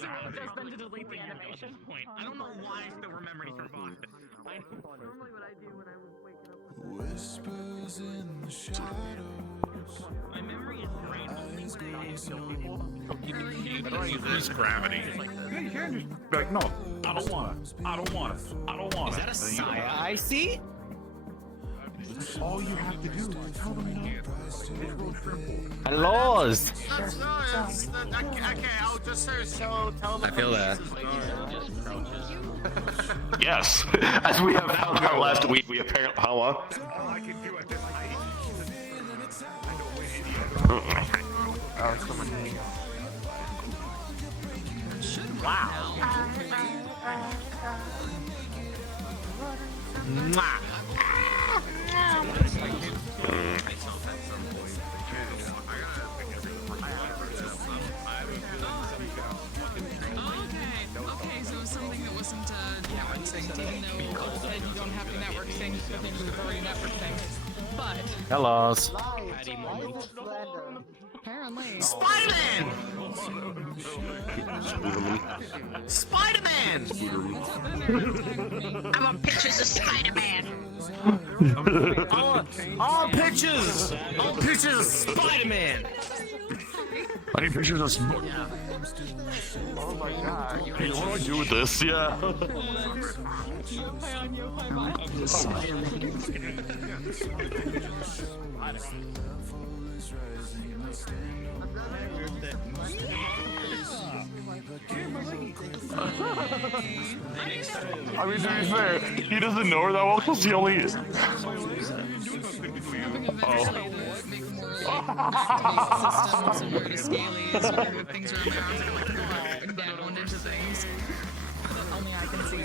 just been to delete the animation. I don't know why I still remember any from Boston. Normally what I do when I'm waking up. Whispers in the shadows. My memory is great. Only when I kill people. Increase gravity. Yeah, you can just be like, no, I don't want it. I don't want it. I don't want it. Is that a Saya I see? All you have to do is tell them no. I lost. Okay, I'll just so tell them. I feel that. Yes, as we have found out last week, we apparently. How long? All I can do at this height. Wow. Mwah. Okay, so something that wasn't network synced, even though you said you don't have to network sync the things that are already network synced. But Hello. apparently, Spider-Man! Spider-Man! I want pictures of Spider-Man. All pictures! All pictures of Spider-Man! I need pictures of. Oh my god! Hey, what do I do with this? Yeah. I mean, to be fair, he doesn't know her that well because he only. Oh. systems and what a scale is, where things are around and down into things that only I can see.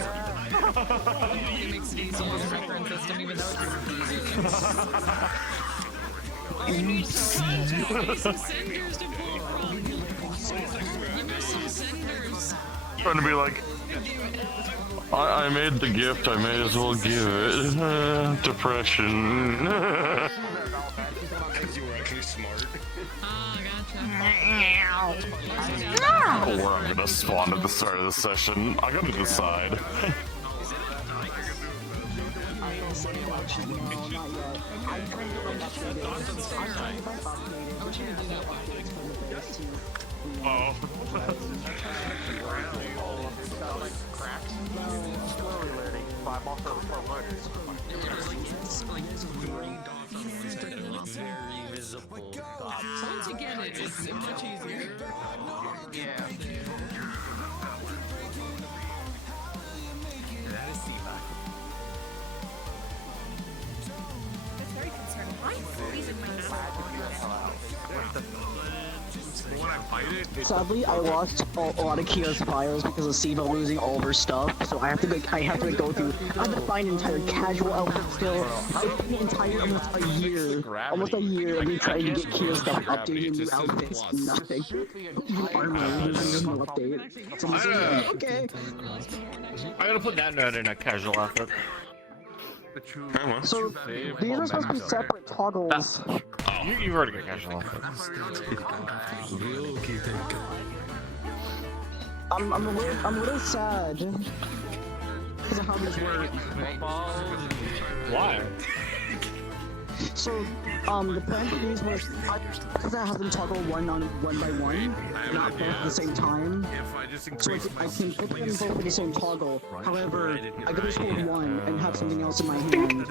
It makes it easier to reference system, even though it's you need some senders to pull from. Give me some senders. Trying to be like. I made the gift, I may as well give it. Depression. Because you were actually smart. Ah, gotcha. I don't know where I'm gonna spawn at the start of the session. I gotta decide. Oh. Once you get it, it's much easier. That's very concerning. Why is it When I fight it, Sadly, I lost a lot of Kia's files because of Siva losing all of her stuff, so I have to go through. I have to find an entire casual outfit still. It's been an entire almost a year of me trying to get Kia's stuff updated, new outfits, nothing. Even armor, there's no update. So I'm just like, okay. I gotta put that note in a casual outfit. So these are supposed to be separate toggles. You've already got casual outfit. I'm a little sad because of how these work. Why? So, the plan for these was because I have them toggle one by one, not both at the same time. So I can put them both at the same toggle. However, I can just hold one and have something else in my hand.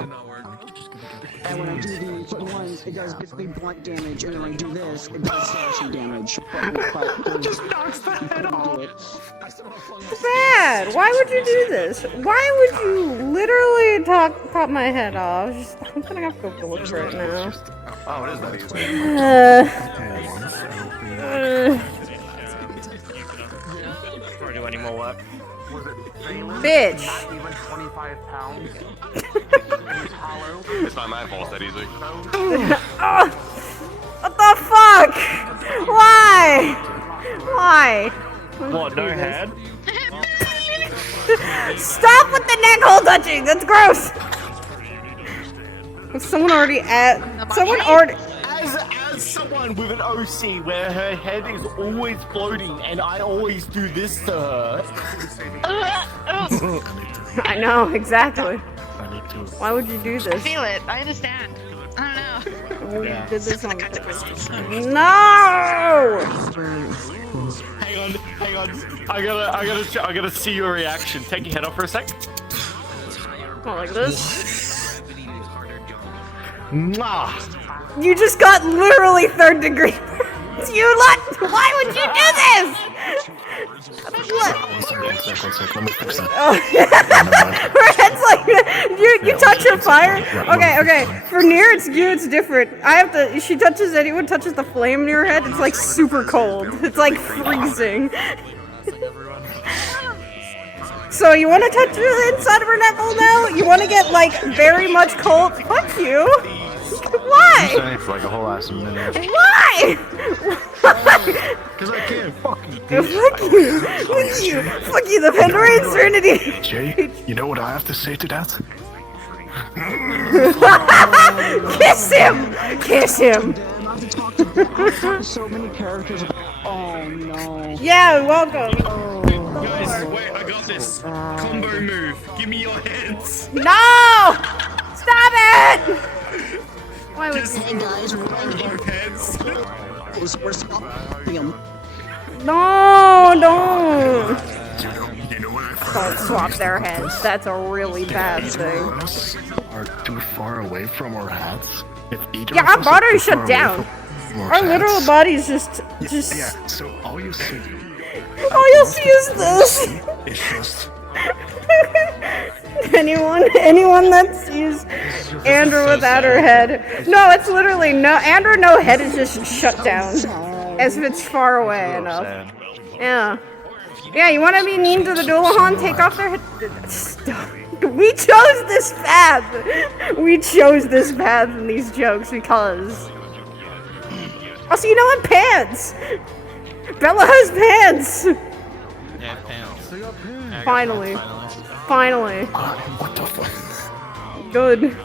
And when I do the certain ones, it does basically blunt damage, and when I do this, it does slashing damage. But just knocks the head off. Sad. Why would you do this? Why would you literally pop my head off? I'm gonna have to go look for it now. Oh, it is that easy. Before I do any more work. Bitch. Not even 25 pounds. It's not my fault that easy. Oh, what the fuck? Why? Why? What, no head? Stop with the neck hole touching. That's gross. Someone already As someone with an OC where her head is always floating and I always do this to her. I know, exactly. I need to. Why would you do I this? feel it. I understand. I don't know. We did this on purpose. No! Hang on. I gotta see your reaction. Take your head off for a sec. Not like this. Mwah! You just got literally 3rd degree. Why would you do this? What? One sec, let me fix that. Her head's like you touch her fire. Okay. For near it's you, it's different. She touches anyone touches the flame near her head, it's like super cold. It's like freezing. So you want to touch the inside of her nipple now? You want to get like very much cold? Fuck you. Why? It's like a whole ass minute. Why? Because I can't. Fuck you. Fuck you. Fuck you. The Pandora Eternity. Jay, you know what I have to say to that? Kiss him. So many characters. Oh no. Yeah, welcome. Guys, wait, I got this. Combo move. Give me your hands. No! Stop it! Why would Just you? Guys, we're both heads. we're stopping him. No, don't. You know what I Don't swap their heads. That's a really bad thing. us are too far away from our hats. If either Yeah, of our us are body too shut far down. away from Our literal hats- body's just. Yeah, so all you see All you'll see is this. is just Anyone that sees Andrew without her head. No, it's literally no. Andrew no head is just shut down. As if it's far away enough. Yeah. Yeah, you want to be mean to the Dullahan? Take off their head. Stop. We chose this path. We chose this path in these jokes because. Also, you know what? Pants. Bella has pants. Yeah, pants. Finally. Finally. what the fuck? Good.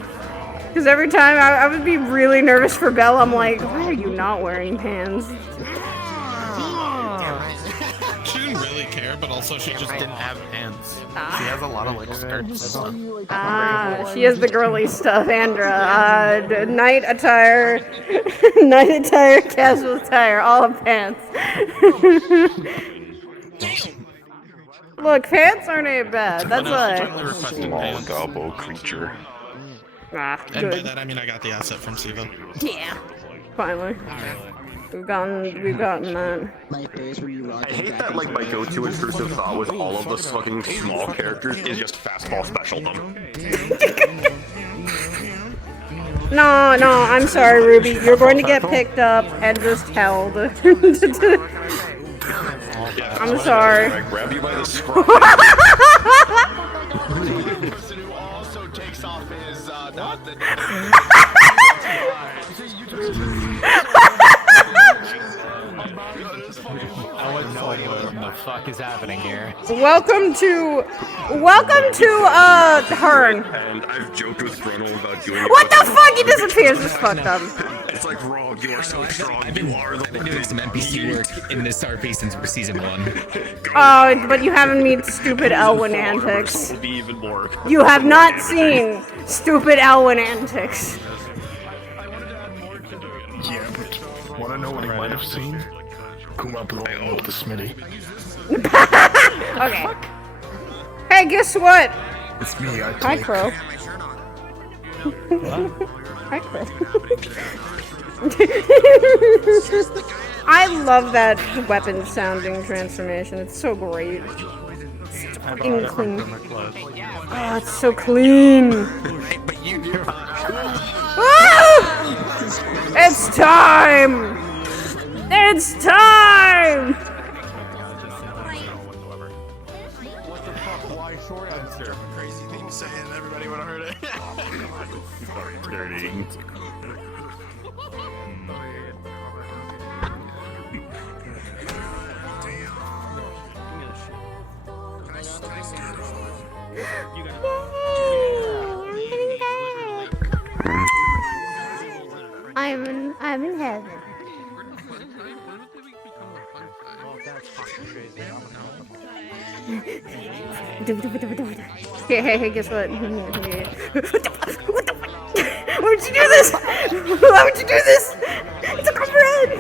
Because every time I would be really nervous for Belle, I'm like, why are you not wearing pants? She didn't really care, but also she just didn't have pants. She has a lot of like skirts and stuff. She has the girly stuff, Andra. Night attire, night attire, casual attire, all of pants. Look, pants aren't a bad. That's why. Small gobble creature. Ah, And by good. that I mean I got the asset from Siva. Yeah. Finally. We've gotten that. My face when you I hate that like my go-to intrusive thought with all of the fucking small characters is just fastball special them. No, I'm sorry, Ruby. You're going to get picked up and just held. I'm sorry. I grab you by the scruff. The person who also takes off his I wouldn't know what the fuck is happening here. Welcome to Hearn. And I've joked with Frontal about doing it. What the fuck? He disappears. Just fucked up. It's like, Rogue, you are so strong. You are the I've been doing some NPC work in this RP since season 1. Oh, but you haven't met stupid Elwyn antics. Will be even more. You have not seen stupid Elwyn antics. Yeah, but wanna know what he might have seen? Kuma blowing up the smithy. Okay. Hey, guess what? It's me, I Hi, take. Crow. Hi, Crow. I love that weapon sounding transformation. It's so great. It's fucking clean. Oh, it's so clean. Ah! It's time! It's time! What the fuck? Why short answer? crazy thing saying, everybody would have heard it. Dirty. I'm in heaven. Hey, guess what? What the fuck? Why would you do this? Why would you do this? It's a copyright!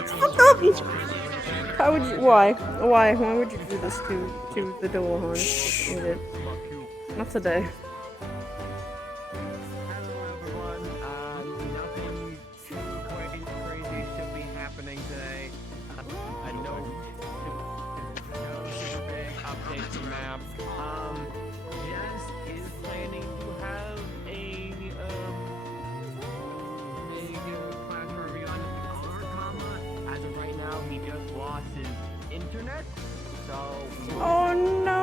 It's fucked up! How would you? Why? Why would you do this to the dual horn? Not today. Nothing too crazy should be happening today. No super big updates to map. Jess is planning to have a class review on Arcama. As of right now, he just lost his internet. So. Oh no!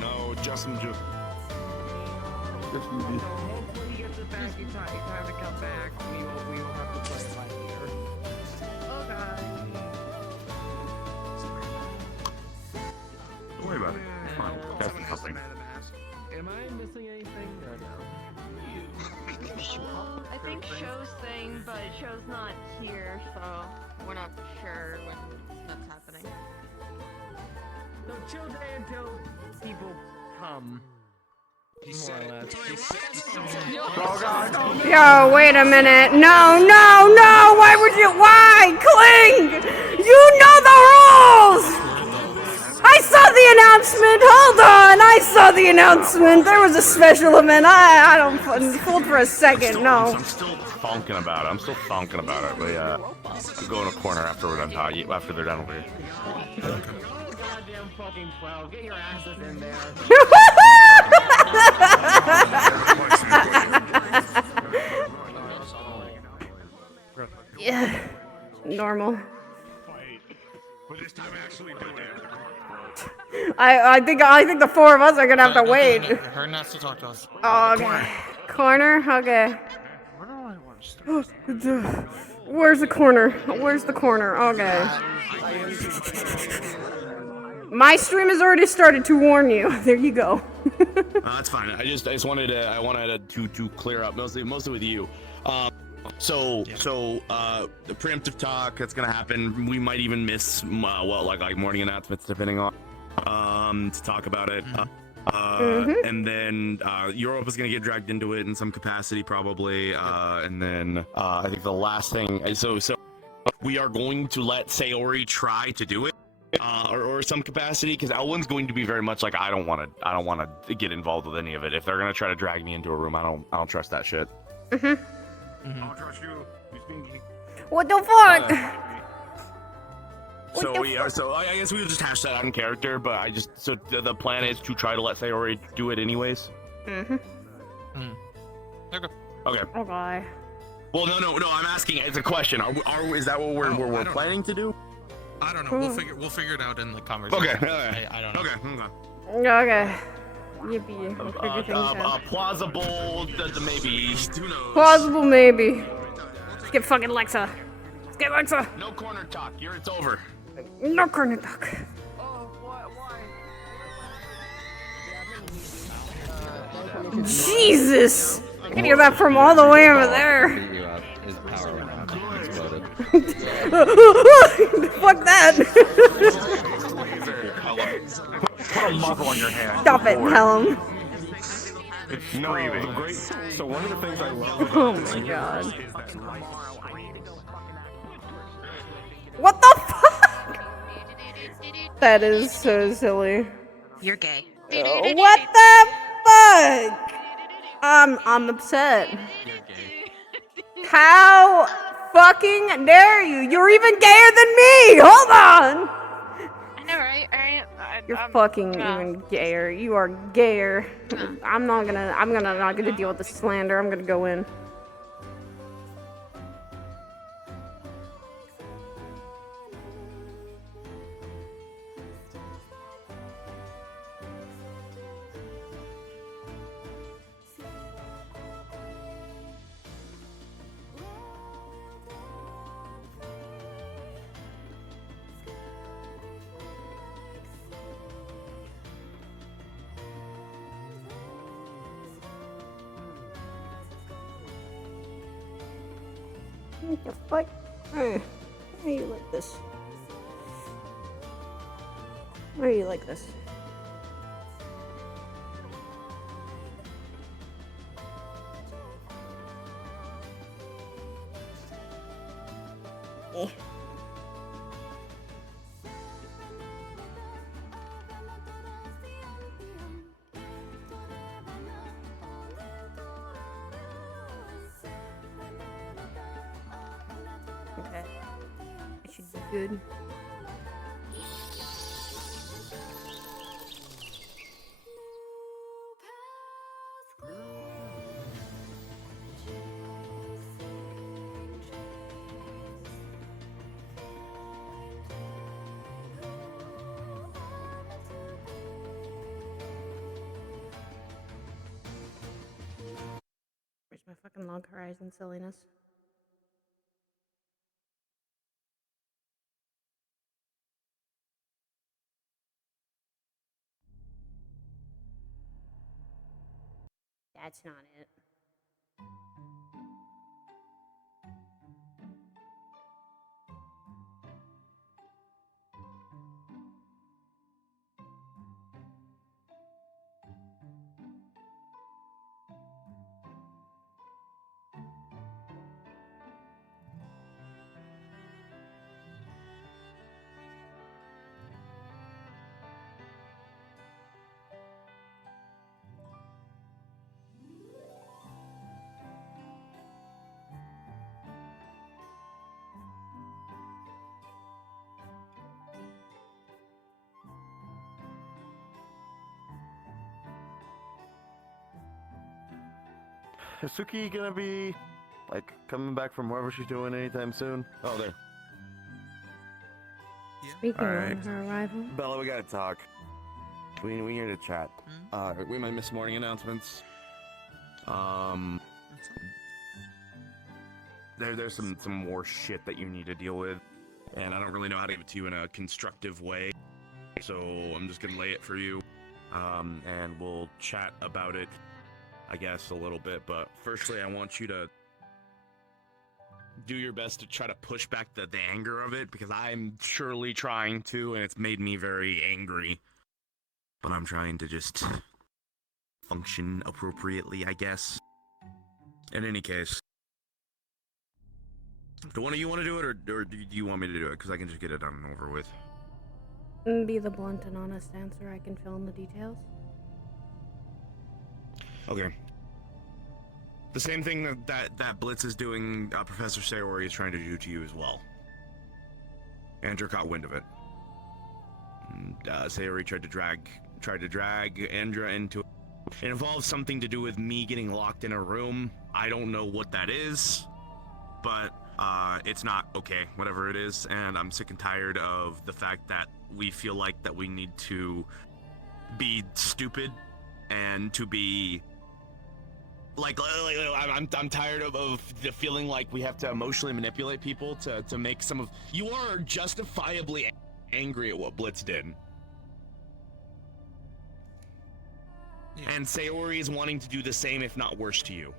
No, Justin just. Hopefully he gets it back in time to come back. We will have to play by ear. Don't worry about it. It's fine. That's nothing. Am I missing anything? I think Show's thing, but Show's not here, so we're not sure when that's happening. So chill day until people come. More or less. Yo, wait a minute. No! Why would you? Why? Kling! You know the rules! I saw the announcement! Hold on! I saw the announcement! There was a special event. I don't fooled for a second, no. I'm still thonking about it. But yeah, I'll go in a corner after we're done talking. After they're done over here. Goddamn fucking 12. Get your asses in there. Yeah. Normal. I think the four of us are gonna have to wait. Her has to talk to us. Oh, okay. Corner? Okay. Where's the corner? Where's the corner? Okay. My stream has already started to warn you. There you go. That's fine. I just wanted to clear up mostly with you. So the preemptive talk that's gonna happen. We might even miss like morning announcements depending on to talk about it. And then Europe is gonna get dragged into it in some capacity probably. And then I think the last thing. So we are going to let Sayori try to do it. Or some capacity, because Elwyn's going to be very much like I don't want to get involved with any of it. If they're gonna try to drag me into a room, I don't trust that shit. I don't trust you. What the fuck? So I guess we would just hash that out in character, but the plan is to try to let Sayori do it anyways. Okay. Okay. Okay. Well, no. I'm asking. It's a question. Is that what we're planning to do? I don't know. We'll figure it out in the conversation. Okay. I don't know. Okay. Yippee. We'll figure things out. Plausible, maybe. Who knows? Plausible, maybe. Let's get fucking Lexa. Let's get Lexa. No corner talk. It's over. No corner talk. Jesus! I can hear that from all the way over there. His power went out. Exploded. Fuck that! Put a muzzle on your hand. Stop it, Pelham. It's screaming. So one of the things I love. Oh my god. What the fuck? That is so silly. You're gay. What the fuck? I'm upset. How fucking dare you? You're even gayer than me! Hold on! I know, right? You're fucking even gayer. You are gayer. I'm not gonna deal with the slander. I'm gonna go in. What the fuck? Why are you like this? Why are you like this? Eh. Okay. It should be good. Where's my fucking Log Horizon silliness? That's not it. Is Suki gonna be, like, coming back from wherever she's doing anytime soon? Oh, there. Speaking on her arrival. Bella, we gotta talk. We need to chat. We might miss morning announcements. There's some more shit that you need to deal with, and I don't really know how to give it to you in a constructive way, so I'm just gonna lay it for you, and we'll chat about it, I guess, a little bit. But firstly, I want you to do your best to try to push back the anger of it, because I'm surely trying to, and it's made me very angry. But I'm trying to just function appropriately, I guess. In any case, do one of you want to do it, or do you want me to do it? Because I can just get it done and over with. Be the blunt and honest answer. I can fill in the details. Okay. The same thing that Blitz is doing, Professor Sayori is trying to do to you as well. Andrew caught wind of it. Sayori tried to drag Andra into it. It involves something to do with me getting locked in a room. I don't know what that is, but it's not okay, whatever it is, and I'm sick and tired of the fact that we feel like that we need to be stupid and to be I'm tired of the feeling like we have to emotionally manipulate people to make some of... You are justifiably angry at what Blitz did. Yeah. And Sayori is wanting to do the same, if not worse, to you.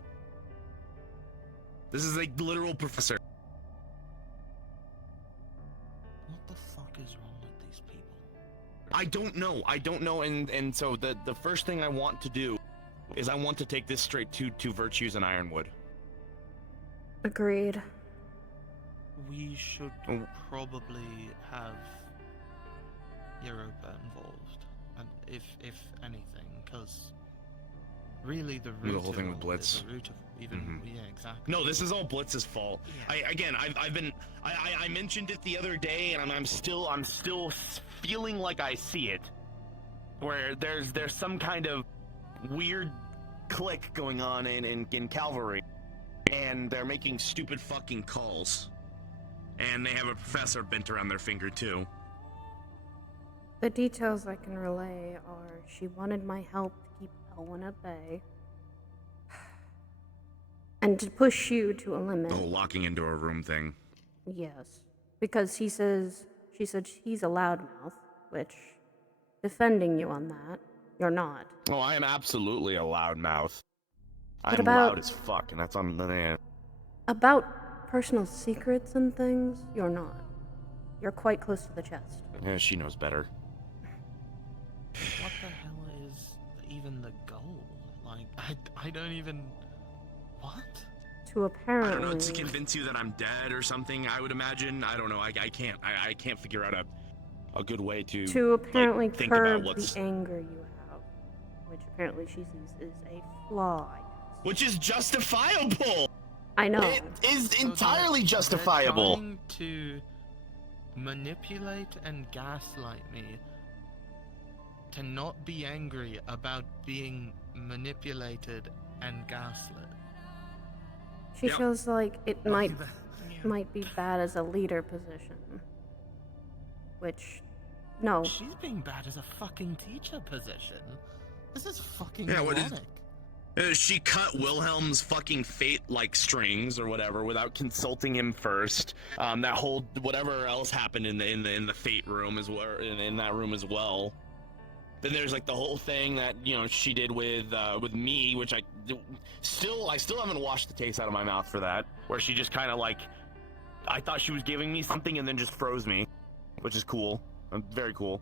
This is a literal professor. What the fuck is wrong with these people? I don't know, and so the first thing I want to do is I want to take this straight to Virtues and Ironwood. Agreed. We should probably have Europa involved, and if anything, because really the root the whole thing with of Blitz. the root of even yeah, exactly. No, this is all Blitz's fault. Yeah. I mentioned it the other day, and I'm still feeling like I see it, where there's some kind of weird click going on in Calvary, and they're making stupid fucking calls, and they have a professor bent around their finger too. The details I can relay are she wanted my help to keep Elwyn at bay, and to push you to a limit. The whole locking into a room thing. Yes, because she said he's a loudmouth, which, defending you on that, you're not. Oh, I am absolutely a loudmouth. I'm about- loud as fuck, and that's on the... About personal secrets and things, you're not. You're quite close to the chest. Yeah, she knows better. What the hell is even the goal? Like, I don't even... What? To apparently... I don't know, to convince you that I'm dead or something, I would imagine. I don't know, I can't figure out a good way to... To apparently think about curb what's... the anger you have, which apparently she sees is a flaw, I guess. Which is justifiable! I know. It is entirely They're justifiable. trying to manipulate and gaslight me to not be angry about being manipulated and gaslit. She feels like it might be bad as a leader position. Which, no. She's being bad as a fucking teacher position. This is fucking Yeah, what is- ironic. She cut Wilhelm's fucking fate like strings or whatever without consulting him first. That whole whatever else happened in the fate room as well, in that room as well. Then there's like the whole thing that she did with me, which I still haven't washed the taste out of my mouth for that. Where she just kind of like, I thought she was giving me something and then just froze me, which is cool, very cool.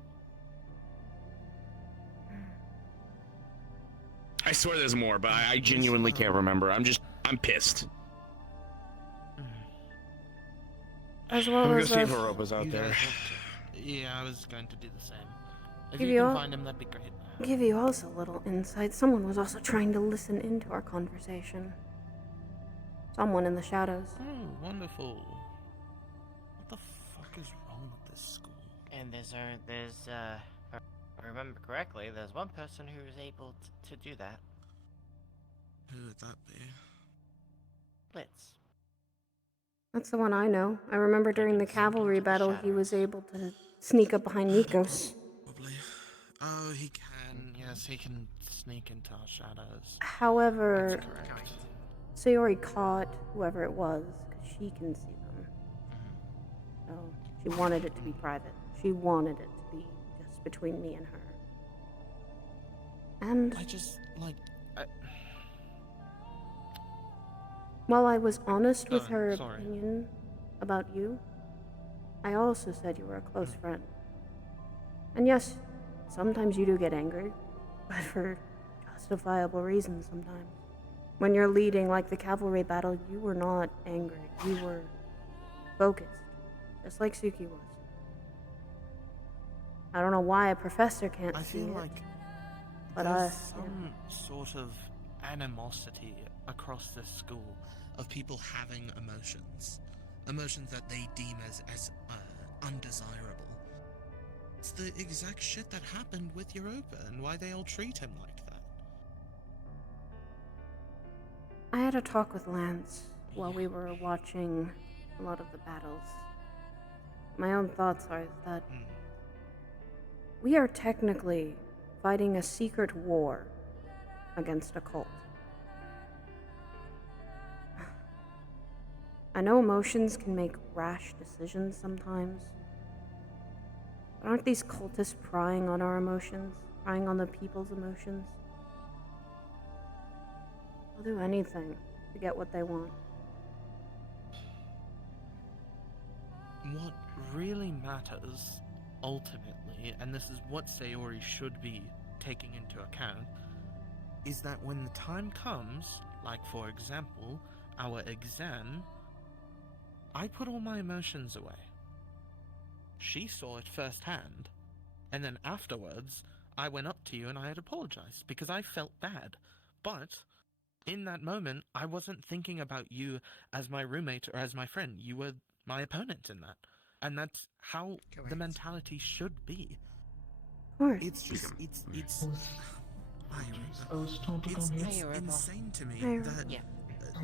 I swear there's more, but I genuinely can't remember. I'm pissed. As well I'm as gonna see if Europa's out there. Yeah, I was going to do the same. If Give you you can all- find him, that'd be great. give you also a little insight. Someone was also trying to listen into our conversation. Someone in the shadows. Oh, wonderful. What the fuck is wrong with this school? And there's if I remember correctly, there's one person who was able to do that. Who would that be? Blitz. That's the one I know. I remember during the cavalry battle, he was able to sneak up behind Nikos. Probably. Oh, he can. Yes, he can sneak into our shadows. However, That's correct. Sayori caught whoever it was, because she can see them. So, she wanted it to be private. She wanted it to be just between me and her. And I just, like... while I was honest with Oh, her sorry. opinion about you, I also said you were a close friend. And yes, sometimes you do get angry, but for justifiable reasons sometimes. When you're leading like the cavalry battle, you were not angry. You were focused, just like Suki was. I don't know why a professor can't I see feel it, like but there's us, some sort of animosity across this school of people having emotions that they deem as undesirable. It's the exact shit that happened with Europa and why they all treat him like that. I had a talk with Lance while we were watching a lot of the battles. My own thoughts are that we are technically fighting a secret war against a cult. I know emotions can make rash decisions sometimes, but aren't these cultists prying on our emotions, prying on the people's emotions? They'll do anything to get what they want. What really matters, ultimately, and this is what Sayori should be taking into account, is that when the time comes, like for example, our exam, I put all my emotions away. She saw it firsthand, and then afterwards, I went up to you and I had apologized because I felt bad. But in that moment, I wasn't thinking about you as my roommate or as my friend. You were my opponent in that. And that's how the mentality should be. Of course. It's just, it's insane to me Hi, that Yeah.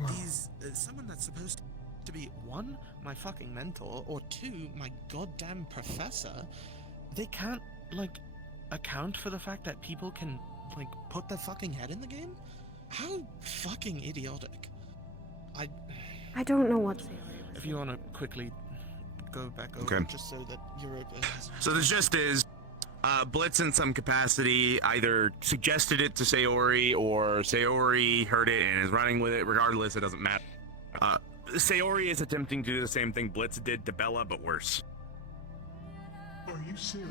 these, someone that's supposed to be, one, my fucking mentor, or two, my goddamn professor, they can't, like, account for the fact that people can, like, put their fucking head in the game? How fucking idiotic. I don't know what Sayori was. If you want to quickly go back over Okay. just so that Europa has... So the gist is, Blitz in some capacity either suggested it to Sayori or Sayori heard it and is running with it. Regardless, it doesn't matter. Sayori is attempting to do the same thing Blitz did to Bella, but worse. Are you serious?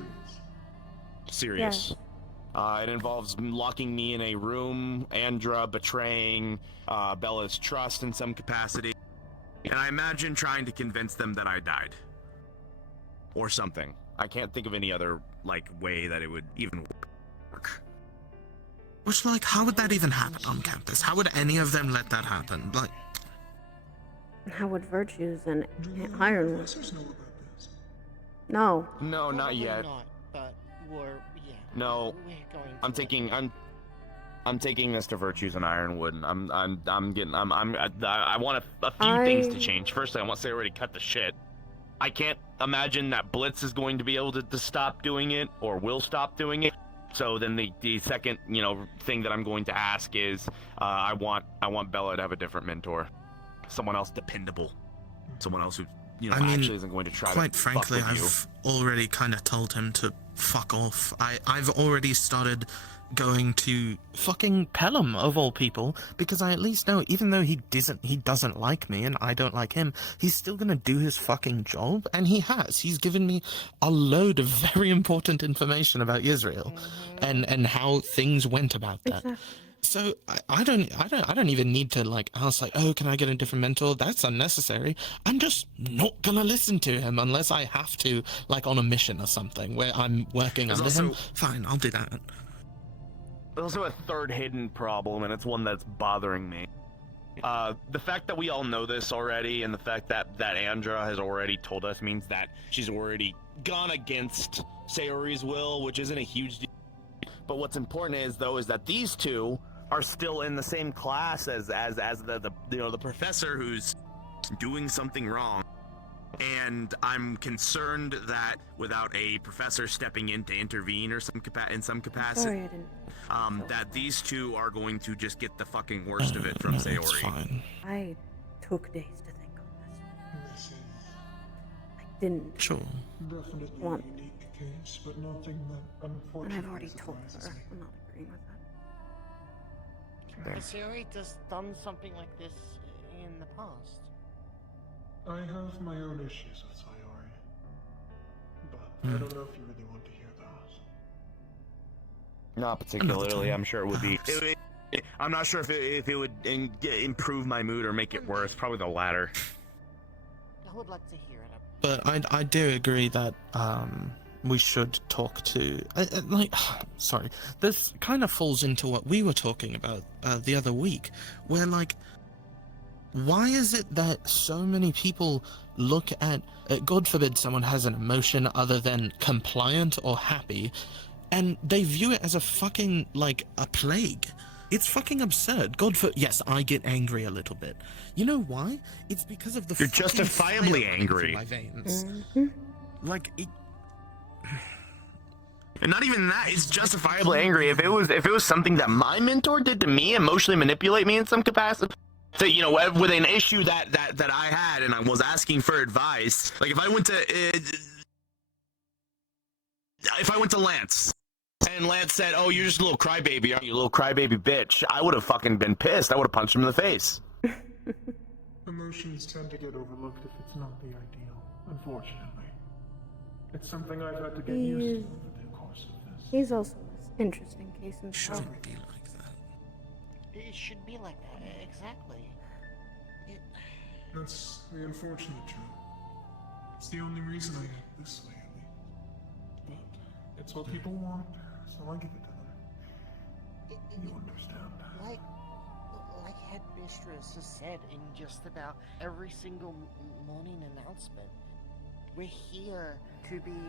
Serious. It involves locking me in a room, Andra betraying Bella's trust in some capacity, and I imagine trying to convince them that I died. Or something. I can't think of any other, way that it would even work. Which, how would that even happen on campus? How would any of them let that happen? How would Virtues and Ironwood? Professors know about this. No. No, not yet. Not, but we're, yeah. No, We're going I'm taking this to Virtues and Ironwood, and I want a few things to change. Firstly, I want to say I already cut the shit. I can't imagine that Blitz is going to be able to stop doing it, or will stop doing it. So then the second, thing that I'm going to ask is, I want Bella to have a different mentor, someone else dependable, someone else who, actually isn't going to try quite to frankly, fuck with I've already kind of told him to fuck off. I've already started going to fucking Pelham, of all people, because I at least know, even though he doesn't like me and I don't like him, he's still gonna do his fucking job, and he has. He's given me a load of very important information about Israel, and how things went about that. Exactly. So I don't even need to ask oh, can I get a different mentor? That's unnecessary. I'm just not gonna listen to him unless I have to, on a mission or something where I'm working under him. Fine, I'll do that. There's also a third hidden problem, and it's one that's bothering me. The fact that we all know this already, and the fact that Andra has already told us, means that she's already gone against Sayori's will, which isn't a huge deal. But what's important is that these two are still in the same class as the professor who's doing something wrong. And I'm concerned that without a professor stepping in to intervene or in some capacity, Sorry, I didn't. that these two are going to just get the fucking worst of it from Sayori. It's fine. I took days to think on this. This is I didn't Sure. definitely Want- a unique case, but nothing that And unfortunately I've already told surprises her. me. I'm not agreeing with that. Has Sayori just done something like this in the past? I have my own issues with Sayori, but I don't know if you really want to hear that. Not particularly. I'm sure it would be. I'm not sure if it would improve my mood or make it worse. Probably the latter. I would like to hear it. But I do agree that we should talk to sorry, this kind of falls into what we were talking about the other week, where why is it that so many people look at God forbid someone has an emotion other than compliant or happy, and they view it as a fucking a plague? It's fucking absurd. Yes, I get angry a little bit. You know why? It's because of the You're fucking justifiably fire angry. in my veins. And not even that, it's justifiably angry. If it was something that my mentor did to me, emotionally manipulate me in some capacity, so with an issue that I had, and I was asking for advice, if I went to Lance, and Lance said, "Oh, you're just a little crybaby, aren't you, little crybaby bitch?" I would have fucking been pissed. I would have punched him in the face. Emotions tend to get overlooked if it's not the ideal, unfortunately. It's something I've had to get used to over the course of this. He's also an interesting case himself. Shouldn't be like that. It should be like that, exactly. That's the unfortunate truth. It's the only reason I act this way, at least. But it's what people want, so I give it to them. You understand. Like Head Mistress has said in just about every single morning announcement, we're here to be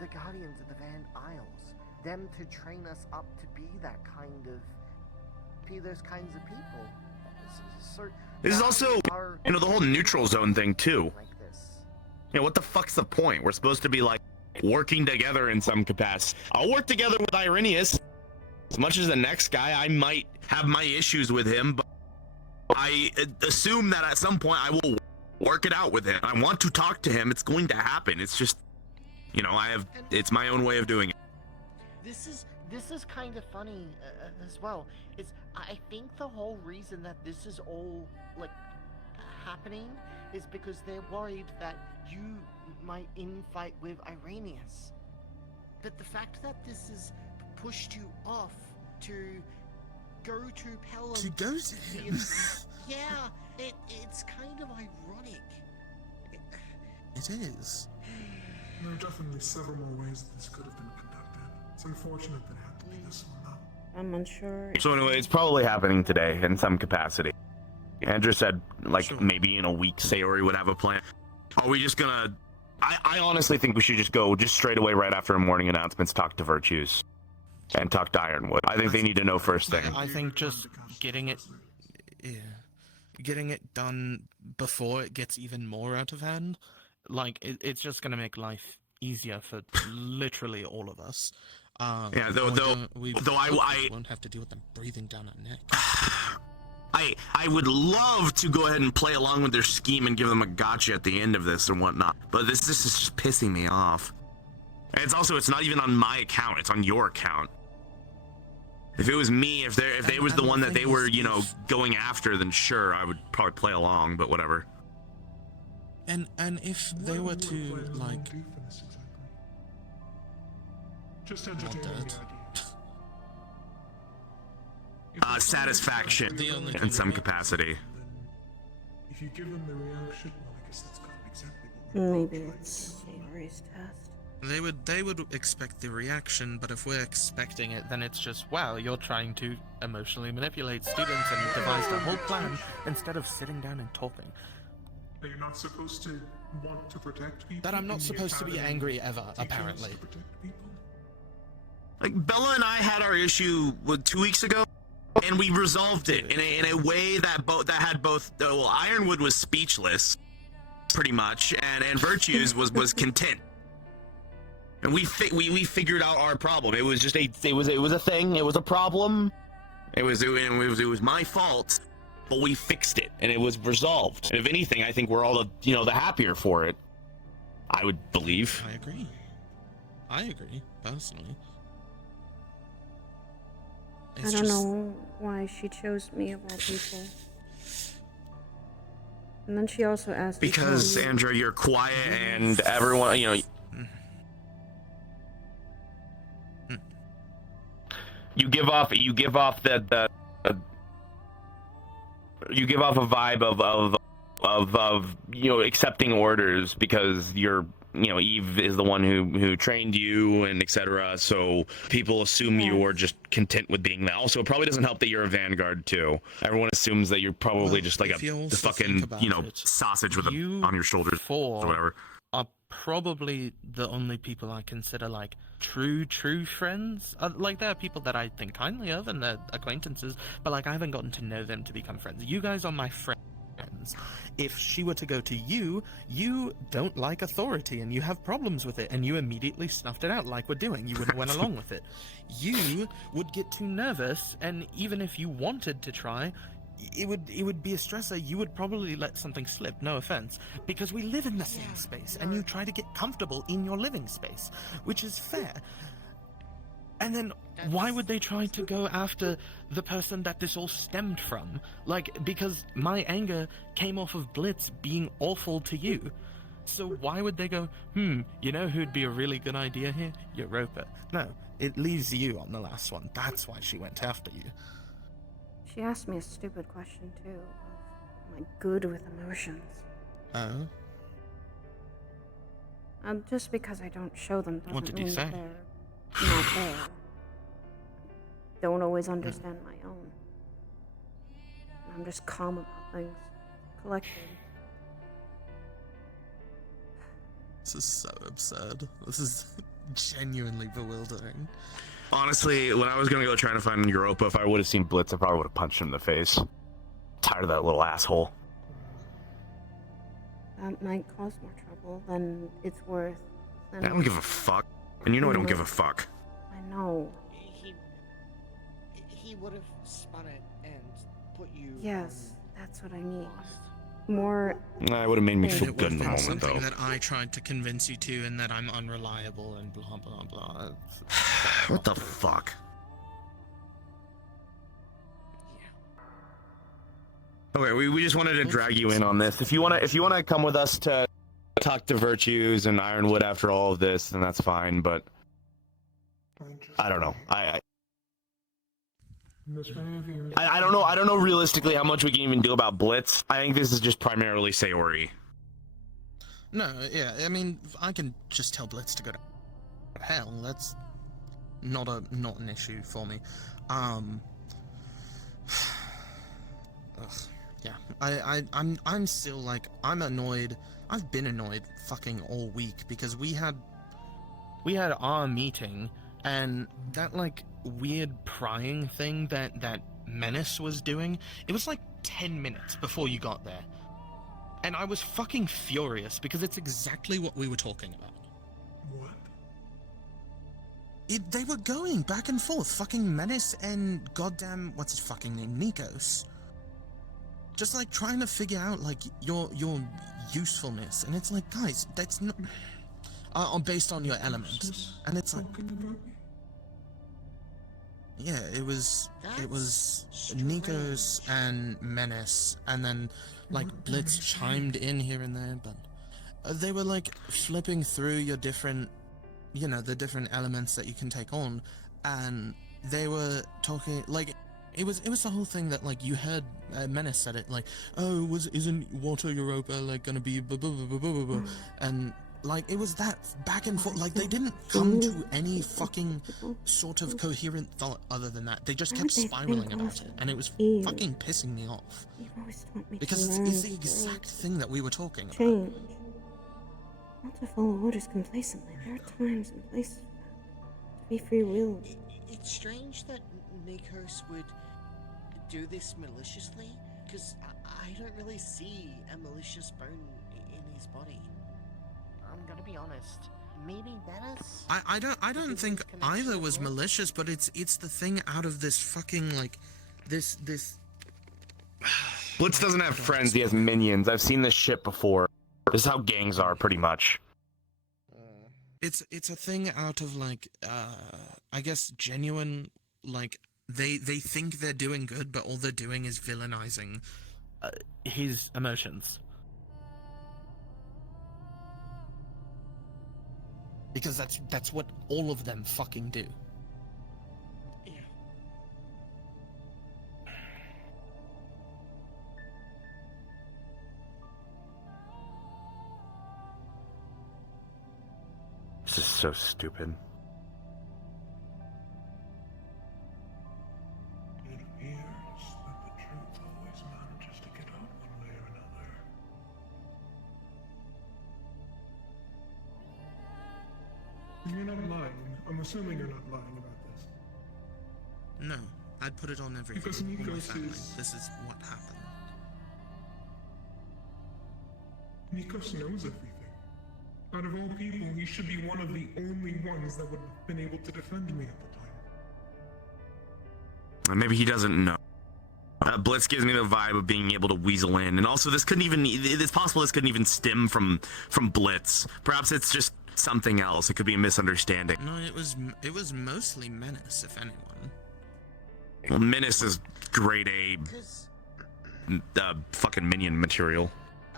the guardians of the Van Isles. Them to train us up to be those kinds of people. So This is also, the whole neutral zone thing too. What the fuck's the point? We're supposed to be working together in some capacity. I'll work together with Irenaeus. As much as the next guy, I might have my issues with him, but I assume that at some point I will work it out with him. I want to talk to him. It's going to happen. It's just, it's my own way of doing it. This is kind of funny as well. I think the whole reason that this is all happening is because they're worried that you might infight with Irenaeus. But the fact that this has pushed you off to go to Pelham... To go to him? Yeah, it's kind of ironic. It is. There are definitely several more ways that this could have been conducted. It's unfortunate that it had to be this one, though. I'm unsure. So anyway, it's probably happening today in some capacity. Andrew said, like, maybe in a week, Sayori would have a plan. Are we just gonna... I honestly think we should just go just straight away right after morning announcements, talk to Virtues, and talk to Ironwood. I think they need to know first thing. I think just getting it done before it gets even more out of hand, like, it's just gonna make life easier for literally all of us. Yeah, though I won't have to deal with them breathing down our neck. I would love to go ahead and play along with their scheme and give them a gotcha at the end of this and whatnot, but this is just pissing me off. And it's not even on my account, it's on your account. If it was me, if they was the one that they were, you know, going after, then sure, I would probably play along, but whatever. And if they were to, like... Just entertain the idea. Satisfaction in some capacity. If you give them the reaction, well, I guess that's kind of exactly what Maybe it's Sayori's test. They would expect the reaction, but if we're expecting it, then it's just, wow, you're trying to emotionally manipulate students and devised a whole plan instead of sitting down and talking. Are you not supposed to want to protect people? That I'm not supposed to be angry ever, apparently. Like, Bella and I had our issue, 2 weeks ago? And we resolved it in a way that had both. Well, Ironwood was speechless, pretty much, and Virtues was content. And we figured out our problem. It was just it was a thing. It was a problem. It was my fault, but we fixed it, and it was resolved. And if anything, I think we're all the happier for it. I would believe. I agree personally. I don't know why she chose me of all people. And then she also asked me because Andrew, you're quiet and everyone, you know. You give off a vibe of you know, accepting orders because you're, you know, Eve is the one who trained you and etc. So people assume you are just content with being that. Also, it probably doesn't help that you're a vanguard too. Everyone assumes that you're probably just like the fucking, you know, sausage with on your shoulders or whatever. Are probably the only people I consider like true friends. Like, there are people that I think kindly of and they're acquaintances, but like I haven't gotten to know them to become friends. You guys are my friends. If she were to go to you, you don't like authority and you have problems with it, and you immediately snuffed it out like we're doing. You wouldn't went along with it. You would get too nervous, and even if you wanted to try, it would be a stressor. You would probably let something slip, no offense, because we live in the same space, and you try to get comfortable in your living space, which is fair. And then why would they try to go after the person that this all stemmed from? Like, because my anger came off of Blitz being awful to you. So why would they go, you know who'd be a really good idea here? Europa. No, it leaves you on the last one. That's why she went after you. She asked me a stupid question, too. Am I good with emotions? Oh? Just because I don't show them doesn't What did you mean say? that they're not there. Don't always understand my own. I'm just calm about things. Collected. This is so absurd. This is genuinely bewildering. Honestly, when I was gonna go trying to find Europa, if I would have seen Blitz, I probably would have punched him in the face. Tired of that little asshole. That might cause more trouble than it's worth. I don't give a fuck. And you know I don't give a fuck. I know. He would have spun it and put you. Yes, that's what I mean. More. That would have made me feel It good in would the have been moment, though. something that I tried to convince you to, and that I'm unreliable and blah blah blah. What the fuck? Okay, we just wanted to drag you in on this. If you wanna come with us to talk to Virtues and Ironwood after all of this, then that's fine. But I don't know. I don't know. I don't know realistically how much we can even do about Blitz. I think this is just primarily Sayori. No, yeah, I mean, I can just tell Blitz to go to hell. That's not an issue for me. Yeah, I'm still like, I'm annoyed. I've been annoyed fucking all week because we had our meeting and that like weird prying thing that Menace was doing. It was like 10 minutes before you got there. And I was fucking furious because it's exactly what we were talking about. What? They were going back and forth, fucking Menace and goddamn, what's his fucking name, Nikos. Just like trying to figure out like your usefulness, and it's like, guys, that's not based on your element, and it's like, yeah, it was Nikos and Menace, and then like Blitz chimed in here and there, but they were like flipping through your different, you know, the different elements that you can take on, and they were talking like it was the whole thing that like you heard Menace said it like, oh, isn't Water Europa like gonna be blah, blah, blah, blah, blah, blah. And like it was that back and forth, like they didn't come to any fucking sort of coherent thought other than that. They just kept spiraling about it, and it was fucking pissing me off because it's the exact thing that we were talking about. Change. Not to follow orders complacently. There are times and places to be free will. It's strange that Nikos would do this maliciously, because I don't really see a malicious bone in his body. I'm gonna be honest. Maybe Menace? I don't think either was malicious, but it's the thing out of this fucking like this Blitz doesn't have friends, he has minions. I've seen this shit before. This is how gangs are, pretty much. It's a thing out of like I guess genuine, like they think they're doing good, but all they're doing is villainizing his emotions. Because that's what all of them fucking do. Yeah. This is so stupid. It appears that the truth always manages to get out one way or another. You're not lying. I'm assuming you're not lying about this. No, I'd put it on everything. Because on my Nikos family. is... This is what happened. Nikos knows everything. Out of all people, he should be one of the only ones that would have been able to defend me at the time. Maybe he doesn't know. Blitz gives me the vibe of being able to weasel in, and also this couldn't even. It's possible this couldn't even stem from Blitz. Perhaps it's just something else. It could be a misunderstanding. No, it was mostly Menace, if anyone. Well, Menace is grade A, fucking minion material.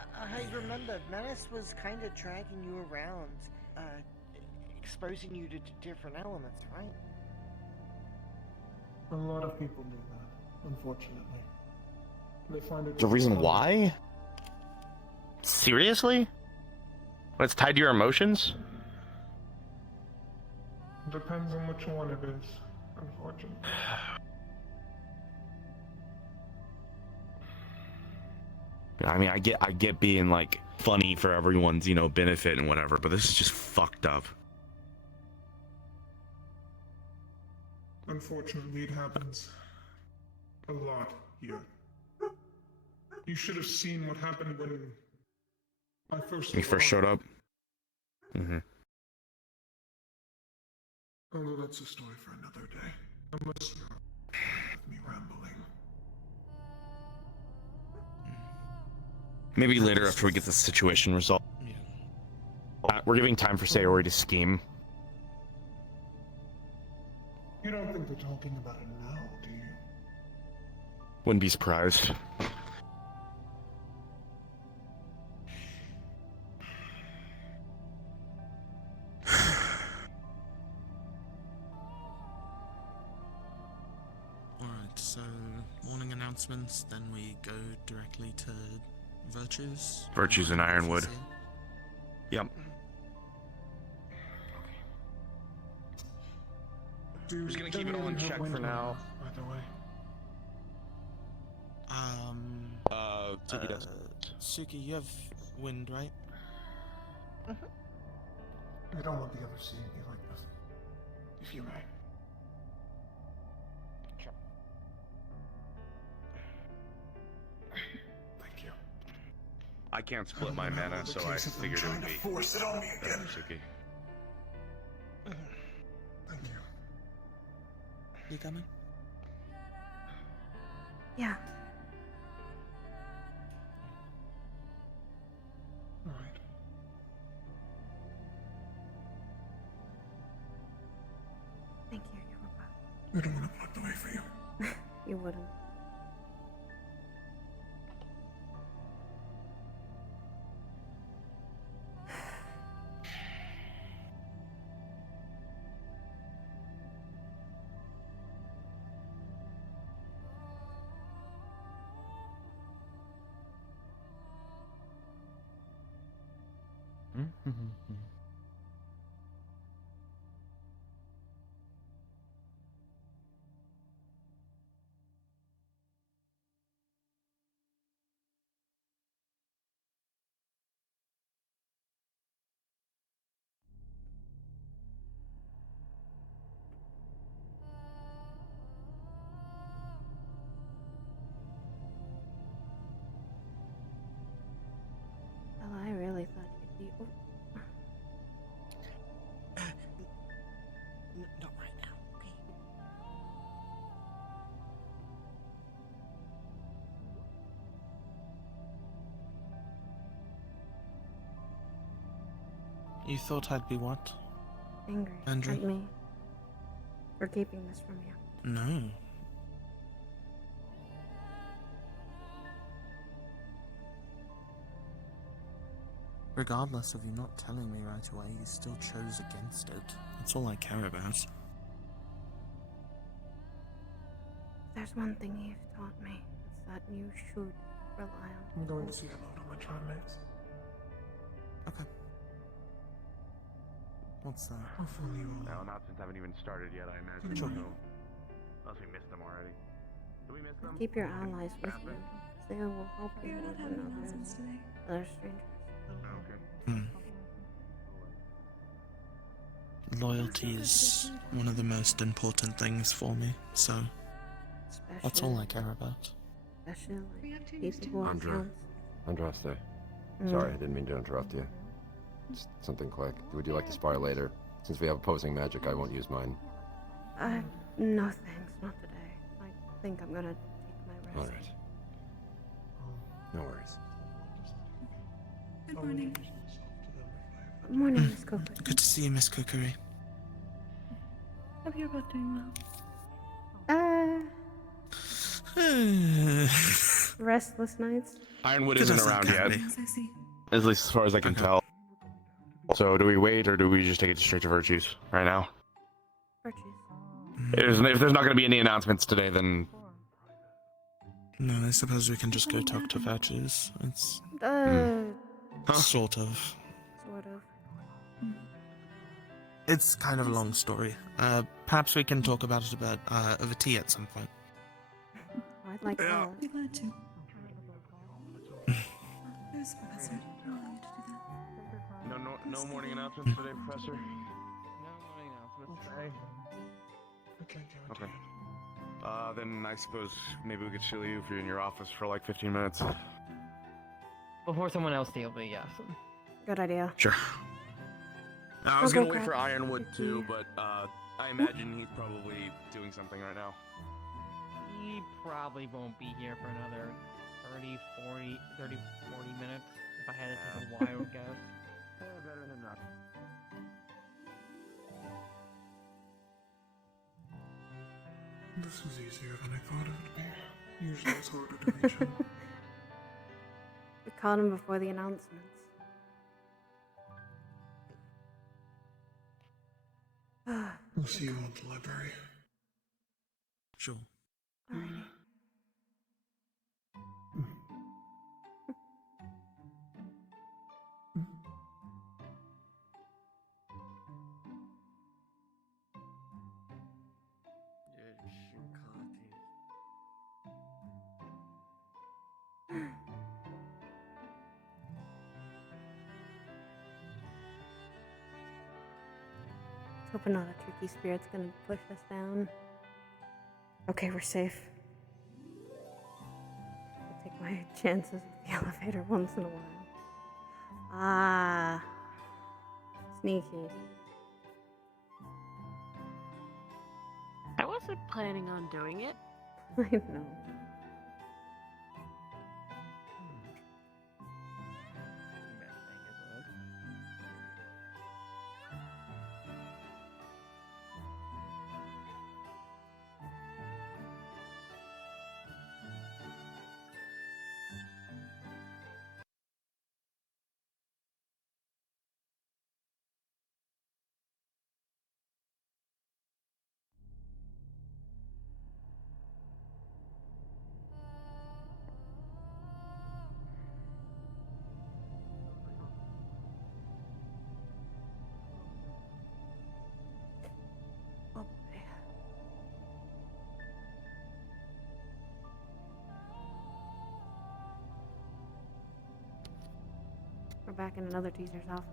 I remember Menace was kind of dragging you around, exposing you to different elements, right? A lot of people do that, unfortunately. They find it... The reason why? Seriously? When it's tied to your emotions? Depends on which one it is, unfortunately. I mean, I get being like funny for everyone's, you know, benefit and whatever, but this is just fucked up. Unfortunately, it happens a lot here. You should have seen what happened when I first showed up. Mm-hmm. Although that's a story for another day. Unless you're with me rambling. Maybe later after we get the situation resolved. We're giving time for Sayori to scheme. You don't think they're talking about it now, do you? Wouldn't be surprised. So, morning announcements, then we go directly to Virtues. Virtues in Ironwood. Yep. Who's gonna keep it all in check for now? By the way. Suki does. Suki, you have wind, right? I don't want the others seeing me like this. If you may. Thank you. I can't split my mana, so I figured it would be. Force it on me again. Suki. Thank you. You coming? Yeah. Alright. Thank you, Yoruba. I don't want to block the way for you. You wouldn't. Well, I really thought you'd be. Not right now, okay? You thought I'd be what? Angry Andrew? at me for keeping this from you. No. Regardless of you not telling me right away, you still chose against it. That's all I care about. There's one thing you've taught me. It's that you should rely on. I'm going to see hello to my tribe mates. Okay. What's that? Hopefully you will. No, announcements haven't even started yet, I imagine. Sure. So, unless we missed them already. Did we miss them? Keep your allies with you. They will help you more than others. Other strangers. Loyalty is one of the most important things for me, so that's all I care about. Especially people who are counts. Andraste. Sorry, I didn't mean to interrupt you. Just something quick. Would you like to spar later? Since we have opposing magic, I won't use mine. No thanks, not today. I think I'm gonna take my rest. Alright. No worries. Good morning. Good morning, Miss Coco. Good to see you, Miss Cookery. Hope you're both doing well. Restless nights. Ironwood isn't around yet. Yes, I see. At least as far as I can tell. So do we wait, or do we just take it straight to Virtues right now? Virtues. If there's not going to be any announcements today, then... No, I suppose we can just go talk to Virtues. It's... Sort of. Sort of. It's kind of a long story. Perhaps we can talk about it over tea at some point. I'd like that. I'd be glad to. There's Professor. I'll allow you to do that. No morning announcements today, Professor? No morning announcements today. Okay. Then I suppose maybe we could chill you if you're in your office for like 15 minutes. Before someone else steals me, yes. Good idea. Sure. I was I'll gonna go wait for grab Ironwood the too, key. but I imagine he's probably doing something right now. He probably won't be here for another 30, 40 minutes, if I had to take a wild guess. Better than not. This is easier than I thought it would be. Usually it's harder to reach him. We caught him before the announcements. We'll see you all at the library. Sure. Alrighty. Hoping not a tricky spirit's gonna push us down. Okay, we're safe. I'll take my chances with the elevator once in a while. Ah. Sneaky. I wasn't planning on doing it. I know. We're back in another teacher's office.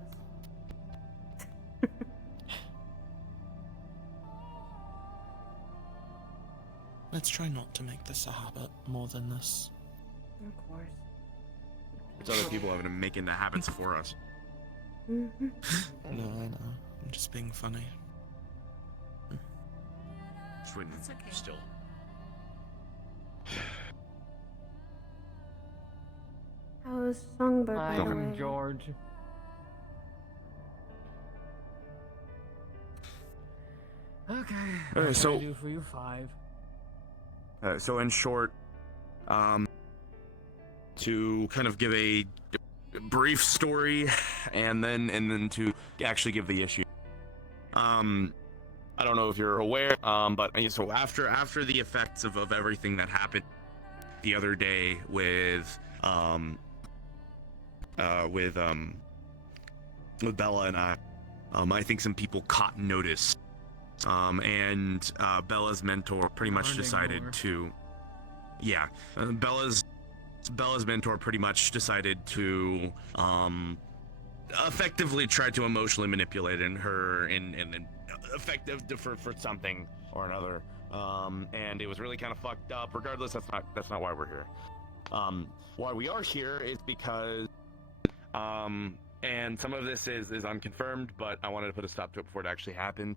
Let's try not to make this a habit more than this. Of course. It's other people having to make into habits for us. No, I know. I'm just being funny. It's okay. Still. How's Songbird, by the way? I'm George. Okay. Alright, What so- can I do for you? 5. So in short, to kind of give a brief story, and then to actually give the issue. I don't know if you're aware, but so after the effects of everything that happened the other day with Bella and I think some people caught notice. And Bella's mentor pretty much decided to, Bella's mentor pretty much decided to effectively try to emotionally manipulate her and effective for something or another. And it was really kind of fucked up. Regardless, that's not why we're here. Why we are here is because and some of this is unconfirmed, but I wanted to put a stop to it before it actually happened.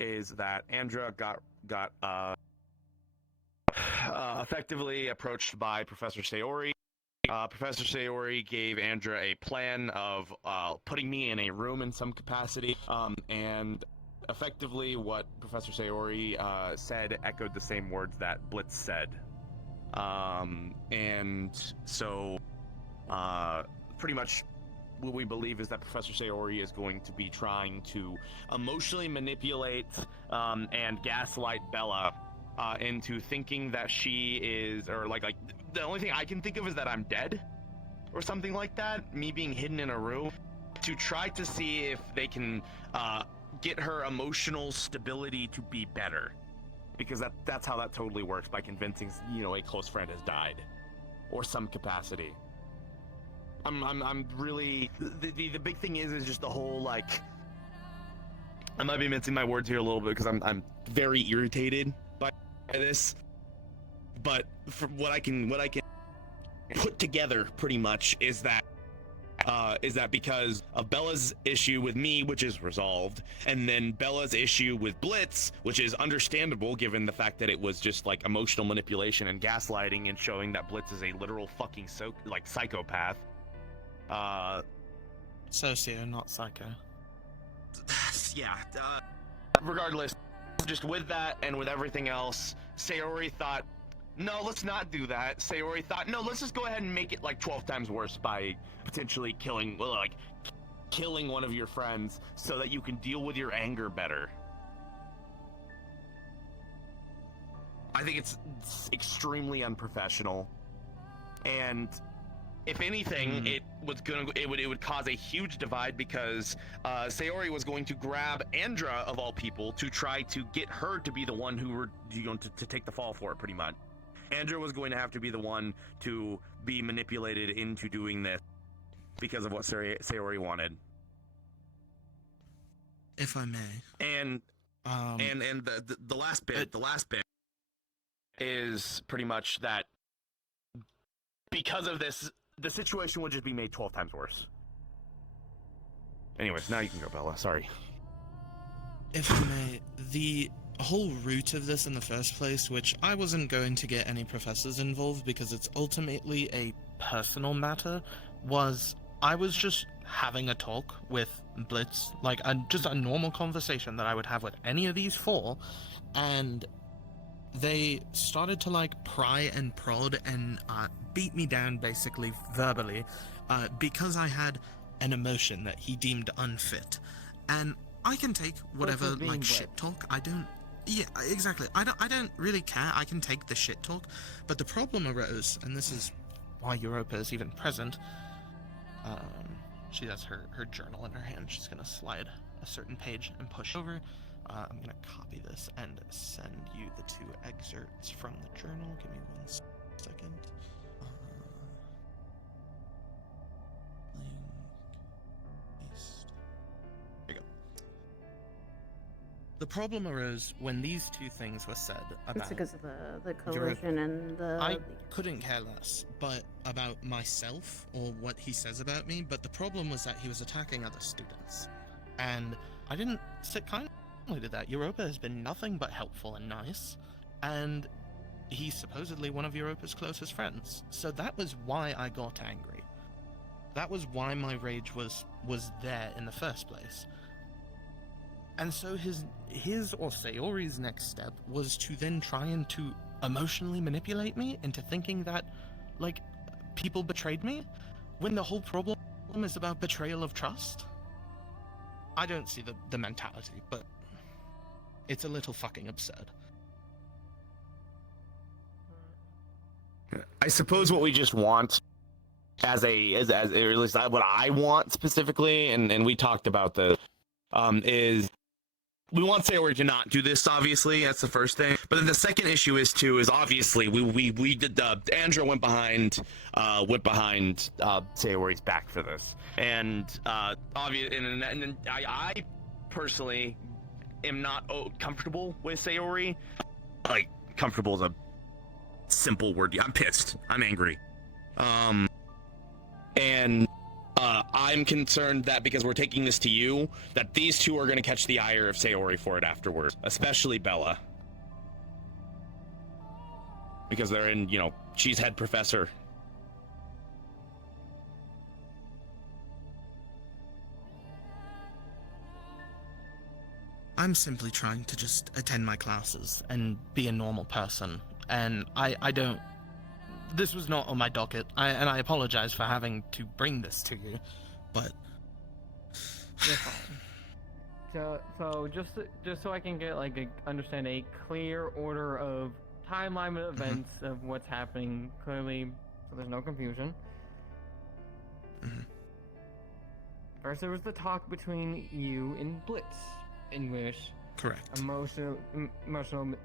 Is that Andra got effectively approached by Professor Sayori. Professor Sayori gave Andra a plan of putting me in a room in some capacity, and effectively what Professor Sayori said echoed the same words that Blitz said. And so pretty much what we believe is that Professor Sayori is going to be trying to emotionally manipulate and gaslight Bella into thinking that she is, or like the only thing I can think of is that I'm dead or something like that, me being hidden in a room, to try to see if they can get her emotional stability to be better, because that's how that totally works, by convincing, a close friend has died or some capacity. I'm really, the big thing is just the whole, like, I might be mincing my words here a little bit because I'm very irritated by this, but from what I can put together pretty much is that because of Bella's issue with me, which is resolved, and then Bella's issue with Blitz, which is understandable given the fact that it was just like emotional manipulation and gaslighting and showing that Blitz is a literal fucking psychopath. Socio, not psycho. Yeah. Regardless, just with that and with everything else, Sayori thought, no, let's not do that. Sayori thought, no, let's just go ahead and make it like 12 times worse by potentially killing one of your friends so that you can deal with your anger better. I think it's extremely unprofessional, and if anything, it would cause a huge divide because Sayori was going to grab Andra of all people to try to get her to be the one who were to take the fall for it, pretty much. Andra was going to have to be the one to be manipulated into doing this because of what Sayori wanted. If I may. And the last bit is pretty much that because of this, the situation would just be made 12 times worse. Anyways, now you can go, Bella. Sorry. If I may, the whole root of this in the first place, which I wasn't going to get any professors involved because it's ultimately a personal matter, was I was just having a talk with Blitz, like just a normal conversation that I would have with any of these four, and they started to like pry and prod and beat me down basically verbally because I had an emotion that he deemed unfit. And I can take whatever like shit talk. Yeah, exactly. I don't really care. I can take the shit talk. But the problem arose, and this is why Europa is even present. She has her journal in her hand. She's gonna slide a certain page and push over. I'm gonna copy this and send you the 2 excerpts from the journal. Give me 1 second. There you go. The problem arose when these 2 things were said about. It's because of the collision and the. I couldn't care less, but about myself or what he says about me. But the problem was that he was attacking other students, and I didn't sit kindly to that. Europa has been nothing but helpful and nice, and he's supposedly one of Europa's closest friends. So that was why I got angry. That was why my rage was there in the first place. And so his or Sayori's next step was to then try and to emotionally manipulate me into thinking that, like, people betrayed me, when the whole problem is about betrayal of trust. I don't see the mentality, but it's a little fucking absurd. I suppose what we just want as or at least what I want specifically, and we talked about this, is we want Sayori to not do this, obviously. That's the first thing. But then the second issue is obviously we did Andra went behind Sayori's back for this, and and I personally am not comfortable with Sayori. Like, comfortable is a simple word. I'm pissed. I'm angry. And I'm concerned that because we're taking this to you, that these 2 are going to catch the ire of Sayori for it afterwards, especially Bella. Because they're in, she's head professor. I'm simply trying to just attend my classes and be a normal person, and I don't. This was not on my docket, and I apologize for having to bring this to you, but you're fine. So just so I can get understand a clear order of timeline of events of what's happening clearly, so there's no confusion. First, there was the talk between you and Blitz, in which emotional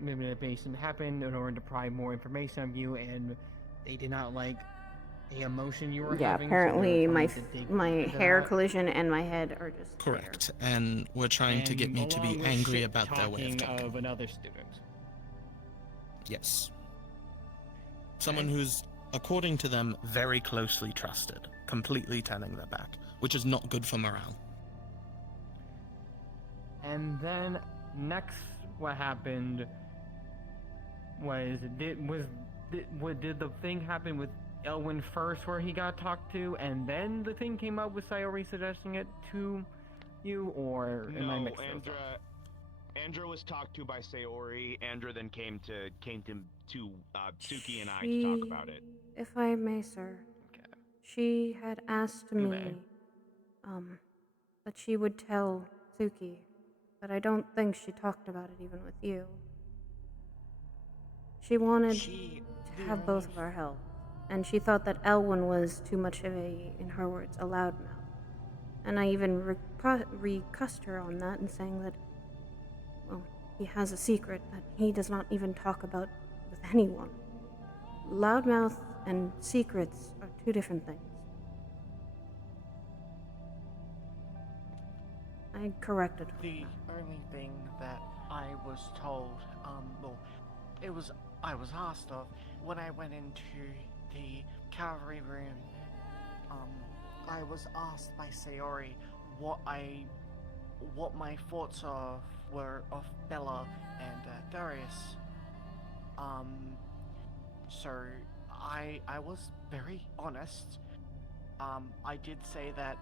manipulation happened in order to pry more information of you, and they did not like the emotion you were having. Yeah, apparently so my hair collision and my head are just correct, and we're trying to get me to be angry about their way of talking. Of another student. Yes. Someone who's, according to them, very closely trusted, completely turning their back, which is not good for morale. And then next, what happened was did the thing happen with Elwin first, where he got talked to, and then the thing came up with Sayori suggesting it to you, or am I mixing those up? Andra was talked to by Sayori. Andra then came to Suki and I to talk about it. If I may, sir. Okay. She had asked me, that she would tell Suki, but I don't think she talked about it even with you. She wanted to have both of our help, and she thought that Elwyn was too much of a, in her words, a loudmouth. And I even recussed her on that and saying that, well, he has a secret that he does not even talk about with anyone. Loudmouth and secrets are two different things. I corrected her. The only thing that I was told, well, I was asked of when I went into the cavalry room, I was asked by Sayori what my thoughts were of Bella and Darius. So I was very honest. I did say that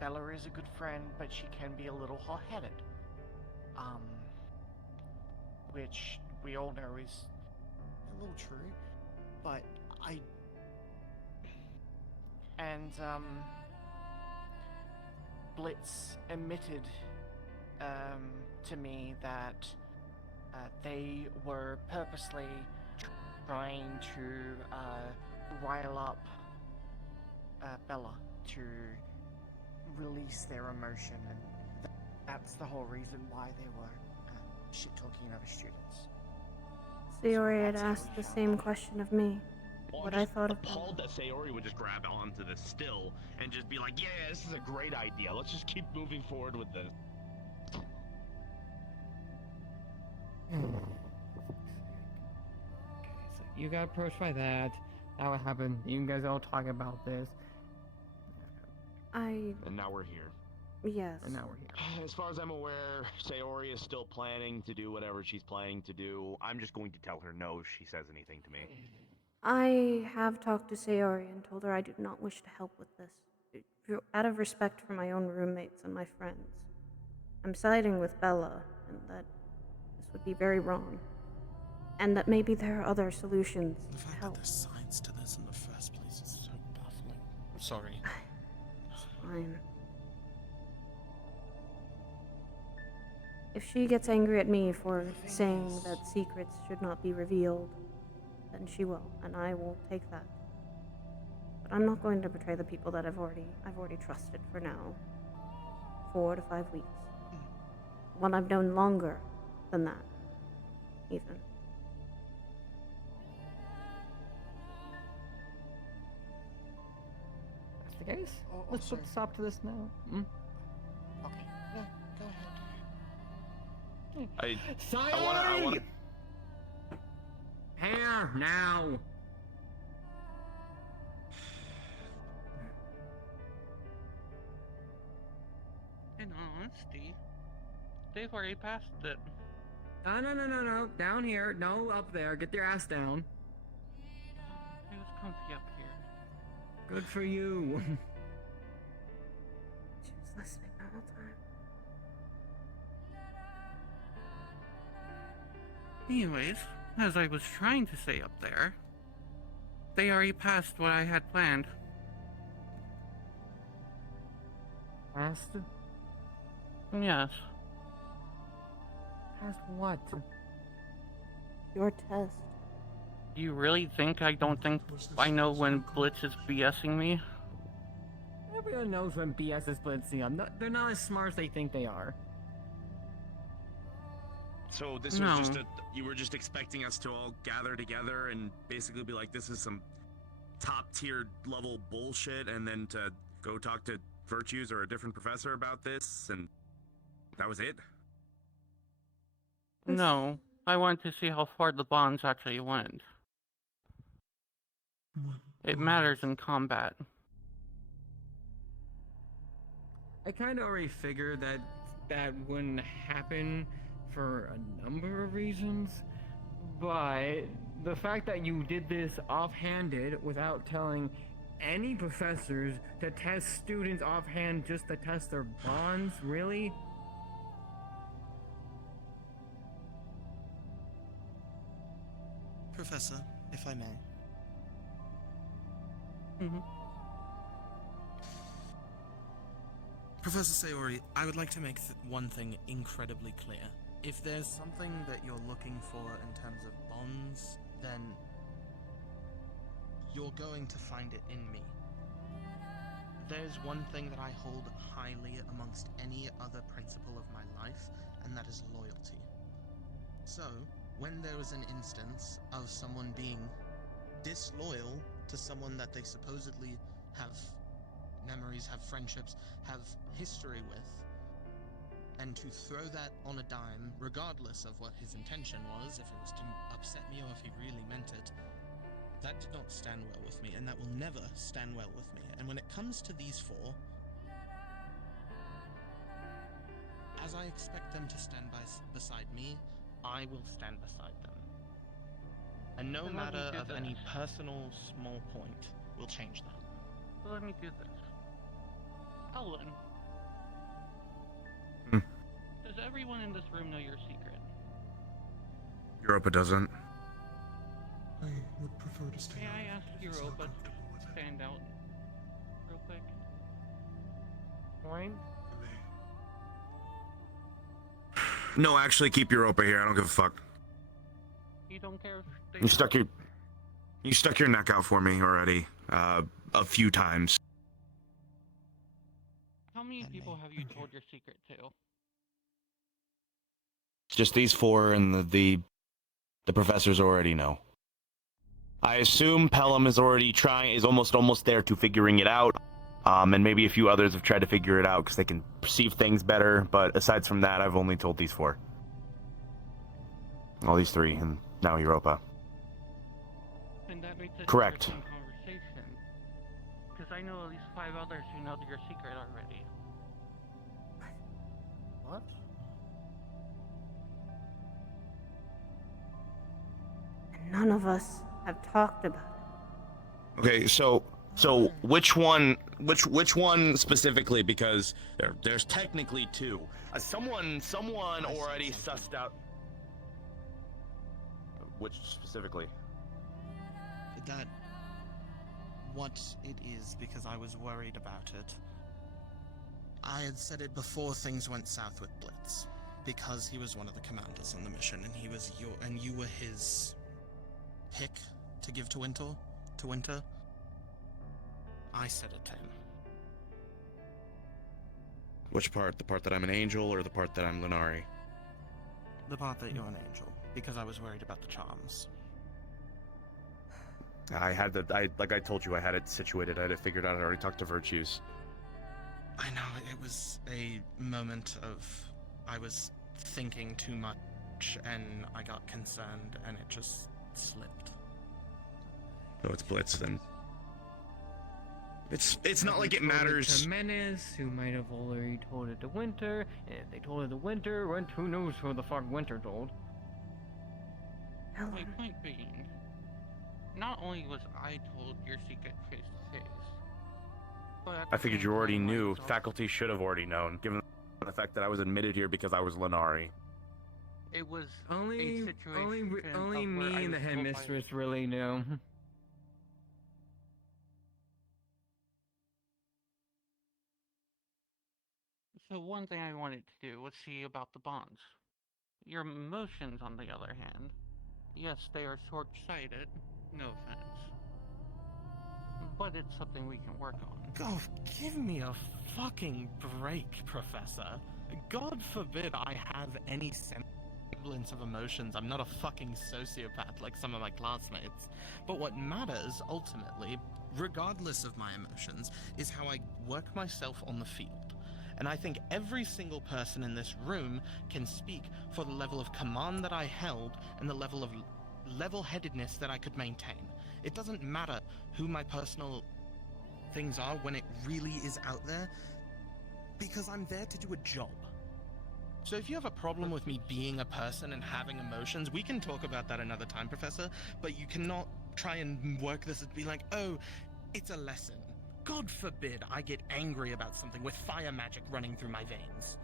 Bella is a good friend, but she can be a little hot-headed. Which we all know is a little true, but Blitz admitted to me that they were purposely trying to rile up Bella to release their emotion, and that's the whole reason why they were shit-talking other students. Sayori had asked the same question of me. What I thought of appalled that Sayori would just grab onto this still and just be like, yeah, this is a great idea. Let's just keep moving forward with this. So you got approached by that. Now what happened? You guys all talk about this. And now we're here. Yes. And now we're here. As far as I'm aware, Sayori is still planning to do whatever she's planning to do. I'm just going to tell her no if she says anything to me. I have talked to Sayori and told her I do not wish to help with this, out of respect for my own roommates and my friends. I'm siding with Bella, and that this would be very wrong, and that maybe there are other solutions The to fact help. that there's signs to this in the first place is so baffling. I'm sorry. It's fine. If she gets angry at me for saying that secrets should not be revealed, then she will, and I will take that. But I'm not going to betray the people that I've already trusted for now. 4 to 5 weeks. One I've known longer than that, even. That's the case. Let's put a stop to this now. Okay, yeah, go ahead. I wanna... Here, now! In honesty, they've already passed it. No. Down here. No, up there. Get your ass down. It was comfy up here. Good for you. She was listening the whole time. Anyways, as I was trying to say up there, they already passed what I had planned. Passed? Yes. Passed what? Your test. You really think I don't think I know when Blitz is BSing me? Everyone knows when BS is blitzing them. They're not as smart as they think they are. So this was just you were just expecting us to all gather together and basically be like, this is some top tier level bullshit, and then to go talk to Virtues or a different professor about this, and that was it? No, I wanted to see how far the bonds actually went. It matters in combat. I kind of already figured that that wouldn't happen for a number of reasons, but the fact that you did this offhanded without telling any professors to test students offhand just to test their bonds, really? Professor, if I may. Professor Sayori, I would like to make one thing incredibly clear. If there's something that you're looking for in terms of bonds, then you're going to find it in me. There's one thing that I hold highly amongst any other principle of my life, and that is loyalty. So, when there was an instance of someone being disloyal to someone that they supposedly have memories, have friendships, have history with, and to throw that on a dime, regardless of what his intention was, if it was to upset me or if he really meant it, that did not stand well with me, and that will never stand well with me. And when it comes to these four, as I expect them to stand beside me, I will stand beside them. And no Then let me matter do of any this. personal small point will change that. So let me do this. Elwin. Hmm. Does everyone in this room know your secret? Europa doesn't. I would prefer to stay May out I of ask it if he's not Europa to comfortable with it. stand out real quick? Wayne? No, actually, keep Europa here. I don't give a fuck. You don't care if they You stuck your neck out for me already, a few times. How many people have you told your secret to? It's just these four, and the professors already know. I assume Pelham is almost there to figuring it out. And maybe a few others have tried to figure it out because they can perceive things better, but aside from that, I've only told these four. All these three, and now Europa. And that makes it Correct. an interesting conversation. Because I know at least 5 others who know your secret already. What? And none of us have talked about it. Okay, so which one specifically? Because there's technically two. Someone already sussed out. Which specifically? That what it is, because I was worried about it. I had said it before things went south with Blitz, because he was one of the commanders on the mission, and you were his pick to give to Winter. I said it to him. Which part? The part that I'm an angel, or the part that I'm Lunari? The part that you're an angel, because I was worried about the charms. Like I told you, I had it situated, I had it figured out, I already talked to Virtues. I know, it was a moment of, I was thinking too much, and I got concerned, and it just slipped. So it's Blitz, then. It's not like it matters. To Menace, who might have already told it to Winter, and if they told it to Winter, who knows who the fuck Winter told. My point being, not only was I told your secret face to face, but at I the figured same you already time, knew. myself, Faculty should have already known, given the fact that I was admitted here because I was Lunari. It was Only a situation only of where me I and the was told by- headmistress really knew. So one thing I wanted to do was see about the bonds. Your emotions, on the other hand, yes, they are short-sighted, no offense, but it's something we can work on. Oh, give me a fucking break, Professor. God forbid I have any semblance of emotions. I'm not a fucking sociopath like some of my classmates. But what matters, ultimately, regardless of my emotions, is how I work myself on the field. And I think every single person in this room can speak for the level of command that I held and the level of level-headedness that I could maintain. It doesn't matter who my personal things are when it really is out there, because I'm there to do a job. So if you have a problem with me being a person and having emotions, we can talk about that another time, Professor, but you cannot try and work this and be like, oh, it's a lesson. God forbid I get angry about something with fire magic running through my veins.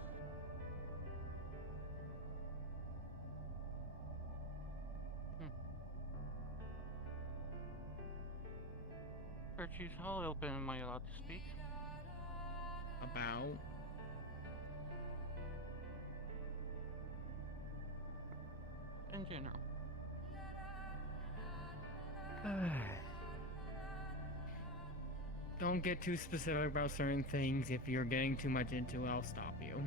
Virtues, how open am I allowed to speak? About? In general. Don't get too specific about certain things. If you're getting too much into it, I'll stop you.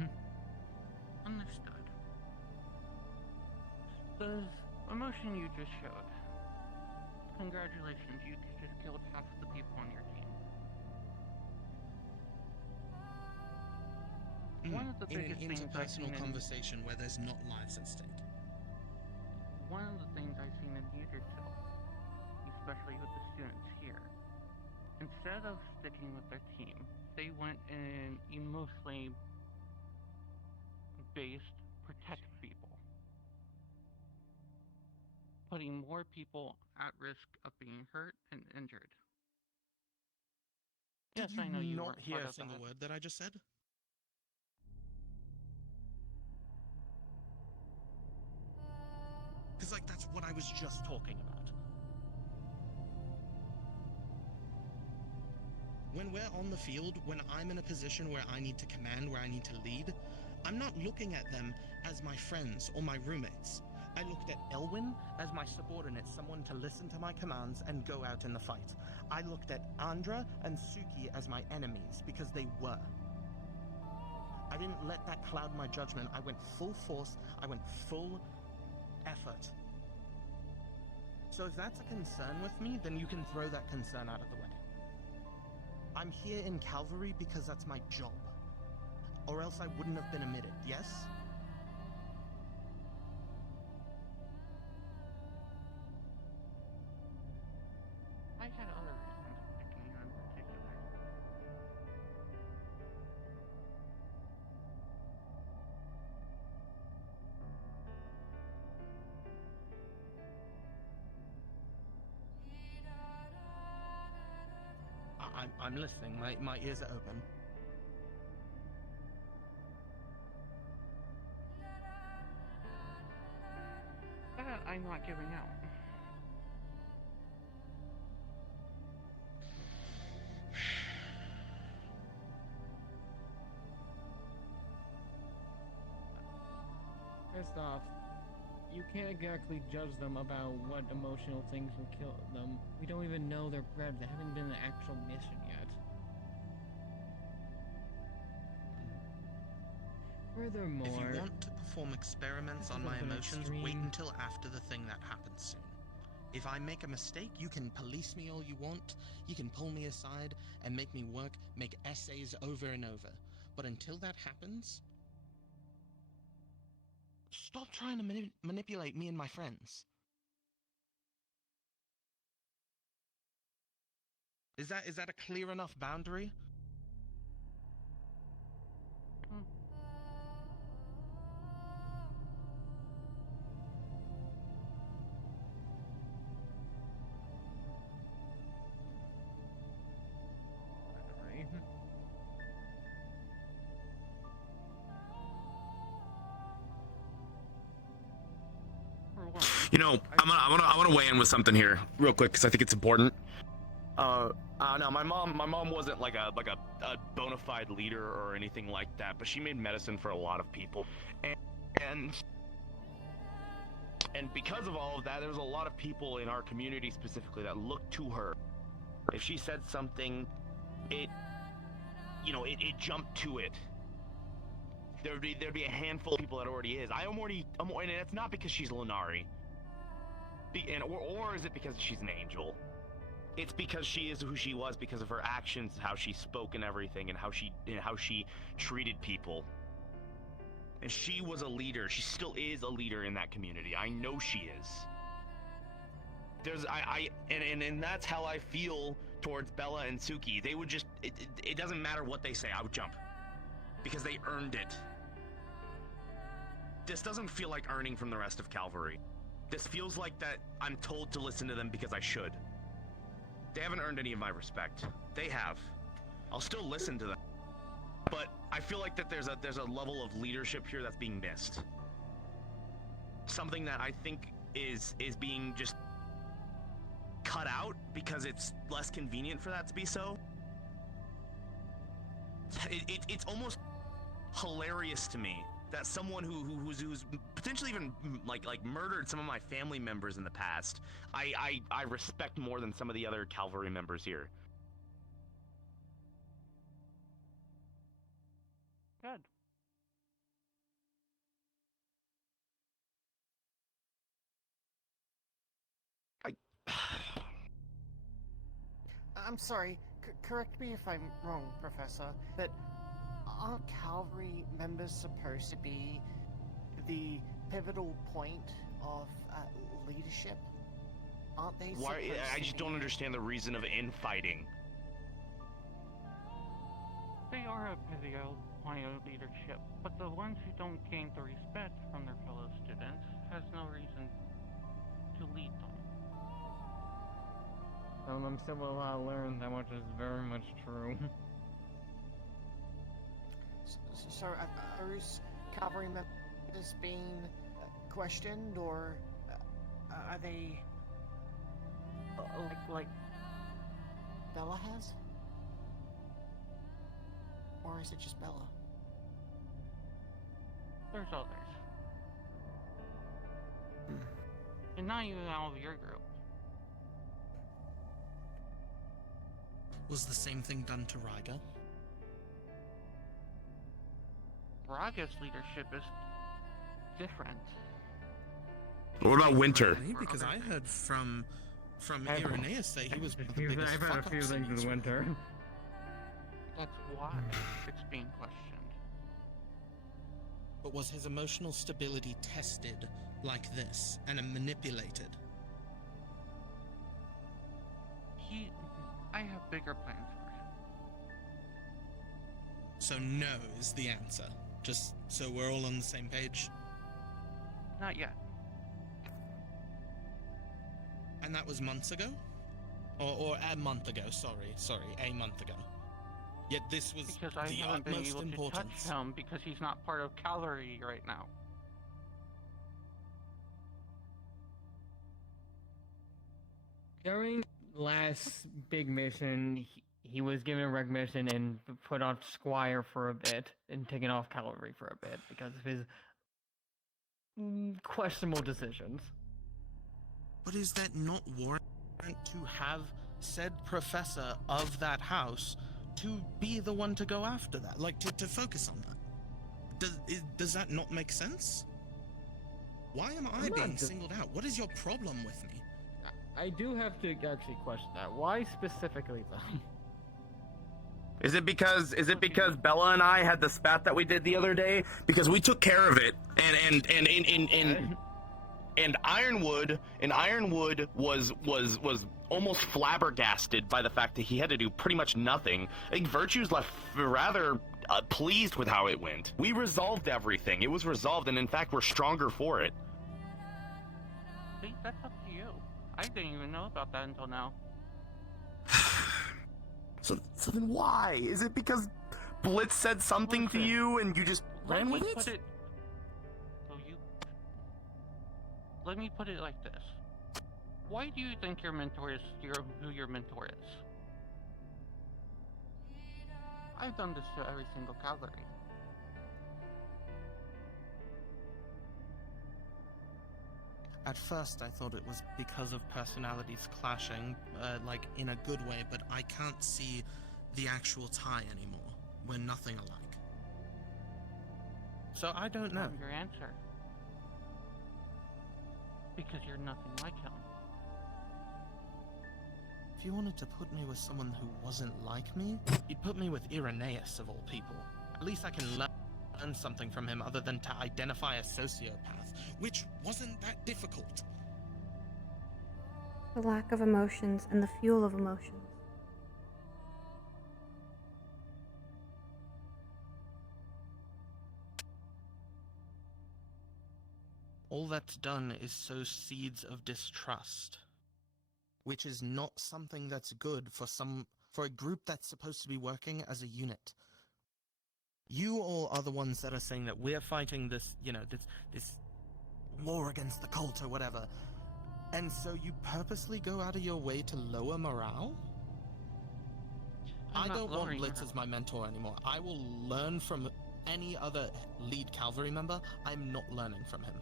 Understood. The emotion you just showed. Congratulations, you just killed half of the people on your team. One of the In an biggest things I've interpersonal seen conversation where there's not lives at stake. One of the things I've seen in leadership, especially with the students here, instead of sticking with their team, they went and emotionally based protect people, putting more people at risk of being hurt and injured. Did Yes, I know you not weren't hear part a of single that. word that I just said? Because, like, that's what I was just talking about. When we're on the field, when I'm in a position where I need to command, where I need to lead, I'm not looking at them as my friends or my roommates. I looked at Elwyn as my subordinate, someone to listen to my commands and go out in the fight. I looked at Andra and Suki as my enemies because they were. I didn't let that cloud my judgment. I went full force, I went full effort. So if that's a concern with me, then you can throw that concern out of the way. I'm here in Calvary because that's my job. Or else I wouldn't have been admitted, yes? I had other reasons for picking you in particular. I'm listening. My ears are open. I'm not giving out. First off, you can't exactly judge them about what emotional things will kill them. We don't even know their bread. They haven't been in an actual mission yet. Furthermore, If you want to perform experiments on my emotions, wait until after the thing that happens soon. If I make a mistake, you can police me all you want, you can pull me aside and make me work, make essays over and over. But until that happens, stop trying to manipulate me and my friends. Is that a clear enough boundary? You know, I want to weigh in with something here real quick because I think it's important. No, my mom wasn't like a bona fide leader or anything like that, but she made medicine for a lot of people, and because of all of that, there was a lot of people in our community specifically that looked to her. If she said something, it jumped to it. There'd be a handful of people that already is. And it's not because she's Lunari. Or is it because she's an angel? It's because she is who she was because of her actions, how she spoke and everything, and how she treated people. And she was a leader. She still is a leader in that community. I know she is. And that's how I feel towards Bella and Suki. They would just it doesn't matter what they say, I would jump. Because they earned it. This doesn't feel like earning from the rest of Calvary. This feels like that I'm told to listen to them because I should. They haven't earned any of my respect. They have. I'll still listen to them. But I feel like that there's a level of leadership here that's being missed. Something that I think is being just cut out because it's less convenient for that to be so. It's almost hilarious to me that someone who's potentially even like murdered some of my family members in the past, I respect more than some of the other cavalry members here. Good. I'm sorry, correct me if I'm wrong, Professor, but aren't cavalry members supposed to be the pivotal point of leadership? Aren't they? Why? I just don't understand the reason of infighting. They are a pivotal point of leadership, but the ones who don't gain the respect from their fellow students has no reason to lead them. I'm still a lot to learn. That much is very much true. So are those cavalry members being questioned, or are they like Bella has? Or is it just Bella? There's others. And not even all of your group. Was the same thing done to Ryga? Raga's leadership is different. What about Winter? Because I heard from I've- Irenaeus say he was the I've biggest had a fuck-up few things since with Winter. That's why it's being questioned. But was his emotional stability tested like this and manipulated? I have bigger plans for him. So no is the answer. Just so we're all on the same page. Not yet. And that was months ago? Or a month ago, sorry, a month ago. Yet this was Because I the haven't been utmost able to importance. touch him because he's not part of cavalry right now. During last big mission, he was given a reg mission and put on Squire for a bit and taken off cavalry for a bit because of his questionable decisions. But is that not warrant to have said professor of that house to be the one to go after that? Like, to focus on that? Does that not make sense? Why am I being singled out? What is your problem with me? I do have to actually question that. Why specifically, though? Is it because Bella and I had the spat that we did the other day? Because we took care of it, and Ironwood was almost flabbergasted by the fact that he had to do pretty much nothing. I think Virtue's left rather pleased with how it went. We resolved everything. It was resolved, and in fact, we're stronger for it. See, that's up to you. I didn't even know about that until now. So then why? Is it because Blitz said something to you and you just ran with it? Let me put it like this. Why do you think your mentor is who your mentor is? I've done this to every single cavalry. At first, I thought it was because of personalities clashing, like in a good way, but I can't see the actual tie anymore. We're nothing alike. So I don't know your answer. Because you're nothing like him. If you wanted to put me with someone who wasn't like me, you'd put me with Irenaeus of all people. At least I can learn something from him other than to identify a sociopath, which wasn't that difficult. The lack of emotions and the fuel of emotions. All that's done is sow seeds of distrust, which is not something that's good for a group that's supposed to be working as a unit. You all are the ones that are saying that we're fighting this, this war against the cult or whatever. And so you purposely go out of your way to lower morale? I don't want Blitz as my mentor anymore. I will learn from any other lead cavalry member, I'm not learning from him.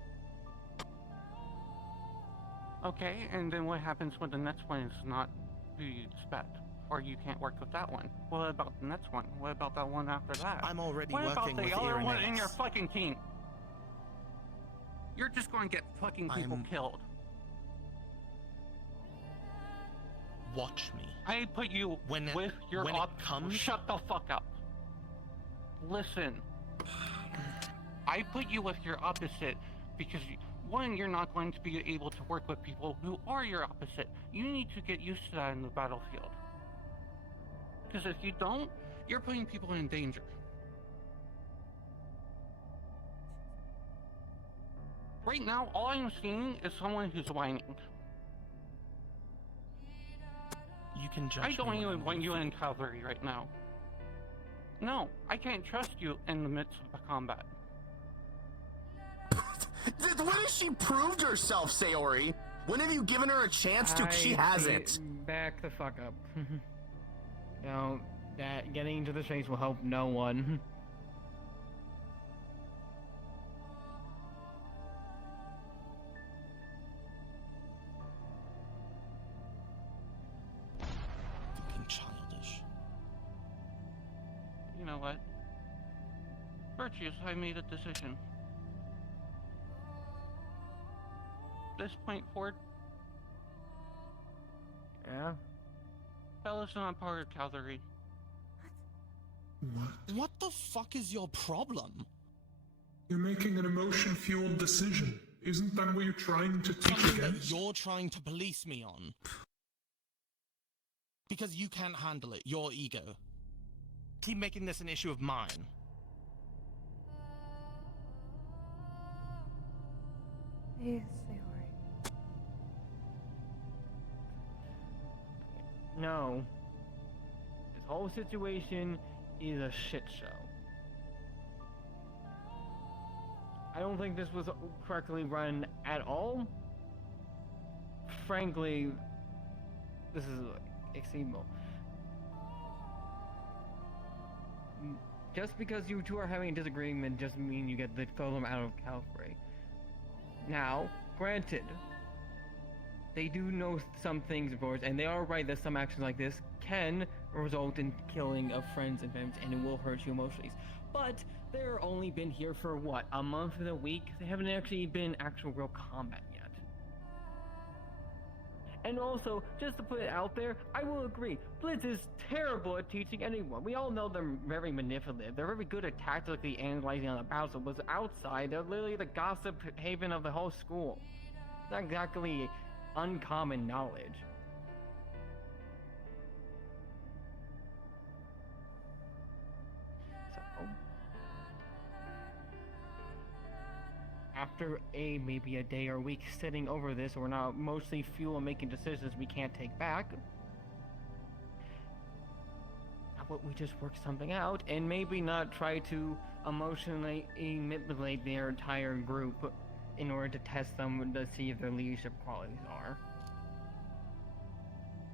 Okay, and then what happens when the next one is not who you expect? Or you can't work with that one? What about the next one? What about that one after that? I'm already what working about with the other one in Irenaeus. your fucking team? You're just going to get fucking people killed. Watch me. I put you with your comes. Shut the fuck up. Listen. I put you with your opposite because one, you're not going to be able to work with people who are your opposite. You need to get used to that in the battlefield. Because if you don't, you're putting people in danger. Right now, all I'm seeing is someone who's whining. You can judge I don't me even want you in cavalry right now. No, I can't trust you in the midst of the combat. When has she proved herself, Sayori? When have you given her a chance to? She hasn't. Back the fuck up. No, that getting into the chase will help no one. Fucking childish. You know what? Virtuous, I made a decision. This point forward, Yeah? Bella's not part of cavalry. What the fuck is your problem? You're making an emotion-fueled decision. Isn't that what you're trying to teach Something that against? you're trying to police me on. Because you can't handle it, your ego. Keep making this an issue of mine. Yes, No. This whole situation is a shit show. I don't think this was correctly run at all. Frankly, this is exceedable. Just because you two are having a disagreement doesn't mean you get to throw them out of cavalry. Now, granted, they do know some things, of course, and they are right that some actions like this can result in killing of friends and family, and it will hurt you emotionally. But they're only been here for what, a month and a week? They haven't actually been actual real combat yet. And also, just to put it out there, I will agree, Blitz is terrible at teaching anyone. We all know they're very manipulative. They're very good at tactically analyzing on the battlefield, but outside, they're literally the gossip haven of the whole school. Not exactly uncommon knowledge. So, after maybe a day or a week sitting over this, we're now mostly fuel and making decisions we can't take back. How about we just work something out and maybe not try to emotionally manipulate their entire group in order to test them to see if their leadership qualities are.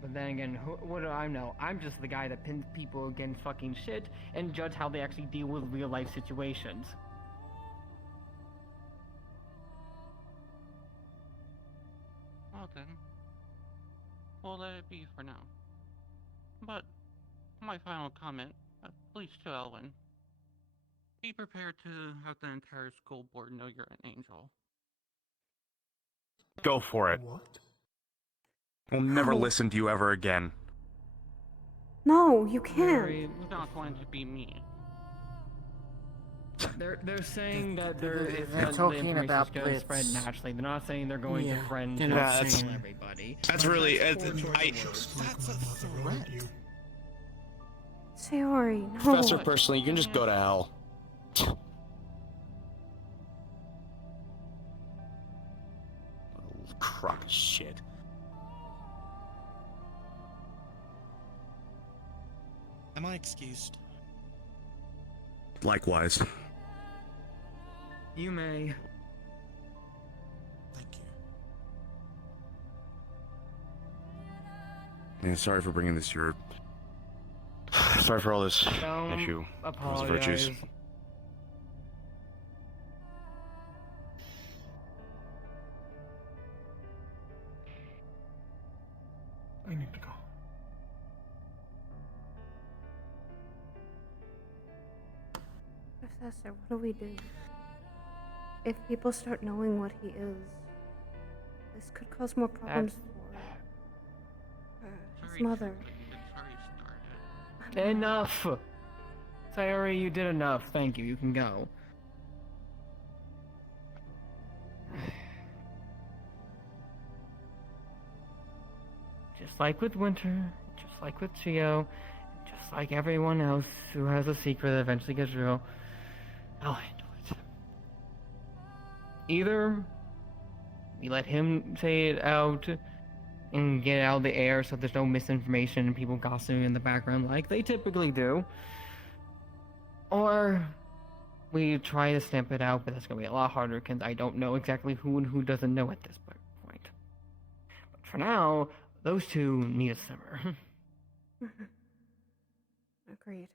But then again, what do I know? I'm just the guy that pins people against fucking shit and judge how they actually deal with real life situations. Well then, we'll let it be for now. But, my final comment, please to Elwin. Be prepared to have the entire school board know you're an angel. Go for it. What? I'll never How? listen to you ever again. No, you can't. It's not going to be me. They're saying that They're the talking information's about gonna Blitz. spread naturally. They're not saying they're going to friend they're not tell saying- everybody. That's really. That's a threat. Sayori, no. Professor, personally, you can just go to hell. Crock of shit. Am I excused? Likewise. You may. Thank you. Man, sorry for bringing this to your... Sorry for all this Don't issue. apologize. Virtues. Professor, what do we do? If people start knowing what he is, this could cause more problems for his mother. Enough! Sayori, you did enough. Thank you. You can go. Just like with Winter, just like with Chio, just like everyone else who has a secret that eventually gets real, I'll handle it. Either we let him say it out and get it out of the air so there's no misinformation and people gossiping in the background like they typically do, or we try to stamp it out, but that's going to be a lot harder because I don't know exactly who and who doesn't know at this point. But for now, those two need a simmer. Agreed.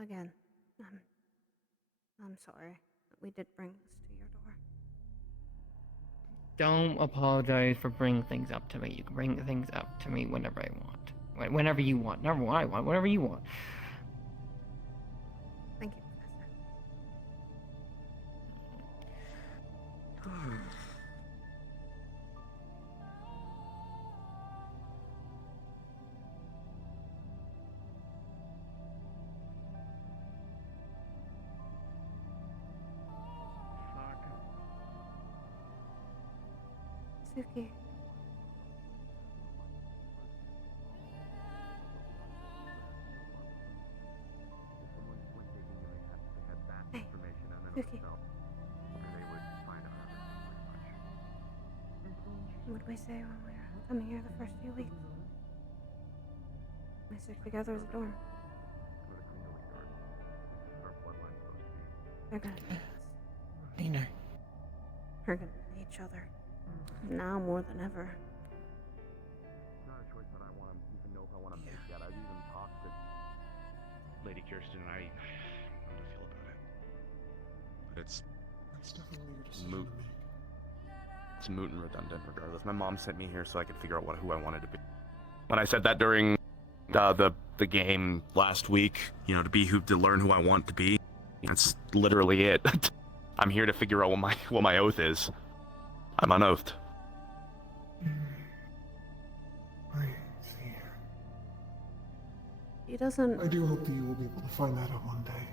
Again, I'm sorry that we did bring this to your door. Don't apologize for bringing things up to me. You can bring things up to me whenever I want. Whenever you want. Never what I want, whenever you want. Thank you, Professor. Suki. Hey, Suki. What did we say when we were coming here the first few weeks? We stick together as a dorm. They're gonna need us. I know. We're gonna need each other. Now more than ever. Not a choice that I want to even know if I want to make yet. I've even talked to Lady Kirsten and I don't know how to feel about it. But it's definitely your decision moot. to make. It's moot and redundant regardless. My mom sent me here so I could figure out who I wanted to be. When I said that during the game last week, you know, to learn who I want to be, that's literally it. I'm here to figure out what my oath is. I'm unoathed. I see. He doesn't. I do hope that you will be able to find that out one day.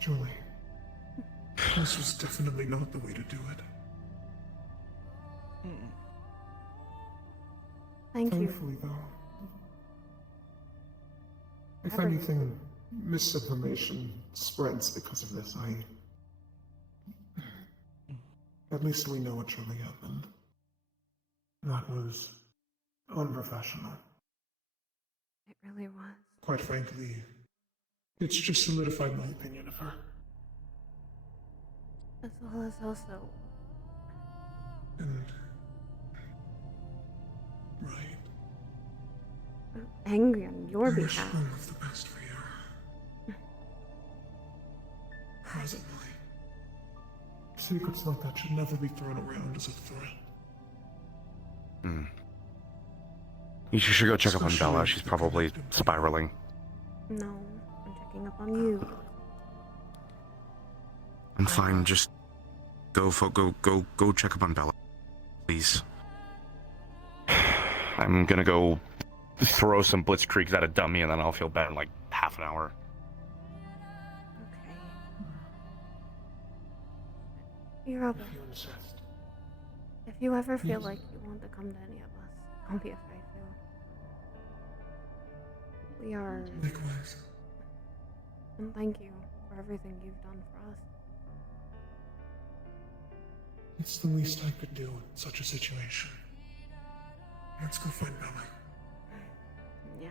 Julie. This was definitely not the way to do it. Thank you. Thankfully, though. If anything, misinformation spreads because of this. At least we know what truly happened. That was unprofessional. It really was. Quite frankly, it's just solidified my opinion of her. As well as also. And. Right. I'm angry on your I wish behalf. all of the best for you. Presently. Secrets like that should never be thrown around as a threat. You should go check up on Bella. She's probably spiraling. No, I'm checking up on you. I'm fine. Just go check up on Bella, please. I'm gonna go throw some blitzkrieks at a dummy, and then I'll feel better in like half an hour. You're open. If you ever feel like you want to come to any of us, don't be afraid to. We are. Likewise. And thank you for everything you've done for us. It's the least I could do in such a situation. Let's go find Bella. Yeah,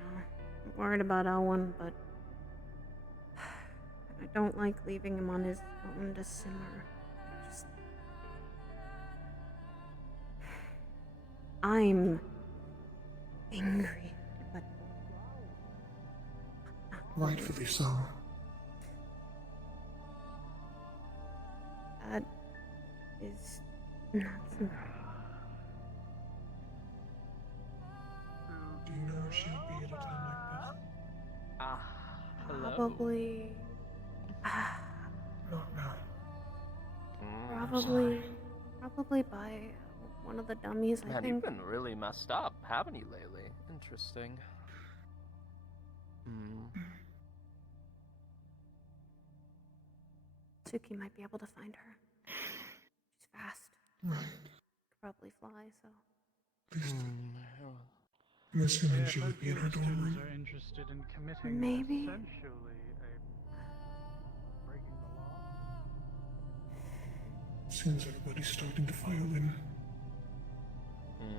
I'm worried about Owen, but I don't like leaving him on his own to simmer. I'm angry, but rightfully so. That is not something. Do you know where she'll be at a time like this? Hello? Probably. Not now. Probably by one of the dummies, I Man, think. you've been really messed up, haven't you, lately? Interesting. Suki might be able to find her. She's fast. Right. Could probably fly, so. I'm assuming she would be in her dorm room. Are interested in committing Maybe. essentially a breaking the law. Seems everybody's starting to file in.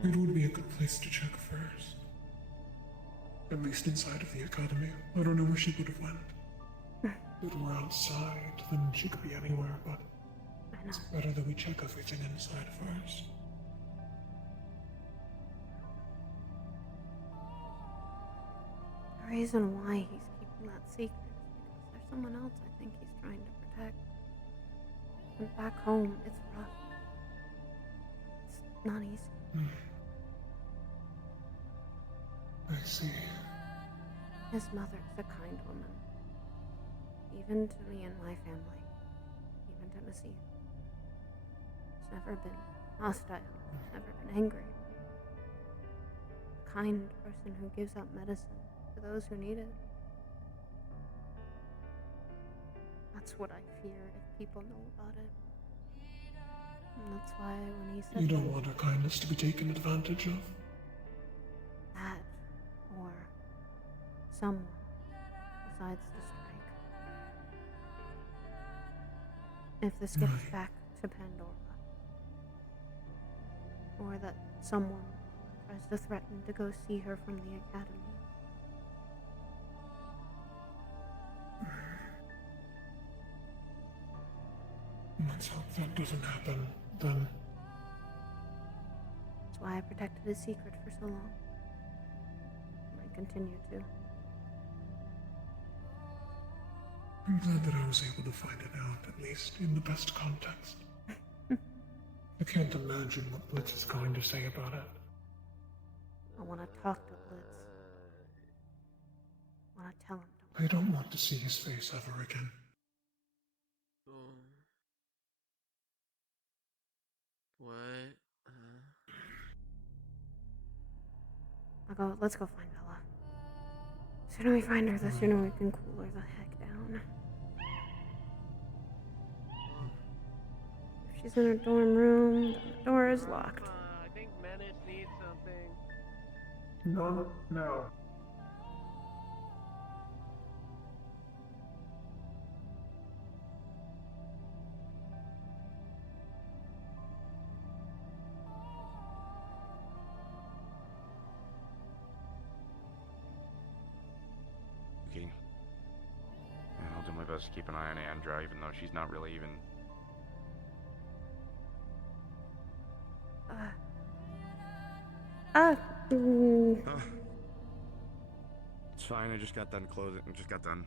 It would be a good place to check first. At least inside of the academy. I don't know where she would have went. If we're outside, then she could be anywhere, but it's better that we check everything inside first. The reason why he's keeping that secret is because there's someone else I think he's trying to protect. And back home, it's rough. It's not easy. I see. His mother's a kind woman. Even to me and my family. Even to Missy. She's never been hostile. Never been angry. A kind person who gives out medicine to those who need it. That's what I fear if people know about it. And that's why when he said You don't want her kindness to be taken advantage of? that, or someone decides to strike. If this gets back to Pandora, or that someone tries to threaten to go see her from the academy. Let's hope that doesn't happen, then. That's why I protected his secret for so long. And I continue to. I'm glad that I was able to find it out, at least in the best context. I can't imagine what Blitz is going to say about it. I want to talk to Blitz. I want to tell him. I don't want to see his face ever again. What? Let's go find Bella. The sooner we find her, the sooner we can cool her the heck down. If she's in her dorm room, then the door is locked. I think Menace needs something. No. Okay. And I'll do my best to keep an eye on Andra, even though she's not really even. It's fine. I just got done closing. I just got done.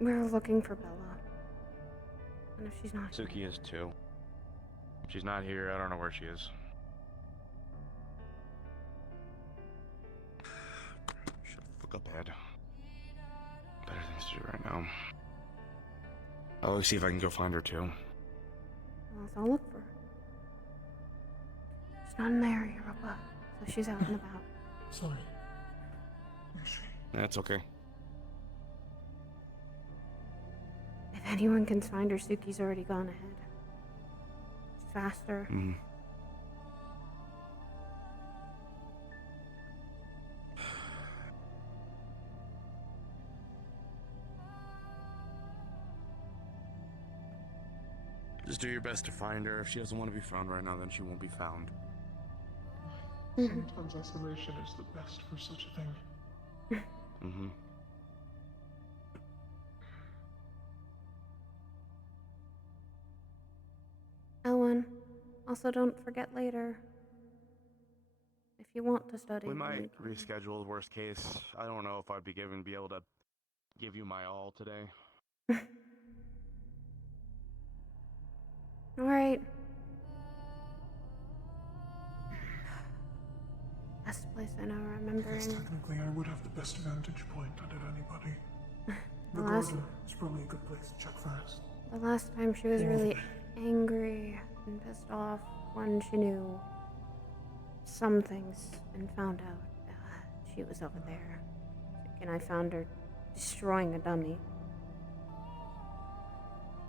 We're looking for Bella. And if she's not Suki is too. If she's not here, I don't know where she is. Shut the fuck up, Ed. Better things to do right now. I'll see if I can go find her too. well, so I'll look for her. She's not in the area, Europa, so she's out and about. Sorry. That's okay. If anyone can find her, Suki's already gone ahead. She's faster. Just do your best to find her. If she doesn't want to be found right now, then she won't be found. Sometimes isolation is the best for such a thing. Mm-hmm. Ellen, also don't forget later. If you want to study. We then might can. reschedule. Worst case, I don't know if I'd be able to give you my all today. Alright. Best place I know remembering. Because technically I would have the best vantage point out of anybody. The The last- garden is probably a good place to check first. The last time she was really angry and pissed off when she knew some things and found out she was over there. And I found her destroying a dummy.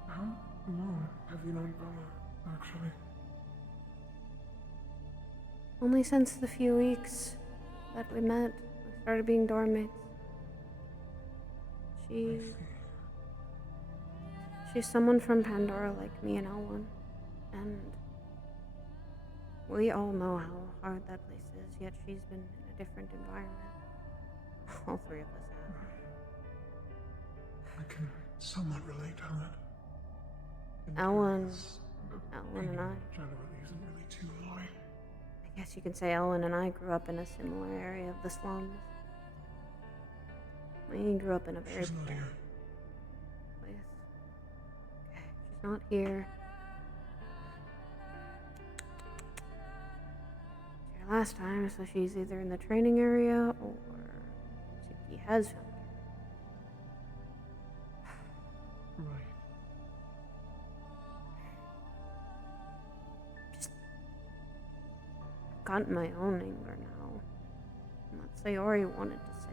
How long have you known Bella, actually? Only since the few weeks that we met, we started being dorm mates. She's someone from Pandora like me and Elwyn, and we all know how hard that place is, yet she's been in a different environment. All three of us have. I can somewhat relate, Helen. Elwyn and I. Generally isn't really too high. I guess you could say Elwyn and I grew up in a similar area of the slums. We grew up in a very She's not here. place. Okay, she's not here. It's her last time, so she's either in the training area or Suki has found her. Right. I've gotten my own anger now. And that Sayori wanted to say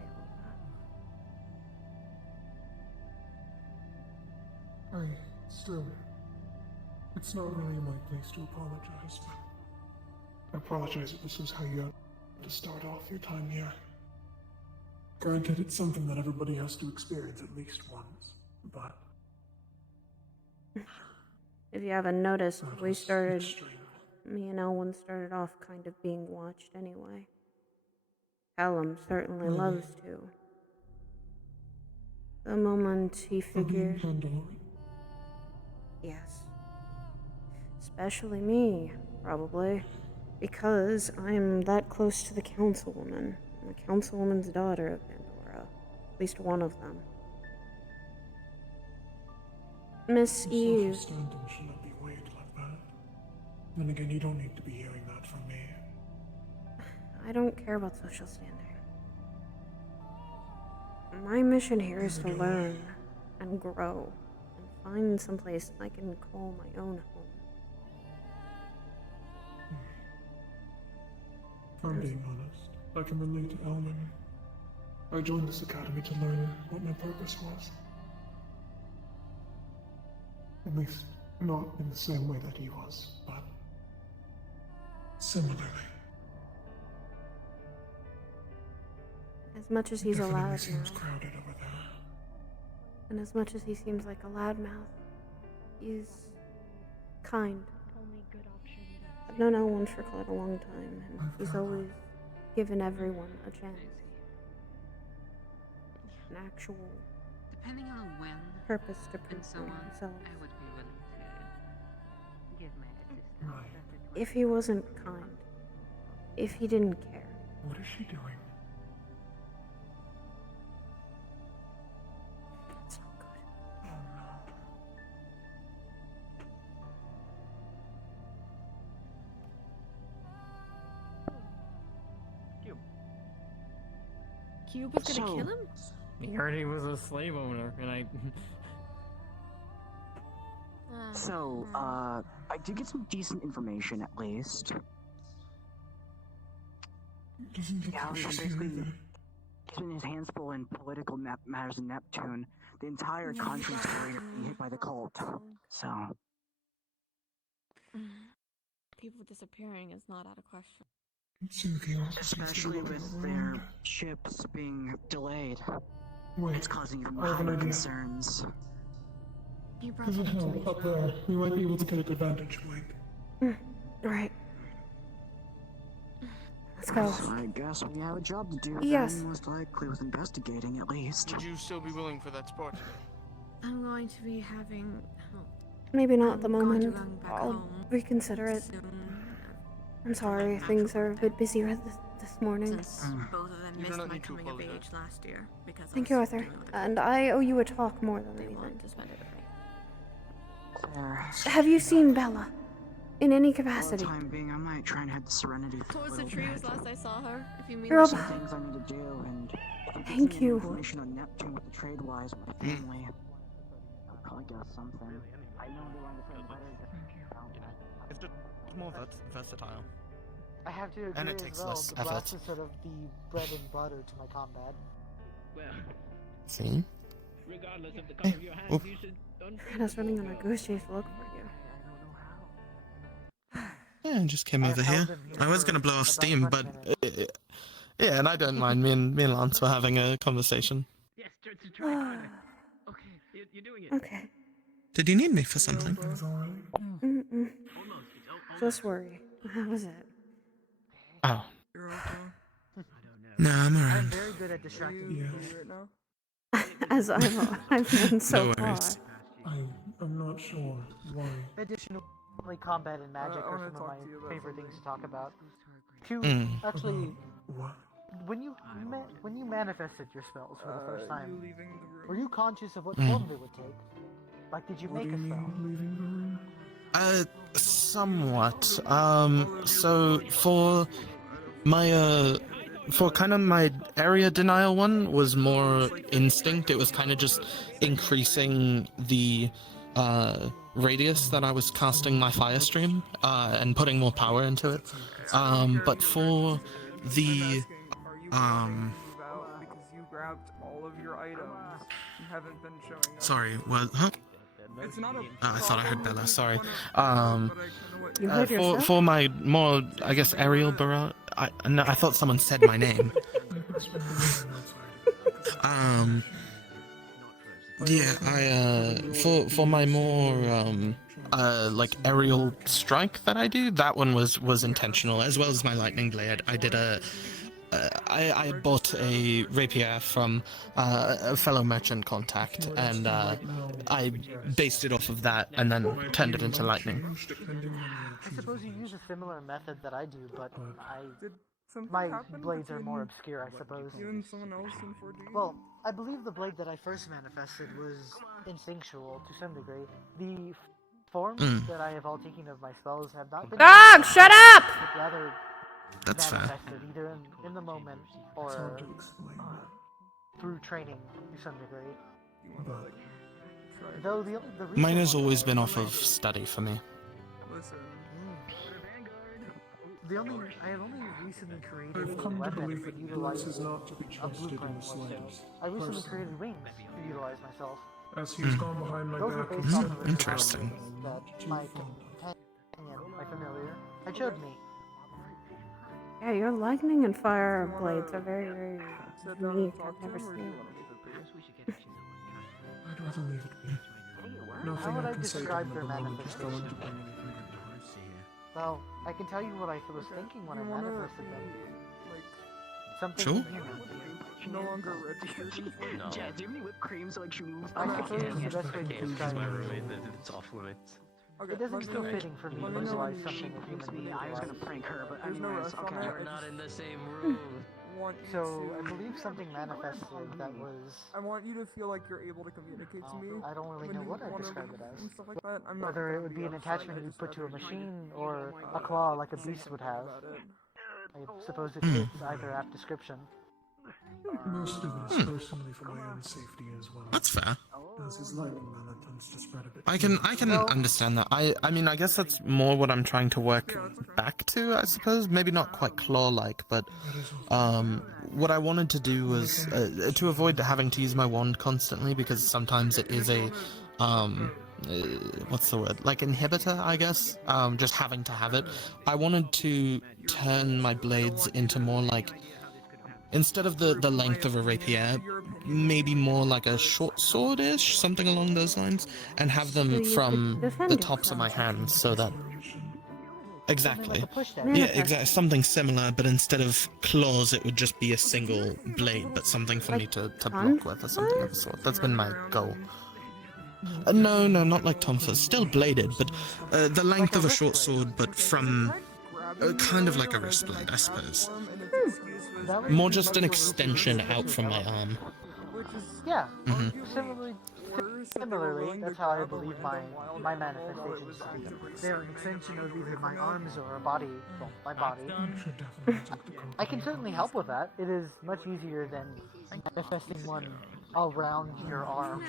all that. It's not really my place to apologize, but I apologize if this is how you had to start off your time here. Granted, it's something that everybody has to experience at least once, but... If you haven't noticed, me and Elwyn started off kind of being watched anyway. Callum certainly loves to. The moment he figured... Yes. Especially me, probably. Because I'm that close to the councilwoman. I'm the councilwoman's daughter of Pandora. At least one of them. Miss Eve. Social standing should not be weighed like that. Then again, you don't need to be hearing that from me. I don't care about social standing. My mission here is to learn and grow and find someplace I can call my own home. If I'm being honest, I can relate to Elman. I joined this academy to learn what my purpose was. At least, not in the same way that he was, but similarly. As much as he's a Definitely loudmouth, seems crowded over there. and as much as he seems like a loudmouth, he's kind. I've known Elwyn for quite a long time, and he's always given everyone a chance. An actual Depending on when purpose to prove and so on, themselves. I would be willing to give my assistance. If he wasn't kind, if he didn't care. What is she doing? That's not good. Oh no. Cube was gonna kill him? He heard he was a slave owner, and I. So, I did get some decent information at least. Yeah, basically, he's been his hands full in political matters in Neptune. The entire country's being hit by the cult. So. People disappearing is not out of question. Especially with their ships being delayed. Wait, it's causing even I have an higher idea. concerns. There's a hill up there. We might be able to get a good vantage point. Right. Let's go. So I guess we have a job to do Yes. then, most likely with investigating at least. Would you still be willing for that sport today? I'm going to be having. Maybe not at the I'm going to moment. run back I'll home reconsider it. soon. I'm sorry, things are a bit busier this morning. Since both of them missed my coming of age last year because Thank I you, was Arthur. dealing with a And I owe you a talk more than they anything. wanted to spend it with me. Have you seen Bella? in any For the capacity. time being, I might try and head to Serenity for a Towards the little tree bit. was last I saw her. If you mean Girl, There's some things I need to do, and if you give Thank me you. any information on Neptune with the trade wise with my family, I'll probably get us something. I know they want to send better just found that. It's just more versatile. I have to agree And it as takes well. less The effort. blast is sort of the bread and butter to my combat. Well, See? regardless of the color of your hands, you should Hannah's running on a goose chase to look for you. Yeah, I just came over here. I was gonna blow off steam, but yeah, and I don't mind. Me and Lance were having a conversation. Yes, to try harder. Okay, you're doing it. Okay. Did you need me for something? Mm-mm. Just worry. How was it? Oh. No, I'm I'm around. very good at distracting people right now. As I've done so No far. worries. I'm not sure why. Additionally, combat and magic are some of my favorite things to talk about. Actually, when you manifested your spells for the first time, were you conscious of what form they would take? Like, did you make a spell? Somewhat. So for my for kind of my area denial one was more instinct. It was kind of just increasing the radius that I was casting my fire stream and putting more power into it. But for the because you grabbed all of your items. You haven't been showing up. sorry, what? Huh? It's not a I thought I heard Bella. Sorry. You heard yourself? For my more, I guess, aerial barrage. No, I thought someone said my name. Yeah, for my more like aerial strike that I do, that one was intentional, as well as my lightning blade. I did I bought a rapier from a fellow merchant contact, and I based it off of that, and then turned it into lightning. I suppose you use a similar method that I do, but my blades are more obscure, I suppose. You and someone else in 4D? Well, I believe the blade that I first manifested was instinctual to some degree. The forms that I have all taken of my spells have not been. Dog, shut up! But rather That's fair. manifested either in the moment or through training to some degree. Though the reason Mine has why always been off of study for me. Listen. I have only recently created I've a come to weapon believe that that this utilizes is not to be a trusted in blueprint. the slightest. I recently Personally. created wings to utilize myself. As he's gone behind my Those were back and based off said of a Interesting. that my companion, my familiar, had showed me. Yeah, your lightning and fire blades are very, very unique. I've never seen them. I'd rather leave it be. How Nothing would I I can say to describe him their at the moment is going to manifestation? bring anything good. Well, I can tell you what I was thinking when I manifested them. Something Sure. inhuman. No longer registered in 4D? Yeah, do you have any whipped cream so like she moves? I suppose the best way to describe it. It's off limits. It doesn't feel fitting for me to visualize something a human being Yeah, I was gonna utilizes. prank her, but There's no anyways, rush on okay. it. We're not in the same room. Want you So to- I believe something manifested that was. I want you to feel like you're able to communicate to me. I don't really when know you what I'd wanna describe leave it as. and stuff like that. I'm not Whether gonna it would be an upfront, attachment I you just put to a rather you machine be, or like, a claw like a beast would have. about it. I suppose it fits either apt description. Most of it is personally for my own safety as well. That's fair. As his lightning mana tends to spread a bit. I can understand that. I mean, I guess that's more what I'm trying to work back to, I suppose. Maybe not quite claw-like, but what I wanted to do was to avoid having to use my wand constantly, because sometimes it is a what's the word? Like inhibitor, I guess. Just having to have it. I wanted to turn my blades into more like, instead of the length of a rapier, maybe more like a short sword-ish, something along those lines, and have So them you from could defend the tops of my yourself. hands, so that... Exactly. Like a push down. Yeah, Manifest. exactly. Something similar, but instead of claws, it would just be a single blade, but something for me to block with, or something of the sort. That's been my goal. No, not like Tonfa's. Still bladed, but the length of a short sword, but from kind of like a wrist blade, I suppose. More just an extension out from my arm. which is Yeah. Mhm. Similarly, that's how I believe my manifestations to be. They're an extension of either my arms or a body, well, my body. I can certainly help with that. It is much easier than manifesting one around your arm.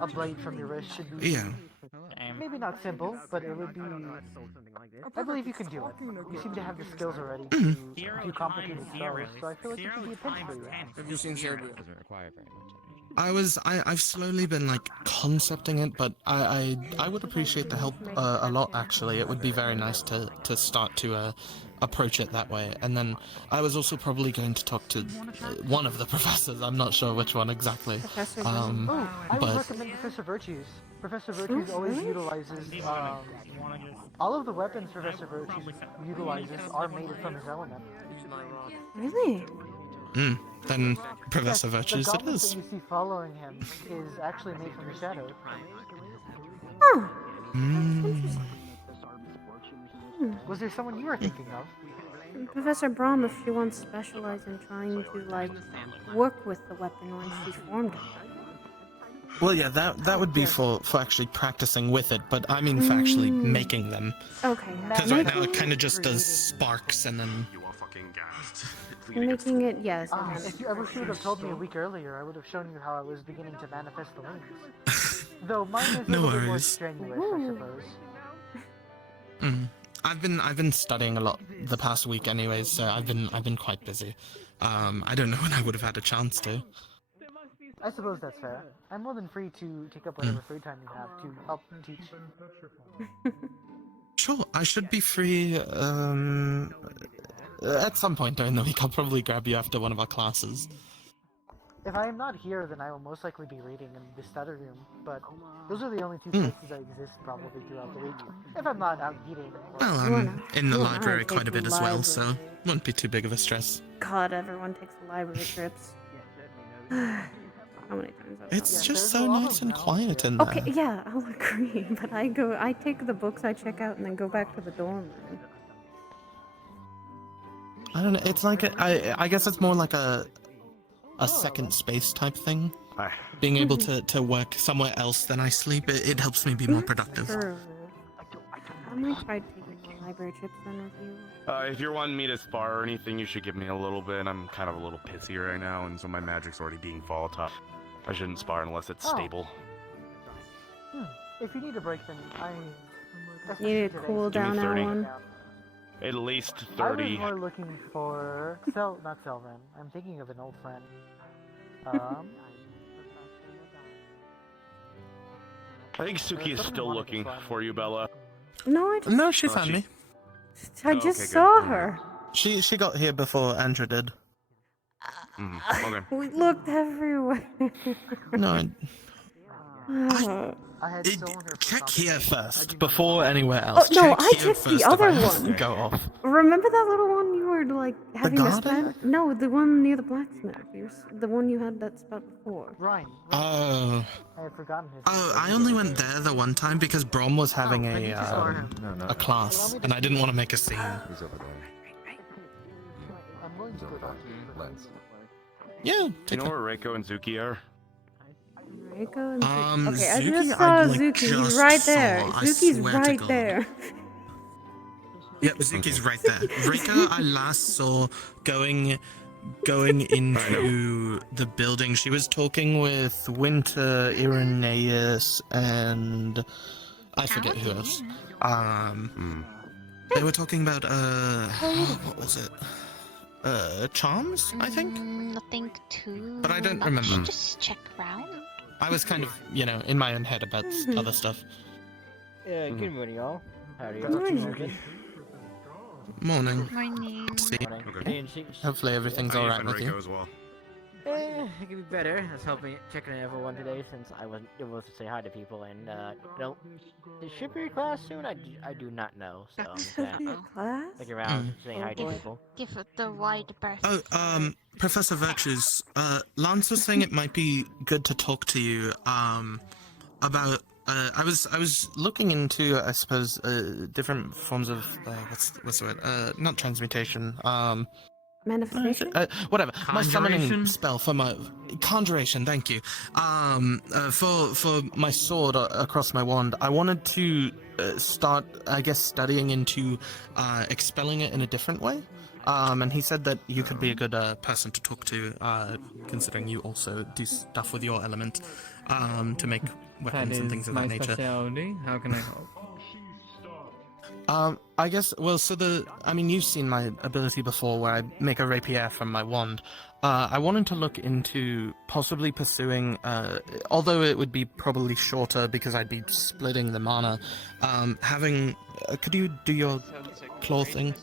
A blade from your wrist should be maybe not simple, but it would be. I believe you can do it. You seem to have the skills already to do complicated spells, so I feel like it could be a pinch for you. Have you seen Serbia? I've slowly been like concepting it, but I would appreciate the help a lot actually. It would be very nice to start to approach it that way. And then I was also probably going to talk to one of the professors. I'm not sure which one exactly. Professor I would recommend Professor Virtues. Professor Virtues always utilizes all of the weapons Professor Virtues utilizes are made from his element. Really? Then Professor Virtues the it is. that you see following him is actually made from the shadow. Oh. Was there someone you were thinking of? Professor Brahm, if she wants to specialize in trying to, like, work with the weapon once she's formed it. Well, yeah, that would be for actually practicing with it, but I mean for actually making them. Okay. Because right now it kind of just does sparks and then. Making it, yes. If you ever should have told me a week earlier, I would have shown you how I was beginning to manifest the wings. Though mine is a little bit more strenuous, I suppose. I've been studying a lot the past week, anyways. So I've been quite busy. I don't know when I would have had a chance to. I suppose that's fair. I'm more than free to take up whatever free time you have to help teach. Sure, I should be free. At some point during the week, I'll probably grab you after one of our classes. If I am not here, then I will most likely be reading in the study room, but those are the only two places I exist probably throughout the week. If I'm not out eating. Well, I'm in the library quite a bit as well, so won't be too big of a stress. God, everyone takes library trips. How many times have I It's done just so nice and quiet in there. Okay, yeah, I'll agree, but I take the books I check out and then go back to the dorm room. I don't know, it's like I guess it's more like a second space type thing. Being able to work somewhere else than I sleep, it helps me be more productive. True. I might try taking more library trips then with you. If you're wanting me to spar or anything, you should give me a little bit. I'm kind of a little pissy right now, and so my magic's already being volatile. I shouldn't spar unless it's stable. If you need a break, then You need to cool down that one. At least I 30. was more looking for not Selvan. I'm thinking of an old friend. I think Suki is still looking for you, Bella. No, she found me. I just saw her. She got here before Andrew did. Okay. We looked everywhere. No, check here first before anywhere else. Oh, no, check I here checked first the other if I have to one. Go off. Remember that little one you were like having the garden? spell? No, the one near the blacksmith. The one you had that spell before. Ryan. Oh. I had forgotten his Oh, I only went there the one time because Brom was having a class, and I didn't want to make a scene. He's over there. I'm willing to go talk to you. Yeah. Do you know where Reiko and Zuki are? Reiko and Zuki. Okay, I Zuki, just saw I, like, Zuki. He's just right there. saw, I Zuki's swear to right God. there. Yep, Zuki's right there. Reiko, I last saw going into the building. She was talking with Winter, Irenaeus, and I forget who else. They were talking about what was it? Charms, I think. Nothing too. But I don't much. remember. Just check around. I was kind of, in my own head about other stuff. Good morning, y'all. How are you? Good morning. Morning. Morning. See. Okay. Hopefully everything's alright with you. As well. It could be better. I was checking on everyone today since I wasn't able to say hi to people, and should be class soon. I do not know, so I'm class? looking around saying hi to people. Give it the wide berth. Oh, Professor Virtues, Lance was saying it might be good to talk to you, about, I was looking into, I suppose, different forms of, what's the word, not transmutation, Manifestation? Whatever. My summoning Conjuration? spell for my conjuration. Thank you. For my sword across my wand, I wanted to start, I guess, studying into expelling it in a different way. And he said that you could be a good person to talk to, considering you also do stuff with your element, to make weapons and things of that nature. Specialty. How can I help? I guess, well, you've seen my ability before where I make a rapier from my wand. I wanted to look into possibly pursuing, although it would be probably shorter because I'd be splitting the mana, could you do your claw thing?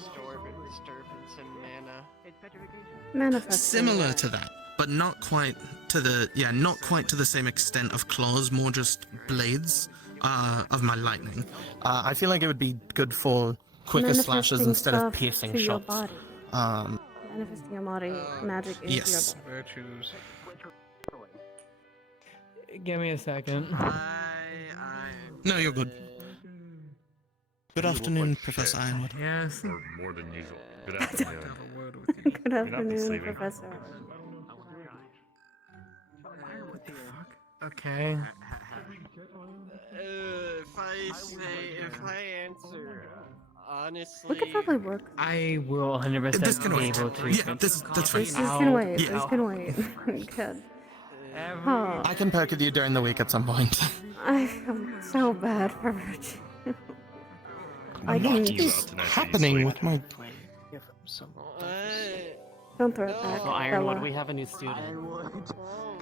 Manifestation. Similar to that, but not quite to the same extent of claws, more just blades. Of my lightning. I feel like it would be good for quicker slashes instead of piercing to shots. Your body. Manifesting your body, magic into yes. your body. Virtues. Give me a second. No, you're good. Good afternoon, Professor Ironwood. Yes. Or more than usual. Good afternoon. Good afternoon, Professor. What the fuck? Okay. If I answer, honestly, We could probably work. I will 100% This can be wait. able to. Yeah, that's fine. This can wait. This can wait. Good. Oh, I can perk with you during the week at some point. I feel so bad for Virtue. What is happening with my... Don't throw it back. So Ironwood, Bella. we have a new student. What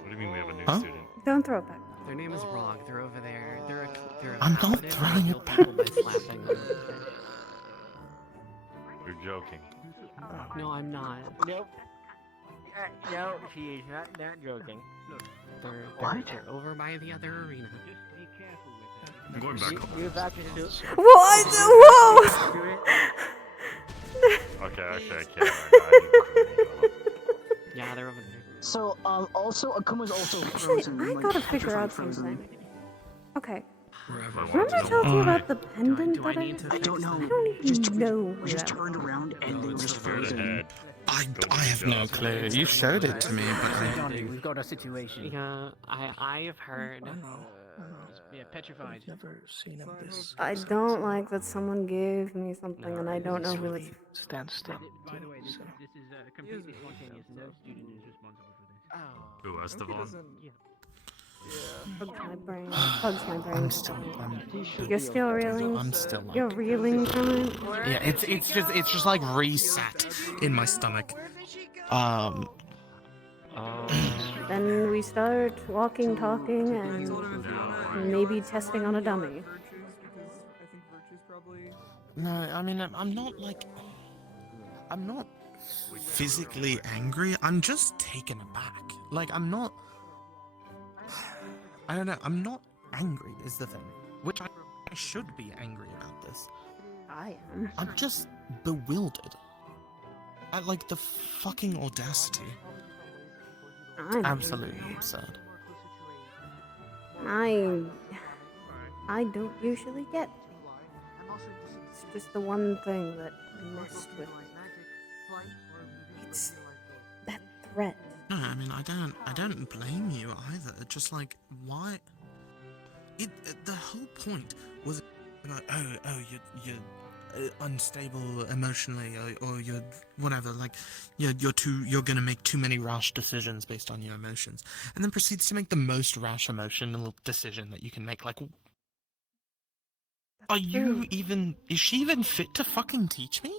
do you mean we have a new Huh? student? Don't throw it back. Their name is Rog. They're over there. They're I'm not paladin. throwing They it kill people by slapping them. You're joking. No, I'm not. Nope. No, she is not joking. They're over by the other arena. I'm going back home. You about to do What? Whoa! Okay, I can't. Yeah, they're over there. So, also, Akuma's also Actually, frozen. I like, gotta figure petrified out frozen. something. Okay. Wherever Remember I told you about the pendant that I don't know. I don't even know. We just turned around and they were just frozen. I have no clue. You showed it to me, but Johnny, we've got a situation. Yeah, I have heard. Yeah, petrified. Never seen him this. I don't like that someone gave me something and I don't know who it's. Stand still. By the way, this is completely spontaneous. No student is responsible for this. Who, Esteban? Bugs my brain. Bugs my brain. I'm You're still reeling? I'm still like... You're reeling from it? Yeah, it's just like reset in my stomach. Then we start walking, talking, and maybe testing on a dummy. No, I mean, I'm not physically angry. I'm just taken aback. Like, I don't know, I'm not angry is the thing. Which I should be angry about this. I am. I'm just bewildered. At, like, the fucking audacity. I'm Absolutely absurd. I don't usually get. It's just the one thing that messed with me. It's that threat. No, I mean, I don't blame you either. Just like, why? The whole point was about, you're unstable emotionally, or you're whatever. Like, you're gonna make too many rash decisions based on your emotions, and then proceeds to make the most rash emotional decision that you can make. Like, is she even fit to fucking teach me?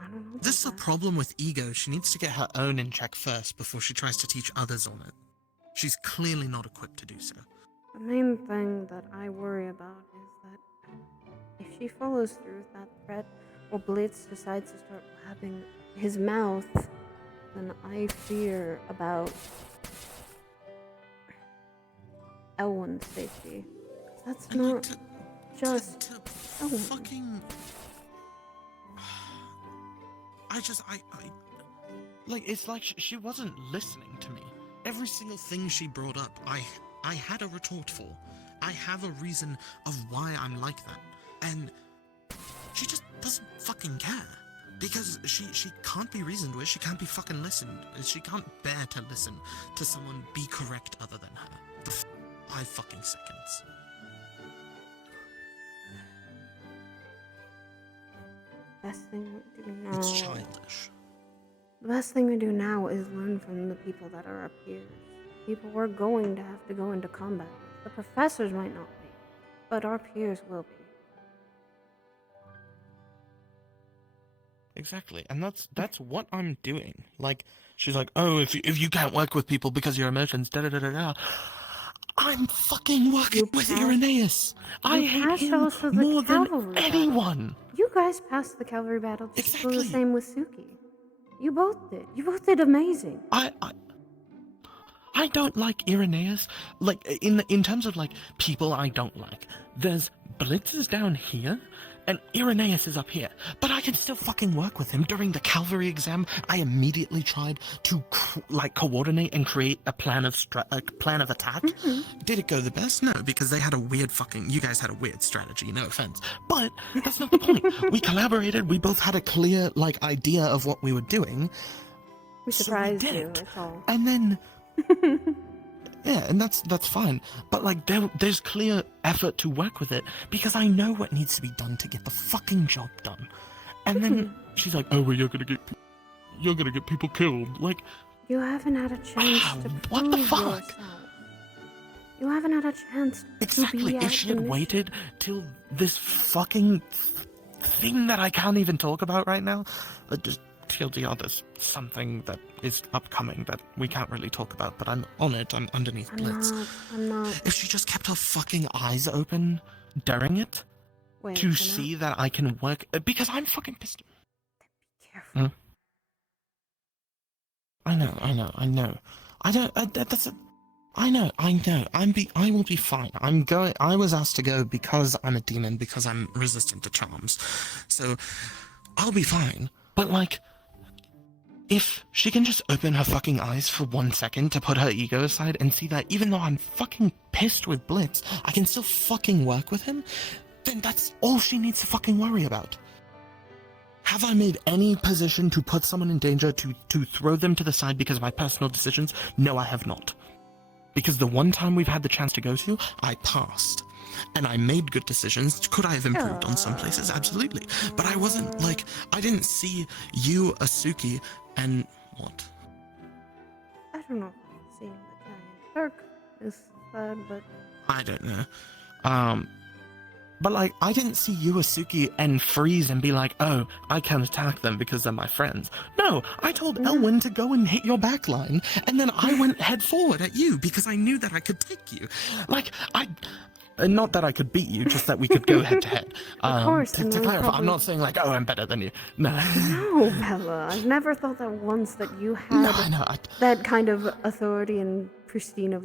I don't know. This is a problem with ego. She needs to get her own in check first before she tries to teach others on it. She's clearly not equipped to do so. The main thing that I worry about is that if she follows through with that threat, or Blitz decides to start blabbing his mouth, then I fear about Elwyn's safety. That's not just Elwyn. Fucking... Like, it's like she wasn't listening to me. Every single thing she brought up, I had a retort for. I have a reason of why I'm like that. And she just doesn't fucking care. Because she can't be reasoned with, she can't be fucking listened. She can't bear to listen to someone be correct other than her. 5 fucking seconds. Best thing we do now. It's childish. The best thing we do now is learn from the people that are our peers. People we're going to have to go into combat with. The professors might not be, but our peers will be. Exactly, and that's what I'm doing. Like, she's like, oh, if you can't work with people because of your emotions, da da da da da. I'm fucking working with Irenaeus. I hate him more than anyone. You guys passed the cavalry battle just for the same with Suki. You both did. You both did amazing. I don't like Irenaeus. Like, in terms of, like, people I don't like. There's Blitzes down here, and Irenaeus is up here. But I can still fucking work with him. During the cavalry exam, I immediately tried to, coordinate and create a plan of attack. Did it go the best? No, because they had a weird you guys had a weird strategy, no offense. But that's not the point. We collaborated, we both had a clear, idea of what we were doing. We surprised you, that's all. And then... yeah, and that's fine. But, there's clear effort to work with it, because I know what needs to be done to get the fucking job done. And then she's like, oh, well, you're gonna get people killed. Like... You haven't had a chance to what the prove fuck? yourself. You haven't had a chance Exactly. to be If she had waited till this fucking thing that I can't even talk about right now, just TLDR, there's something that is upcoming that we can't really talk about, but I'm on it. I'm underneath Blitz. I'm not. If she just kept her fucking eyes open during it to see that I can work, because I'm fucking pissed. Be careful. I know. I will be fine. I was asked to go because I'm a demon, because I'm resistant to charms. So, I'll be fine. But, if she can just open her fucking eyes for 1 second to put her ego aside and see that even though I'm fucking pissed with Blitz, I can still fucking work with him, then that's all she needs to fucking worry about. Have I made any position to put someone in danger, to throw them to the side because of my personal decisions? No, I have not. Because the one time we've had the chance to go to, I passed. And I made good decisions. Could I have improved on some places? Absolutely. But I wasn't, I didn't see you, Asuki, and what? I don't know if I've seen the giant shark is sad, but... I don't know. But, I didn't see you, Asuki, and freeze and be like, oh, I can't attack them because they're my friends. No, I told Elwyn to go and hit your backline, and then I went head forward at you because I knew that I could take you. Not that I could beat you, just that we could go head to head. Of course. To clarify, I'm not saying oh, I'm better than you. No. No, Bella. I've never thought that once that you had that kind of authority and pristine of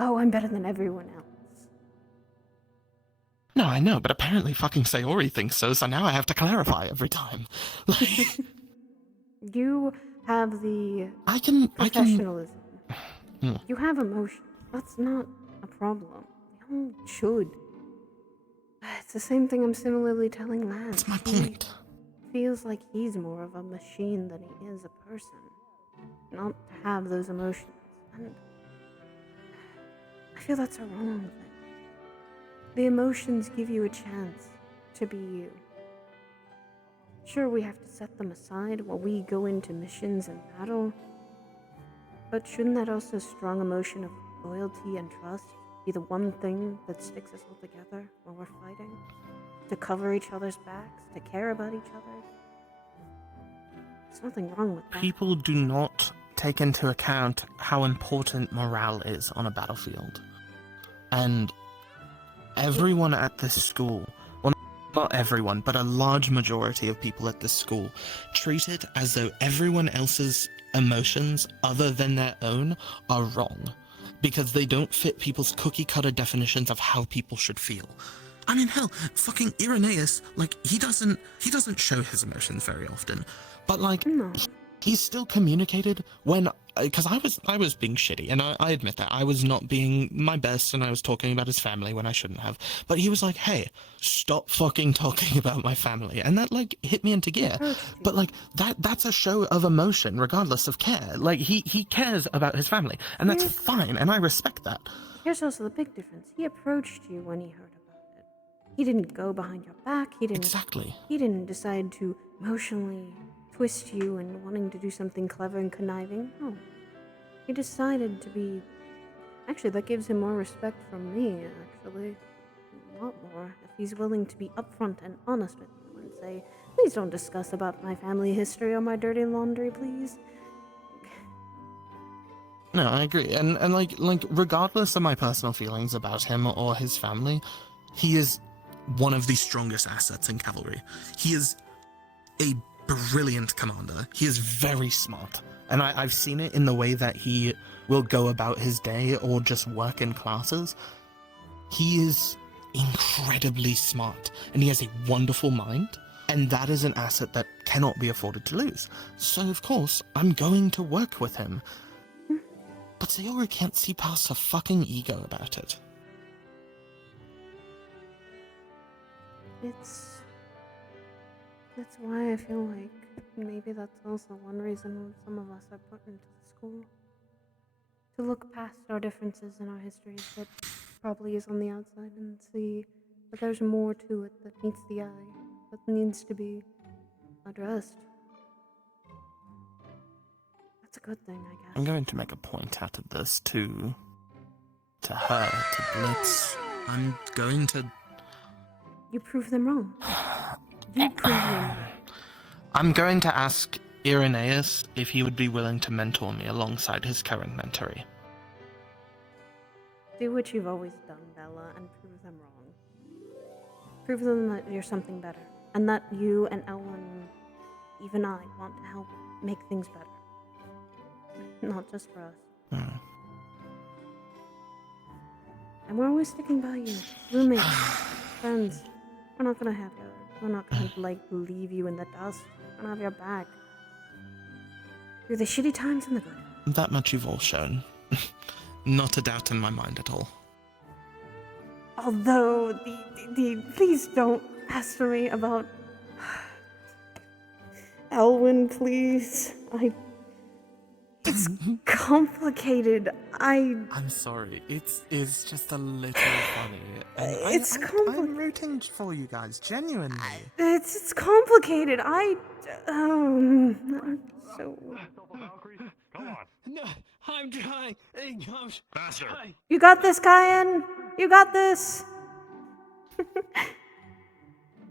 oh, I'm better than everyone else. No, I know, but apparently fucking Sayori thinks so now I have to clarify every time. You have the professionalism. You have emotion. That's not a problem. You should. It's the same thing I'm similarly telling Lance. That's my point. Feels like he's more of a machine than he is a person. Not to have those emotions. And I feel that's a wrong thing. The emotions give you a chance to be you. Sure, we have to set them aside while we go into missions and battle, but shouldn't that also strong emotion of loyalty and trust be the one thing that sticks us all together while we're fighting? To cover each other's backs, to care about each other? There's nothing wrong with that. People do not take into account how important morale is on a battlefield. And everyone at this school, well, not everyone, but a large majority of people at this school treat it as though everyone else's emotions other than their own are wrong, because they don't fit people's cookie-cutter definitions of how people should feel. I mean, hell, fucking Irenaeus, he doesn't show his emotions very often, but he still communicated when, because I was being shitty, and I admit that. I was not being my best, and I was talking about his family when I shouldn't have. But he was like, hey, stop fucking talking about my family. And that, like, hit me into gear. But, like, that's a show of emotion, regardless of care. Like, he cares about his family, and that's fine, and I respect that. Here's also the big difference. He approached you when he heard about it. He didn't go behind your back. He didn't. Exactly. He didn't decide to emotionally twist you and wanting to do something clever and conniving. No. He decided to be... Actually, that gives him more respect from me, actually. A lot more. If he's willing to be upfront and honest with you and say, please don't discuss about my family history or my dirty laundry, please. No, I agree. And like regardless of my personal feelings about him or his family, he is one of the strongest assets in cavalry. He is a brilliant commander. He is very smart. And I've seen it in the way that he will go about his day or just work in classes. He is incredibly smart, and he has a wonderful mind, and that is an asset that cannot be afforded to lose. So, of course, I'm going to work with him. But Sayori can't see past her fucking ego about it. That's why I feel like maybe that's also one reason some of us are put into the school. To look past our differences in our histories that probably is on the outside and see that there's more to it that meets the eye, that needs to be addressed. That's a good thing, I guess. I'm going to make a point out of this to her, to Blitz. I'm going to... You prove them wrong. You prove them wrong. I'm going to ask Irenaeus if he would be willing to mentor me alongside his current mentoree. Do what you've always done, Bella, and prove them wrong. Prove them that you're something better, and that you and Ellen, even I, want to help make things better. Not just for us. And we're always sticking by you. Roommates, friends. We're not gonna have you. We're not gonna, leave you in the dust. We're gonna have your back. Through the shitty times and the good. That much you've all shown. Not a doubt in my mind at all. Although, please don't pester me about... Elwyn, please. It's complicated. I'm sorry. It's just a little funny. And I'm rooting for you guys, genuinely. It's complicated. So... Come on. No, I'm trying. Faster. You got this, Kyan. You got this.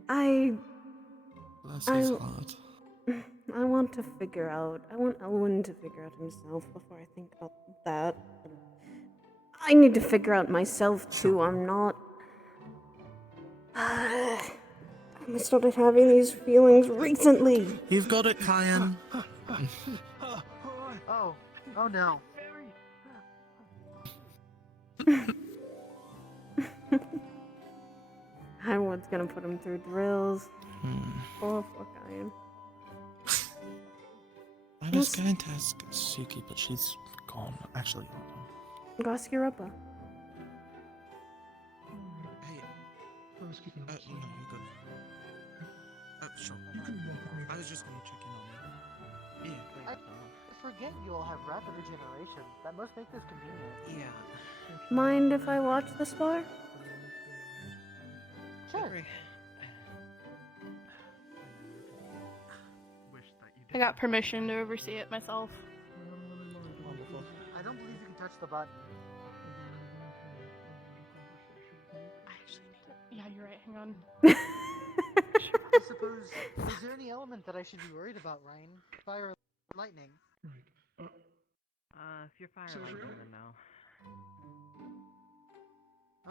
Bless his heart. I want Elwyn to figure out himself before I think about that. I need to figure out myself too. I'm not... I started having these feelings recently. You've got it, Kyan. Oh no. Everyone's gonna put him through drills. Poor Kyan. I was going to ask Suki, but she's gone. Actually, Go ask Europa. Hey. No, you're good. Sure. I was just gonna check in on you. Yeah. I forget you all have rapid regeneration. That must make this convenient. Yeah. Mind if I watch the spar? Sure. I got permission to oversee it myself. Wonderful. I don't believe you can touch the button. Yeah, you're right. Hang on. I suppose, is there any element that I should be worried about, Ryan? Fire or lightning? If you're fire lightning, then no.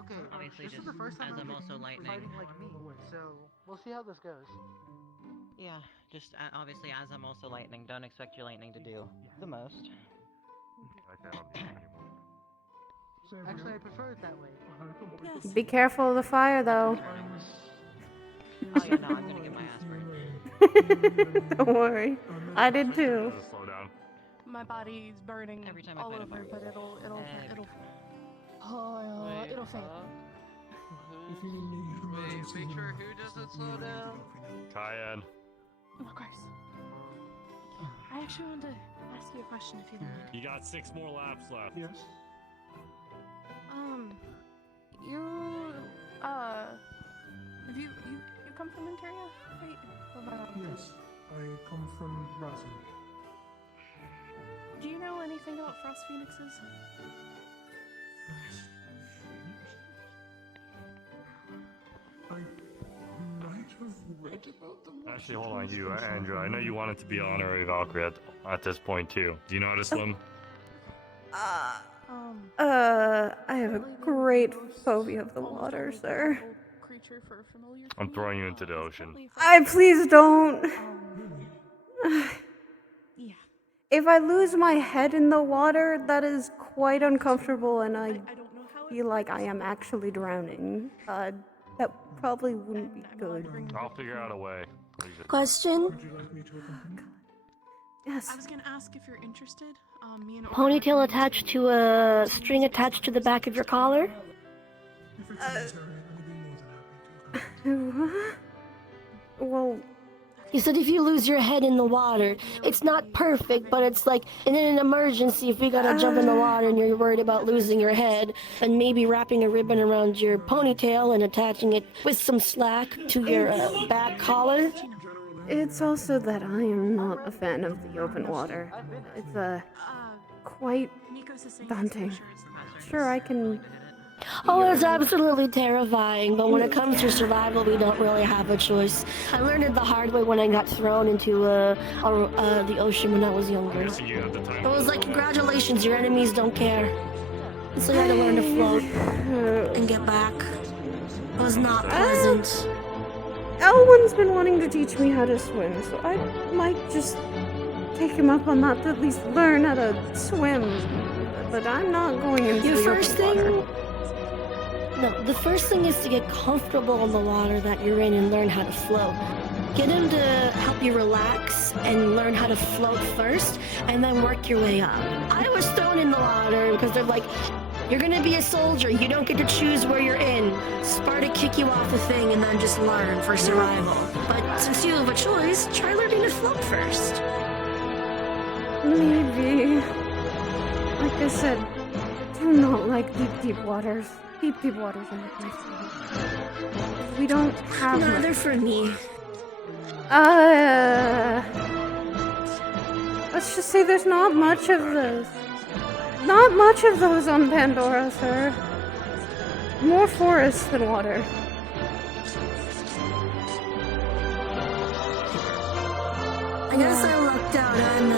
Okay, Obviously, this just is the first time as I'm you're also lightning. fighting like me, so we'll see how this goes. Yeah, just obviously as I'm also lightning, don't expect your lightning to do the most. Actually, I prefer it that way. Be careful of the fire, though. Oh yeah, no, I'm gonna get my ass burnt. Don't worry. I did too. Slow down. My body's burning Every time I all fight a over, Mario. but it'll fade. Wait, make sure who doesn't slow down. Cayenne. Of course. I actually wanted to ask you a question if you don't mind. You got 6 more laps left. Yes. You have you come from Ontario, right? Or am I wrong? Yes. I come from Rosin. Do you know anything about frost phoenixes? I might have read about them. Actually, hold on, you, Andrew. I know you wanted to be honorary Valkyrie at this point too. Do you know how to swim? I have a great phobia of the water, sir. I'm throwing you into the ocean. Please don't. If I lose my head in the water, that is quite uncomfortable, and I feel like I am actually drowning. That probably wouldn't be good. I'll figure out a way. Question? Would you like me to open? Yes. I was gonna ask if you're interested. Me and Ponytail attached to a string attached to the back of your collar? If it's necessary, I'll be more than happy to. Well, You said if you lose your head in the water, it's not perfect, but it's like in an emergency, if you gotta jump in the water and you're worried about losing your head, and maybe wrapping a ribbon around your ponytail and attaching it with some slack to your back collar. It's also that I am not a fan of the open water. It's quite daunting. Sure, I can. Oh, it's absolutely terrifying, but when it comes to survival, we don't really have a choice. I learned it the hard way when I got thrown into the ocean when I was younger. It was like, congratulations, your enemies don't care. So you had to learn to float and get back. It was not pleasant. Elwyn's been wanting to teach me how to swim, so I might just take him up on that to at least learn how to swim. But I'm not going into Your the first open thing? water. No, the first thing is to get comfortable in the water that you're in and learn how to float. Get him to help you relax and learn how to float first, and then work your way up. I was thrown in the water because they're like, you're gonna be a soldier, you don't get to choose where you're in. Sparta kick you off the thing and then just learn for survival. But since you have a choice, try learning to float first. Maybe. Like I said, do not like deep waters. Deep waters are not nice for me. We don't have Neither much. for me. Let's just say there's not much of those. Not much of those on Pandora, sir. More forest than water. I guess I lucked out on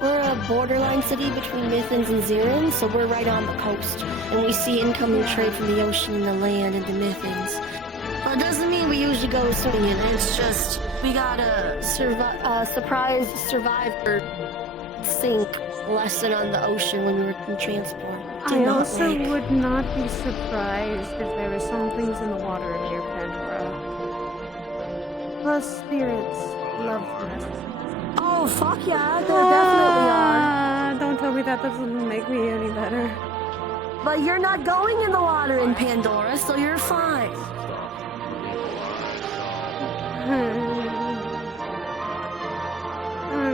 we're a borderline city between Mithins and Ziryn, so we're right on the coast, and we see incoming trade from the ocean and the land into Mithins. Well, it doesn't mean we usually go swimming, it's just we got a surprise survivor sink lesson on the ocean when we were in transport. I also would not be surprised if there were some things in the water near Pandora. Plus, spirits love this. Oh, fuck yeah, there definitely are. Don't tell me that doesn't make me any better. But you're not going in the water in Pandora, so you're fine.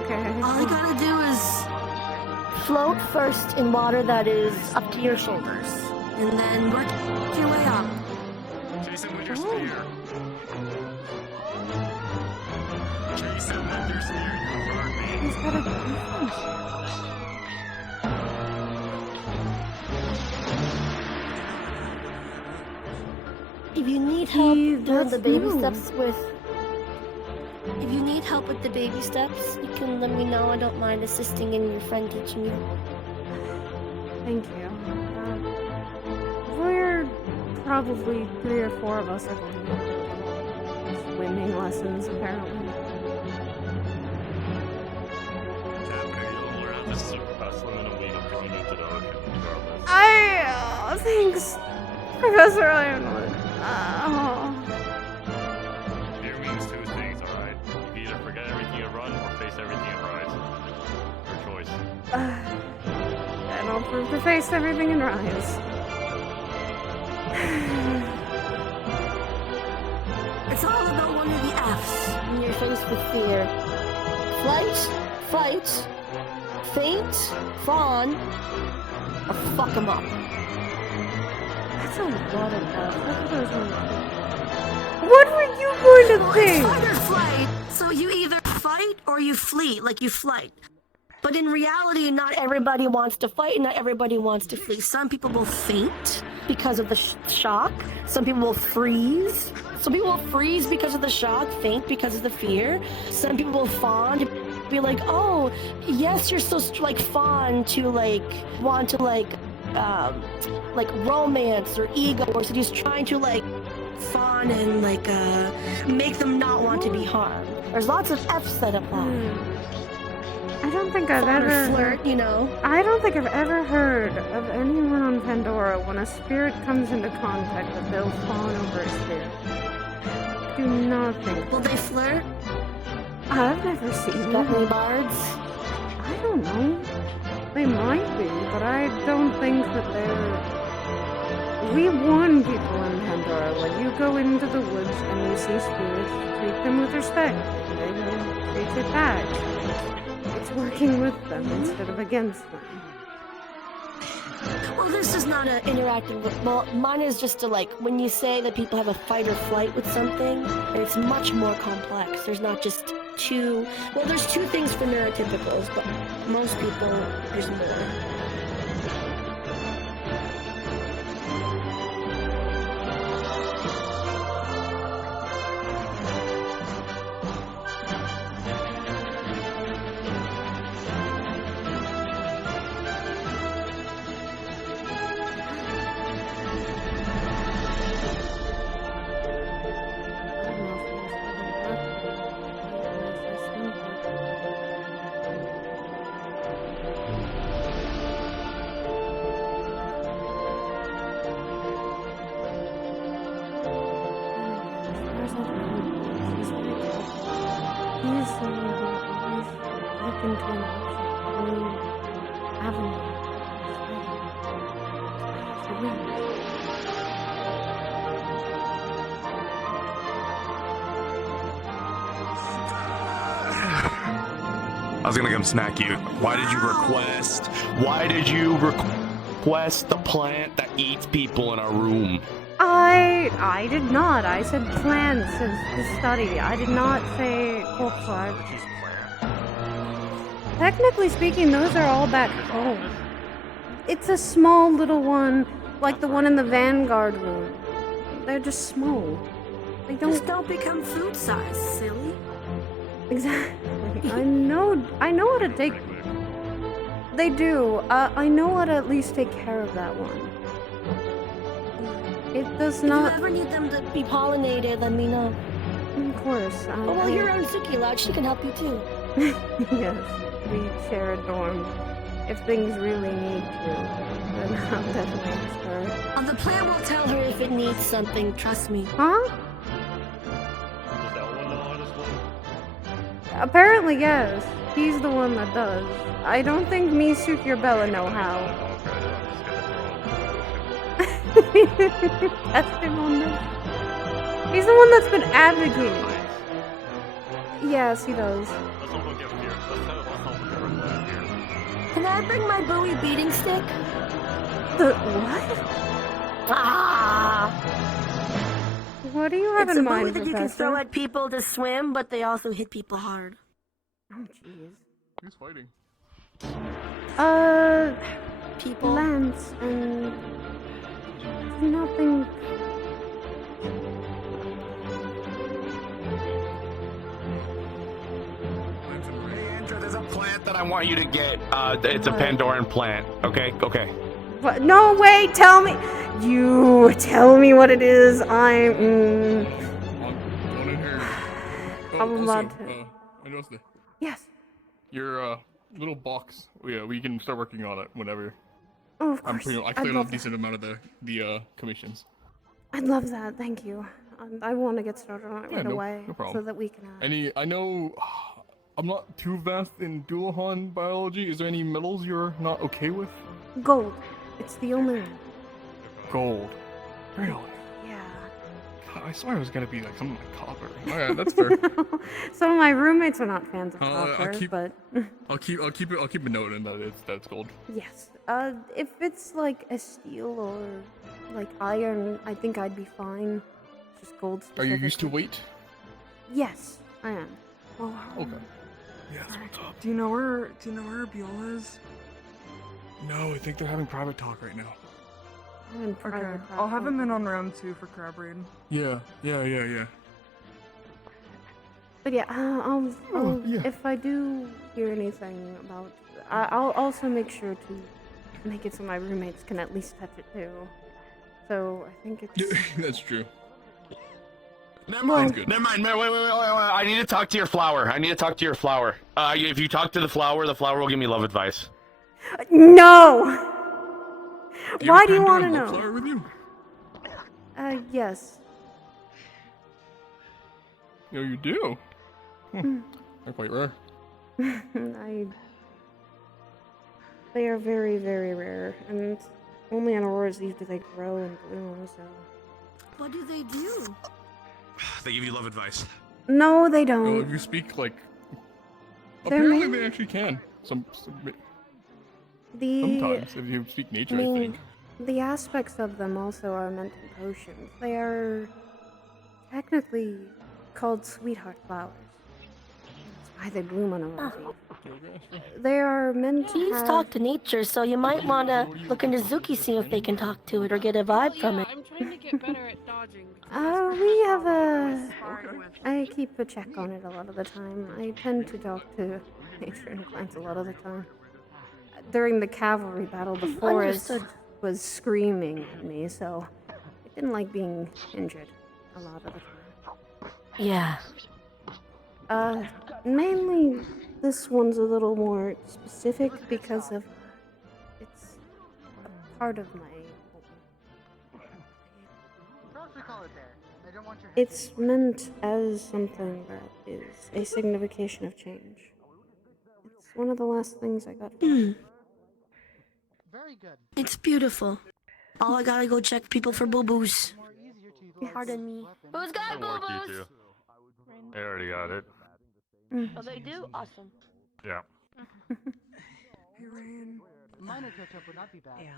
Okay. All you gotta do is float first in water that is up to your shoulders, and then work your way up. Jason, with your spear. Jason, with your spear, you hurt me. He's got a defense. If you need help doing the baby steps with... If you need help with the baby steps, you can let me know. I don't mind assisting in your friend teaching you. Thank you. We're probably 3 or 4 of us are going to swimming lessons, apparently. We're at this swim in a week and going into the ocean regardless. Thanks, Professor Ironwood. Fear means 2 things, alright? prove to face everything in her eyes. It's all about one of the F's when you're faced with fear. Flight, fight, faint, fawn, or fuck 'em up. That's a lot of F's. What were you going to think? It's fight or flight, so you either fight or you flee, like you flight. But in reality, not everybody wants to fight, and not everybody wants to flee. Some people will faint because of the shock. Some people will freeze. Some people will freeze because of the shock, faint because of the fear. Some people will fawn, be like, oh, yes, you're so like fawn to like want to like romance or ego, or so he's trying to like fawn and like make them not want to be harmed. There's lots of F's that apply. I don't think I've ever flirt, you know. I don't think I've ever heard of anyone on Pandora when a spirit comes into contact that they'll fawn over a spirit. I do not think. Will they flirt? I've never seen Got them. any bards? I don't know. They might be, but I don't think that they're. We warn people in Pandora, when you go into the woods and you see spirits, treat them with respect. They will treat it back. It's working with them instead of against them. Well, this is not an interactive. Well, mine is just to like when you say that people have a fight or flight with something, it's much more complex. There's not just two. Well, there's two things for neurotypicals, but most people there's more. I was gonna come snack you. Why did you request? Why did you request the plant that eats people in our room? I did not. I said plants as the study. I did not say corpse life. Technically speaking, those are all back home. It's a small little one, like the one in the Vanguard room. They're just small. They don't. Just don't become food size, silly. Exactly. I know how to take. They do. I know how to at least take care of that one. It does not. If you ever need them to be pollinated, let me know. Of course. Oh, well, you're on Suki Lodge. She can help you too. Yes, we share a dorm. If things really need to, then I'll definitely ask her. The plant will tell her if it needs something. Trust me. Huh? Apparently, yes. He's the one that does. I don't think me, Suki, or Bella know how. Test him on this. He's the one that's been advocating. Yes, he does. Can I bring my Bowie beating stick? The what? Ah! What do you have It's in a mind, Bowie that you can Professor? throw at people to swim, but they also hit people hard. Oh, jeez. Who's fighting? People. Lance and nothing. There's a plant that I want you to get. It's a Pandoran plant. Okay. What? No, wait. Tell me. You tell me what it is. I'm On in here. I'm about to. Andraste, Yes. your little box. Yeah, we can start working on it whenever. Oh, of course. I cleared off a decent amount of the commissions. I'd love that. Thank you. I want to get started on it right away, no problem. so that we can. I know. I'm not too vast in Dualahan biology. Is there any metals you're not okay with? Gold. It's the only one. Gold. Really? Yeah. I swear it was gonna be like something like copper. Alright, that's fair. Some of my roommates are not fans of I'll copper, keep- but I'll keep a note in that that's gold. yes. If it's like a steel or like iron, I think I'd be fine. Just gold Are specific. you used to weight? Yes, I am. Oh, Okay. Yes, what's up? Do you know where Biola is? No, I think they're having private talk right now. Okay, I'll have him in on round 2 for crab raid. Yeah. But yeah, if I do hear anything about, I'll also make sure to make it so my roommates can at least touch it too. So I think it's. That's true. Never mind. Wait. I need to talk to your flower. If you talk to the flower will give me love advice. No. Why do you want to know? Flower with you? Yes. No, you do. They're quite rare. They are very, very rare, and only on Aurora's Eve do they grow and bloom. So. What do they do? They give you love advice. No, they don't. Oh, if you speak like. They're Apparently, made- they actually can. Sometimes, if you speak nature, I think. The aspects of them also are meant in potions. They are technically called sweetheart flowers. That's why they bloom on Aurora's Eve. They are meant to Please have... talk to nature, so you might want to look into Zuki, see if they can talk to it or get a vibe from it. I'm trying to get better at dodging. We have a... I keep a check on it a lot of the time. I tend to talk to nature and plants a lot of the time. During the cavalry battle, the forest was screaming at me, so I didn't like being injured a lot of the time. Yeah. Mainly this one's a little more specific because of it's a part of my. It's meant as something that is a signification of change. It's one of the last things I got. Very good. It's beautiful. All I gotta go check people for boo-boos. Pardon me. Who's got boo-boos? I already got it. Oh, they do? Awesome. Yeah. Hey, Rain. Minor touch-up would not be bad. Yeah.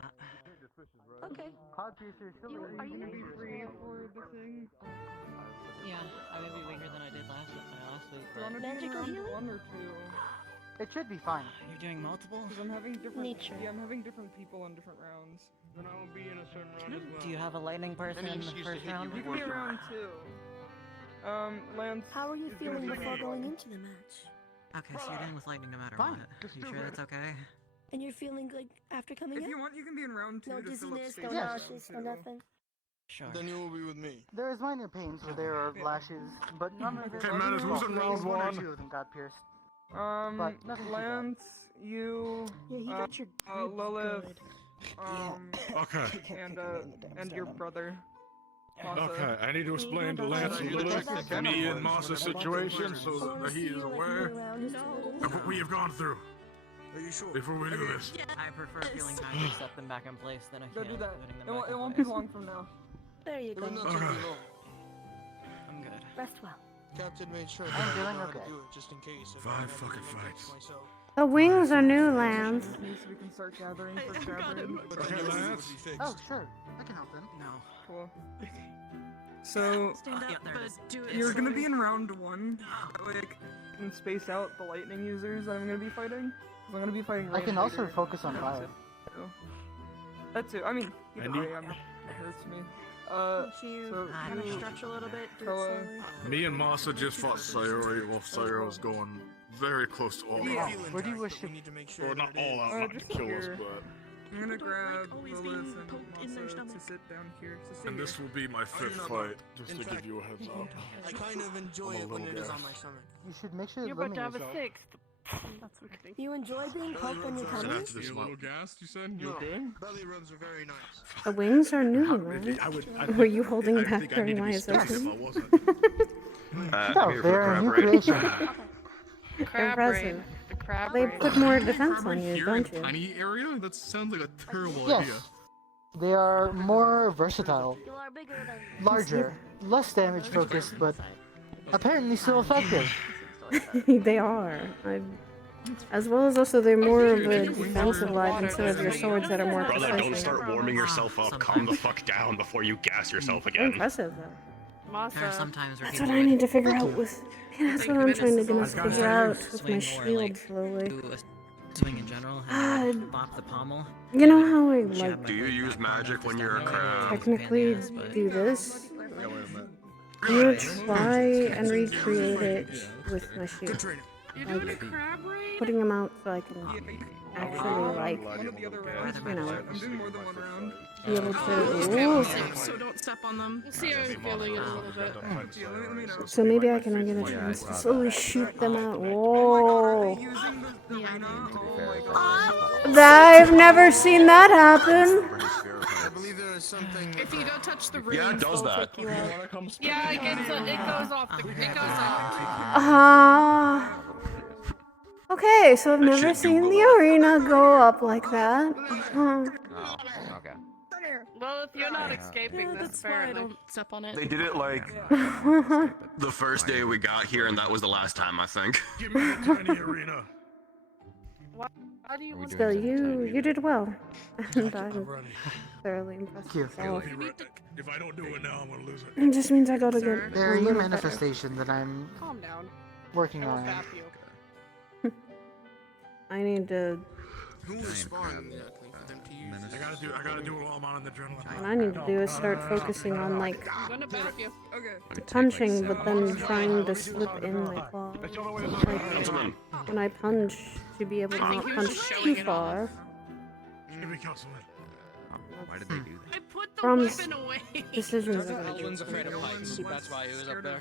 Okay. Are you gonna be free for the thing? Yeah, I may be weaker than I did last week, but Magical healing? 1 or 2? It should be fine. You're doing multiple? Because I'm having different. Nature. Yeah, I'm having different people on different rounds. Then I'll be in a certain round as well. Do you have a lightning person in the first round? You can be around 2. Lance. How are you feeling before going into the match? Okay, so you're dealing with lightning no matter Fine. what. You sure that's okay? And you're feeling like after coming If in? you want, you can be in round 2 No to fill up dizziness, space. no nauseous, no nothing. Sure. Then you will be with me. There is minor pains where there are lashes, but none of it. Okay, Manus, who's in round One or 1? two of them got pierced. But nothing too bad. Lance, you, Yeah, you got your grip Lilith, Okay. and your brother. Okay, I need to explain to Lance and Lilith me and Moss's situation so that he is aware of what we have gone through. Are you sure? Before we do this. I prefer feeling magic set them back in place than a Go heal do that. putting them back It in won't be place. long from now. There you go. Okay. I'm good. Rest well. Captain made sure I'm doing how okay. to do it just in case. 5 fucking fights. The wings are new, Lance. Means we can start gathering for gathering. Okay, Lance. Oh, sure. I can help them. No. Cool. So Yeah, there it is. you're gonna be in round 1. That way I can space out the lightning users that I'm gonna be fighting. 'Cause I'm gonna be fighting. I can Rain also later. focus on fire. That too. I mean, I either need- way, it hurts me. So Kind of you, stretch a little bit, do it Koa, slowly. Me and Massa just fought Sayori while Sayori was going very close to all Yeah. out. Where do you wish to? Or not all out, not to just kill us, here. but... I'm gonna grab always Lilith being and poked in their Masa stomach. to sit down here. So stay And this will be my 5th fight, just to give you a heads up. I kind of enjoy I'm a it when little it is on gassed. my stomach. You should make sure You're to about limit to have a yourself. sixth. That's okay. You enjoy being poked when you're coming? After this month. Gassed, you said? You okay? Belly rubs are very nice. The wings are new, right? Were you holding back during my assessment? No, they're a new creation. Crab Impressive. raid. The crab They ring. put more defense on you, Here in don't you? tiny area? That sounds like a terrible Yes. idea. They are more versatile, larger, less damage focused, but apparently still effective. They are. As well as also they're more of a defensive line instead of your swords that are more Brother, precise. don't start warming yourself up. Calm the fuck down before you gas yourself Very again. impressive though. There are sometimes where That's people what I need to figure out with. Yeah, that's what I'm trying to do is I've figure out swing with my more, shield like, slowly. do a swing in general, and bop the pommel. You know how I like Do you use magic when you're a crab? technically do this? I'm gonna try and recreate it with my shield. Like, putting them out so I can actually, like, you know, be able to. Ooh. So don't step on them. We'll see how I'm feeling in a little bit. So maybe I can get a chance to slowly shoot them out. Whoa! I've never seen that happen. I believe there is something. If you don't touch the runes, Yeah, it does they'll that. pick you up. Yeah, it goes off. It goes off. Okay, so I've never seen the arena go up like that. Okay. Well, if you're not escaping this, that's why I don't step on it. They did it like the first day we got here, and that was the last time, I think. Give me a tiny arena. How do you want Still, you did well, and I'm thoroughly impressed you. myself. If I don't do it now, I'm gonna lose it. It just means I gotta get There are a new little better. manifestation that I'm Calm down. working I will on. zap you. I need to. Who is spawned exactly for them to use? I gotta do it while I'm on adrenaline. What I need to do is start focusing on like I'm gonna zap you. Okay. punching, but then trying to slip in my claw. Like when I punch, to be able to I think not he was punch just too showing it far. Give me councilman. Why did they do I put the From weapon away. decisions are gonna Elwin's afraid of heights. That's why he was up there.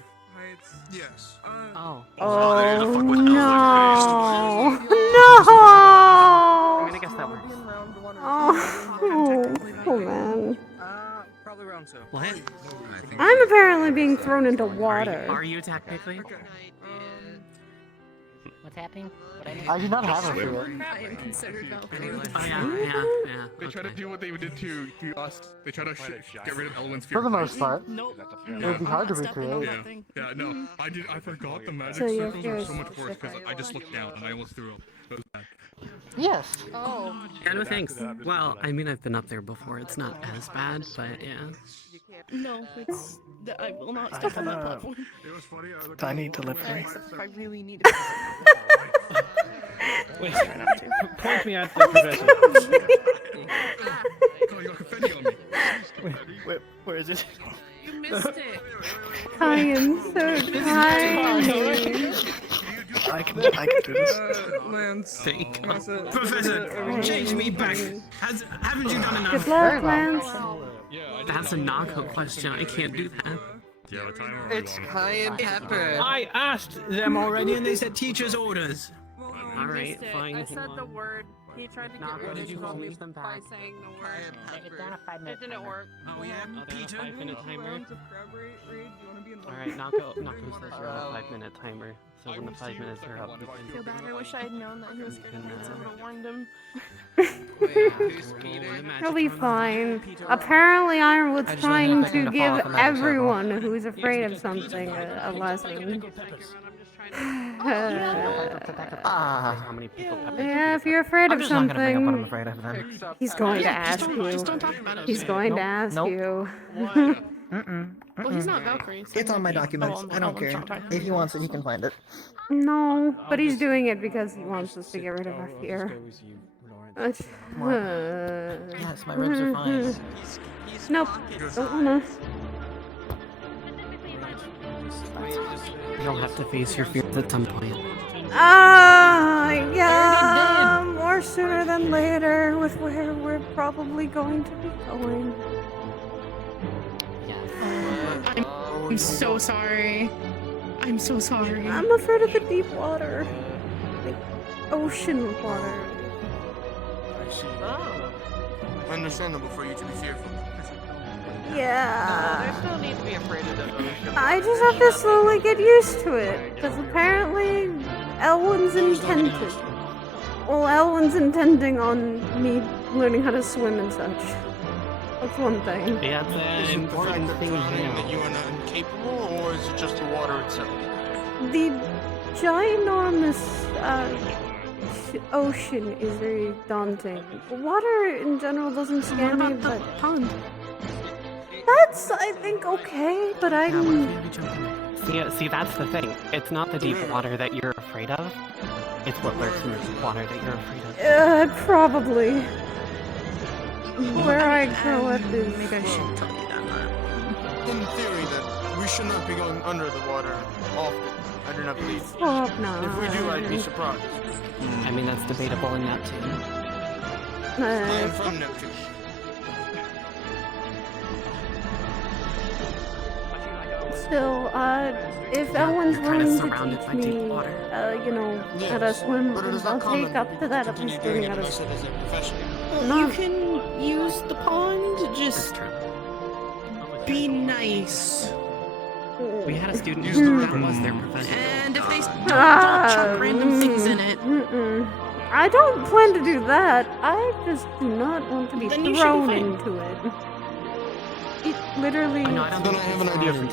Yes. Oh. Oh no! I'm No! gonna guess that works. Oh man. Probably round 2. What? I'm apparently being thrown into water. Are you technically? What's happening? I do not have a fear. I am considered Valkyrie. Oh yeah. They try to do what they did to us. They try to get rid of Elwin's fear. For the most part. Nope. It would be hard to recreate. Yeah, no, I forgot the magic So your circles fear are is so much worse because specific. I just looked down and I almost threw up. That was bad. Yes. Oh. Yeah, no thanks. Well, I mean, I've been up there before. It's not as bad, but yeah. No, it's. I will not step on that platform. It was funny. I need delivery. Except if I really need it. Wait, point me at the professor. Oh, you got confetti on me. Where is it? You missed it. I am so tiny. I can do this. Lance. Professor, change me back. Haven't you done enough? Good luck, Lance. That's a knockout question. I can't do that. Yeah, what time It's cayenne pepper. I asked them already, and they said teacher's orders. All right, fine. I said the word. He tried to get rid of me them by saying the word. It didn't work. Oh yeah, Peter. 5-minute timer. Rounds of crab raid. Do you want to be in All right, Knocko says you're on a 5-minute timer. So when the 5 minutes are up, you I feel bad. I wish I had known that he was going to be so I would have warned him. He'll be fine. Apparently, I was trying to give everyone who's afraid of something a lesson. How many people? Yeah, if you're afraid I'm of just not gonna bring up what I'm something, afraid of then. he's going to Yeah, ask just don't you. talk about it. He's going to ask Nope. you. Well, he's not Valkyrie. So It's on my documents. I don't care. If he wants it, he can find it. No, but he's doing it because he wants us to get rid of our fear. Yes, my ribs are fine. Nope, don't wanna. You'll have to face your fears at some point. Yeah, more sooner than later with where we're probably going to be going. I'm so sorry. I'm so sorry. I'm afraid of the deep water. Like, ocean water. I see. Understandable for you to be fearful. Yeah. There still need to be afraid of the ocean. I just have to slowly get used to it, because apparently Elwin's intended. Well, Elwyn's intending on me learning how to swim and such. That's one thing. Yeah, that's an important thing to that you know. are not incapable, or is it just the water itself? The ginormous ocean is very daunting. Water in general doesn't scare me, but pond. that's, I think, okay, but I'm... See, that's the thing. It's not the deep water that you're afraid of. It's what lurks in the deep water that you're afraid of. Probably. Where I grow up is... Maybe I should tell you that. In theory, that we should not be going under the water often. I do not believe. Oh, no. If we do, I'd be surprised. I mean, that's debatable in Neptune. I am from Neptune. Still, if Elwyn's willing to teach me, you know, how to swim, I'll take up to that at least learning how to swim. You can use the pond, just be nice. We had a student Use who the that was their profession. And if they don't chuck random things in it. I don't plan to do that. I just do not want to be Then you thrown should be fine. into it. It literally... Then I have an idea for you.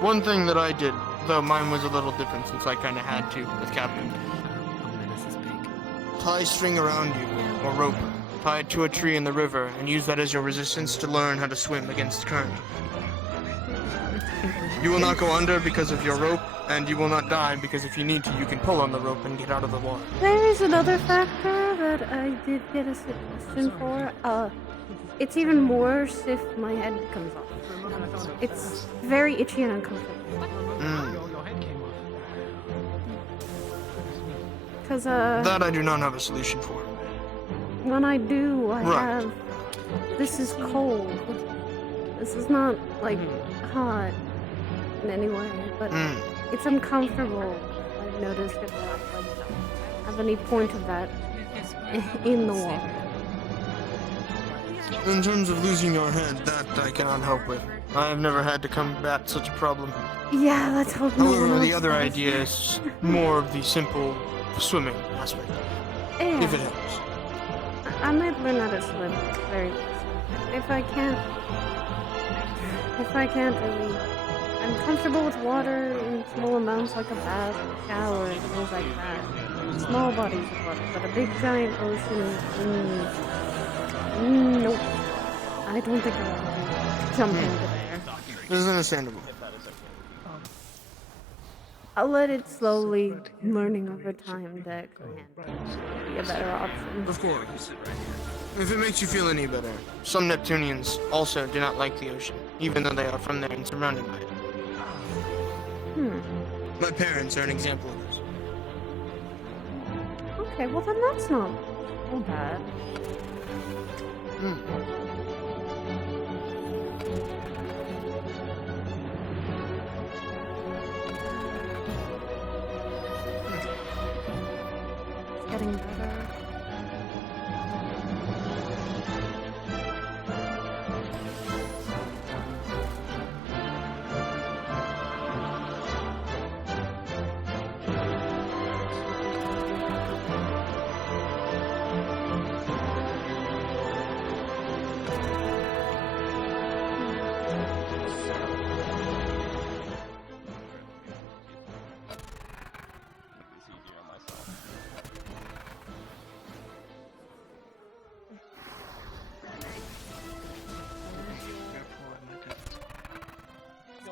One thing that I did, though mine was a little different since I kind of had to with Captain. Tie string around you, or rope. Tie it to a tree in the river, and use that as your resistance to learn how to swim against the current. You will not go under because of your rope, and you will not die because if you need to, you can pull on the rope and get out of the water. There is another factor that I did get a suggestion for. It's even worse if my head comes off. It's very itchy and uncomfortable. Cause That I do not have a solution for. when I do, I Right. have... This is cold. This is not, like, hot in any way, but it's uncomfortable. I've noticed if I like, have any point of that in the water. In terms of losing your head, that I cannot help with. I have never had to combat such a problem. Yeah, let's hope no one However, the else other does. idea is more of the simple swimming aspect. Yeah. If it helps. I might learn how to swim very easily. If I can't really... I'm comfortable with water in small amounts like a bath, a shower, and things like that. Small bodies of water, but a big giant ocean, nope. I don't think I want to jump into there. This is understandable. I'll let it slowly, learning over time, that be a better option. Of course. If it makes you feel any better, some Neptunians also do not like the ocean, even though they are from there and surrounded by it. My parents are an example of this. Okay, well then that's not so bad. It's getting better.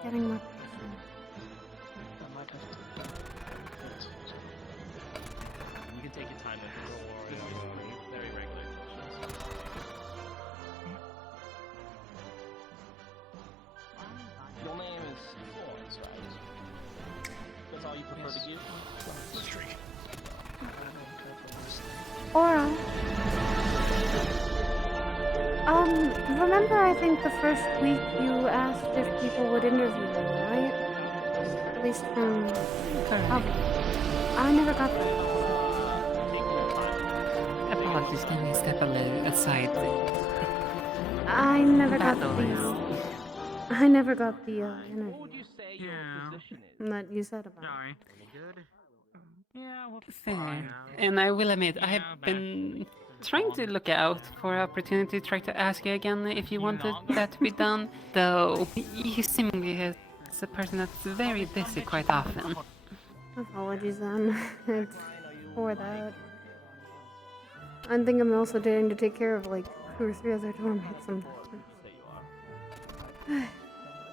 Getting my You can take your time with it. Very regular questions. Your name is Florence, right? That's all you prefer to give? Aura. Remember I think the first week you asked if people would interview them, right? At least from... I never got that. Apologies, can you step aside? I never got these. I never got the interview that you said about. Sorry. Yeah, we'll be Fair. fine. And I will admit, I have been trying to look out for an opportunity to try to ask you again if you wanted that to be done, though you seemingly is a person that's very busy quite often. Apologies then. It's for that. I think I'm also daring to take care of like 2 or 3 other dormmates sometimes.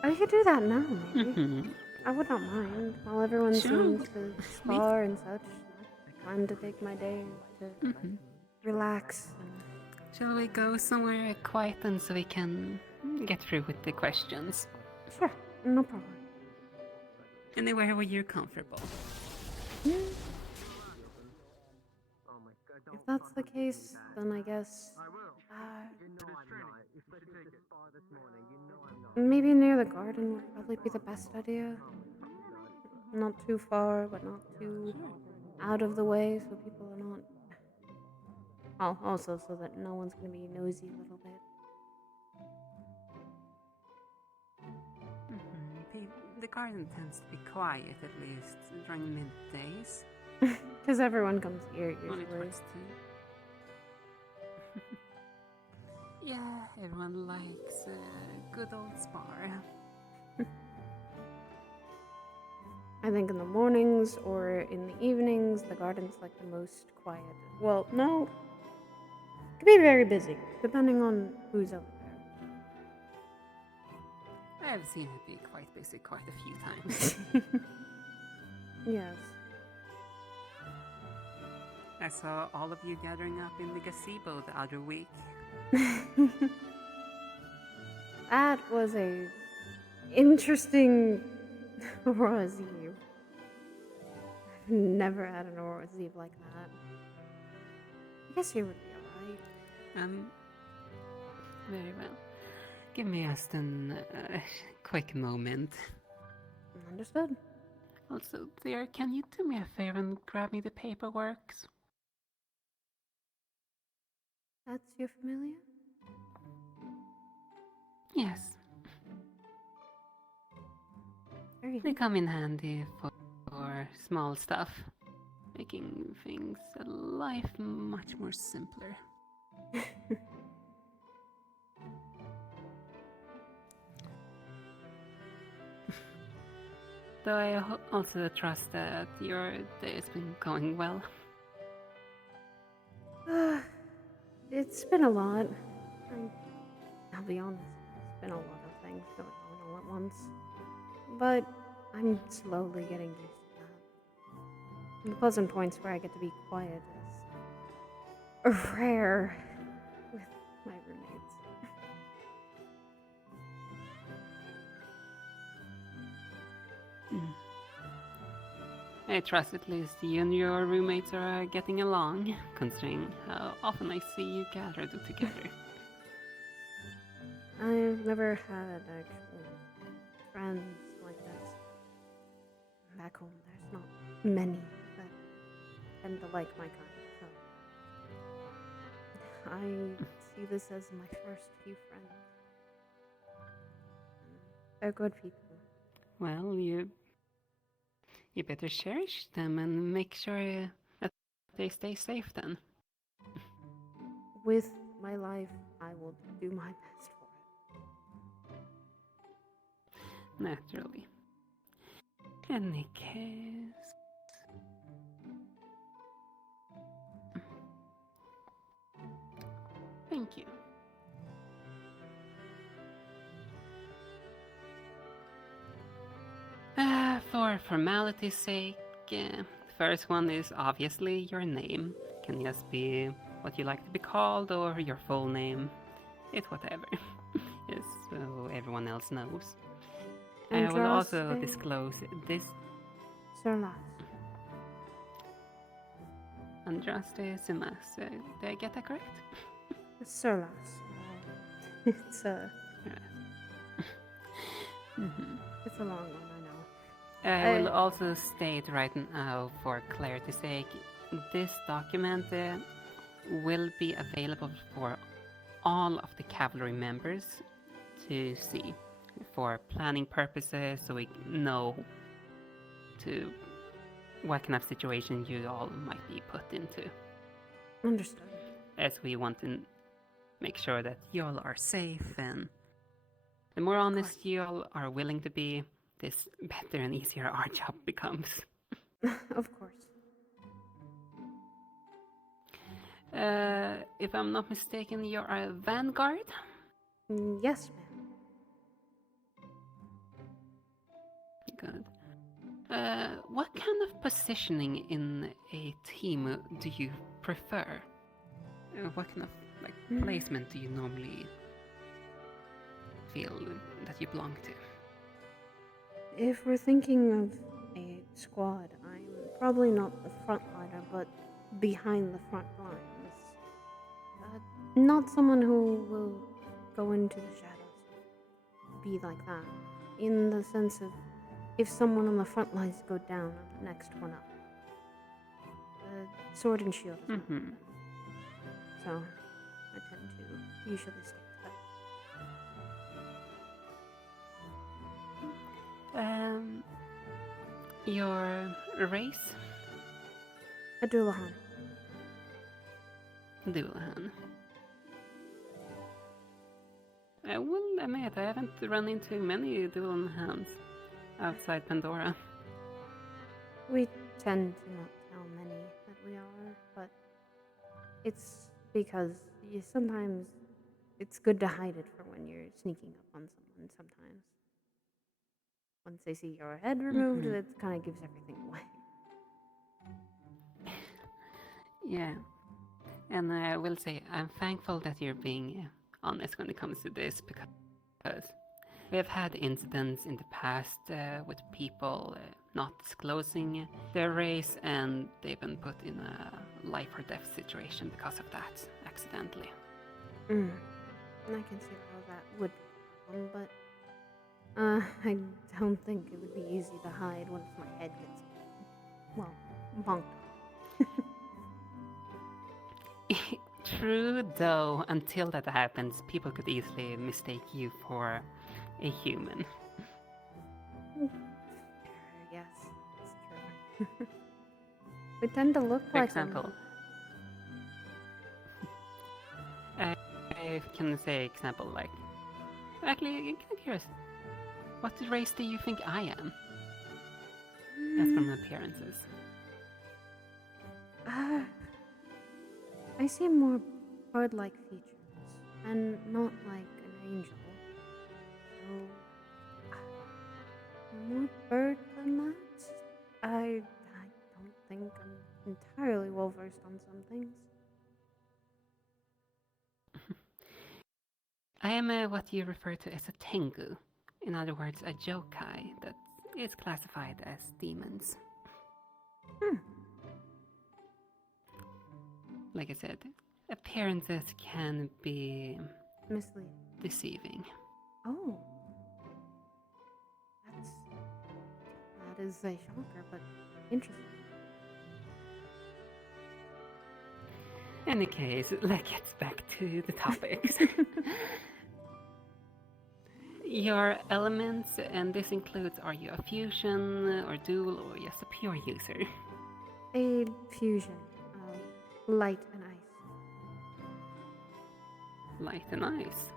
I could do that now, maybe. I would not mind. While everyone seems to spar and such, time to take my day to relax. Shall we go somewhere quiet and so we can get through with the questions? Sure, no problem. Anywhere where you're comfortable. If that's the case, then I guess... maybe near the garden would probably be the best idea. Not too far, but not too out of the way, so people are not... Oh, also so that no one's gonna be nosy a little bit. The garden tends to be quiet, at least during middays. Because everyone comes here Only usually. towards 2. Yeah, everyone likes a good old spar. I think in the mornings or in the evenings, the garden's like the most quiet. Well, no. It could be very busy, depending on who's over there. I have seen it be quite busy quite a few times. Yes. I saw all of you gathering up in the gazebo the other week. That was a interesting Aurora's Eve. I've never had an Aurora's Eve like that. I guess you would be alright. Very well. Give me just a quick moment. Understood. Also, dear, can you do me a favor and grab me the paperwork? That's your familiar? Yes. They come in handy for small stuff, making things life much more simpler. Though I also trust that your day has been going well. It's been a lot. I'll be honest, it's been a lot of things going on all at once. But I'm slowly getting used to that. And the pleasant points where I get to be quiet is rare with my roommates. I trust at least you and your roommates are getting along, considering how often I see you gathered together. I've never had actual friends like this. Back home, there's not many that tend to like my kind, so I see this as my first few friends. They're good people. Well, you better cherish them and make sure that they stay safe then. With my life, I will do my best for it. Naturally. In any case... Thank you. For formality's sake, the first one is obviously your name. Can just be what you like to be called or your full name. It's whatever. Yes, so everyone else knows. I will also disclose this. Searlas. Andraste Searlas-Had. Did I get that correct? Searlas. It's a... It's a long one, I know. I will also state right now, for clarity's sake, this document will be available for all of the cavalry members to see for planning purposes, so we know to what kind of situation you all might be put into. Understood. As we want to make sure that you all are safe, and the more honest you all are willing to be, this better and easier our job becomes. Of course. If I'm not mistaken, you're a vanguard? Yes, ma'am. Good. What kind of positioning in a team do you prefer? What kind of placement do you normally feel that you belong to? If we're thinking of a squad, I'm probably not the frontliner, but behind the front lines. Not someone who will go into the shadows. Be like that. In the sense of, if someone on the front lines go down, I'm the next one up. Sword and shield is not good. So, I tend to usually stick to that. Your race? Adulahan. Adulahan. I will admit, I haven't run into many Adulahans outside Pandora. We tend to not tell many that we are, but it's because sometimes it's good to hide it for when you're sneaking up on someone sometimes. Once they see your head removed, it kind of gives everything away. Yeah. And I will say, I'm thankful that you're being honest when it comes to this, because we have had incidents in the past with people not disclosing their race, and they've been put in a life or death situation because of that, accidentally. I can see how that would be a problem, but I don't think it would be easy to hide once my head gets, well, bonked. True, though, until that happens, people could easily mistake you for a human. Yes, it's true. We tend to look For like example, I can say example like, actually, I'm kind of curious. What race do you think I am? As from appearances. I see more bird-like features, and not like an angel. So, more bird than that? I don't think I'm entirely well-versed on some things. I am what you refer to as a tengu. In other words, a yokai that is classified as demons. Like I said, appearances can be misleading, deceiving. Oh. That is a shocker, but interesting. In any case, let's get back to the topics. Your elements, and this includes, are you a fusion, or dual, or just a pure user? A fusion. Light and ice. Light and ice?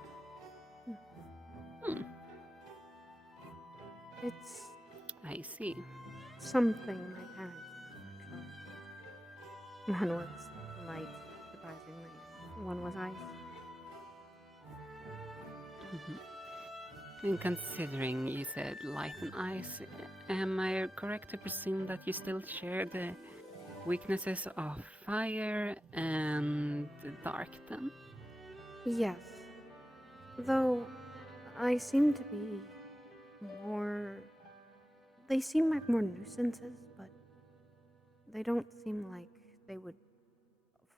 It's... I see. Something my parents did, actually. One was light, surprisingly, and one was ice. And considering you said light and ice, am I correct to presume that you still share the weaknesses of fire and dark then? Yes. Though I seem to be more... They seem like more nuisances, but they don't seem like they would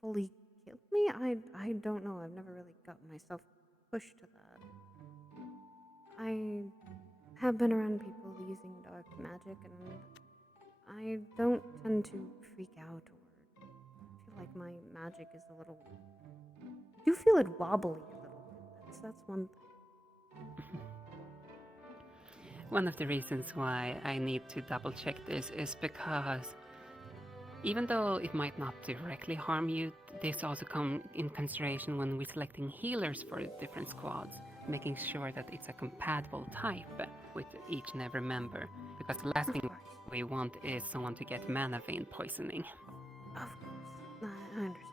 fully kill me. I don't know. I've never really gotten myself pushed to that. I have been around people using dark magic, and I don't tend to freak out or feel like my magic is a little... I do feel it wobbly a little bit. That's one thing. One of the reasons why I need to double check this is because Even though it might not directly harm you, this also comes in consideration when we're selecting healers for the different squads, making sure that it's a compatible type with each and every member, because the last thing we want is someone to get mana vein poisoning. Of course. I understand.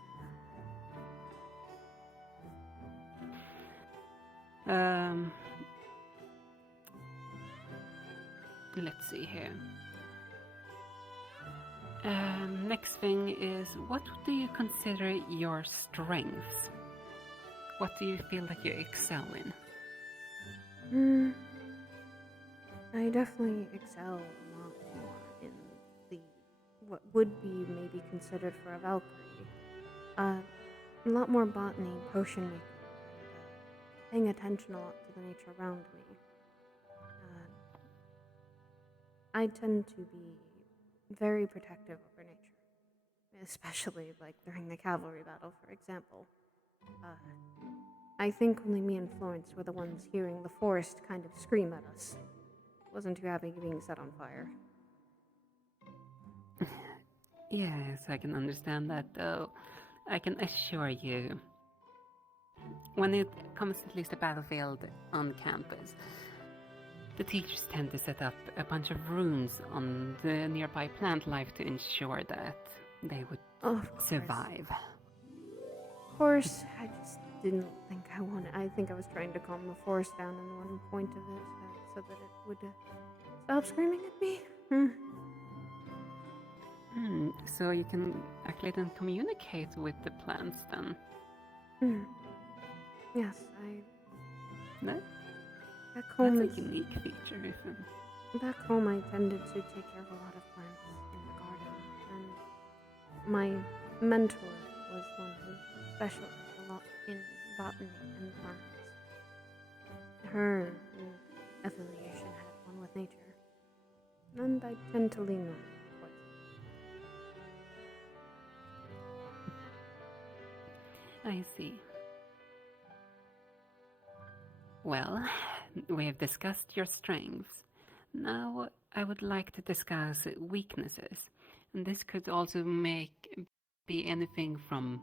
Let's see here. Next thing is, what do you consider your strengths? What do you feel like you excel in? I definitely excel a lot more in the what would be maybe considered for a Valkyrie. A lot more botany, potion making, and paying attention a lot to the nature around me. I tend to be very protective over nature, especially like during the cavalry battle, for example. I think only me and Florence were the ones hearing the forest kind of scream at us. Wasn't too happy being set on fire. Yes, I can understand that, though. I can assure you, when it comes to at least the battlefield on campus, the teachers tend to set up a bunch of runes on the nearby plant life to ensure that they would survive. Of course, I just didn't think I wanted. I think I was trying to calm the forest down in one point of it, so that it would stop screaming at me. So you can actually then communicate with the plants then? Yes, No? Back home, that's a unique feature, isn't it? Back home, I tended to take care of a lot of plants in the garden, and my mentor was one who specialized a lot in botany and plants. Her affiliation had one with nature, and I tend to lean on it quite. I see. Well, we have discussed your strengths. Now I would like to discuss weaknesses. And this could also be anything from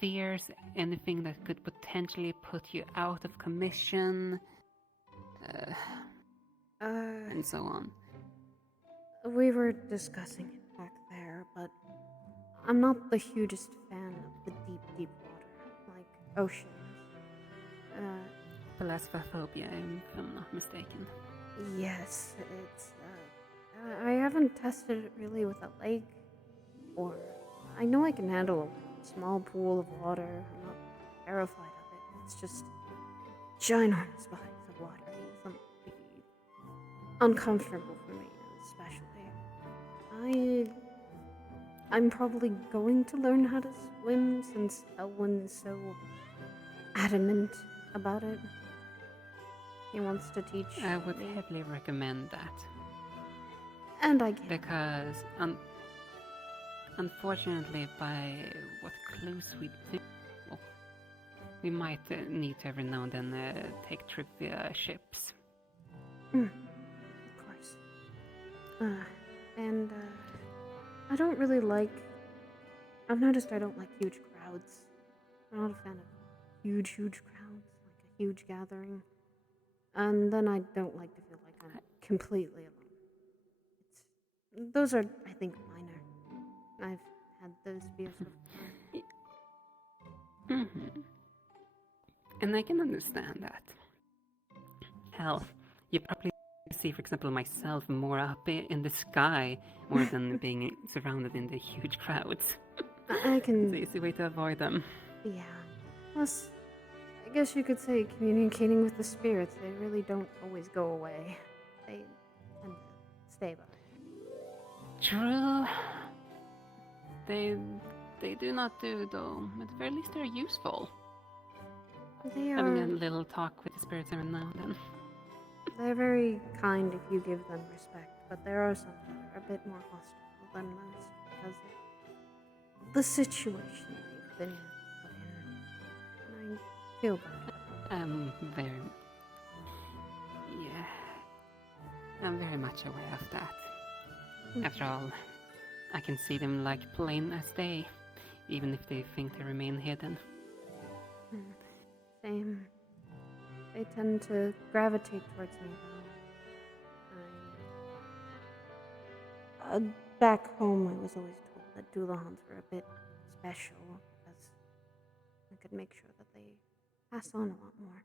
fears, anything that could potentially put you out of commission, and so on. We were discussing it back there, but I'm not the hugest fan of the deep, deep water, like oceans. Thalassophobia, if I'm not mistaken. Yes, it's, I haven't tested it really with a lake, or I know I can handle a small pool of water. I'm not terrified of it. It's just ginormous bodies of water will be uncomfortable for me, especially. I'm probably going to learn how to swim since Elwyn is so adamant about it. He wants to teach I would me. heavily recommend that. And I can. Because, unfortunately, by what clues we do, we might need to every now and then take trips via ships. Of course. I don't really like. I've noticed I don't like huge crowds. I'm not a fan of huge crowds, like a huge gathering. And then I don't like to feel like I'm completely alone. Those are, I think, minor. I've had those fears before. And I can understand that. Hell, you probably see, for example, myself more up in the sky more than being surrounded in the huge crowds. I can. It's an easy way to avoid them. Yeah. Plus, I guess you could say communicating with the spirits, they really don't always go away. They tend to stay by. True. They do not do, though. At the very least, they're useful. They are. Having a little talk with the spirits every now and then. They're very kind if you give them respect, but there are some that are a bit more hostile than most because of the situation they've been put in. And I feel bad. I'm very much aware of that. After all, I can see them like plain as day, even if they think they remain hidden. Same. They tend to gravitate towards me, though. Back home, I was always told that Doolahans were a bit special, because I could make sure that they pass on a lot more.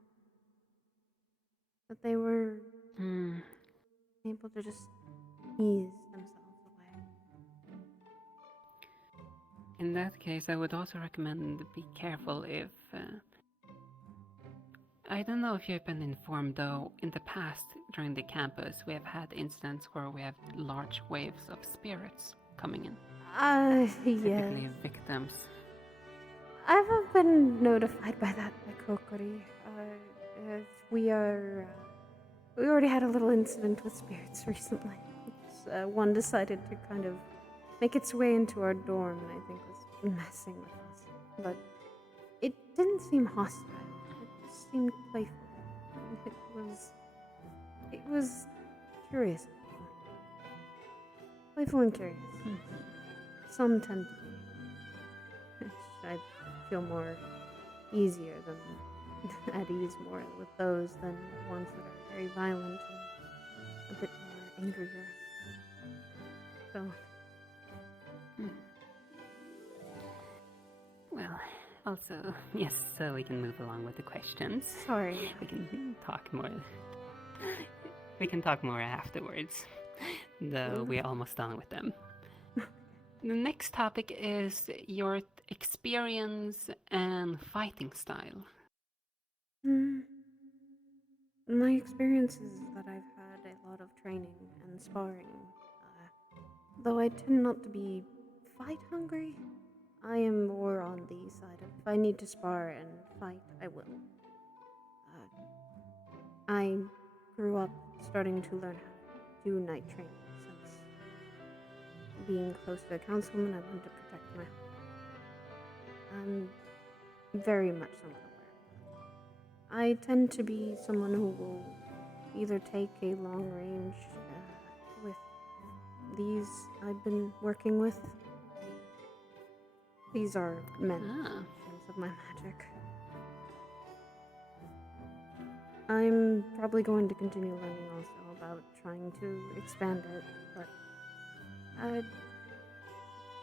That they were able to just ease themselves away. In that case, I would also recommend be careful if... I don't know if you've been informed, though, in the past, during the campus, we have had incidents where we have large waves of spirits coming in. Yes. Typically victims. I've been notified by that by Kokori. We already had a little incident with spirits recently. One decided to kind of make its way into our dorm, and I think was messing with us. But it didn't seem hostile. It just seemed playful. It was curious. Playful and curious. Some tend to be. I feel more easier than at ease more with those than ones that are very violent and a bit more angrier. So. Well, also, yes, so we can move along with the questions. Sorry. We can talk more. We can talk more afterwards, though we're almost done with them. The next topic is your experience and fighting style. My experience is that I've had a lot of training and sparring. Though I tend not to be fight hungry, I am more on the side of if I need to spar and fight, I will. I grew up starting to learn how to do night training since being close to a councilman, I wanted to protect my home. I'm very much someone aware. I tend to be someone who will either take a long range with these I've been working with. These are manifestations of my magic. I'm probably going to continue learning also about trying to expand it, but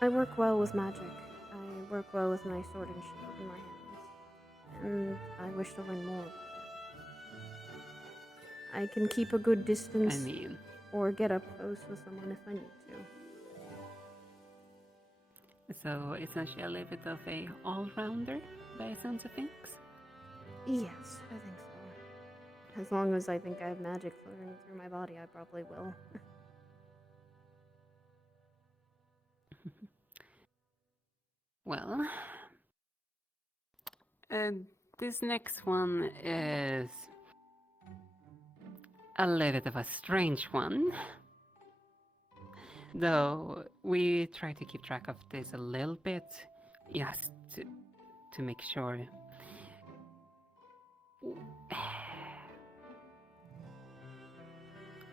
I work well with magic. I work well with my sword and shield in my hands, and I wish to learn more about it. I can keep a good distance or get up close with someone if I need to. So essentially a little bit of a all-rounder by the sense of things? Yes, I think so. As long as I think I have magic flowing through my body, I probably will. Well, this next one is a little bit of a strange one. Though we try to keep track of this a little bit, just to make sure.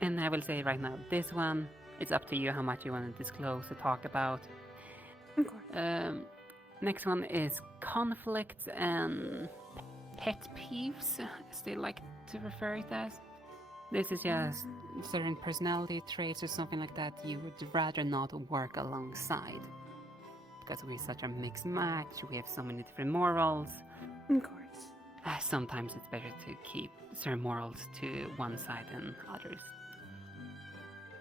And I will say right now, this one, it's up to you how much you want to disclose or talk about. Of course. Next one is conflicts and pet peeves, as they like to refer it as. This is just certain personality traits or something like that you would rather not work alongside. Because we're such a mixed match, we have so many different morals. Of course. Sometimes it's better to keep certain morals to one side than others.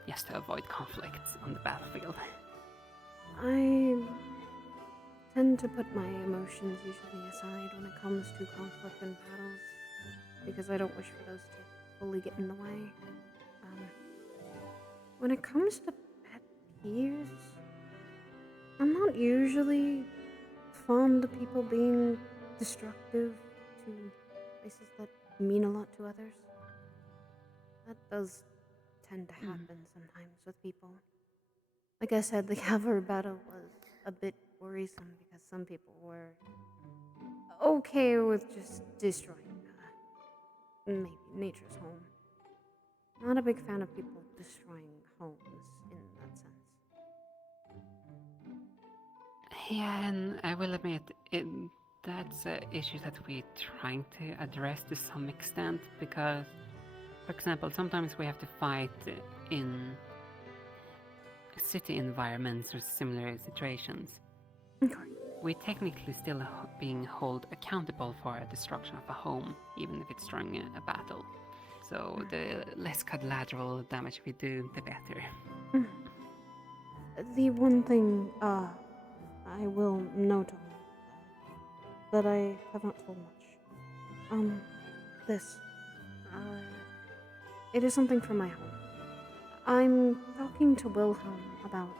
Just to avoid conflicts on the battlefield. I tend to put my emotions usually aside when it comes to conflict and battles, because I don't wish for those to fully get in the way. When it comes to pet peeves, I'm not usually fond of people being destructive to places that mean a lot to others. That does tend to happen sometimes with people. Like I said, the cavalry battle was a bit worrisome because some people were okay with just destroying maybe nature's home. Not a big fan of people destroying homes in that sense. Yeah, and I will admit, that's an issue that we're trying to address to some extent, because, for example, sometimes we have to fight in city environments or similar situations. We're technically still being held accountable for a destruction of a home, even if it's during a battle. So the less collateral damage we do, the better. The one thing I will note on that I have not told much. This. It is something from my home. I'm talking to Wilhelm about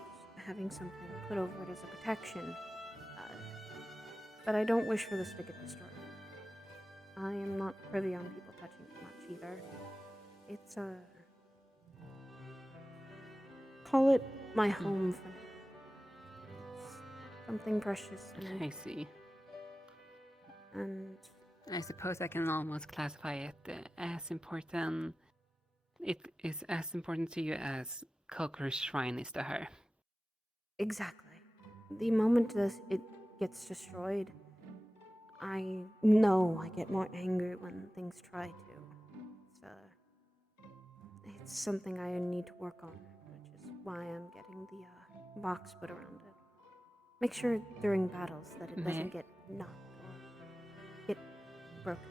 having something put over it as a protection. But I don't wish for this to get destroyed. I am not privy on people touching it much either. It's call it my home for now. It's something precious. I see. And I suppose I can almost classify it as important. It is as important to you as Kokoru's shrine is to her. Exactly. The moment it gets destroyed, I know I get more angry when things try to. It's something I need to work on, which is why I'm getting the box put around it. Make sure during battles that it doesn't get knocked or get broken.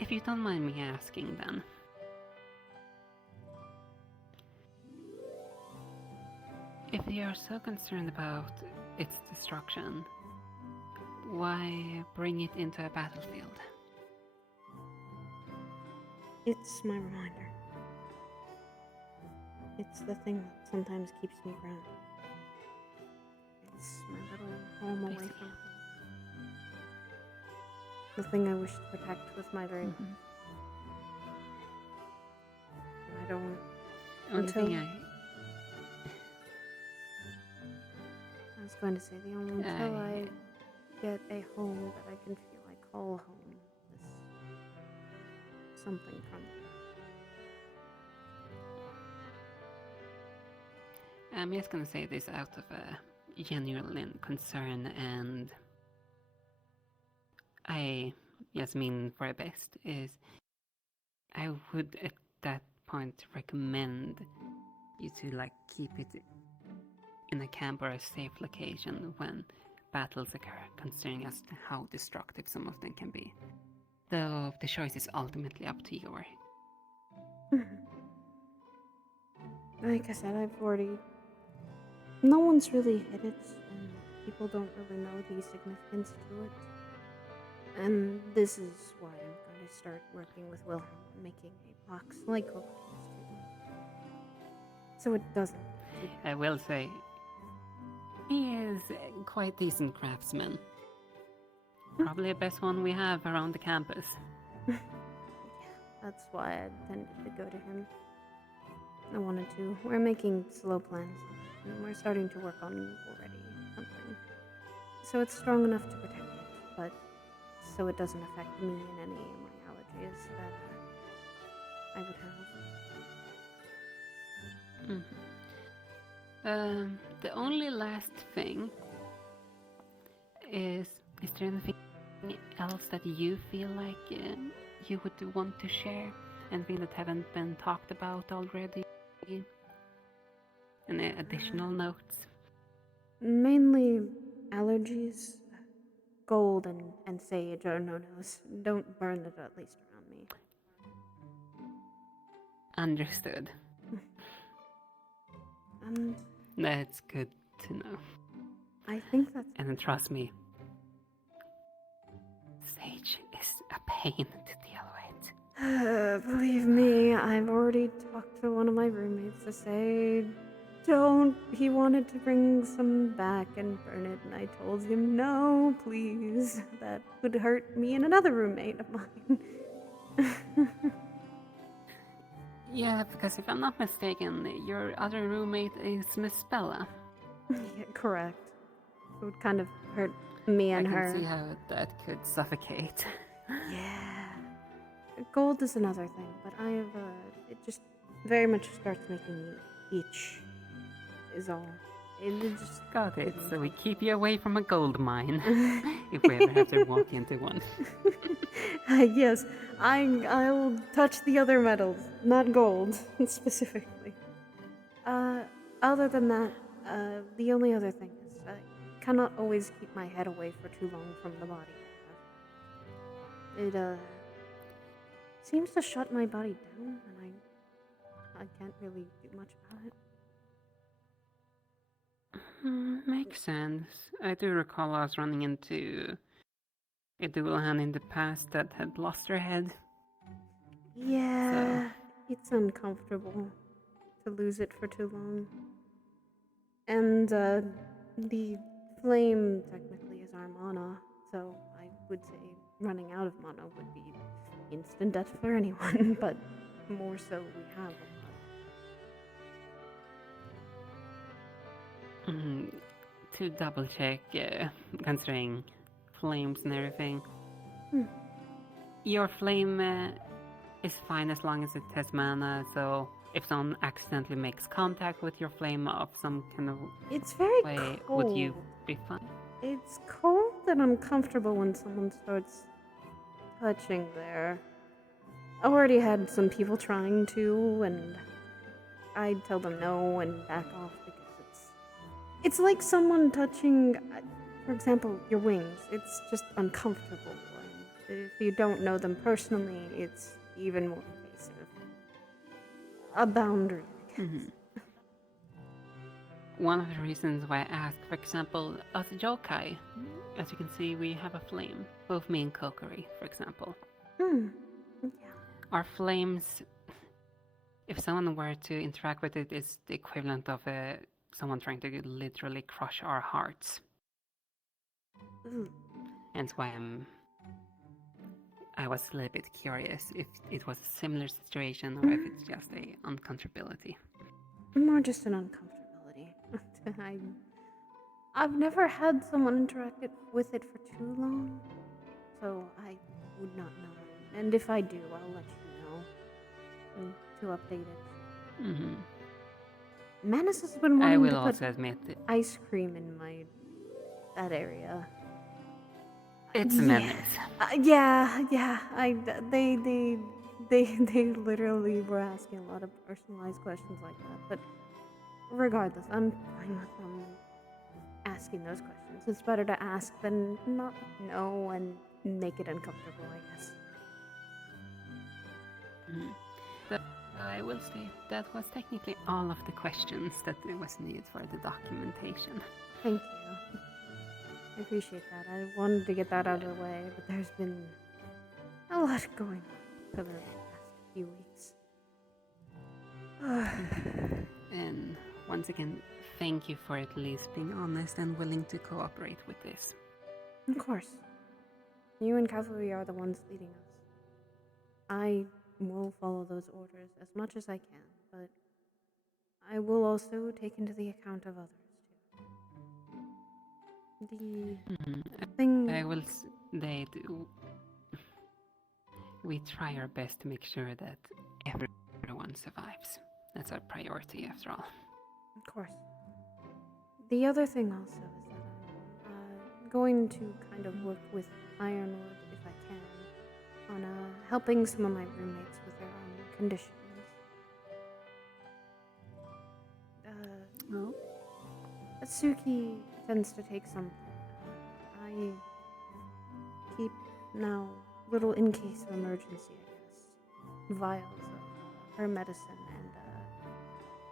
If you don't mind me asking, then. If you are so concerned about its destruction, why bring it into a battlefield? It's my reminder. It's the thing that sometimes keeps me grounded. It's my little home away from home. The thing I wish to protect with my very life. And I don't... I was going to say, until I get a home that I can feel I call home, this something from there. I'm just gonna say this out of a genuine concern, and I just mean for the best, is I would at that point recommend you to keep it in a camp or a safe location when battles occur, considering as to how destructive some of them can be. Though the choice is ultimately up to you. Like I said, I've already... No one's really hit it, and people don't really know the significance to it. And this is why I'm going to start working with Wilhelm and making a box like Kokoru's too. So it doesn't. I will say, he is quite decent craftsman. Probably the best one we have around the campus. Yeah, that's why I tended to go to him. I wanted to. We're making slow plans, and we're starting to work on already something. So it's strong enough to protect it, but so it doesn't affect me and any of my allergies that I would have. The only last thing is there anything else that you feel like you would want to share? Anything that haven't been talked about already? Any additional notes? Mainly allergies, gold and sage are no-nos. Don't burn it, at least around me. Understood. And that's good to know. I think that's... And trust me, sage is a pain to deal with. Believe me, I've already talked to one of my roommates to say, don't. He wanted to bring some back and burn it, and I told him, no, please. That would hurt me and another roommate of mine. Yeah, because if I'm not mistaken, your other roommate is Miss Bella. Yeah, correct. It would kind of hurt me and her. I can see how that could suffocate. Yeah. Gold is another thing, but I have, it just very much starts making me itch, is all. It just Got it. So we keep you away from a gold mine, if we ever have to walk into one. Yes, I'll touch the other metals, not gold specifically. Other than that, the only other thing is I cannot always keep my head away for too long from the body. It seems to shut my body down, and I can't really do much about it. Makes sense. I do recall us running into a dual hand in the past that had lost her head. Yeah, it's uncomfortable to lose it for too long. And the flame technically is our mana, so I would say running out of mana would be instant death for anyone, but more so we have a lot. To double check, considering flames and everything, your flame is fine as long as it has mana, so if someone accidentally makes contact with your flame of some kind of It's very way, cold. would you be fine? It's cold and uncomfortable when someone starts touching there. I already had some people trying to, and I'd tell them no and back off because it's like someone touching, for example, your wings. It's just uncomfortable. And if you don't know them personally, it's even more invasive. A boundary, I guess. One of the reasons why I asked, for example, us yokai, as you can see, we have a flame. Both me and Kokori, for example. Our flames, if someone were to interact with it, is the equivalent of someone trying to literally crush our hearts. And that's why I was a little bit curious if it was a similar situation or if it's just a uncomfortability. More just an uncomfortability. I've never had someone interact with it for too long, so I would not know. And if I do, I'll let you know to update it. Manus has been I wanting will to put also admit it. ice cream in that area. It's Manus. They literally were asking a lot of personalized questions like that. But regardless, I'm fine with them asking those questions. It's better to ask than not know and make it uncomfortable, I guess. But I will say that was technically all of the questions that was needed for the documentation. Thank you. I appreciate that. I wanted to get that out of the way, but there's been a lot going on for the past few weeks. And once again, thank you for at least being honest and willing to cooperate with this. Of course. You and Cavalry are the ones leading us. I will follow those orders as much as I can, but I will also take into the account of others, too. The thing... They do. We try our best to make sure that everyone survives. That's our priority, after all. Of course. The other thing also is that I'm going to kind of work with Ironwood, if I can, on helping some of my roommates with their own conditions. Atsuki tends to take something. I keep now little in case of emergency, I guess, vials of her medicine and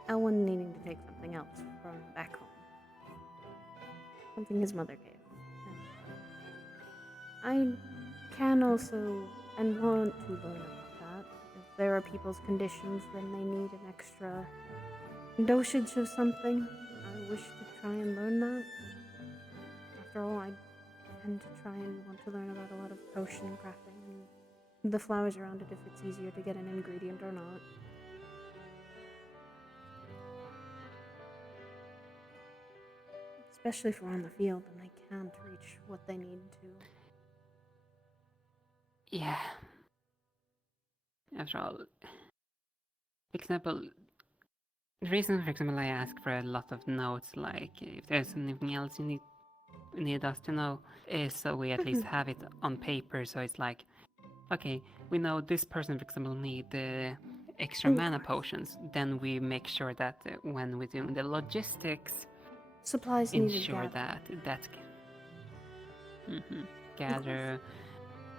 Elwyn needing to take something else from back home. Something his mother gave. I can also and want to learn about that. If there are people's conditions, then they need an extra dosage of something. I wish to try and learn that. After all, I tend to try and want to learn about a lot of potion crafting and the flowers around it if it's easier to get an ingredient or not. Especially if we're on the field and they can't reach what they need to. Yeah. After all, for example, The reason, for example, I ask for a lot of notes, like if there's anything else you need us to know, is so we at least have it on paper. So it's like, okay, we know this person, for example, need extra mana potions. Then we make sure that when we're doing the logistics, Supplies needed. ensure that gather.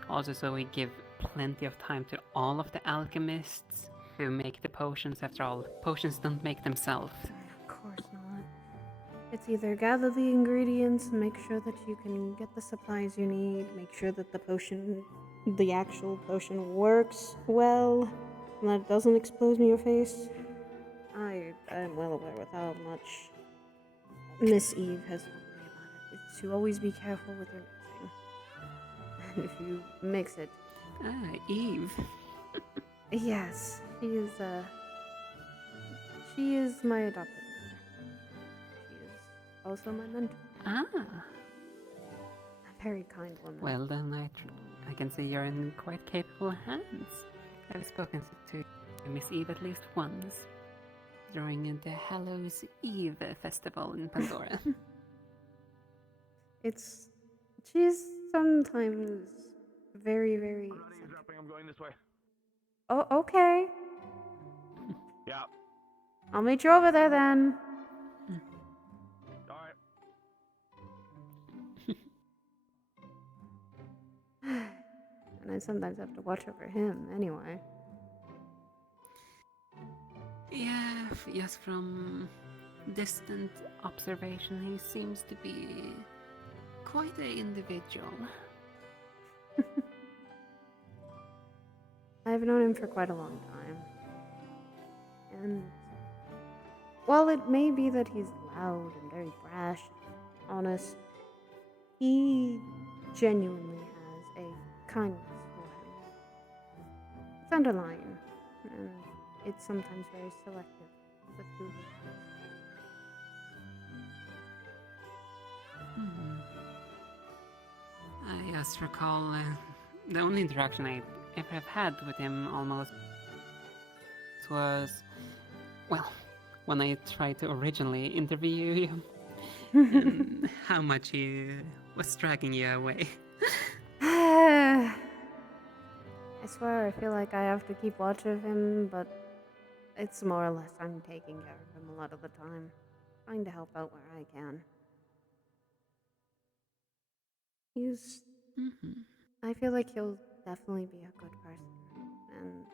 Also, so we give plenty of time to all of the alchemists who make the potions. After all, potions don't make themselves. Of course not. It's either gather the ingredients, make sure that you can get the supplies you need, make sure that the actual potion works well, and that it doesn't explode in your face. I'm well aware with how much Miss Eve has told me about it. It's to always be careful with your mixing. And if you mix it... Eve. Yes, she is my adopted mother. She is also my mentor. Ah. A very kind woman. Well, then I can see you're in quite capable hands. I've spoken to Miss Eve at least once during the Hallows Eve festival in Pandora. She's sometimes very, very... I'm going this way. Oh, okay. Yeah. I'll meet you over there then. Alright. And I sometimes have to watch over him anyway. Yeah, yes, from distant observation, he seems to be quite an individual. I've known him for quite a long time. And while it may be that he's loud and very brash, honest, he genuinely has a kindness for him. It's underlying, and it's sometimes very selective with who he has. I just recall the only interaction I ever have had with him almost was, well, when I tried to originally interview you, and how much he was dragging you away. I swear I feel like I have to keep watch of him, but it's more or less I'm taking care of him a lot of the time, trying to help out where I can. I feel like he'll definitely be a good person, and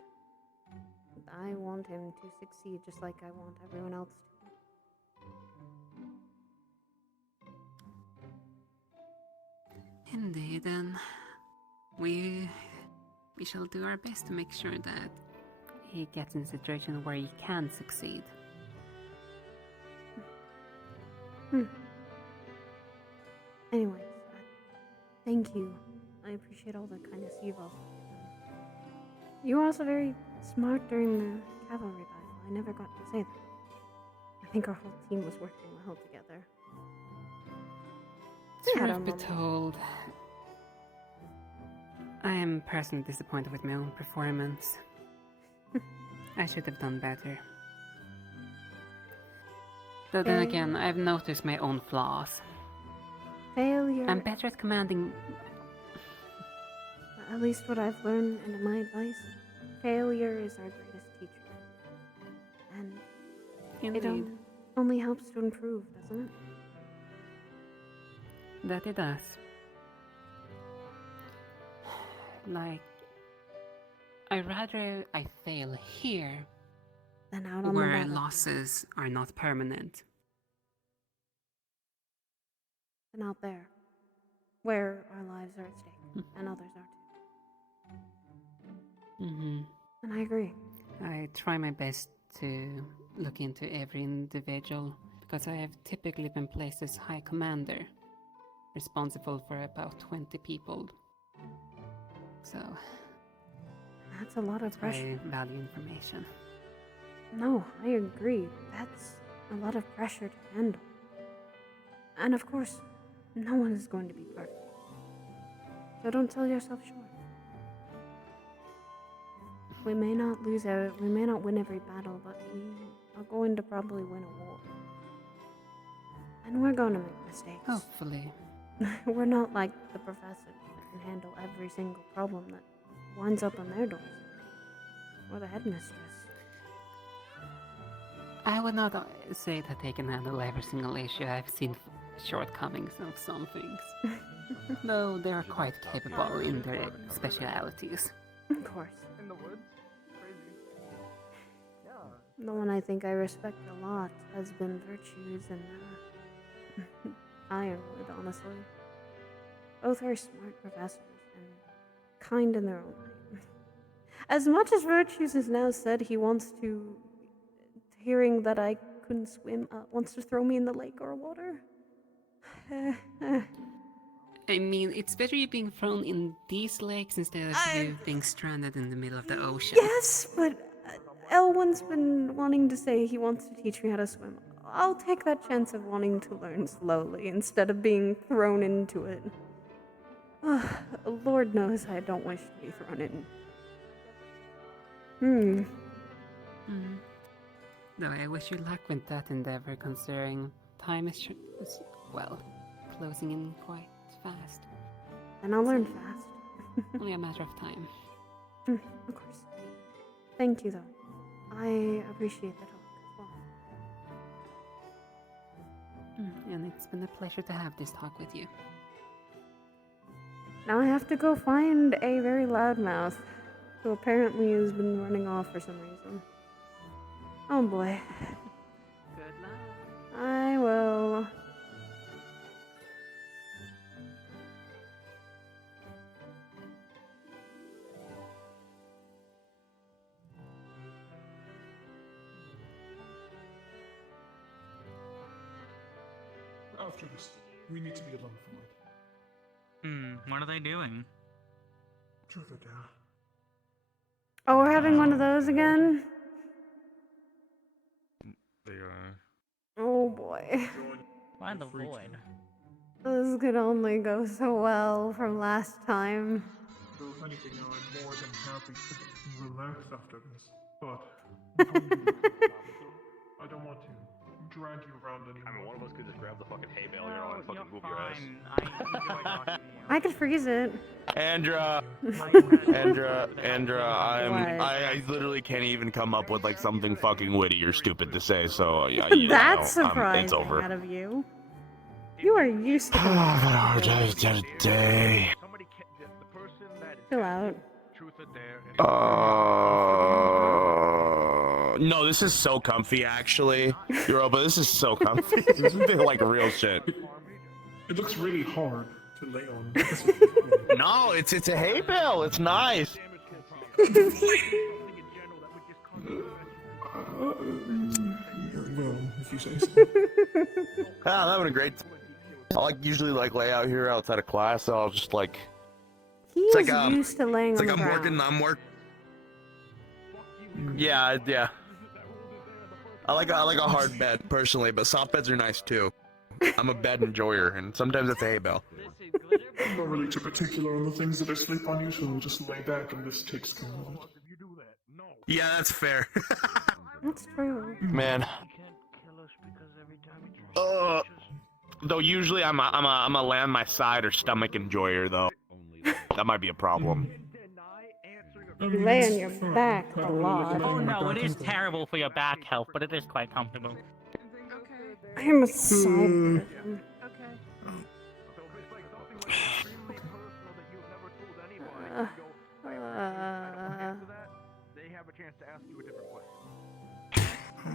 I want him to succeed just like I want everyone else to. Indeed, and we shall do our best to make sure that he gets in a situation where he can succeed. Anyways, thank you. I appreciate all the kindness you've also given. You were also very smart during the cavalry battle. I never got to say that. I think our whole team was working well together. Truth be told, I am personally disappointed with my own performance. I should have done better. Though then again, I've noticed my own flaws. Failure. I'm better at commanding. At least what I've learned and my advice, failure is our greatest teacher. And Indeed. it only helps to improve, doesn't it? That it does. Like, I'd rather I fail here than out on where the battlefield. losses are not permanent. And out there, where our lives are at stake, and others are too. And I agree. I try my best to look into every individual because I have typically been placed as High Commander, responsible for about 20 people. So that's a lot of pressure. I value information. No, I agree. That's a lot of pressure to handle. And of course, no one is going to be perfect. So don't sell yourself short. We may not win every battle, but we are going to probably win a war. And we're going to make mistakes. Hopefully. We're not like the professors that can handle every single problem that winds up on their doors. Or the headmistress. I would not say that they can handle every single issue. I've seen shortcomings of some things. Though they are quite capable in their specialities. Of course. In the woods? Crazy. Yeah. The one I think I respect a lot has been Virtues and Ironwood, honestly. Both are smart professors and kind in their own way. As much as Virtues has now said he wants to, hearing that I couldn't swim, wants to throw me in the lake or water. I mean, it's better you being thrown in these lakes instead of you being stranded in the middle of the ocean. Yes, but Elwyn's been wanting to say he wants to teach me how to swim. I'll take that chance of wanting to learn slowly instead of being thrown into it. Lord knows I don't wish to be thrown in. Though I wish you luck with that endeavor, considering time is, well, closing in quite fast. And I'll learn fast. Only a matter of time. Of course. Thank you, though. I appreciate the talk as well. And it's been a pleasure to have this talk with you. Now I have to go find a very loudmouth who apparently has been running off for some reason. Oh boy. Good luck. I will. After this, we need to be alone for it. What are they doing? Truth or dare? Oh, we're having one of those again? They are. Oh boy. Why the void? This could only go so well from last time. Though if anything, now I'm more than happy to relax after this. But I don't want to drag you around anymore. I mean, one of us could just grab the fucking hay bale here and fucking move your ass. I could freeze it. Andra, I literally can't even come up with like something fucking witty or stupid to say. So That's surprising it's over. out of you. You are used to Day. Chill out. No, this is so comfy, actually. Europa, this is so comfy. This is like real shit. It looks really hard to lay on. No, it's a hay bale. It's nice. Well, if you say so. I'm having a great time. I usually lay out here outside of class, so I'll just like. He's used to laying it's on like the I'm ground. working. Yeah. I like a hard bed personally, but soft beds are nice too. I'm a bed enjoyer, and sometimes it's a hay bale. I'm not really too particular on the things that I sleep on, you, so I'll just lay back and this takes care of it. Yeah, that's fair. That's true. Man. Though usually I'm a lay on my side or stomach enjoyer though. That might be a problem. You lay on your back a lot. Oh no, it is terrible for your back health, but it is quite comfortable. I'm a side person.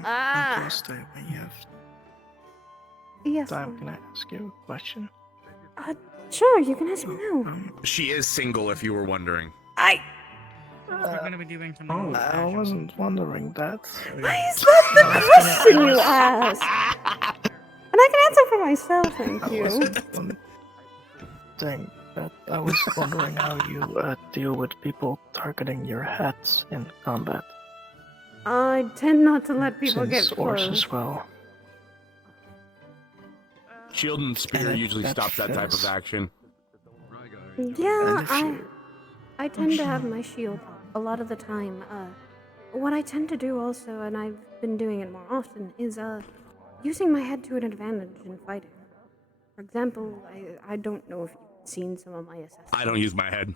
Andraste, when you have Yes. time, can I ask you a question? Sure, you can ask me now. She is single, if you were wondering. We're gonna be doing some more. I wasn't wondering that. Why is that the question you asked? And I can answer for myself, thank you. Thing that I was wondering how you deal with people targeting your hats in combat. I tend not to let people Since get Ors close. as well. Shield and spear usually stops that type of action. Yeah, I tend to have my shield up a lot of the time. what I tend to do also, and I've been doing it more often, is using my head to an advantage in fighting. For example, I don't know if you've seen some of my assessments. I don't use my head.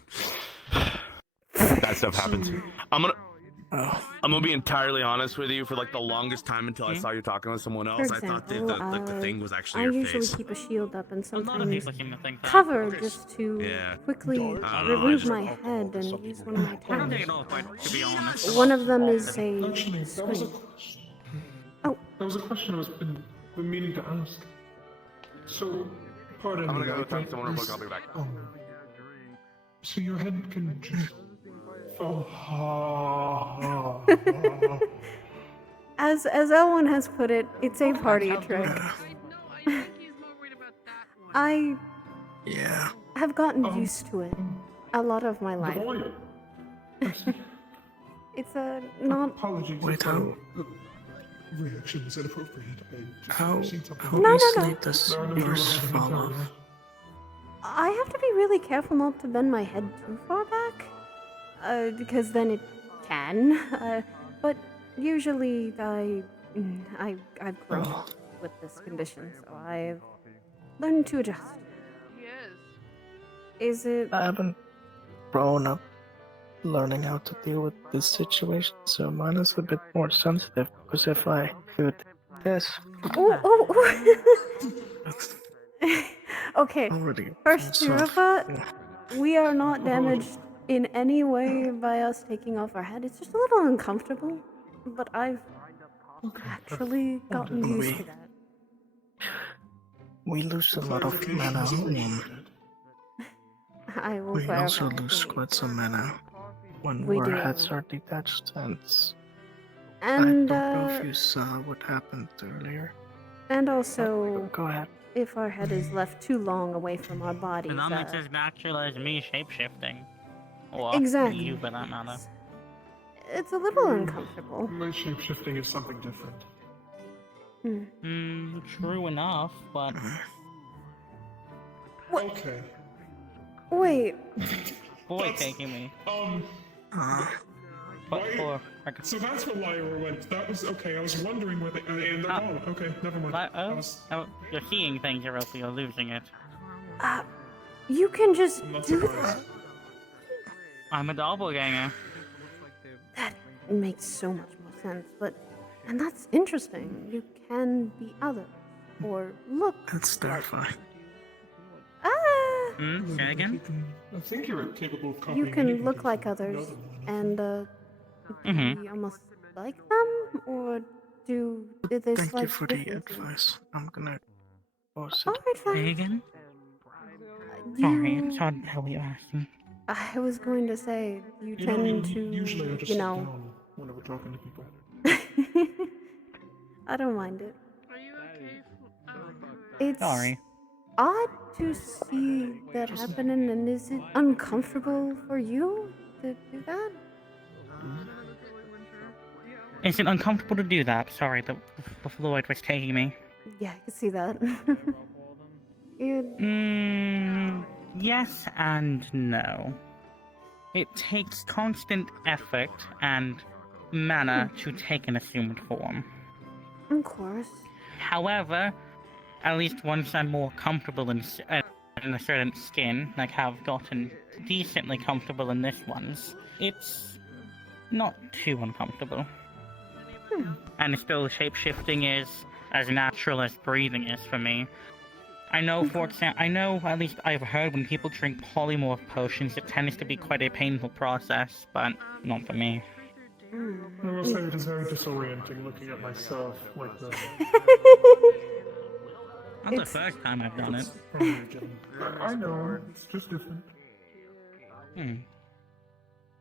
That stuff happens. I'm gonna be entirely honest with you. For like the longest time until I saw you talking with someone else, For I thought that example, the thing was actually I your usually face. keep a shield up and A lot of sometimes people seem to think that. cover just to Yeah. quickly I don't know, I remove just- my head and use one of my I don't think talents. it all quite, to be honest. One of them is a Actually, that was a screen. question. That was a question I was been meaning to ask. So, pardon I'm me, gonna go I talk to don't someone real quick. I'll be back. So your head can just fall. As Elwin has put it, it's a party trick. I have gotten used to it a lot of my life. It's a not. Apologies. Wait, if how- the reaction was inappropriate. How No. easily does yours fall off? I have to be really careful not to bend my head too far back, because then it can. But usually I've grown with this condition, so I've learned to adjust. Is it? I haven't grown up learning how to deal with this situation, so mine is a bit more sensitive, because if I do this... Okay, Already first, falls off. Europa, we are not damaged in any way by us taking off our head. It's just a little uncomfortable, but I've actually gotten used to that. We lose a lot of mana. I will We clarify. also lose quite some mana when We our do. heads are detached, and And, I don't know if you saw what happened earlier. And also, Go ahead. if our head is left too long away from our bodies, And that makes as natural as me shapeshifting. Or Exactly. you, for that matter. it's a little uncomfortable. My shapeshifting is something different. True enough, but... Okay. Wait. Boy taking me. So that's where Lyra went. That was okay. I was wondering where they. And they're gone. Okay, never mind. You're seeing things, Europa, you're losing it. You can just I'm not do surprised. that. I'm a doppelganger. That makes so much more sense, and that's interesting. You can be other, or look. That's terrifying. Say again? I think you're capable of copying. You can anything look like others, and Mhm. be almost like them, or do this Thank like you for the different- advice. I'm gonna pause it. Alright, fine. Say again? You- Sorry, it's hard to tell what you're asking. I was going to say, you You know, tend to, usually I just you sit know, down when we're talking to people. I don't mind it. It's Sorry. odd to see that happening, and is it uncomfortable for you to do that? Is it uncomfortable to do that? Sorry, the Floyd was taking me. Yeah, I can see that. Yes and no. It takes constant effort and mana to take an assumed form. Of course. However, at least once I'm more comfortable in a certain skin, like have gotten decently comfortable in this one's, it's not too uncomfortable. And still, shape-shifting is as natural as breathing is for me. I know, for example, at least I've heard when people drink polymorph potions, it tends to be quite a painful process, but not for me. I will say it is very disorienting looking at myself like this. Not the first time I've done it. I know, it's just different.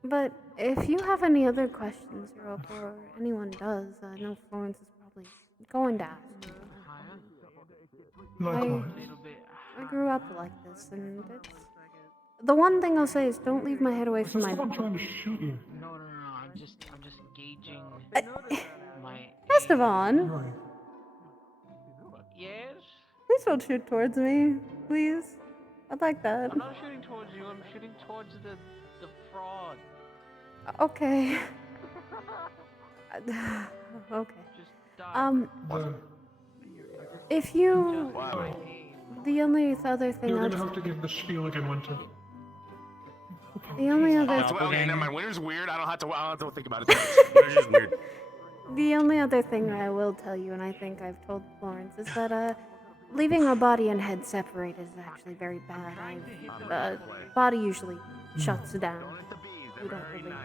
But if you have any other questions, Europe, or anyone does, I know Florence is probably going to ask. I grew up like this, and it's... The one thing I'll say is don't leave my head away from my... I'm trying to shoot you. No, I'm just gauging my... Esteban! Yes? Please don't shoot towards me, please. I'd like that. I'm not shooting towards you, I'm shooting towards the fraud. Okay. Okay. If you... The only other thing You're I'd... gonna have to give the spiel again, Winter. The only other... Okay, never mind. Winter's weird. I don't have to think about it. Winter's just weird. The only other thing I will tell you, and I think I've told Florence, is that leaving a body and head separated is actually very bad. Body usually shuts down. We don't really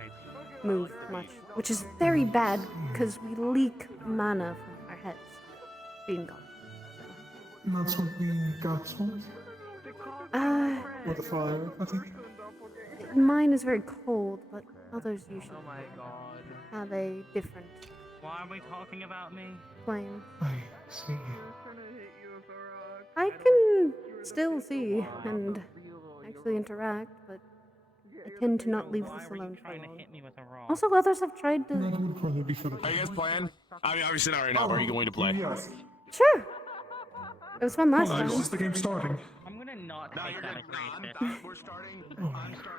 move much, which is very bad because we leak mana from our heads being gone. And that's what we got for. Or the fire, I think. Mine is very cold, but others usually have a different Why are we talking about me? flame. I see. I can still see and actually interact, but I tend to not leave this alone for long. Also, others have tried to... That would probably be for the... Are you guys playing? I mean, obviously not right now, but are you going to play? Yes. Sure! It was fun last Is time. this the game starting? I'm gonna not take that as racist. We're starting.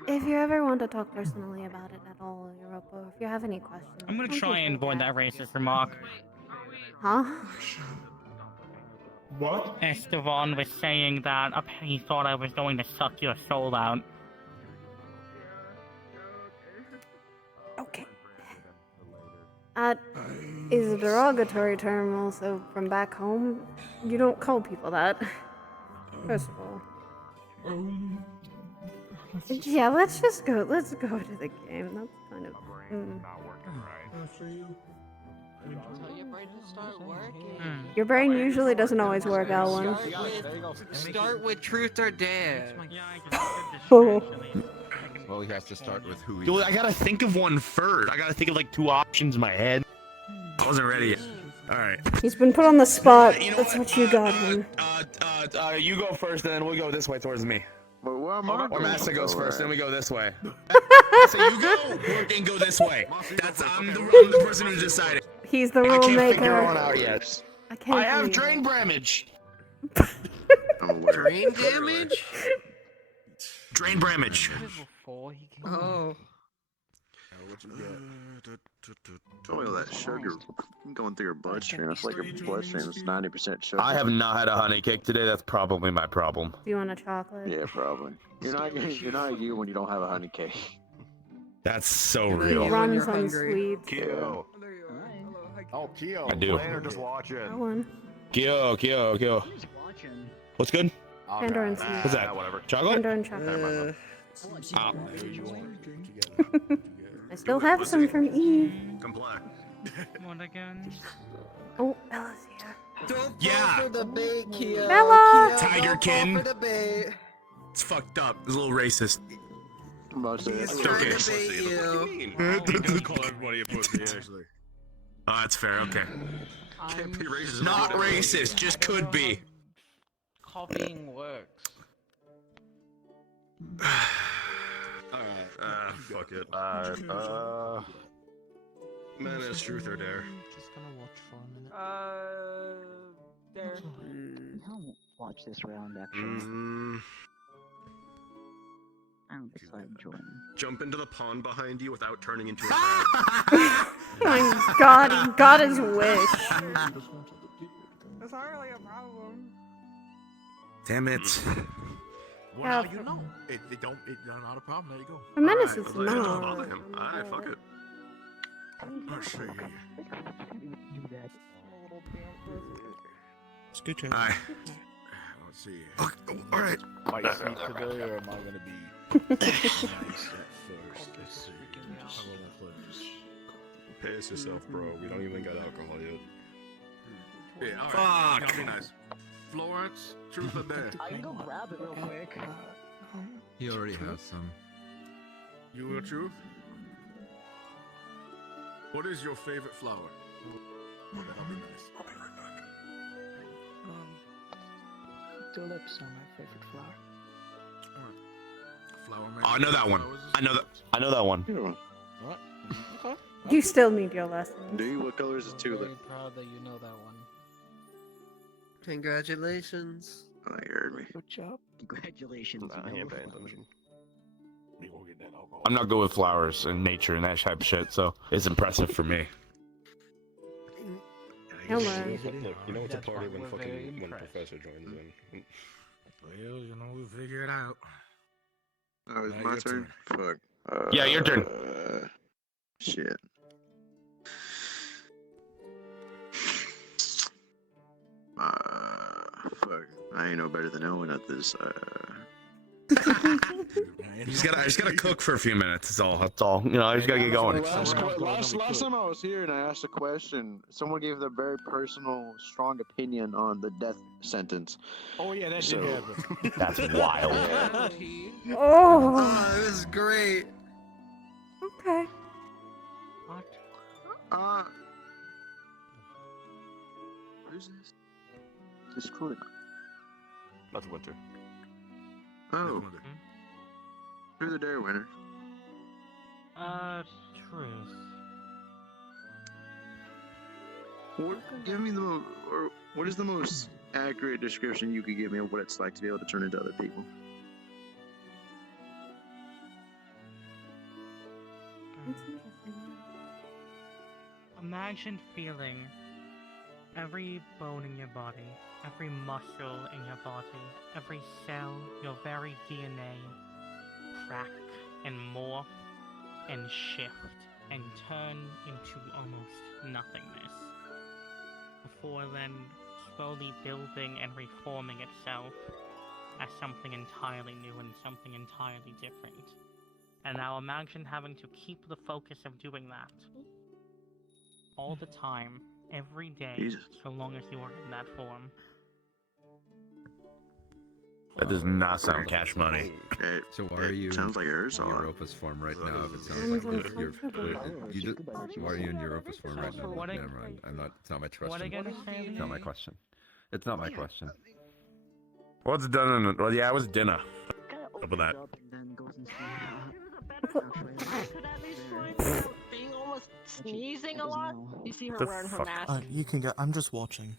If you ever want to talk personally about it at all, Europa, if you have any questions... I'm gonna don't try be and avoid that racist remark. Huh? What? Esteban was saying that he thought I was going to suck your soul out. Okay. That is a derogatory term also from back home. You don't call people that. First of all. Yeah, let's go to the game. That's kind of... Your brain usually doesn't always work, Alwyn. Start with truth or dare. Oh. Well, we have to start with who we... Dude, I gotta think of one first. I gotta think of like 2 options in my head. I wasn't ready yet. Alright. He's been put on the spot. That's what you got him. You go first, then we'll go this way towards me. Or Massa goes first, then we go this way. So you go, and go this way. I'm the person who decided. He's the rule I can't maker. figure one out yet. I have drain damage. Drain damage? Drain damage. Oh. Oh, all that sugar going through your bloodstream. It's like your bloodstream is 90% sugar. I have not had a honey cake today. That's probably my problem. Do you want a chocolate? Yeah, probably. You're not you when you don't have a honey cake. That's so He real. runs on sweets. Kyo. Oh, Kyo. I do. Playing or just watching? That one. Kyo. What's good? Pandora and sweets. What's that? Whatever. Chocolate? Pandora and chocolate. Ah. I still have some from Eve. Comply. What again? Oh, Bella's here. Don't fall for the bait, Kyo. Bella! Kyo, Tigerkin. don't fall for the bait. It's fucked up. It's a little racist. He's trying to bait you. Don't call everybody a pussy, actually. Oh, that's fair. Okay. Can't be racist. Not racist. Just could be. Copying works. Alright, fuck it. Man, it's truth or dare. Just gonna watch for a minute. There. I'll watch this round actually. I'm just like enjoying. Jump into the pond behind you without turning into a Oh my god, he got his wish. That's not really a problem. Damn it. Well, now you know. It's not a problem. There you go. For Menace, it's Don't not. bother him. Alright, fuck it. Let's see. It's good try. Alright. Let's see. Alright. Might sleep today, or am I gonna be nice at first? Let's see. How will I play this? Pace yourself, bro. We don't even got alcohol yet. Yeah, Fuck. alright. Gotta be nice. Florence, truth or dare? I can go grab it real quick. He already has some. You will truth? What is your favorite flower? That'll be nice. I'll be right back. Tulips are my favorite flower. Flower man. Oh, I know that one. I know that one. What? Okay. You still need your lesson. Do you? What color is a I'm tulip? very proud that you know that one. Congratulations. Oh, you heard me. Good job. Congratulations. I ain't paying attention. We gonna get that I'm not good with flowers and nature and that type of shit, so it's impressive for me. Hello. Look, you know it's a party when the professor joins in. Well, you know, we'll figure it out. Oh, it's my turn? Fuck. Yeah, your turn. Shit. Fuck. I ain't no better than Owen at this. I just gotta cook for a few minutes. That's all. You know, I just gotta get going. Last time I was here and I asked a question, someone gave their very personal, strong opinion on the death sentence. Oh yeah, that did happen. That's wild. Oh, it was great. Okay. What? Who's this? It's cool. That's Winter. Oh. Who's the dare winner? Truth. Give me what is the most accurate description you could give me of what it's like to be able to turn into other people? Imagine feeling every bone in your body, every muscle in your body, every cell, your very DNA crack and morph and shift and turn into almost nothingness, before then slowly building and reforming itself as something entirely new and something entirely different. And now imagine having to keep the focus of doing that all the time, every day, so long as you are in that form. That does not sound cash money. So why are you sounds like in Europa's form right now? If it sounds like why are you in Europa's form right now? Never mind. It's not my question. It's not my question. It's not my question. What's done? Well, yeah, it was dinner. Up with that. Being almost sneezing a lot. You see her The wearing her fuck? mask. You can go. I'm just watching.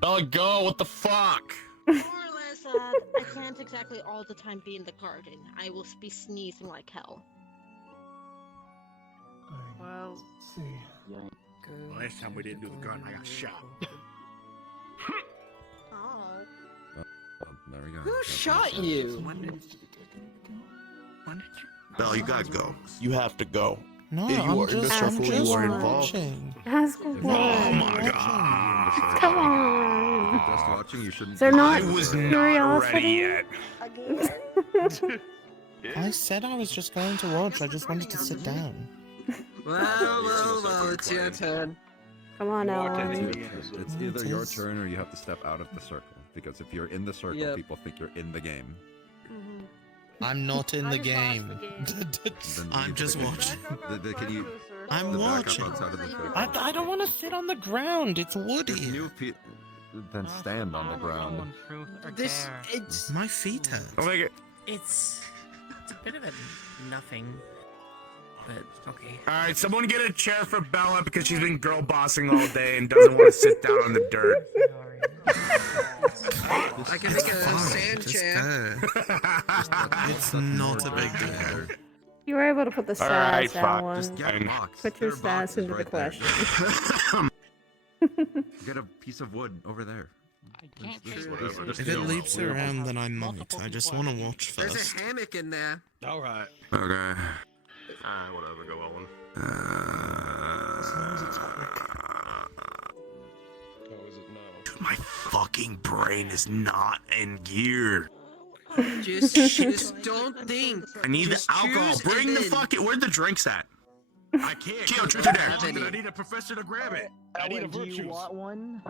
Bella, go! What the fuck? More or less, I can't exactly all the time be in the garden. I will be sneezing like hell. Well, Last time we didn't do the gun, I got shot. Oh. There we go. Who shot you? When did you? Bella, you gotta go. You have to go. No, If you are in the circle, you are involved. watching. Ask a Oh question. my god! Come on. Just watching, you shouldn't. They're not I was not ready curiosity. yet. I said I was just going to watch. I just wanted to sit down. Well, it's your turn. Come on, Ellen. It's either your turn or you have to step out of the circle. Because if you're in the circle, people think you're in the game. I'm not in the game. Then I'm you- just can- watching. Can you? I'm the backup watching. outside of the circle. I don't want to sit on the ground. It's woody. Then stand on the ground. This, it's My feet hurt. I'll make it. it's a bit of a nothing, but okay. Alright, someone get a chair for Bella because she's been girl bossing all day and doesn't want to sit down on the dirt. I can make a sand chair. It's not a big deal. You were able to put the Alright, stats fuck. Ellen. Just get a box. Put your There are stats into the boxes question. Get a piece of wood over there. If it leaps around, then I might. I just want to watch There's first. a hammock in there. Alright. Okay. Whatever, go Ellen. Dude, my fucking brain is not in gear. Just don't think. I need the Just alcohol. choose Bring and the then- fucking. Where's the drinks at? I can't. Kyo, truth or dare? I need a professor to grab it. I need a Do you virtues. want one?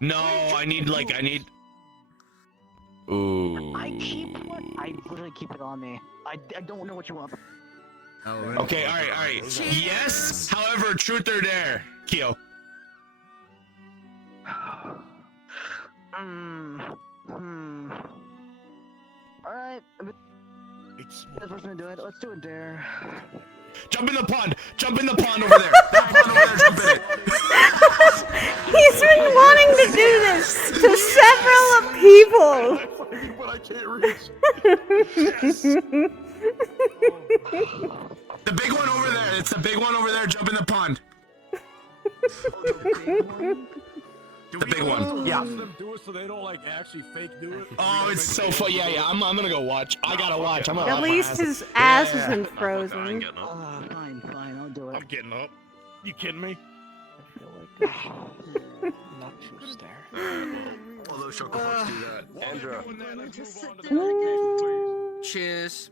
No, I need. Ooh. I keep one. I literally keep it on me. I don't know what you want. Okay, alright. Yes, however, truth or dare? Kyo. Alright. This person to do it. Let's do a dare. Jump in the pond! Jump in the pond over there! That pond over there, jump in it! He's been wanting to do this to several people. but I can't reach. The big one over there. It's the big one over there. Jump in the pond. The big one. Yeah. Them do it so they don't like actually fake do it. Oh, it's so funny. Yeah. I'm gonna go watch. I gotta watch. I'm gonna At watch my least ass. his ass Yeah. isn't frozen. Fine, I'll do it. I'm getting up. You kidding me? Not too stare. All those chocofucks do that. Andra. Cheers.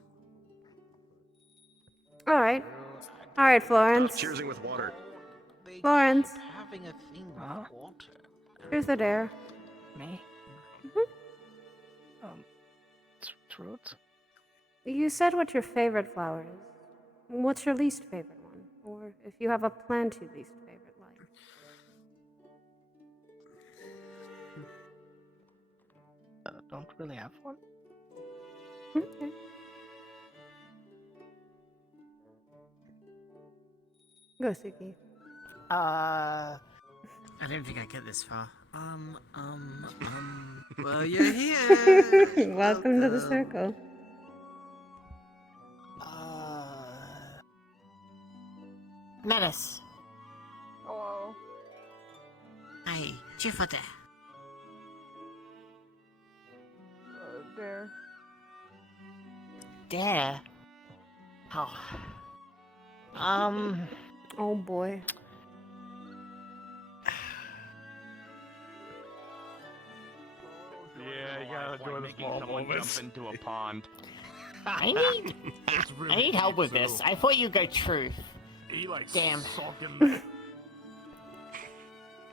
Alright. Alright, Florence. Cheersing with water. Florence. Having a thing with water. Truth or dare? Me? Truth? You said what your favorite flower is. What's your least favorite one? Or if you have a plan to least favorite like. Don't really have one. Okay. Go, Suki. I didn't think I'd get this far. Well, you're here. Welcome to the circle. Menace. Hello. Hey, Jiffa there. Dare. Dare? Oh. Oh boy. Yeah, you gotta enjoy the small moments. Jump into a pond. I need help with this. I thought you'd go truth. He like Damn. sulking.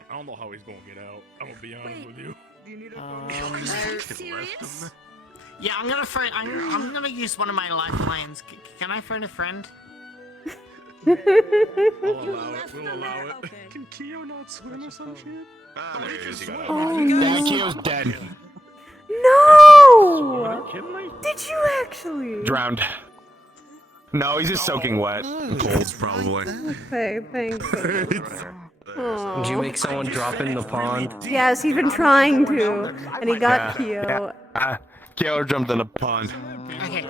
I don't know how he's gonna get out. I'm gonna be honest with you. Do you need a Serious? Yeah, I'm gonna phone. I'm gonna use one of my lifelines. Can I phone a friend? We'll allow it. We'll allow it. Can Keo not swim or some shit? There he is. Oh, Yeah, Keo's dead. No! Did you actually? Drowned. No, he's just soaking wet. Cold, probably. Okay, thanks. Did you make someone drop in the pond? Yes, he's been trying to, and he got Keo. Keo jumped in a pond. Okay.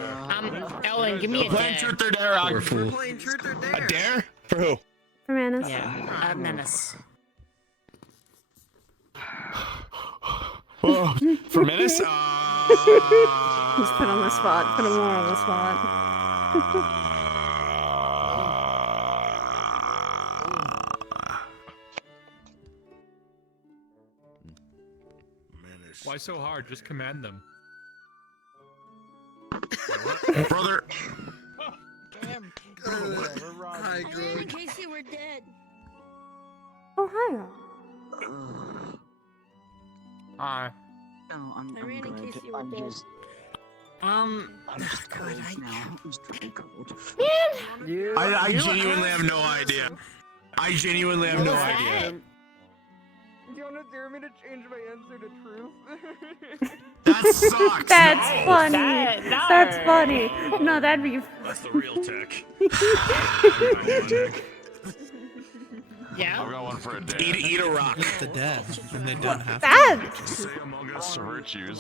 Ellen, give me a Playing dare. truth or dare, Poor fool. A dare? For who? For Menace. Yeah, Menace. Oh, for Menace? He's put on the spot. Put him more on the spot. Why so hard? Just command them. Brother. Damn. Hi, I ran in case you were dead. Oh, hi. Hi. No, I'm I ran in good. case you were I'm dead. just I'm just cold now. I'm just very cold. I genuinely have no idea. I genuinely have no idea. Do you want to dare me to change my answer to truth? That sucks. That's funny. No. That's funny. No, that'd be. That's the real tech. Yeah. I've got one for a day. Eat a rock. Eat the dead, and they don't have That. Say Among Us virtues.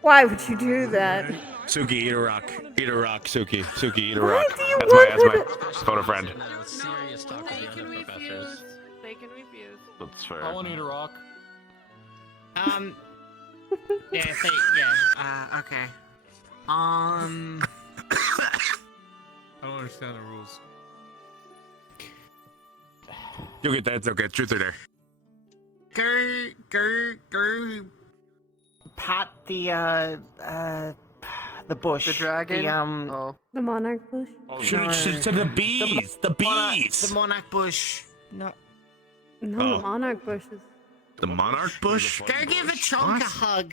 Why would you do that? Suki, eat a rock. Eat a rock, Suki. Suki, eat a Why rock. do you That's my phone a friend. Serious talk with the other professors. They can refuse. That's fair. I want to eat a rock. Yeah, okay. I don't understand the rules. You'll get that. It's okay. Truth or dare. Go. Pat the bush. The dragon? The monarch bush. Should to the bees. The bees. The monarch bush. No. No, the monarch bush is. The monarch bush. Go give a chonk a hug.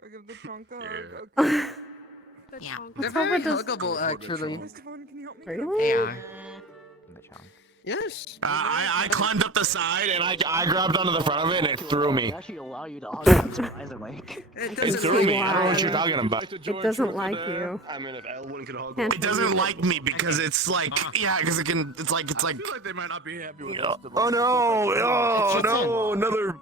Go give the trunk a hug. Okay. Yeah. They're very huggable, actually. Can you help me? Really? They are. Yes. I climbed up the side and I grabbed onto the front of it and it threw me. actually allow you to hug them, surprisingly. It threw me. I don't know what you're talking about. It doesn't like you. I mean, if Elwyn could hug Can't It doesn't like me because it's like, yeah, because it's like. I feel like they might not be happy with us. Oh no! Oh no! Another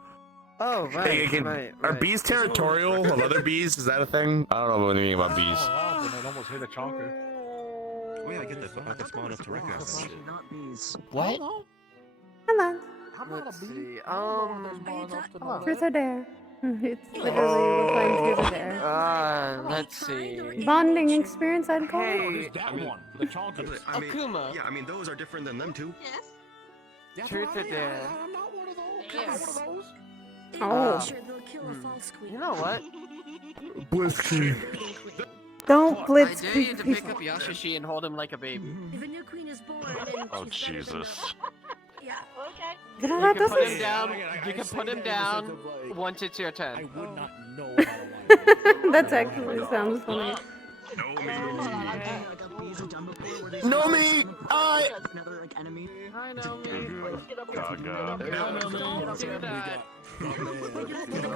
Oh, Hey, are bees territorial of other bees? Is that a thing? I don't know anything about bees. Oh, then I'd almost hit a chonker. Oh yeah, I get that. But they're small enough to recognize that shit. Not bees. What? Hello. Let's see. Truth or dare? It's literally we're playing truth or dare. Let's see. Bonding experience, I'd call Hey, it. that one. The chonkers. I mean, Akuma. yeah, I mean those are different than them too. Yes. Truth or dare? I'm not one of those. I'm not one of those. Oh. You know what? Blitzkrieg. Don't I blitz. dare you to pick up Yashishi and hold him like a baby. If a new queen is born, Oh Jesus. yeah. Okay. You know You that can put him doesn't. down. You can put him down once it's your turn. I would not know That actually sounds funny. No me! I. Another like enemy. I know me.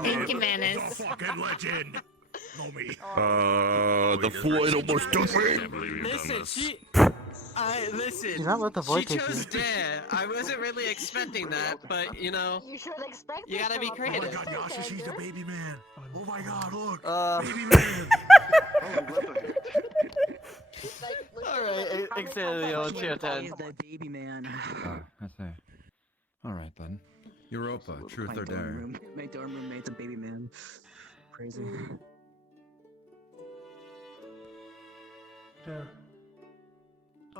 Thank you, Menace. Fucking legend. No me. The Floyd almost took me. Listen, listen. Do not let the void She take chose you. dare. I wasn't really expecting that, but you know, You should expect you gotta be creative. Oh my god, Yashashi's the baby man. Oh my god, look. Uh, Baby man. Alright, Excelio, it's your turn. He's the baby man. I see. All right then. Europa, truth or dare? My dorm roommate's a baby man. Crazy.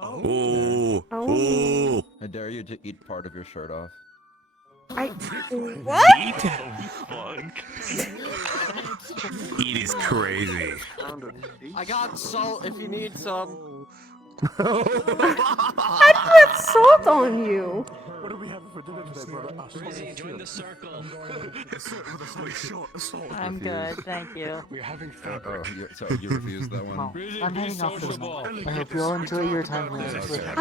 Ooh. Ooh. I dare you to eat part of your shirt off. What? Eat is crazy. I got salt if you need some. How do you have salt on you? What are we having for dinner today, brother? Join the circle. I'm good, thank you. We're having Sorry, you refused that one. Well, I'm heading off for the night. I hope you all enjoy your time with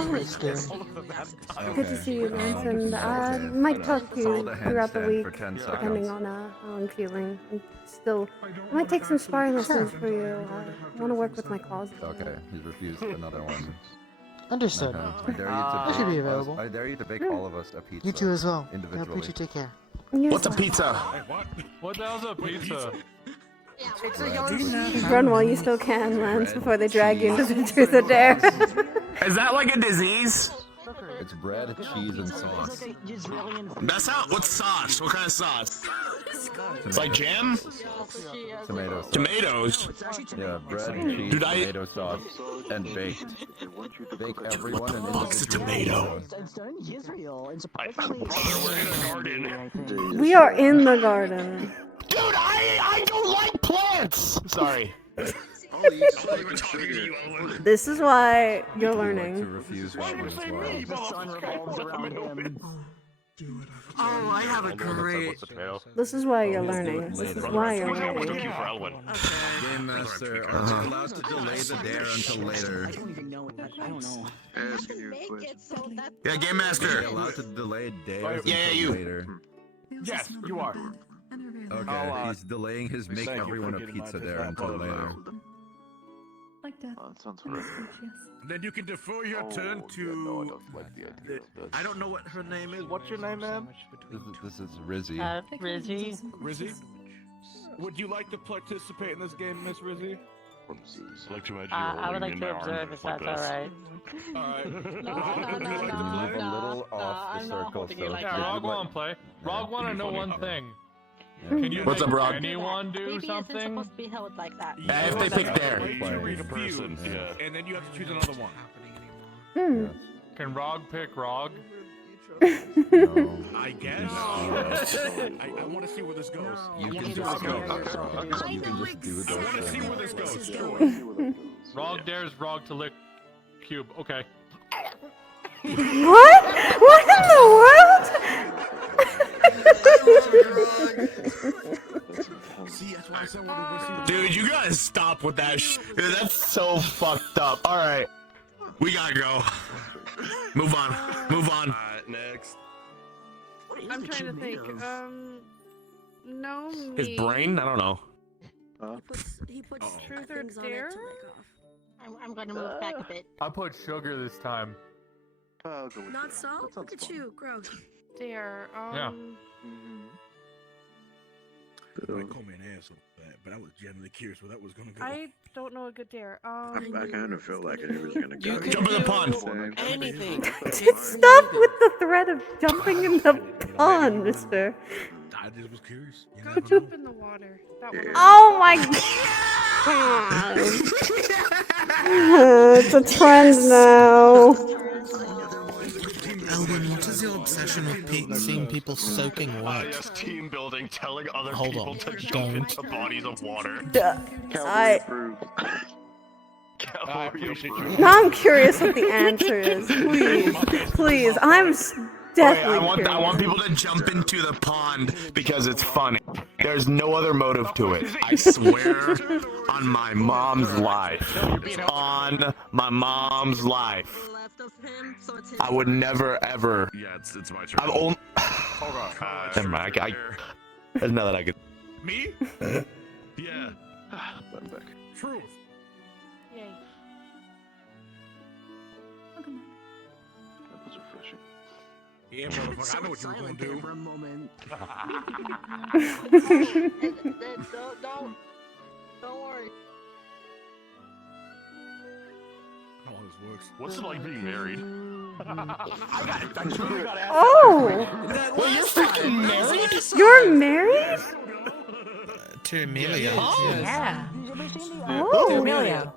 Rich Game. Good to see you, Lance, and I might talk to you Hold a throughout the handstand week, for 10 depending seconds. on how I'm feeling. I might take some sparring lessons for you. I want to work with my claws. Okay, he's refused another one. Understood. Okay. I dare you to I should be bake available. I dare you to bake all of us a pizza. You too as well. Individually. Preacher, take care. What's a pizza? What the hell's a pizza? Run while you still can, Lance, before they drag you into the truth or dare. Is that like a disease? It's bread, cheese, and sauce. That's how. What's sauce? What kind of sauce? It's like jam? Tomato sauce. Tomatoes? Yeah, bread, cheese, Dude, tomato sauce, and baked. Bake everyone an Fuck's a tomato? It's done in Israel, and surprisingly, We are in the garden. Dude, I don't like plants! Sorry. This is why you're To learning. refuse one as well. the sun revolves around him. Oh, I have a great. This is why you're learning. This is why you're learning. Game Master, are you allowed to delay the dare until later? I don't even know. I don't know. Make it so that. Yeah, Game Are Master. you allowed to delay dares Yeah, until you. later? Yes, you are. Okay, he's delaying his make thank you everyone for a getting pizza my dare until later. Like death. That sounds horrific. Then you can defer your turn to. I don't know what her name is. What's your name, ma'am? This is Rizzy. Rizzy. Rizzy. Would you like to participate in this game, Miss Rizzy? I like to imagine I would like to observe if that's alright. Alright. Move a little off the circle, so Yeah, Rog won't play. Rog want to know one thing. Yeah. Can you What's make up, Rog? anyone do Maybe isn't something? supposed to be held like that. Yeah, if they pick dare. To read a person, Yeah. and then you have to choose another one. Hmm. Can Rog pick Rog? No. I guess. I want to see where this goes. You can just you can just do I want to those see where things. this goes. Rog dares Rog to lick cube. Okay. What? What in the world? Dude, you gotta stop with that Dude, that's so fucked up. Alright. We gotta go. Move on. Move on. Next. I'm trying to think. No. His brain? I don't know. He puts Truth or things on it dare? to lick off. I'm gonna move back a bit. I put sugar this time. I'll go with Not that. salt? That Look sounds at fun. you, gross. Dare. Yeah. They call me an asshole for that, but I was genuinely curious where that was gonna go. I don't know a good dare. I kind of felt like it was gonna go. Jump in the pond. Anything. Stop with the threat of jumping in the pond, mister. I just was curious. Go jump in the water. Oh my god! It's a trend now. Elwin, what is your obsession with seeing people soaking wet? Just team building, telling other Hold people on. to jump Don't. into bodies of water. Now I'm curious what the answer is. Please, I'm definitely curious. I want people to jump into the pond because it's funny. There's no other motive to it. I swear on my mom's life. On my mom's life. I would never ever. Yeah, it's my turn. I've only. Never mind. There's nothing I could. Me? Yeah. Truth. Yay. That was refreshing. Yeah, motherfucker, I know what you were gonna do. For a moment. Don't worry. I don't know how this works. What's it like being married? I truly got asked. Oh! Wait, you're freaking married? You're married? To Amelia. Oh, yeah. Oh. To Amelia.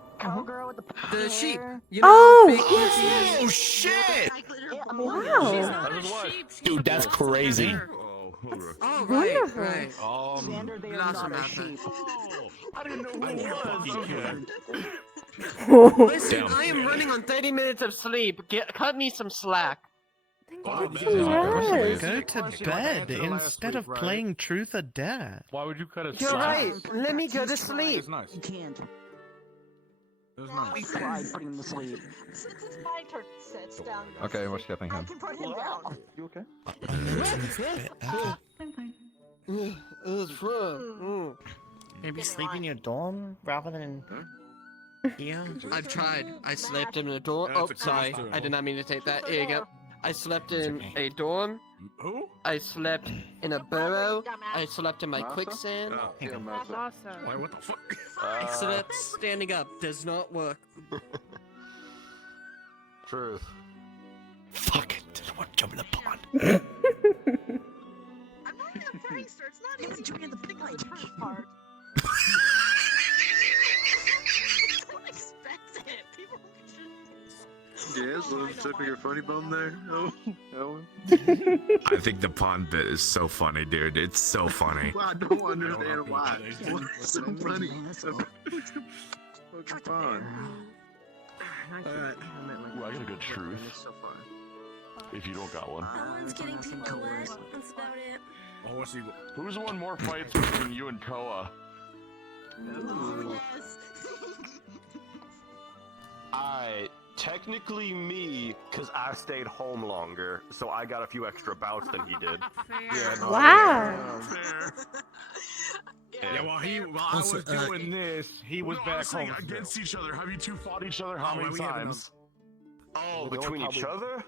The sheep. Oh, Oh shit! wow. Dude, that's crazy. Oh, right, Wonderful. right. Xander, they are Lots not a about sheep. I didn't know who it was. Listen, I am running on 30 minutes of sleep. Cut me some slack. Go to bed instead of playing truth or dare. Why would you cut a You're right. Let me go to It's sleep. nice. You can't. It was We nice. tried putting him to sleep. Since it's my turn to sit down. Okay, we're skipping I him. can put him down. You okay? I'm fine. It's wrong. Maybe sleep in your dorm rather than here? I've tried. I slept in a dorm. That's Oh, a sorry. cluster. I did not mean to take that. Here you go. I slept in a dorm. Who? I slept in a burrow. I slept in my quicksand. Oh, Yeah, That's awesome. why, what the fuck? I slept standing up. Does not work. Truth. Fuck it. Just want to jump in the pond. I'm not even a prankster. It's not easy to be in the pick my turn part. I don't expect it. People Yes, little typical funny bone there. Oh, Ellen. I think the pond bit is so funny, dude. It's so funny. Well, I don't understand why. What's so funny? Fucking fun. Ooh, I got a good truth. If you don't got one. Owen's getting people wet. That's about it. Oh, what's he? Who's won more fights between you and Koa? Technically me, because I stayed home longer, so I got a few extra bouts than he did. Wow. Fair. Yeah, while I Also, was doing this, He was back honestly, home against each other. Have you two fought each other how Oh, many we haven't times? Oh, between each other?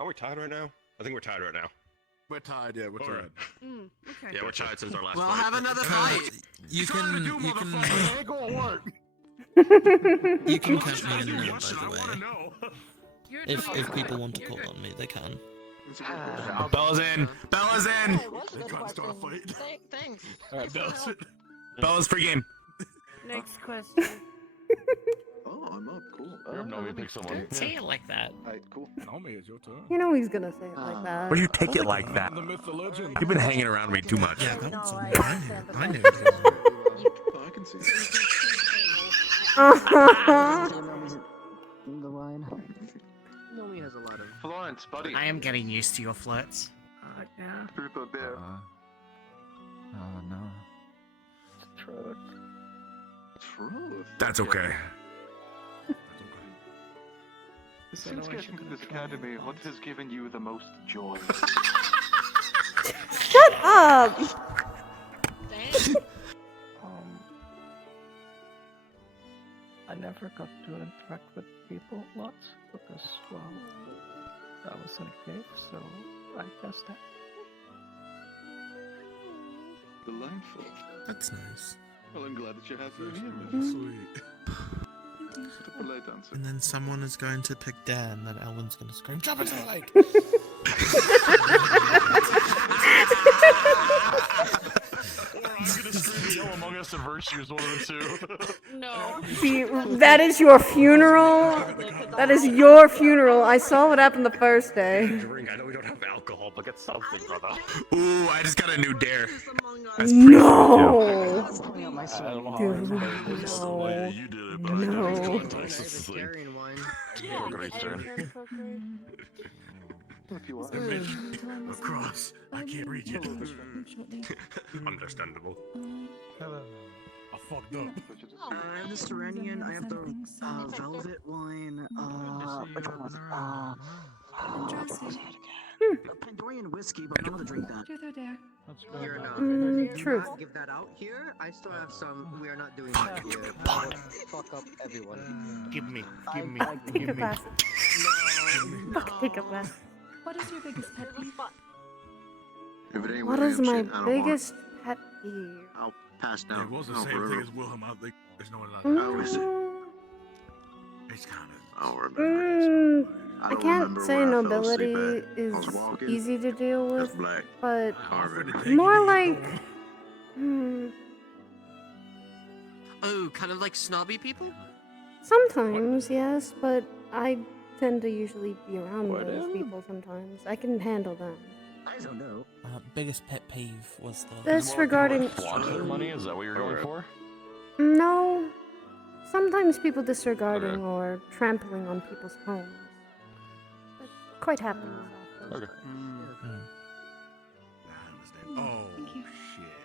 Are we tied right now? I think we're tied right now. We're tied, yeah, we're tied. Okay. Yeah, we're tied since our last We'll fight. have another fight. You can Ain't gonna work. you can catch me in there, by Question, I the wanna way. know. If people want to call on me, they can. Bella's in. Bella's in. They can't start a fight. Thanks. Alright, Bella's in. Bella's free game. Next question. Oh, I'm up. Cool. Naomi, pick someone. Say it like that. Alright, cool. Naomi, it's your turn. You know he's gonna say it like that. What do you take it like that? The myth, the legend. You've been hanging around me too much. Yeah, that was No, I knew. Oh, I can see The line. Nomi has a lot of. Florence, buddy. I am getting used to your flirts. Yeah. Truth or dare? Oh no. Truth. That's okay. Since getting to this academy, what has given you the most joy? Shut up! I never got to interact with people lots because, well, I was in a cave, so I guess that. Delightful. That's nice. Well, I'm glad that you're happy to hear Mm. me. Sweet. Such a polite answer. And then someone is going to pick Dan, and then Elwin's going to scream, "Jump into the lake!" I'm gonna scream Yell Among Us and Virtues, one of the two. No. That is your funeral? That is your funeral. I saw what happened the first day. Drink. I know we don't have alcohol, but get something, brother. Ooh, I just got a new dare. No! Dude, no. You did it, No. Across. I can't reach it. Understandable. I fucked up. I have the Serenian, I have the Velvet wine, which one was it? Pandorian whiskey, but I don't know how to drink that. Truth or dare? You're not. Truth. Give that out here. I still have some. We are not doing that here. Fuck up everyone. Give me. Take a pass. Fuck, take a pass. What is your biggest pet peeve? What is my biggest pet peeve? I'll pass down. It was the same thing as Wilhelm. I think there's no one like It's kind of. I can't say nobility is easy to deal with, but more like. Oh, kind of like snobby people? Sometimes, yes, but I tend to usually be around those people sometimes. I can handle them. I don't know. Biggest pet peeve was the... Disregarding... Flaunting money? Is that what you're going for? No. Sometimes people disregarding or trampling on people's homes. That quite happens. Okay. Oh, Thank you. shit.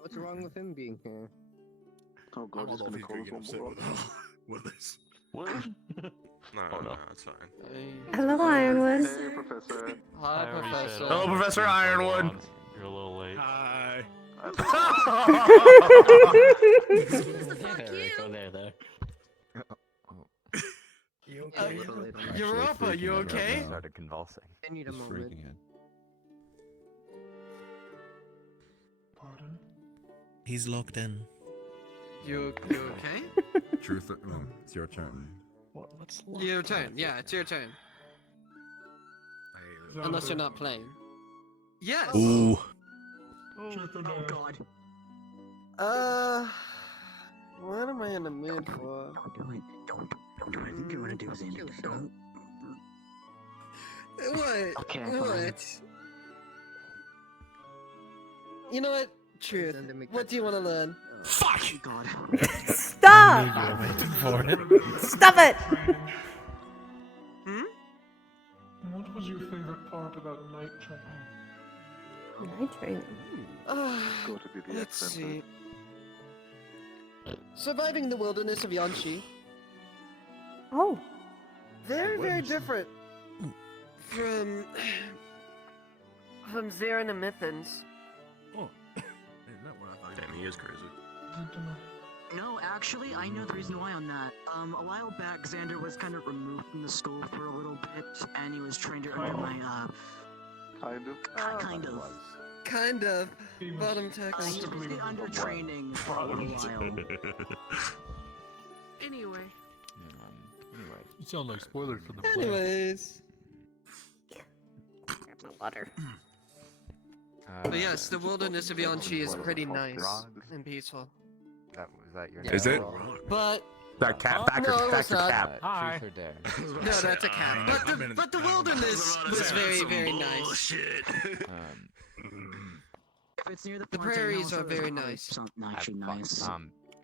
What's wrong with him being here? Oh god, he's gonna call us one more. With this. What? No, no, it's fine. Hello, Ironwood. Hey, Professor. Hi, Professor. Hello, Professor Ironwood. You're a little late. Hi. Go there. You okay? Europa, you okay? Started convulsing. I need a He's moment. freaking out. Pardon? He's logged in. You okay? Truth. It's your turn. What's Your turn. Yeah, it's your turn. Unless you're not playing. Yes. Ooh. Oh god. What am I in the mood for? Don't do it. Don't do it. I think you're gonna do Xander. Don't. What? Okay, What? You know what? Truth. What do you want to learn? Fuck! God. Stop! You're waiting for it. Stop it! What was your favorite part about night training? Night training. Go to BBS Let's Center. see. Surviving the wilderness of Yanshi. Oh. Very, very different from Zarin and Mithans. Oh. Isn't that what I thought? Damn, he is crazy. No, actually, I know the reason why on that. A while back, Xander was kind of removed from the school for a little bit, and he was trained under my, Kind of. kind of. Kind of. Bottom He text. was under training for a little while. Anyway. You sound like spoilers for the play. Anyways. Grab my water. But yes, the wilderness of Yanshi is pretty nice and peaceful. Was that your Is it? But That cat, back no, or back it's to not. cap. Hi. Truth or dare? No, that's a cat. But the wilderness was very, very nice. If it's near the The Fontaine prairies House, are very it's nice. something actually nice.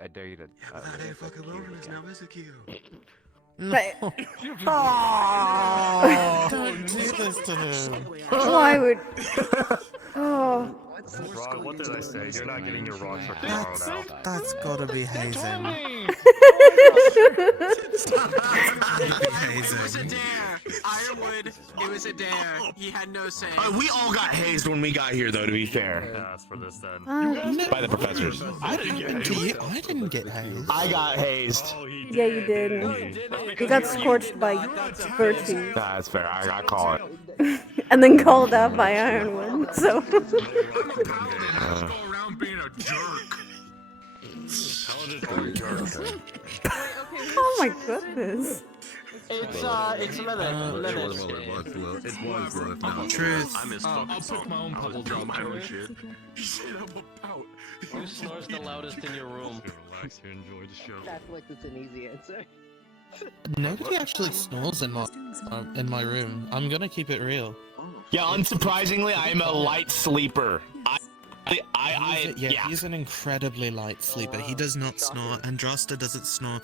I dare you to. That ain't fucking wilderness now, is it, Kyo? Don't do this to him. Why would... Oh. Rob, what did I say? You're not getting your rocks for tomorrow now. That's gotta be hazing. It was a dare. Ironwood. It was a dare. He had no say. We all got hazed when we got here, though. To be fair. That's for this then. By the professors. I didn't get hazed. I got hazed. Yeah, you did. You got scorched by Bertie. That's fair. I call it. And then called out by Ironwood, so... around being a jerk. Oh my goodness. It's Lilith. It was Lilith now. Truth. I'll pick my own puzzle job. My own shit. He said I'm about. Who snores the loudest in your room? Relax here, enjoy the show. That's like it's an easy answer. Nobody actually snores in my room. I'm gonna keep it real. Yeah, unsurprisingly, I'm a light sleeper. He's an incredibly light sleeper. He does not snore. Andraste doesn't snore.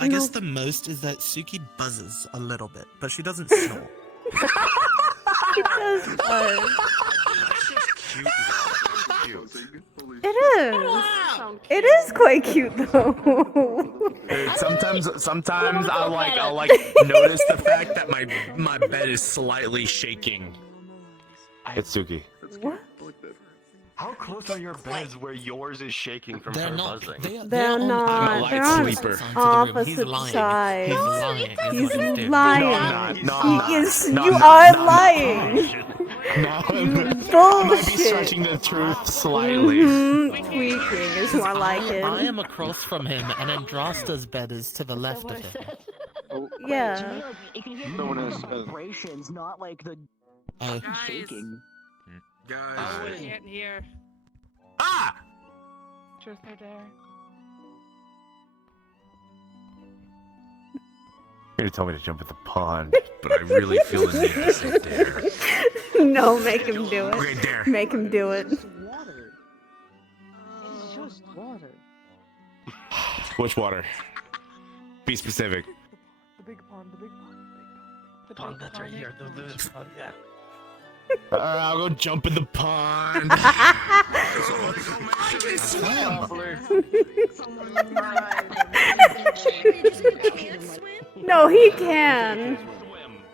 I guess the most is that Suki buzzes a little bit, but she doesn't snore. She does buzz. It is. It is quite cute though. Dude, sometimes I'll notice the fact that my bed is slightly shaking. It's Suki. What? How close are your beds where yours is shaking from They're her not. buzzing? They're not. I'm a They're light on sleeper. opposite sides. He's lying. He's lying. You are lying. No, I might be Bullshit. stretching the truth slightly. Tweaking is more like it. I am across from him, and Andraste's bed is to the left of him. Yeah. It can hear No one has vibrations, not like the shaking. Guys. I can't hear. Ah! Truth or dare? You're gonna tell me to jump in the pond, but I really feel the need to say dare. No, make him do it. Okay, dare. Make him do it. It's water. It's just water. Which water? Be specific. The big pond, the big pond, the big pond. Oh, that's right here. The pond, yeah. Alright, I'll go jump in the pond. No, he can.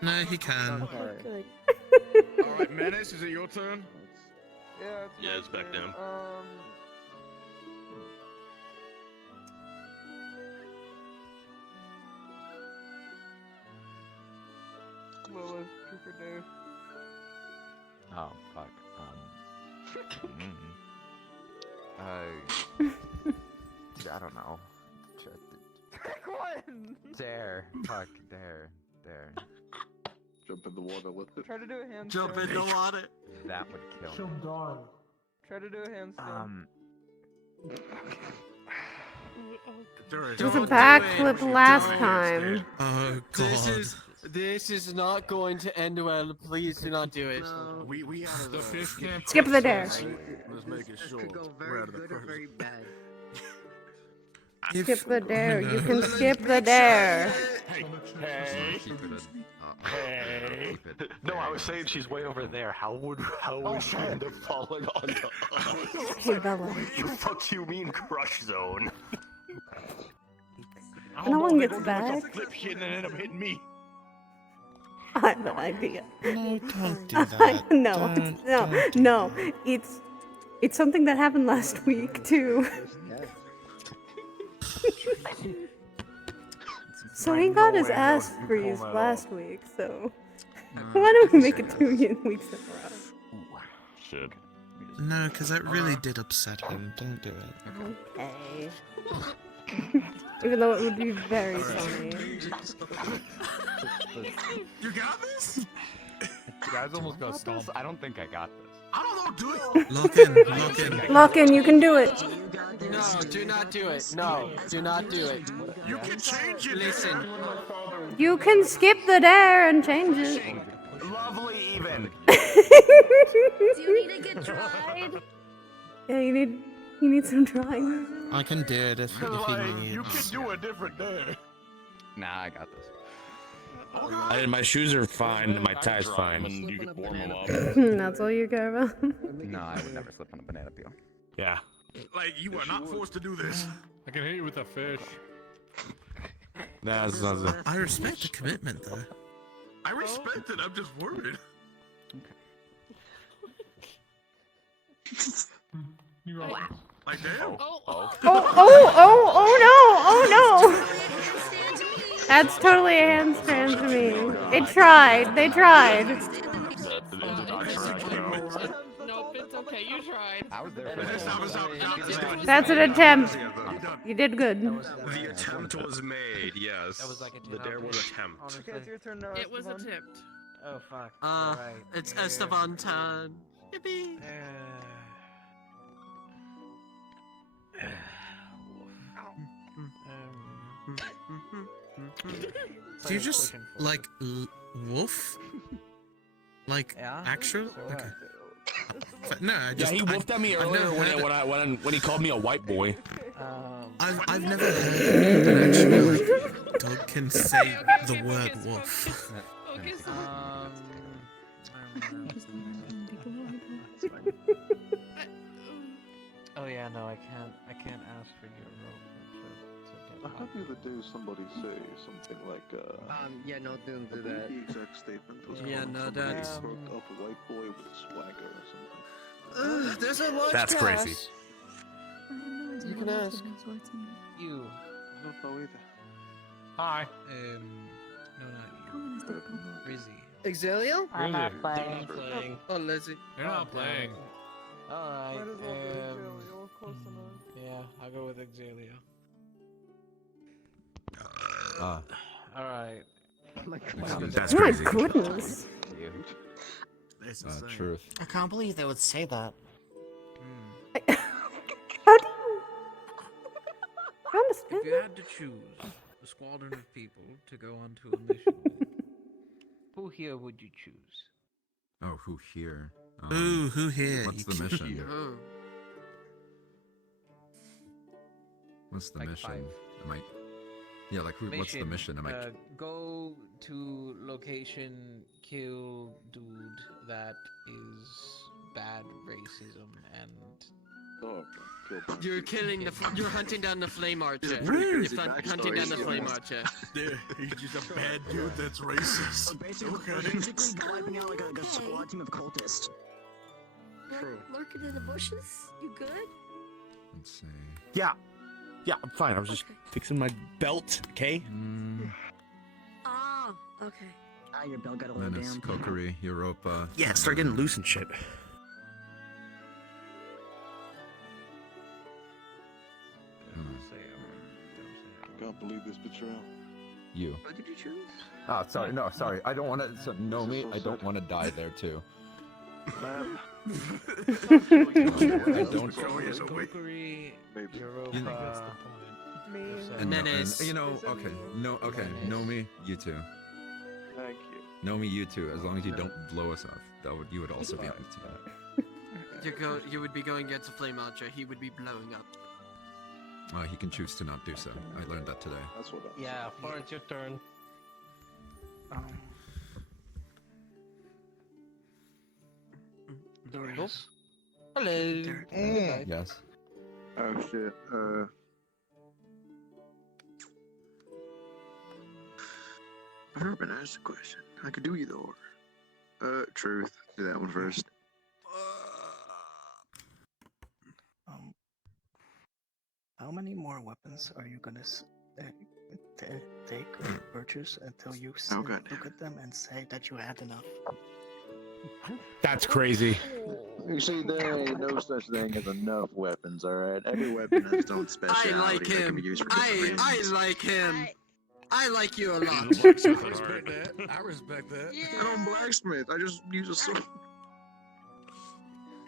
No, he can. Alright, Menace, is it your turn? Yeah, it's back down. Lilith, truth or dare? Oh, fuck. I don't know. Dare. Fuck. Dare. Jump in the water with it. Try to do a handstand. Jump in the water. That would kill She'll me. die. Try to do a handstand. It was a backflip last time. Oh god. This is not going to end well. Please do not do it. We out of the fifth camp. Skip the dare. Let's make it short. We're out of the first. Skip the dare. You can skip the dare. Hey. No, I was saying she's way over there. How would she end up falling on us? Hey, Bella. You fuck you mean crush zone? No one gets back. Flip shit and then end up hitting me. I have an idea. No, don't do that. No. It's something that happened last week too. So he got his ass freeze last week. So why don't we make it 2 weeks in a row? Should. No, because that really did upset him. Don't do it. Okay. Even though it would be very funny. You got this? You guys almost got stomped. I don't think I got this. I don't know, do it. Lock in. Lock in, you can do it. No, do not do it. No, do not do it. You can change it. Listen. You can skip the dare and change it. Lovely even. Do you need a good try? Yeah, you need some trying. I can do it if he needs. You can do a different day. Nah, I got this. My shoes are fine. My tie's fine. You can warm them up. That's all you care about. No, I would never slip on a banana peel. Yeah. Like, you are not forced to do this. I can hit you with a fish. Nah, it's not. I respect the commitment, though. I respect it. I'm just worried. Like damn. Oh no! That's totally a handstand to me. It tried. They tried. Nope, it's okay. You tried. I was there. That's an attempt. You did good. The attempt was made. Yes. That was like a the dare was attempt. Okay, it's your turn now. It was a tipped. Oh fuck. Right. It's Esteban turn. Yippee. Do you just like woof? Like actual? Okay. No, I just. Yeah, he woofed at me earlier when he called me a white boy. I've never heard an actual like, dog can say the word woof. Oh yeah, no, I can't ask for your rope How do you do somebody say something like, yeah, no, don't do that. The exact statement was Yeah, calling no, somebody that's- a broke up white boy with swagger or something. There's a large That's crazy. You can ask. You. I don't know either. Hi. No, not you. Rizzy. Exilio? I'm not playing. Oh, Lizzie. You're not playing. Alright, yeah, I'll go with Exilio. Alright. That's Oh my crazy. goodness. Truth. I can't believe they would say that. How do you... If you had to choose a squadron of people to go onto a mission with, who here would you choose? Oh, who here? Ooh, who here? What's the mission? What's the Like mission? 5. Am I? Yeah, like who? What's the mission? Am I? Go to location, kill dude that is bad racism and. Oh, You're killing you're hunting down the flame archer. Woo! You're hunting down the flame archer. He's just a bad dude that's racist. Basically wiping out like a squad team of cultists. Lurking in the bushes? You good? Let's see. Yeah, I'm fine. I was just fixing my belt. Okay. Ah, okay. Your belt got a little Menace, down. Kokiri, Europa. Yeah, start getting loose and shit. Can't believe this betrayal. You. What did you choose? Ah, sorry. No, sorry. I don't want to. So, know me. I don't want to die there too. Map. I don't. Kokiri, Europa, And, Menace. and, you know, okay. No, okay. Know me. You too. Thank you. Know me. You too. As long as you don't blow us off, you would also be on the team. You would be going against a flame archer. He would be blowing up. He can choose to not do so. I learned that today. That's what I Yeah, Far, it's your turn. Dorius. Hello. Yes. Oh shit. I've never been asked a question. I could do either or. Truth. Do that one first. How many more weapons are you gonna take or purchase until you look at them and say that you had enough? That's crazy. You see, there ain't no such thing as enough weapons, alright? Every weapon has its own speciality that can be used for different reasons. I like him. I like you a lot. I respect that. I respect that. I don't blacksmith. I just use a sword.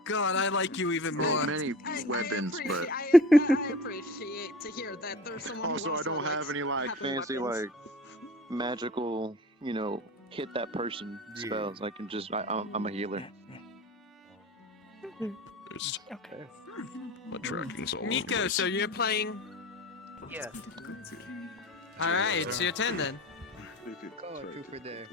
God, I like you even more. Many weapons, but I appreciate to hear that there's someone also who I don't have any like fancy weapons. Like, magical, you know, hit that person spells. I can just, I'm a healer. Okay. My tracking's all Nico, so you're playing? Yes. Alright, it's your turn then. Go, Trooper there.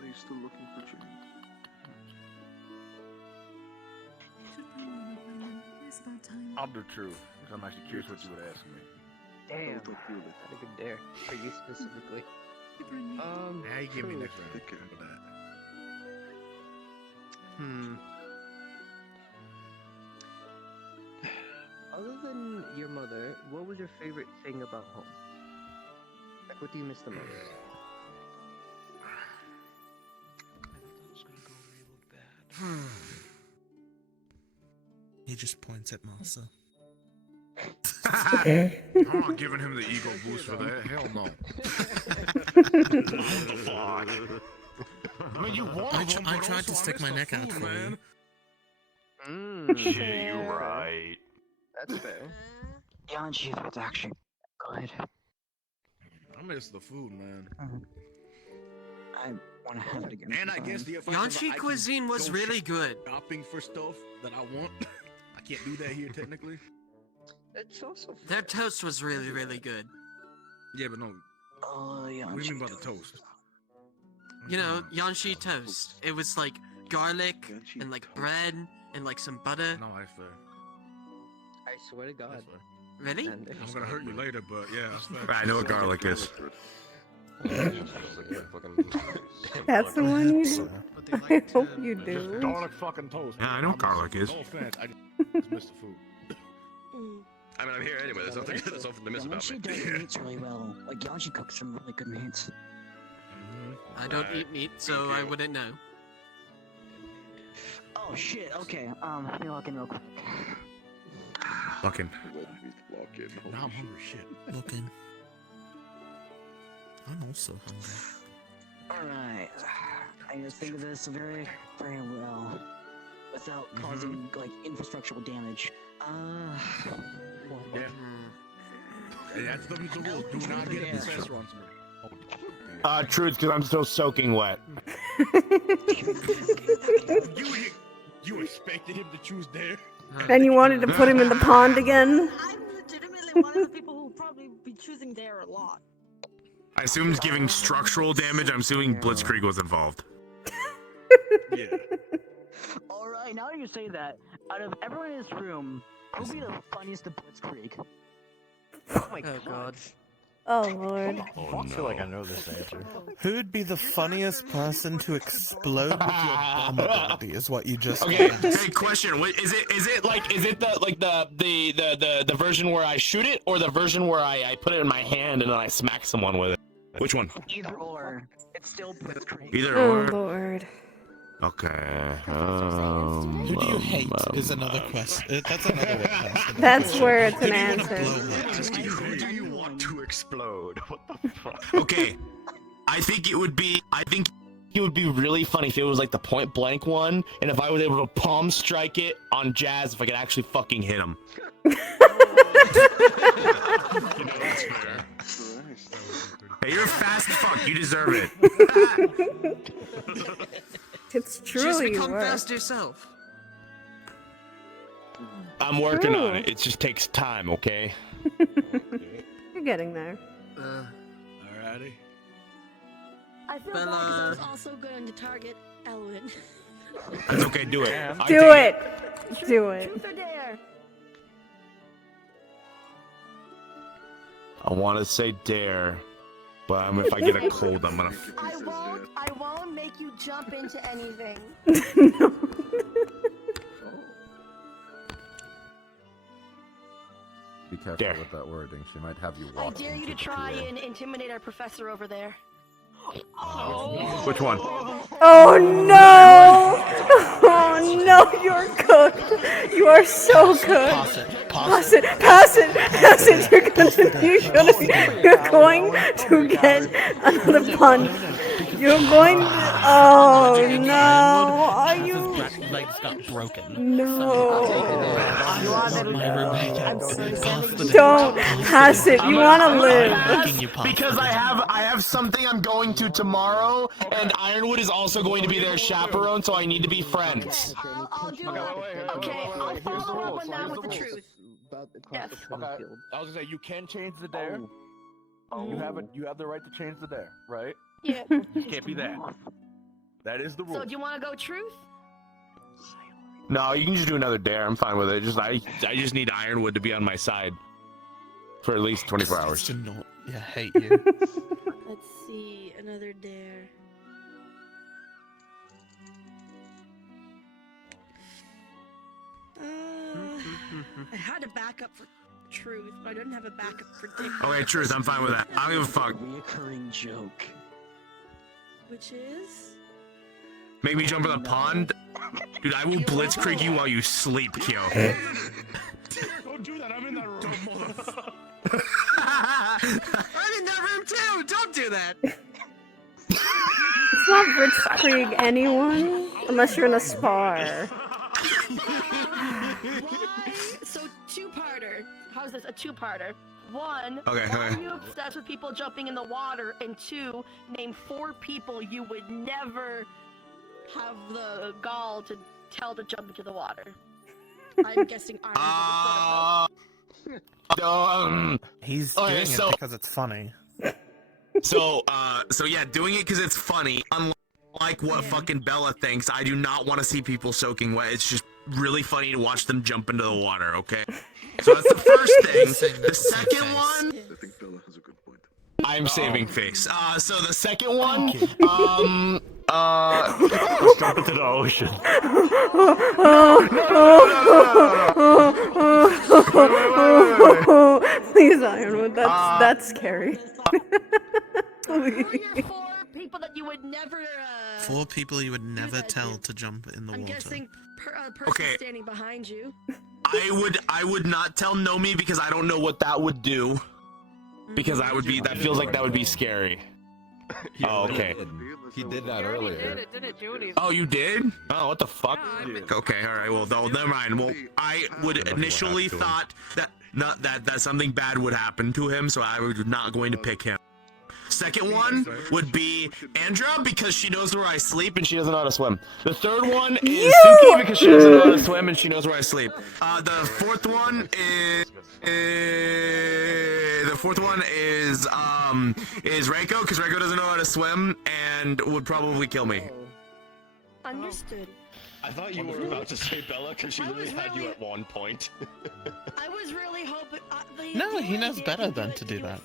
Are you still looking for change? I'll do truth. I'm actually curious what you would ask me. Damn. Not a good dare. For you specifically. Yeah, you give me next round. Other than your mother, what was your favorite thing about home? Like, what do you miss the most? He just points at Martha. I'm not giving him the ego boost for that. Hell no. I mean, you want them, I but tried also to stick my neck out food, for you. Yeah, you're right. That's fair. Yanchi, that's actually good. I miss the food, man. I want to have it again. And I guess the Yanchi cuisine was really good. Shopping for stuff that I want. I can't do that here technically. It's also Their toast was really, really good. Yeah, but no. What do you mean by the toast? You know, Yanchi toast. It was like garlic and like bread and like some butter. No, that's fair. I swear to God. Really? I'm gonna hurt you later, but yeah, that's fair. I know what garlic is. That's the one you do. I hope you do. Garlic fucking toast. Yeah, I know what garlic is. No offense, I just miss the food. I mean, I'm here anyway. There's nothing to miss about Yanchi me. does meats really well. Like, Yanchi cooks some really good meats. I don't eat meat, so I wouldn't know. Oh shit, okay, let me log in real quick. Fucking. Now I'm hungry, shit. Looking. I'm also hungry. Alright. I need to think of this very, very well. Without causing, like, infrastructural damage. Yeah. Hey, that's the rule. Do not get a professor on me. Truth, because I'm still soaking wet. You expected him to choose there? And you wanted to put him in the pond again? I'm legitimately one of the people who will probably be choosing there a lot. I assume it's giving structural damage. I'm assuming Blitzkrieg was involved. Yeah. Alright, now that you say that, out of everyone in this room, who'll be the funniest to Blitzkrieg? Oh my God. Oh lord. I feel like I know this answer. Who'd be the funniest person to explode with your bomb ability? Is what you just Okay, asked. hey, question. Is it the version where I shoot it, or the version where I put it in my hand and then I smack someone with it? Which one? Either or. It's still Blitzkrieg. Either Oh or. lord. Okay. Who do you hate is another question. That's another way to ask it. That's where it's an answer. Who do you want to explode? What the fuck? Okay. I think it would be really funny if it was like the point blank one, and if I was able to palm strike it on Jazz, if I could actually fucking hit him. Hey, you're fast as fuck. You deserve it. It's Just truly become worth. fast yourself. I'm working True. on it. It just takes time, okay? You're getting there. Alrighty. I feel bad because I was also good on the target element. That's okay. Do it. Do it. Do it. Truth or dare? I want to say dare, but if I get a cold, I'm gonna. I won't make you jump into anything. Be careful Dare. with that wording. She might have you I walk dare you into to the try pier. and intimidate our professor over there. Which one? Oh no! Oh no, you're cooked. You are so cooked. Pass it. Pass it. Pass it. Pass it. You're going to get another punch. You're going to. Oh no! Are you? His legs got broken. No. Don't Don't pass it. You want to live. Because I have something I'm going to tomorrow, and Ironwood is also going to be their chaperone, so I need to be friends. I'll do it. Okay, I'll follow up on that with the truth. Yes. Okay. I was gonna say you can change the dare. You have the right to change the dare, right? Yeah. You can't be that. That is the rule. So do you want to go truth? No, you can just do another dare. I'm fine with it. I just need Ironwood to be on my side for at least 24 hours. To not, hate you. Let's see, another dare. I had a backup for truth, but I didn't have a backup for dick. Okay, truth. I'm fine with that. I don't give a fuck. Reoccurring joke. Which is? Make me jump in the pond, dude. I will blitzkrieg you while you sleep, Kyo. Don't do that. I'm in that room. I'm in that room too. Don't do that. It's not blitzkrieg anyone unless you're in a spar. So two-parter. How's this? A two-parter. One, Okay, why okay. are you obsessed with people jumping in the water? And two, name 4 people you would never have the gall to tell to jump into the water. I'm guessing He's Okay, doing it because it's funny. So yeah, doing it because it's funny. Unlike what fucking Bella thinks, I do not want to see people soaking wet. It's just really funny to watch them jump into the water. Okay, so that's the first thing. The second one, I think Bella has a good point. I'm saving face. So the second one, Let's jump into the ocean. Please, Ironwood. That's scary. Please. 4 people that you would never. 4 people you would never tell to jump in the I'm water. guessing person Okay. standing behind you. I would not tell Nomi because I don't know what that would do. Because that feels like that would be scary. Oh, okay. He did that earlier. It didn't do anything. Oh, you did? Oh, what the fuck? Okay, all right. Well, never mind. Well, I would initially thought that something bad would happen to him, so I was not going to pick him. Second one would be Andra because she knows where I sleep and she doesn't know how to swim. The third one is Suki because she doesn't know how to swim and she knows where I sleep. The fourth one is Reiko because Reiko doesn't know how to swim and would probably kill me. Understood. I thought you were about to say Bella because she literally had you at one point. I was really hoping. No, he knows better than to do that.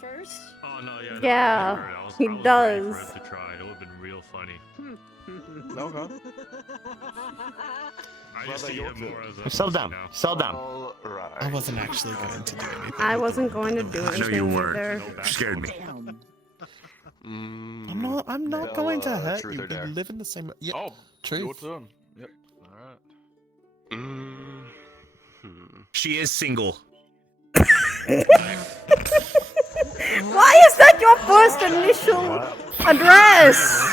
Oh no, yeah. Yeah, he does. To try. It would have been real funny. Okay. I just see him more as a Settle down. now. Settle down. I wasn't actually going to do anything. I wasn't going to do I know anything you weren't. either. You scared me. I'm not going to hurt truth you. or dare? We live in the same. Yeah. Oh, truth. your turn. Yep. Alright. She is single. Why is that your first initial address?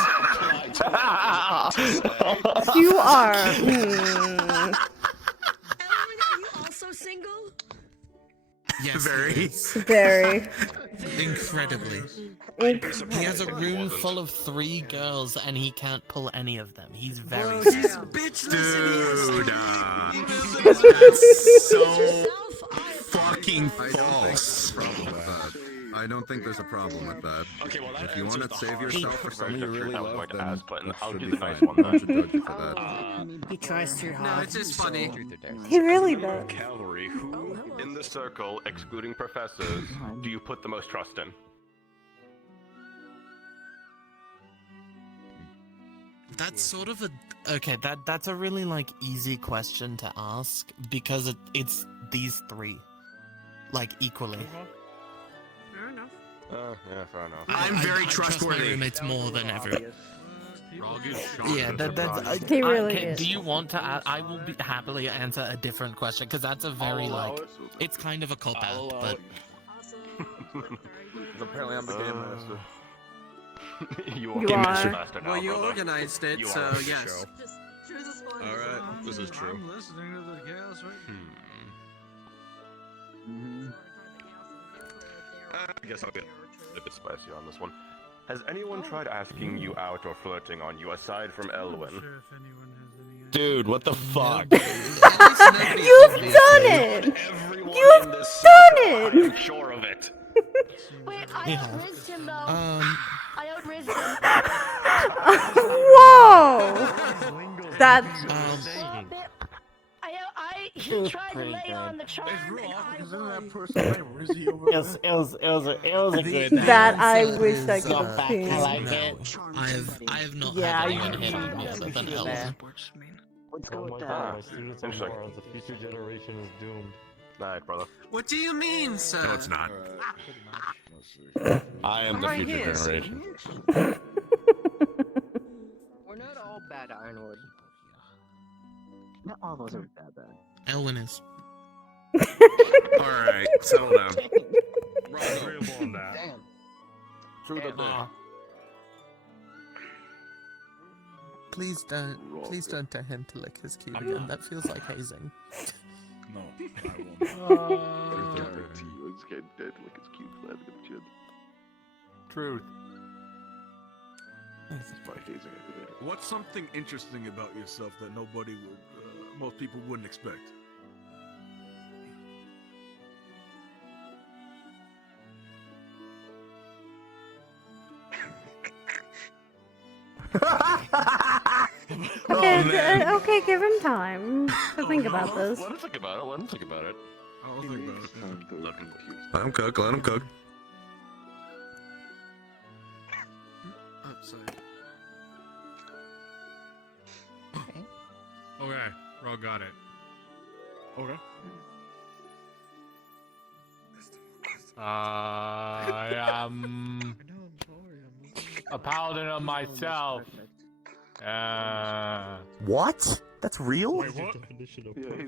You are. Also single? Yes, Very. Very. Incredibly. He has a room full of 3 girls and he can't pull any of them. He's very Dude, that's so fucking false. I don't think there's a problem with that. Okay, well, If you want to save yourself for someone you really love, then ask, but that I'll should do be the fine. nice one No then. one should judge you for that. He tries too hard. No, it's just funny. He really does. Cavalry, who in the circle, excluding professors, do you put the most trust in? That's sort of a that's a really easy question to ask because it's these 3, equally. Fair enough. Yeah, fair enough. I'm very I trust my trustworthy. roommates more than everyone. Yeah, that's. He really is. Do you want to? I will happily answer a different question because that's a very it's kind of a cop out, but. Apparently, I'm the game master. You You Game are. Master Master now, Well, you brother. organized it, You so are. yes. Alright, this is true. I'm listening to the chaos right I guess I'll get a bit spicy on this one. Has anyone tried asking you out or flirting on you aside from Elwyn? Dude, what the fuck? You've done it! You've done it! I'm sure of it. Wait, I outrizzed him though. I outrizzed him. Whoa! That's. He tried to lay on the charm. It's real awkward because isn't that person named Rizzy over there? It was a good That I answer wish I is, could have seen. I like it. I have not Yeah, had I anyone hit usually on me other than appreciate Ellen. that. Let's go Oh with my that. god, my students are morons. The future generation is doomed. Alright, brother. What do you mean, sir? No, it's not. I am the Right future here. generation. We're not all bad, Ironwood. Not all those are bad. Elwin is. Alright, settle down. We're agreeable on that. Damn. True to that. Please don't tell him to lick his cube again. That feels like hazing. No, I won't. It's getting dead like it's cute. Glad to get the chin. Truth. That's probably hazing every day. What's something interesting about yourself that nobody would, most people wouldn't expect? Okay, give him time to think about this. Let him think about it. Let him think about it. I'll think about it. Let him cook. Let him cook. Outside. Okay, Ro got it. Okay. I am a paladin of myself. What? That's real? Wait, what?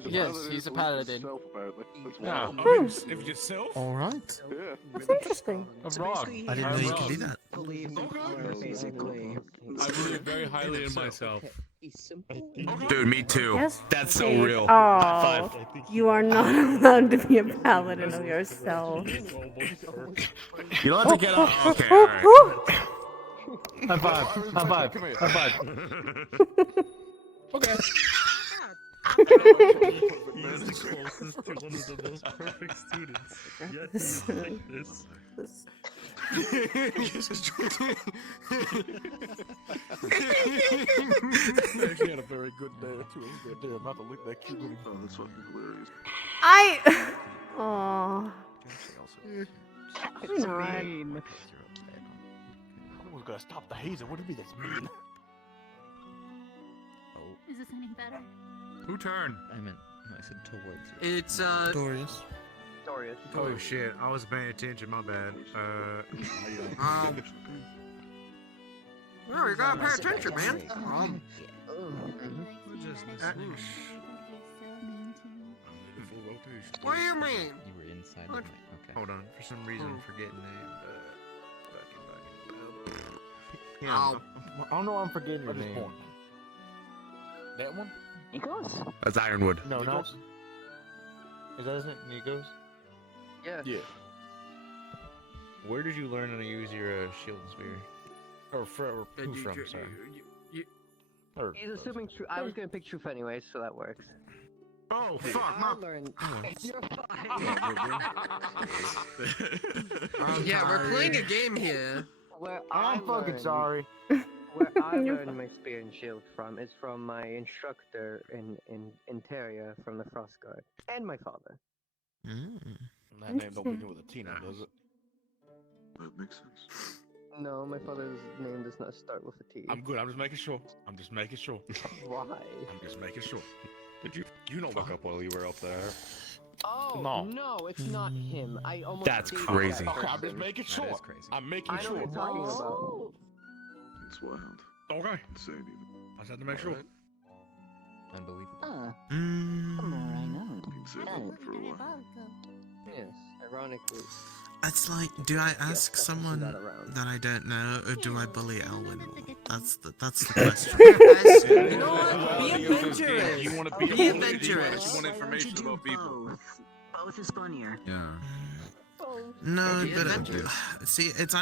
Yes, he's a paladin. Yeah. Oh. I mean, if yourself? Alright. Yeah. That's interesting. I'm wrong. I didn't know you could do that. Basically. I believe very highly in myself. Dude, me too. Yes, That's so Dave. real. Oh, High five. you are not allowed to be a paladin of yourself. You don't have to get up. Okay, alright. High five. High five. High five. Okay. He's the closest to one of the most perfect students. Yet he's like this. Actually had a very good day or two. They're about to lick that cute little. Oh, that's fucking hilarious. Oh. It's mean. We're gonna stop the hazing. What do you mean that's mean? Is this any better? Who turned? I said towards It's Dorius. Dorius. Oh shit! I was paying attention. My bad. No, you gotta pay attention, man. What do you mean? You were inside What? the mic. Okay. Hold on. For some reason, I'm forgetting the. I don't know why I'm forgetting your name. That one? Nikos? That's Ironwood. No, no. Is that his name? Nikos? Yeah. Where did you learn how to use your shield and spear? Or who from? Sorry. Or, He's assuming true. I was gonna pick truth anyways, so that works. oh Hey, fuck! I My. learned. You're Yeah, we're playing a game here. Where I'm fucking learned- sorry. Where I learned my spear and shield from is from my instructor in Terria from the Frost Guard, and my father. That name don't begin with a T now, does it? That makes sense. No, my father's name does not start with a T. I'm good. I'm just making sure. I'm just making sure. Why? I'm just making sure. Did you don't look up while you were up there? Oh No. it's not him. I almost. That's dated crazy. that Okay, I'm just person. making sure. That is crazy. I'm making I know sure. what you're talking about. It's wild. Okay. Insane even. I just had to make sure. Unbelievable. The more I know. Been saying that one for a while. Yes, ironically. It's like, do I ask Yes, someone that around. that I don't know, or do I bully Elwin? That's the question. You know what? Be adventurous. You want to Be be adventurous. You want information Do about people. both is funnier. Yeah. No, Be but adventurous. see, it's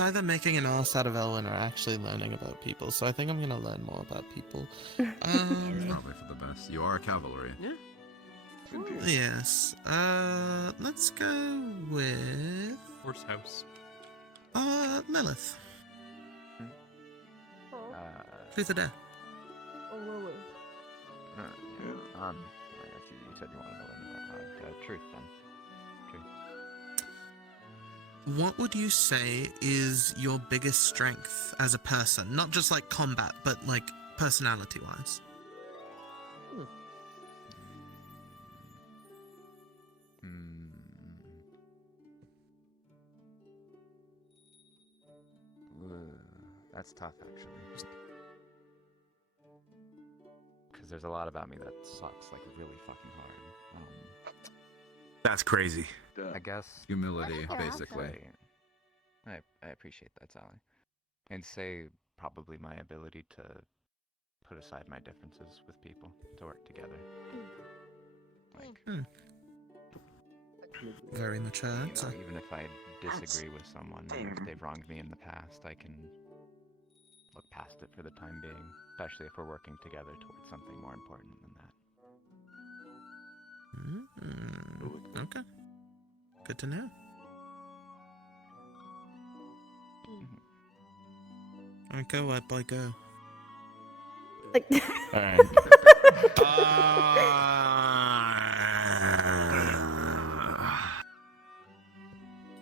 either making an ass out of Elwin or actually learning about people. So I think I'm gonna learn more about people. Probably for the best. You are a cavalry. Yeah. Yes. Let's go with Horse house. Lilith. Truth or dare? Oh, Lilith. you said you wanted to learn about truth, then. Truth. What would you say is your biggest strength as a person? Not just like combat, but like personality-wise. That's tough, actually. Because there's a lot about me that sucks, like, really fucking hard. That's crazy. I guess... Humility, basically. I appreciate that, Sally. And say, probably my ability to put aside my differences with people, to work together. Like... Very mature answer. Even if I disagree with someone, if they've wronged me in the past, I can look past it for the time being, especially if we're working together towards something more important than that. Okay. Good to know. I go up, I go. Alright.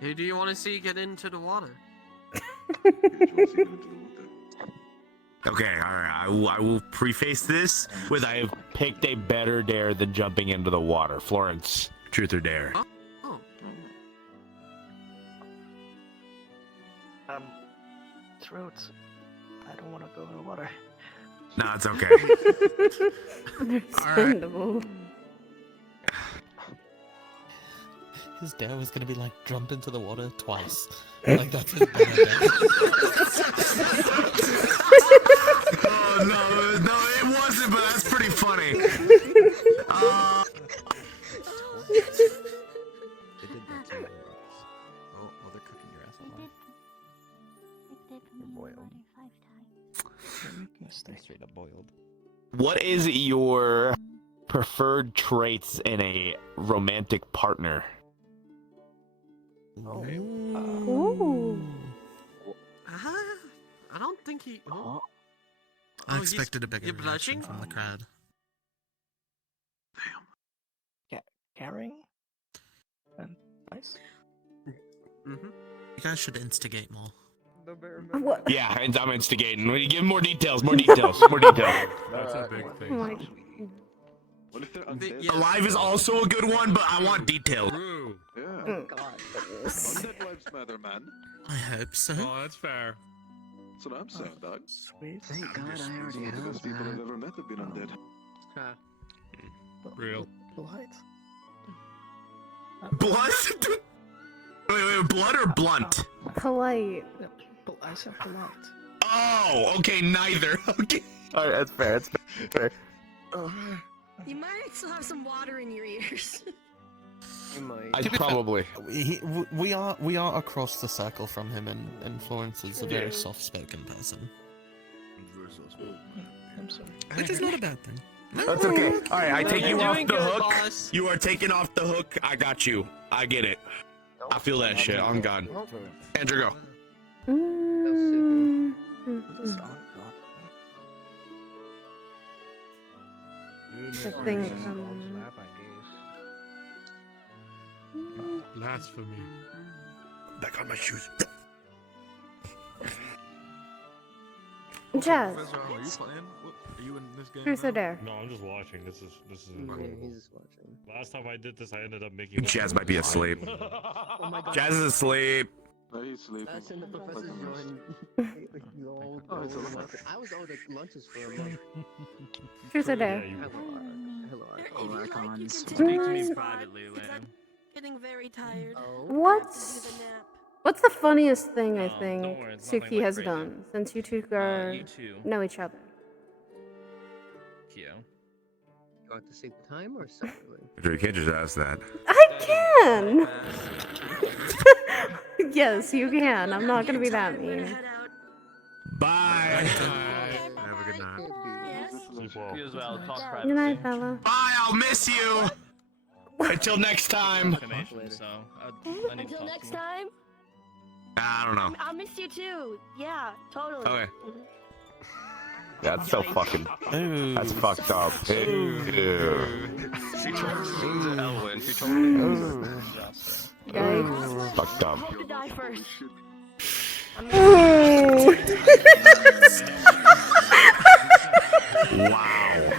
Who do you want to see get into the water? Okay, alright. I will preface this with I have picked a better dare than jumping into the water. Florence, truth or dare? Oh. Throats. I don't want to go in the water. Nah, it's okay. Understandable. His dare was gonna be like jump into the water twice. Like that's his better dare. Oh no, it wasn't, but that's pretty funny. They did that to me. Oh, they're cooking your ass alive. You're boiled. Straight up boiled. What is your preferred traits in a romantic partner? Ooh. I don't think he... Oh. I expected a bigger You're reaction blushing? from the crowd. Caring? And nice? You guys should instigate more. What? Yeah, and I'm instigating. Give more details, more details, more details. That's a big Oh thing. my- What if they're undead? Alive is also a good one, but I want details. True. Yeah. Oh god. Undead lives matter, man. I hope so. Oh, that's fair. That's what I'm saying, dog. Sweet. Thank God I already Some of the have best people I've that. ever met have been undead. Real. Polite. Blood? Wait, blood or blunt? Polite. I said polite. Oh, okay, neither. Okay. Alright, that's fair, that's fair. You might still have some water in your ears. Probably. We are across the circle from him, and Florence is a very soft-spoken person. I'm sorry. Which is not a bad thing. That's okay. Alright, I take you off the good, hook. boss. You are taken off the hook. I got you. I get it. I feel that shit. On God. Andrew, go. I think, Blasphemy. Back on my shoes. Jazz. Professor, are you playing? Are you in this game? Truth or dare? No, I'm just watching. This is Okay, he's just watching. Last time I did this, I ended up making. Jazz might be asleep. Oh my god. Jazz is asleep. No, he's sleeping. That's in the professor's joint. I was owed lunches for a month. Truth or dare? Hello, If you like, you can Speak take to me mine, privately later. I'm getting very tired. What's the funniest thing I don't think worry, it's nothing Suki like has crazy. done since you two are You two. know each other? Kyo. You want to say the time or separately? You can't just ask that. I can. Yes, you can. I'm not gonna be that mean. Bye. Have a good night. You as well. Talk Good privately. night, fella. Bye, I'll miss you. Until next time. Information, so I need to Until talk next to him. time. I don't know. I'll miss you too. Yeah, totally. Okay. That's so fucking. That's fucked up. Ew. She told me to Elwin. She told me Yikes. Fucked up. To die first. Ooh. Wow.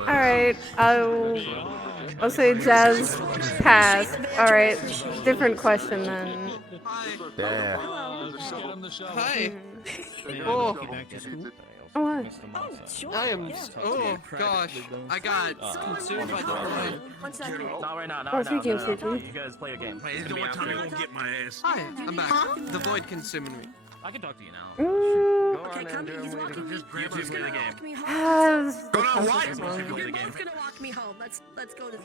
Alright, I'll say Jazz pass. Alright, different question then. Yeah. Hi. Oh. What? I am. Oh gosh, I got consumed by the void. 1 second. Not right now, Oh, speaking of speaking. You guys play a game. Wait, you know what time to get my ass? Hi, I'm back. The void consuming me. I can talk to you now. Okay, come here. He's walking me. You two play the game. Walk me home. Go on, what? You're both gonna walk me home. Let's go to.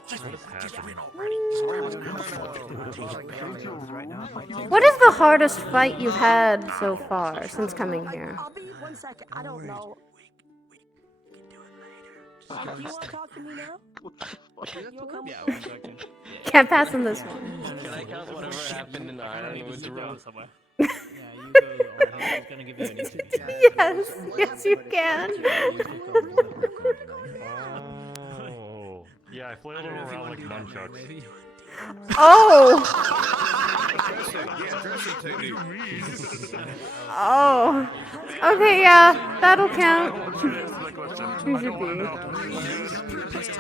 What is the hardest fight you've had so far since coming here? I'll be 1 second. I don't know. Do you want to talk to me now? Yeah, 1 second. Can't pass on this one. Can I count whatever happened in the island with the road? Yeah, you go. He's gonna give you an interview. Yes, yes you can. Oh. Yeah, I flailed him around like nunchucks. Oh! Oh. Okay, yeah, that'll count. Choose your B.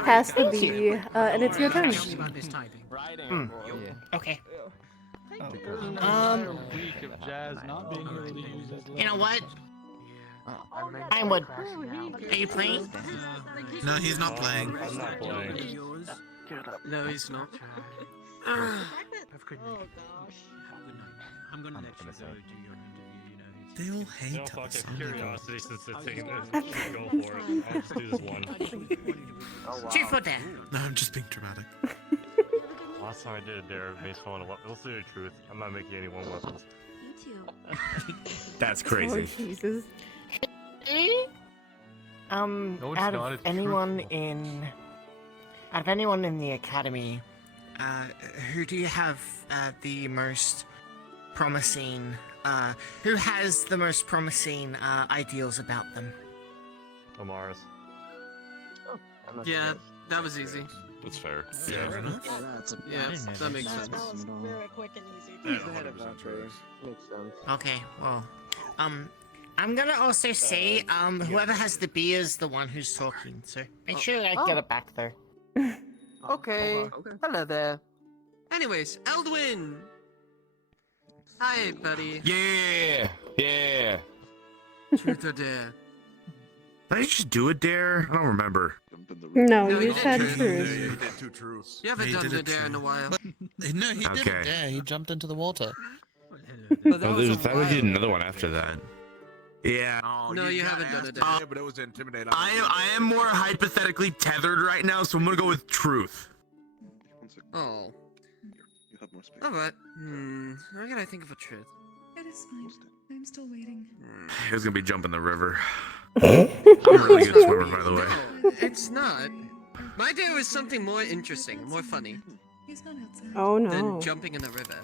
Pass the B, and it's your turn. Okay. You know what? I would. Are you playing? No, he's not playing. I'm not playing. No, he's not. Oh gosh. I'm gonna let you go do your interview. You know. They all You know, hate fuck us. it. Oh my God. Curiosity since it's taking this. Go for it. I'll just do this one. Cheers for that. No, I'm just being dramatic. Last time I did a dare based on a weapon. Let's do the truth. I'm not making any one weapons. That's Oh, crazy. Jesus. Out of anyone in the academy, Who do you have the most promising? Who has the most promising ideals about them? Amaris. Yeah, that was easy. That's fair. Yeah, that makes sense. That was very quick and easy. Makes sense. Okay, well, I'm gonna also say, whoever has the B is the one who's talking. So make sure I get it back there. Okay. Hello there. Anyways, Eldwin. Hi, buddy. Yeah. Yeah. Truth or dare? Did I just do a dare? I don't remember. No, No, you you said did truth. He did two truths. You haven't He done did the it dare in a true. while. No, he did Okay. it. Yeah, he jumped into the water. But that Oh, was a that we did while. another one after that. Yeah. No, you haven't done a dare. Yeah, but it was intimidating. I am more hypothetically tethered right now, so I'm gonna go with truth. Oh. You have more space. Alright. I gotta think of a truth. It is fine. I'm still waiting. It was gonna be jumping the river. I'm a really good swimmer, by the way. No, it's not. My dare is something more interesting, more funny He's not outside. Oh no. than jumping in the river.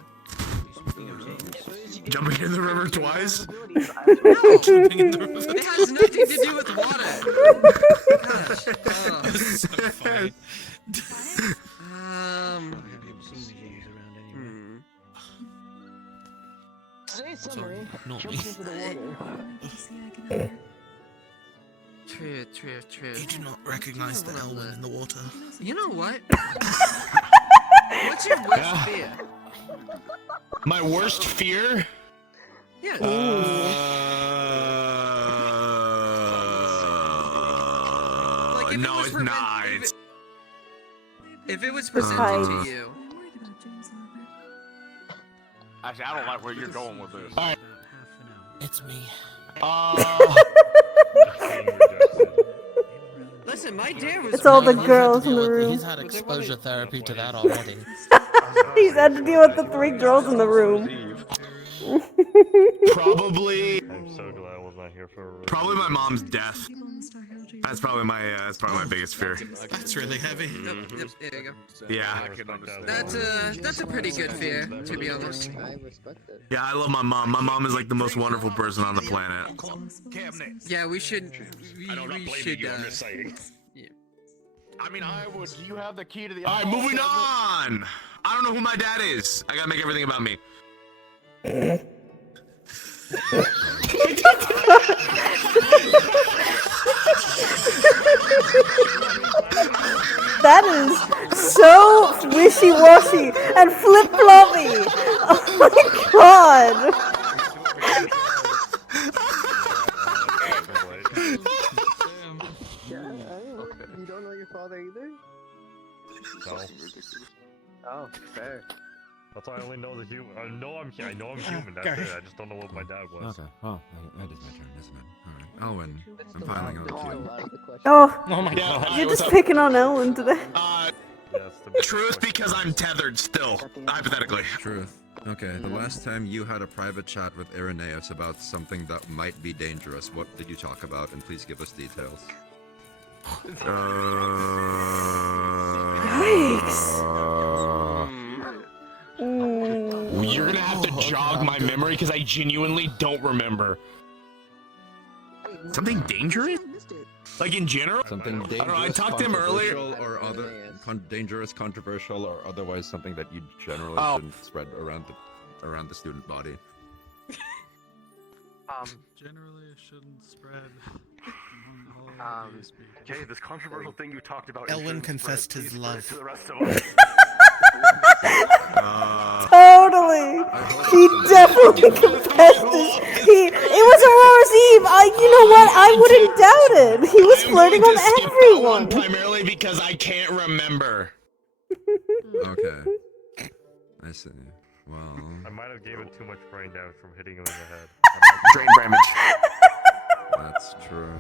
Jumping in the river twice? It has nothing to do with water. Gosh. That's so funny. Say summary. Not Jumps me. into the water. See, I can help. True. You do not recognize the Elwin in the water. You know what? What's your worst fear? My worst fear? Yeah. Like, if it No, was it's prevent- not. If it was presented Heights. to you. I'm worried about James Albert. Actually, I don't like where you're going with this. Alright. It's me. Listen, my dare was. It's all the really girls fun. in the room. He's had exposure therapy to that already. He's had to deal with the 3 girls in the room. Probably. I'm so glad I was not here for. Probably my mom's death. People in That's probably my biggest fear. That's really heavy. Yep, there you go. Yeah. That's a pretty good fear, to be honest. Yeah, I love my mom. My mom is like the most wonderful person on the planet. Yeah, we should. I don't blame you. I'm just saying. I mean, I would. Do you have the key to the? All right, moving on. I don't know who my dad is. I gotta make everything about me. That is so wishy-washy and flip-floppy. Oh my god. You don't know your father either? No. Oh, fair. That's why I only know the human. I know I'm human. That's it. I just don't know what my dad was. Okay. Oh, that is my turn, isn't it? All right. Elwin, I'm filing on you. Oh, my god. you're just picking on Ellen today. Truth, because I'm tethered still, hypothetically. Truth. Okay, the last time you had a private chat with Irenaeus about something that might be dangerous, what did you talk about? And please give us details. You're gonna have to jog my memory because I genuinely don't remember. Something dangerous? Like in general? Something dangerous, I don't know, I talked to him earlier. Or other dangerous, controversial, or otherwise something that you generally shouldn't spread around the student body. Generally, it shouldn't spread. Okay, this controversial thing you talked about. Elwin confessed his love. To the rest of us. Totally. He definitely confessed this. It was Aurora's Eve. You know what? I wouldn't doubt it. He was flirting on everyone. Primarily because I can't remember. Okay. I see. Well. I might have given too much brain damage from hitting him in the head. Brain damage. That's true.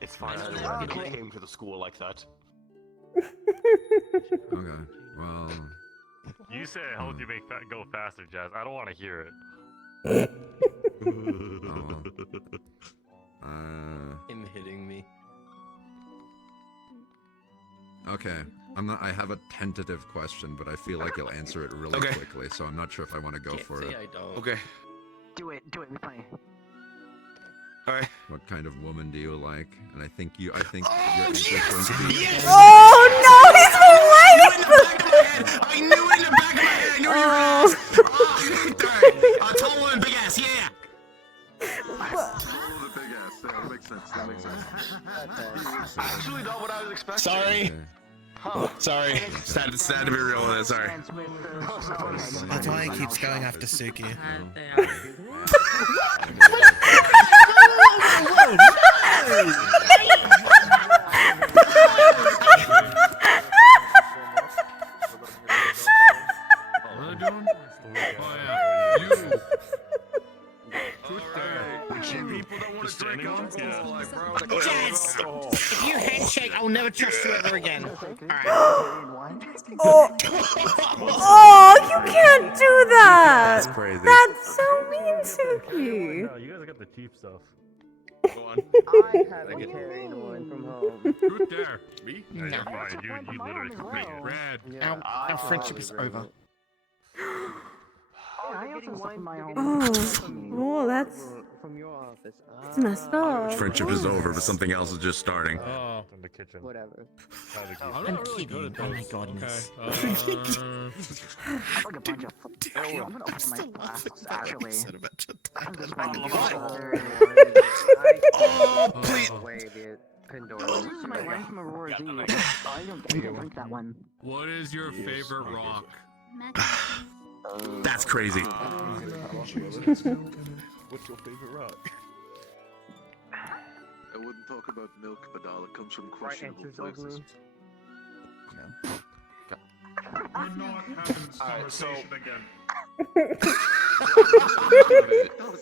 It's fine. I don't think he came to the school like that. Okay. Well. You said I helped you make go faster, Jazz. I don't want to hear it. Him hitting me. Okay. I have a tentative question, but I feel like you'll answer it really quickly, so I'm not sure if I want to go for it. I don't. Okay. Do it, we play. Alright. What kind of woman do you like? And I think your answer is going to be. Oh no, he's waiting for I knew it in the back of my head. I knew you were gonna ask. Tall woman, big ass, yeah. That makes sense. Actually, not what I was expecting. Sorry. Huh. Sorry. Sad to be real with it, sorry. That's why he keeps going after Suki. Jazz! If you handshake, I'll never trust you ever again. Alright. Oh, you can't do that! That's crazy. That's so mean, Suki. No, you guys got the cheap stuff. Go on. I haven't carried one from home. Who's there? Me? No, you're fine. You literally completed it. Red. Our friendship is over. I also want my own. Oh, that's messed up. Friendship is over, but something else is just starting. Oh, in the kitchen. Whatever. I'm not really good at those. Oh my goodness. Okay. I'm still actually. Oh, please. Pandora. This is my line from Aurora's Eve. I don't like that one. What is your favorite rock? That's crazy. What's your favorite rock? I wouldn't talk about milk, but all it comes from questionable places. We're not having this conversation again.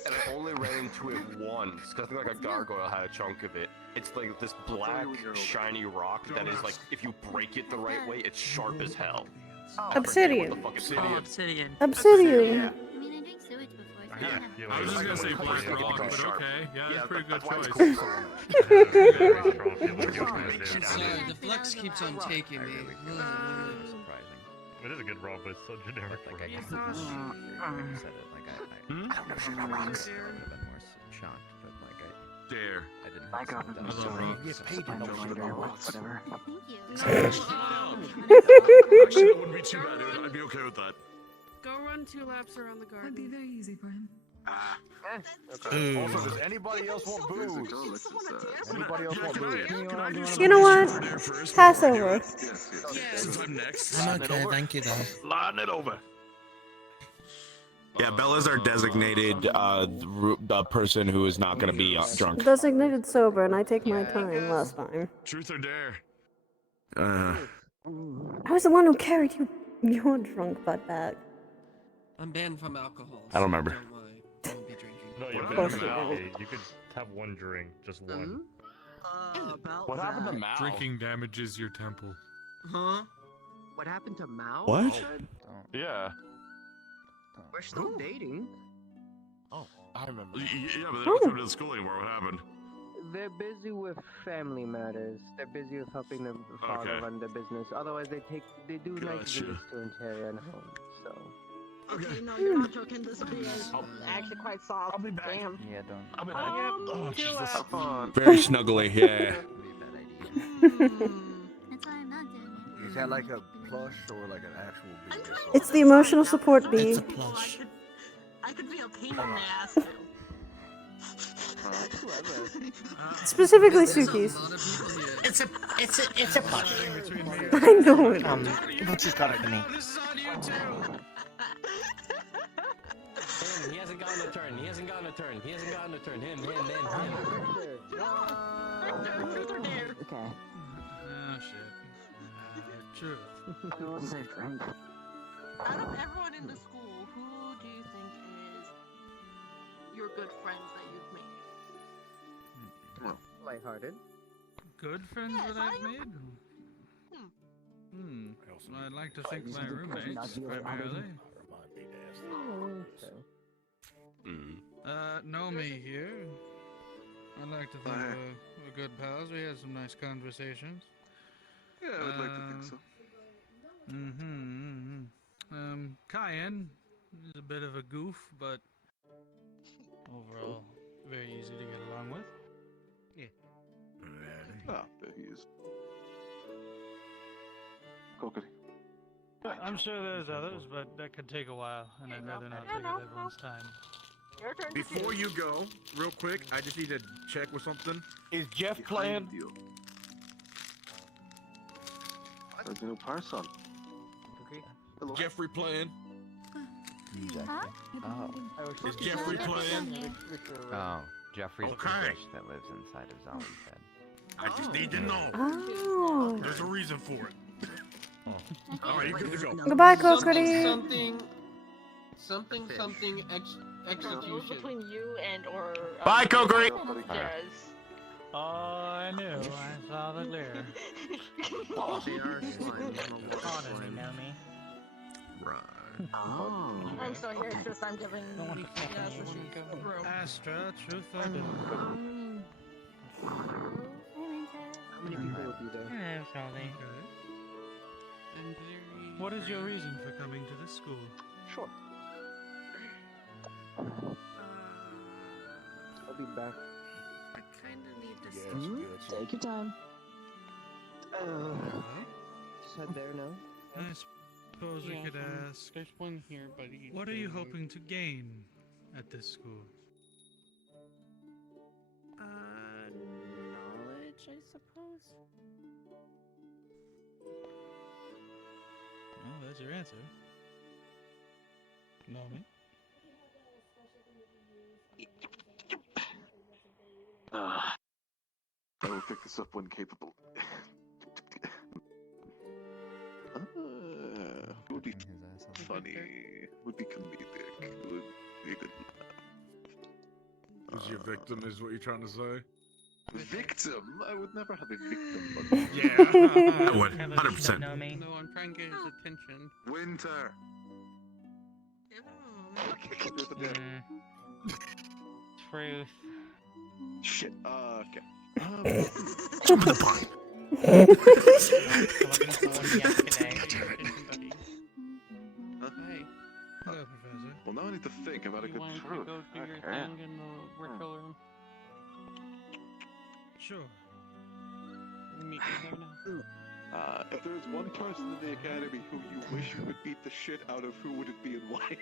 And I only ran into it once, because I think like a gargoyle had a chunk of it. It's like this black, shiny rock that is like, if you break it the right way, it's sharp as hell. Obsidian. Obsidian. Obsidian. Yeah. I I was just gonna say Black Rock, but okay. Yeah, that's a pretty good choice. The flex keeps on taking me. It is a good roll, but it's so generic. Like I for kind of me. said it. Like I don't know shit about rocks. I would have been more shocked, but like Dare. I didn't. I got have the some story. dumb Yes, stuff. paid to know shit about rocks. Whatever. Actually, that wouldn't be too bad, dude. I'd be okay with that. Go run 2 laps around the garden. That'd be very easy, Brian. Okay. Also, does anybody else want booze? Anybody else want booze? You know what? Pass over. Since I'm next. I'm okay, thank you though. Line it over. Yeah, Bella's our designated person who is not going to be drunk. Designated sober, and I take my time last time. Truth or dare? I was the one who carried your drunk butt back. I'm banned from alcohol. I don't remember. I won't be drinking. No, you Of could course have you Mal. don't. You could have one drink, just one. About What happened to that. Mal? Drinking damages your temple. Huh? What happened to Mao? What? Yeah. We're still dating. Oh, I remember. Yeah, but they Oh. don't come to the school anymore. What happened? They're busy with family matters. They're busy with helping their father Okay. run their business. Otherwise, they do nice Gotcha. visits to Ontario and home. So. Okay, no, you're not joking. This would be actually quite soft. I'll be back. Damn. Yeah, don't. I'll be back. Oh, Jesus. have fun. Very snuggly, yeah. Is that like a plush or like an actual bee? It's the emotional support bee. It's a plush. I could be a pain in the ass too. Specifically Suki's. It's a plush. I know it. What's his color to me? He hasn't gotten a turn. He hasn't gotten a turn. He hasn't gotten a turn. Him. Truth or dare? Okay. Oh shit. Truth. Out of everyone in the school, who do you think is your good friends that you've made? Lighthearted. Good friends that I've made? I'd like to think my roommates, primarily. Nomi here. I'd like to think we're good pals. We had some nice conversations. Yeah, I would like to think so. Cayenne is a bit of a goof, but overall very easy to get along with. Yeah. Ah, there he is. Cockatoo. I'm sure there's others, but that could take a while, and I'd rather not take up everyone's time. Your turn to Before choose. you go, real quick, I just need to check with something. Is Jeff playing? There's no person. Jeffrey playing? Huh? Is Jeffrey playing? Oh, Jeffrey's the Okay. fish that lives inside of Zollie's head. I just need to know. Oh. There's a reason for it. Alright, you're good to go. Goodbye, Cockatoo. Something execution. Choose between you and or. Bye, Kokiri. Does. Oh, I knew. I saw the glare. I'm still here. It's just I'm giving. Astra, truth or dare? How many people will be there? What is your reason for coming to this school? Sure. I'll be back. I kinda need to Take your time. Said there now. I suppose we could ask, There's one here, but what are you hoping to gain at this school? knowledge, I suppose. Well, there's your answer. Nomi? I will pick this up when capable. Would be funny. Would be comedic. Would be a good laugh. Who's your victim, is what you're trying to say? Victim? I would never have a victim. Yeah. I would. 100%. No, I'm trying to get his attention. Winter. Truth. Shit. Okay. Jump in the pond. Hello, Professor. Well, now I need to think about a good truth. Go do your thing in the virtual room. Sure. We meet you there now. If there's one person in the academy who you wish you would beat the shit out of, who would it be and why?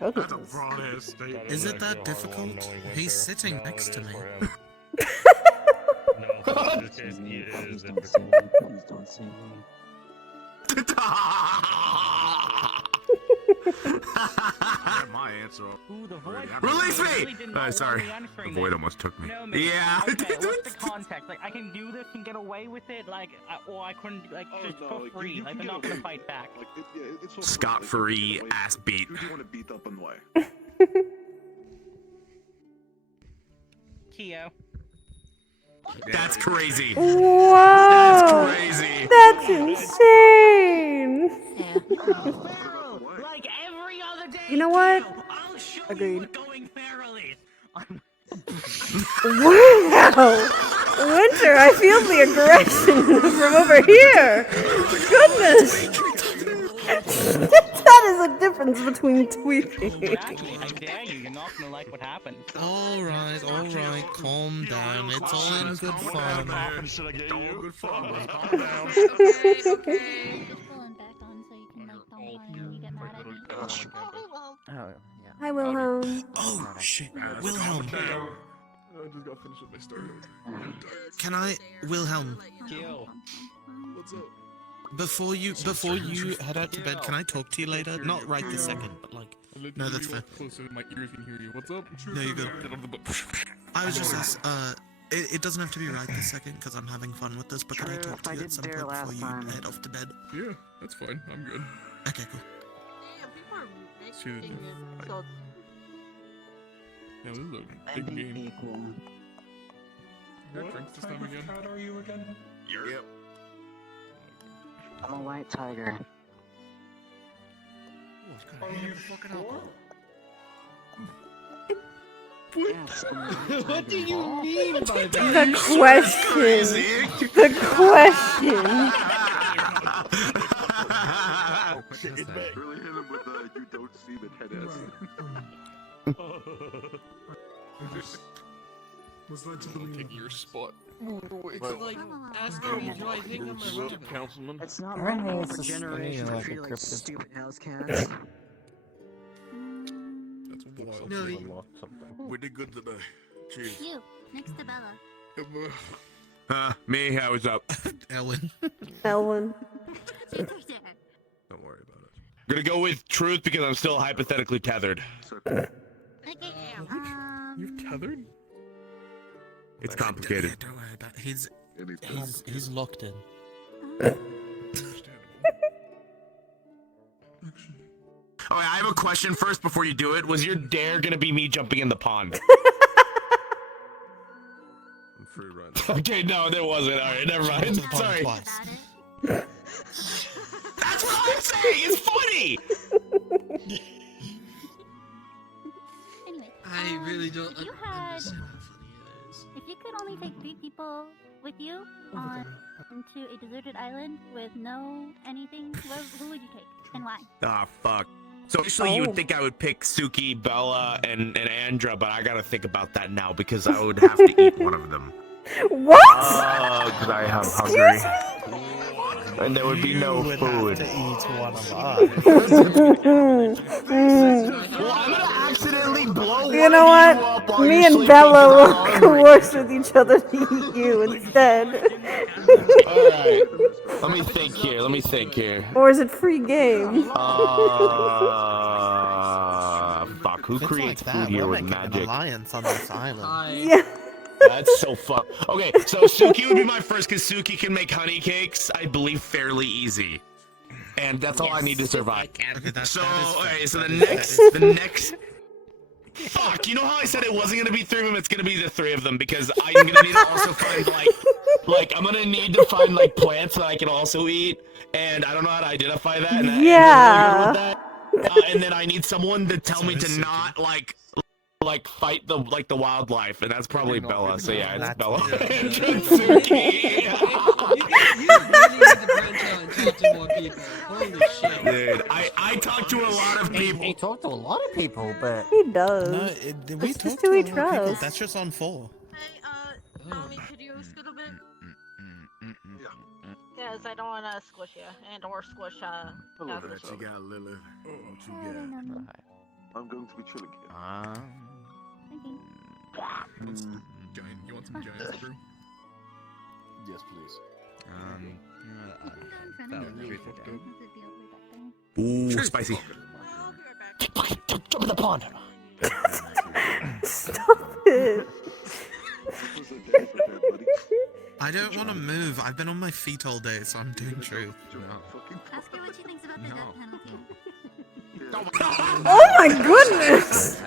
That's a broad ass statement. Is it that difficult? He's sitting next to me. No, in this case, he is difficult. Please don't say me. My answer. Ooh, the void. Release me! Really didn't know Sorry. what the The void almost took me. No, man. Yeah. Okay, what's the context? Like, I can do this and get away with it, like, or I couldn't, like, just for free. Like, I'm not gonna fight back. Scot-free ass beat. Who do you want to beat up and why? Keo. That's crazy. Whoa! That's crazy. That's insane. Like every other day. You know what? I'll show Agreed. you what going fairly. Wow! Winter, I feel the aggression from over here. Goodness. That is a difference between tweaking. Exactly. I dare you. You're not gonna like what happens. Alright, calm down. It's all in good fun. Good fun. Calm down. Hi, Wilhelm. Oh, shit. Wilhelm. I just got finished with my story. Can I, Wilhelm? Keo. What's up? Before you head out to bed, can I talk to you later? Not right this second, but like. No, that's fair. Closer to my ears can hear you. What's up? No, you're good. I was just asking, it doesn't have to be right this second because I'm having fun with this, but can I talk to you at some point before you head off to bed? Yeah, that's fine. I'm good. Okay, cool. See you. Yeah, this is a big game. What drinks this time again? How are you again? Yep. I'm a white tiger. Are you fucking alcohol? What do you mean by that? The question. The question. Really hit him with the you don't see the head ass. Was that to take your spot? Like, asking me, do I think I'm a rabbit? Councilman? It's not Renee my is a generation like treat a like cryptid. stupid house cats. That's wild. No, We did good today. Cheers. You, next to Bella. Me, I was up. Ellen. Elwin. Don't worry about it. Gonna go with truth because I'm still hypothetically tethered. Okay. You're tethered? It's complicated. Yeah, don't worry about it. He's locked in. Oh, I have a question first before you do it. Was your dare gonna be me jumping in the pond? I'm free run. Okay, no, there wasn't. Alright, never mind. Sorry. That's what I'm saying! It's funny! Anyway, I really don't if you understand had, how funny it is. if you could only take 3 people with you into a deserted island with no anything, who would you take and why? Ah, fuck. So actually, you would think I would pick Suki, Bella, and Andra, but I gotta think about that now because I would have to eat one of them. What? Because I am hungry. And there would be no food. To eat one of us. Well, I'm gonna accidentally blow You know what? Me and Bella will coerce with each other to eat you instead. Alright. Let me think here. Or is it free game? Fuck, who If it's creates like that, food here we're with making an magic? alliance on this island. Yeah. That's so fun. Okay, so Suki would be my first because Suki can make honey cakes, I believe, fairly easy. And that's all I need to survive. So the next fuck, you know how I said it wasn't gonna be 3 of them, it's gonna be the 3 of them because I'm gonna need to also find like I'm gonna need to find like plants that I can also eat, and I don't know how to identify that. And Yeah. and then I need someone to tell me to not like fight the wildlife, and that's probably Bella. So yeah, it's Bella. Dude, I talk to a lot of people. He talked to a lot of people, but He does. No, we That's talk just to who a he lot of people. trusts. That's just on 4. Naomi, could you scoot a bit? Because I don't want to squish you or squish Hello Gavin. there, What you got, Lily? What you got? I'm going to be chilling here. Giant, you want some giant brew? Yes, please. That was really fucked up. Ooh, spicy. jump in the pond. Stop it. I don't want to move. I've been on my feet all day, so I'm doing truth. Ask her what she thinks about the death penalty. Oh my goodness!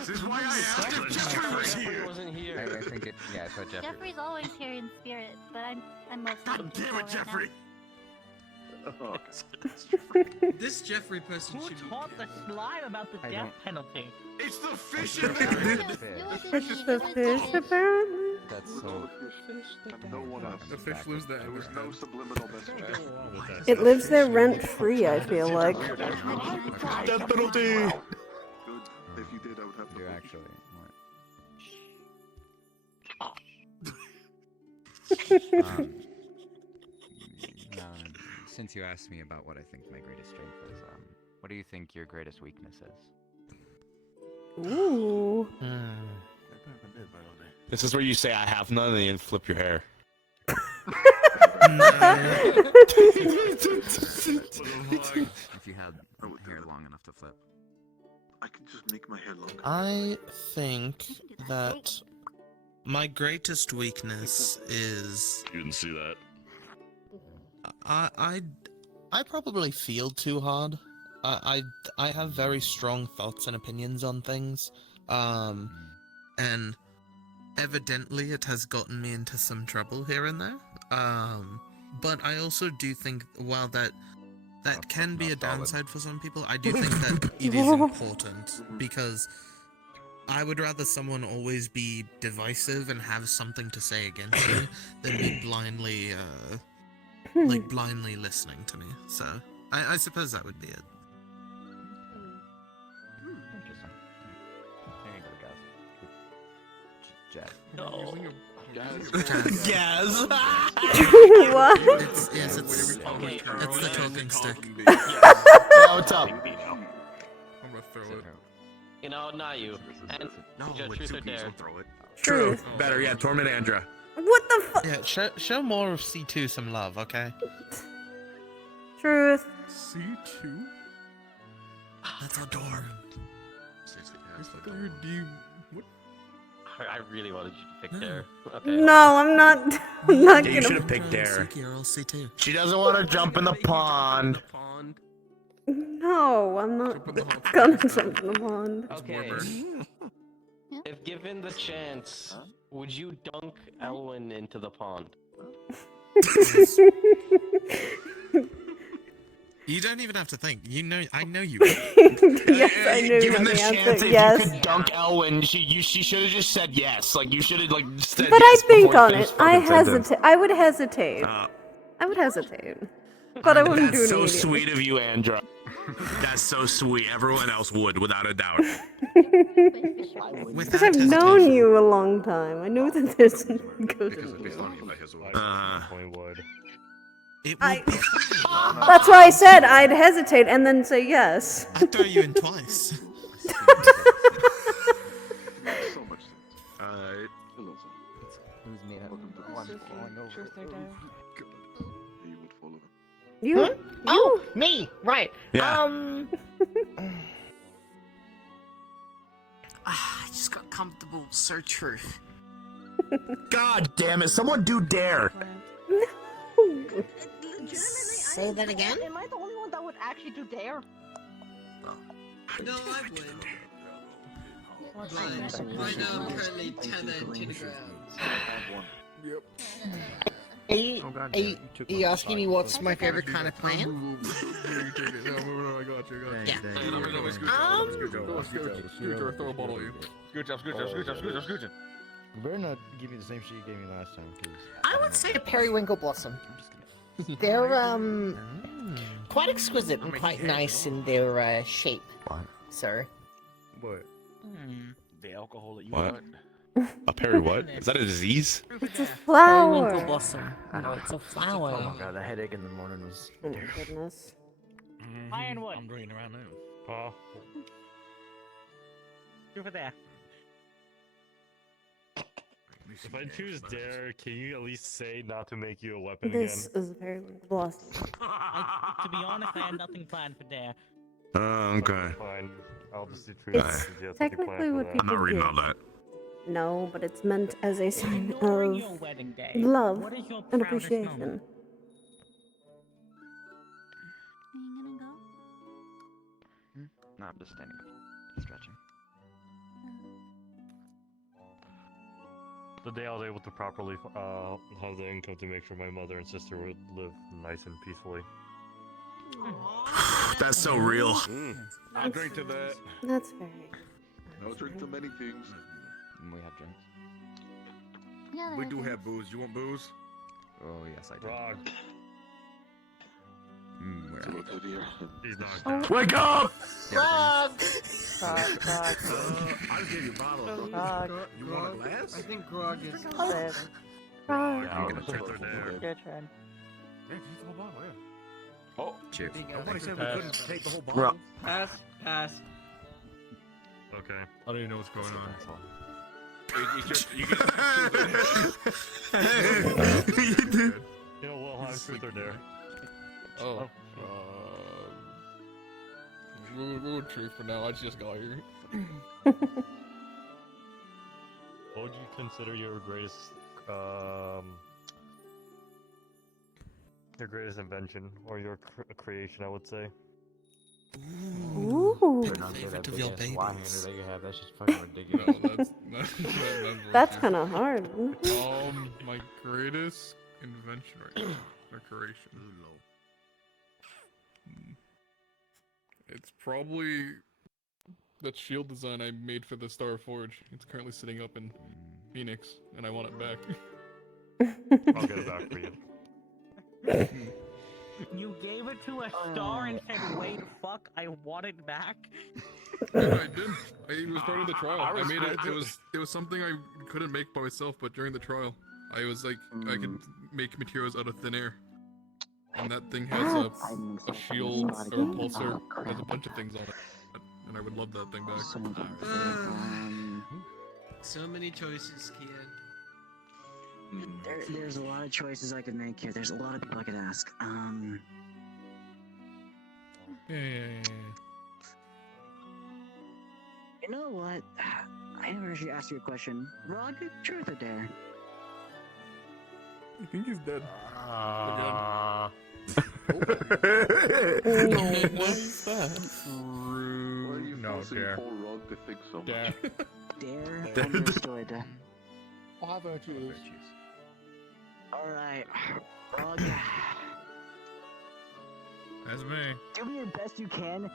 This is why I asked if Jeffrey was here. I think it. Yeah, I thought Jeffrey. Jeffrey's always here in spirit, but I'm mostly. God damn it, Jeffrey! This Jeffrey person Who should be taught the slime about the death penalty? It's the fish in there. It's the fish, apparently. That's so. No one else. The fish lives there. There was no subliminal message. It lives there rent free, I feel like. Death penalty. Good. If you did, I would have to. You actually. Since you asked me about what I think my greatest strength is, what do you think your greatest weakness is? Ooh. This is where you say I have none, and then you flip your hair. If you had hair long enough to flip. I can just make my hair longer. I think that my greatest weakness is You didn't see that. I probably feel too hard. I have very strong thoughts and opinions on things, and evidently it has gotten me into some trouble here and there. But I also do think, while that can be a downside for some people, I do think that it is important, because I would rather someone always be divisive and have something to say against you than be blindly blindly listening to me. So I suppose that would be it. Interesting. There you go, guys. Jeff. No. Gaz. What? It's the talking stick. Yeah, what's up? I'm gonna throw it. You know, not you. And No, just with truth 2 or P's, dare. don't throw it. True. Better, yeah, Torment Andra. What the fuck? Yeah, show more of C2 some love, okay? Truth. C2? That's our door. Do you... What? I really wanted you to pick Dare. Okay. No, I'm not. I'm not You gonna. should have picked Dare. C2. She doesn't want to jump in the pond. No, I'm not gonna jump in the pond. Okay. If given the chance, would you dunk Elwyn into the pond? You don't even have to think. You know, I know you. Yes, I knew Given the the chance, answer. if Yes. you could dunk Elwyn, she should have just said yes. Like you should have said But I yes think before on you it. finished I fucking sentence. hesitate. I would hesitate. I would hesitate. But I wouldn't do That's it so immediately. sweet of you, Andra. That's so sweet. Everyone else would, without a doubt. Because I've known you a long time. I know that this goes. That's why I said I'd hesitate and then say yes. I'd throw you in twice. So much. Hello, sir. Who's made up? One falling over. You would follow him. You? Oh, me. Right. Yeah. I just got comfortable. So truth. God damn it! Someone do Dare. Say that again? Am I the only one that would actually do Dare? No, I would. But right now I'm currently 10 and 10 grams. Yep. Are you, are you asking me what's my favorite kind of plant? I got you. Yeah. Scooch or throw a bottle at you. Scooch up. You better not give me the same shit you gave me last time, because... I would say a periwinkle blossom. They're, quite exquisite and quite nice in their, shape. What? Sir. What? The alcohol that you What? A peri what? Is that a disease? It's a flower. Periwinkle blossom. No, it's a flower. Oh my god, the headache in the morning was... Oh my goodness. Ironwood. I'm drinking around now. Over there. If I choose dare, can you at least say not to make you a weapon This again? is a very blossom. To be honest, I had nothing planned for dare. Okay. Fine. I'll just treat It's technically what people I'm not reading do. all that. No, but it's meant as a sign During of your wedding day, love what is your and proudest appreciation. moment? No, I'm just standing up, stretching. The day I was able to properly have the income to make sure my mother and sister would live nice and peacefully. That's so real. I'll drink to that. That's very. I'll drink to many things. We have drinks. Yeah, We do have booze. You want booze? Oh, yes, I do. Rock. Where are you? He's knocked Oh. out. Wake up! Frog! I just gave you a bottle, bro. You want a glass? I think Grog is dead. Frog. Yeah, I'm gonna truth or check dare. Your turn. Yeah, drink the whole bottle, yeah. Oh, cheers. Nobody said we couldn't take the whole Bro. bottle. Pass. Okay. I don't even know what's going on. You know, we'll have truth or dare. Oh. We'll truth for now. I just got here. What would you consider your greatest invention or your creation? I would say. Ooh. Favorite of your babies. That you have, that's just fucking ridiculous. That's kind of hard. My greatest invention right now, or creation. It's probably that shield design I made for the Star Forge. It's currently sitting up in Phoenix, and I want it back. I'll get it back for you. You gave it to a star and said, "Wait, fuck, I want it back." Yeah, I did. It was part of the trial. I made it. It was something I couldn't make by myself, but during the trial, I was like, I could make materials out of thin air. And that thing has a shield or a pulsar. Has a bunch of things on it. And I would love that thing back. So many choices, kid. There's a lot of choices I could make here. There's a lot of people I could ask. You know what? I never actually asked you a question. Rod, truth or dare? I think he's dead. No. What is that? True. No, dare. To think so much. Dare. Dare? Understood. I'll have actually. Alright. Rod, That's me. do your best you can.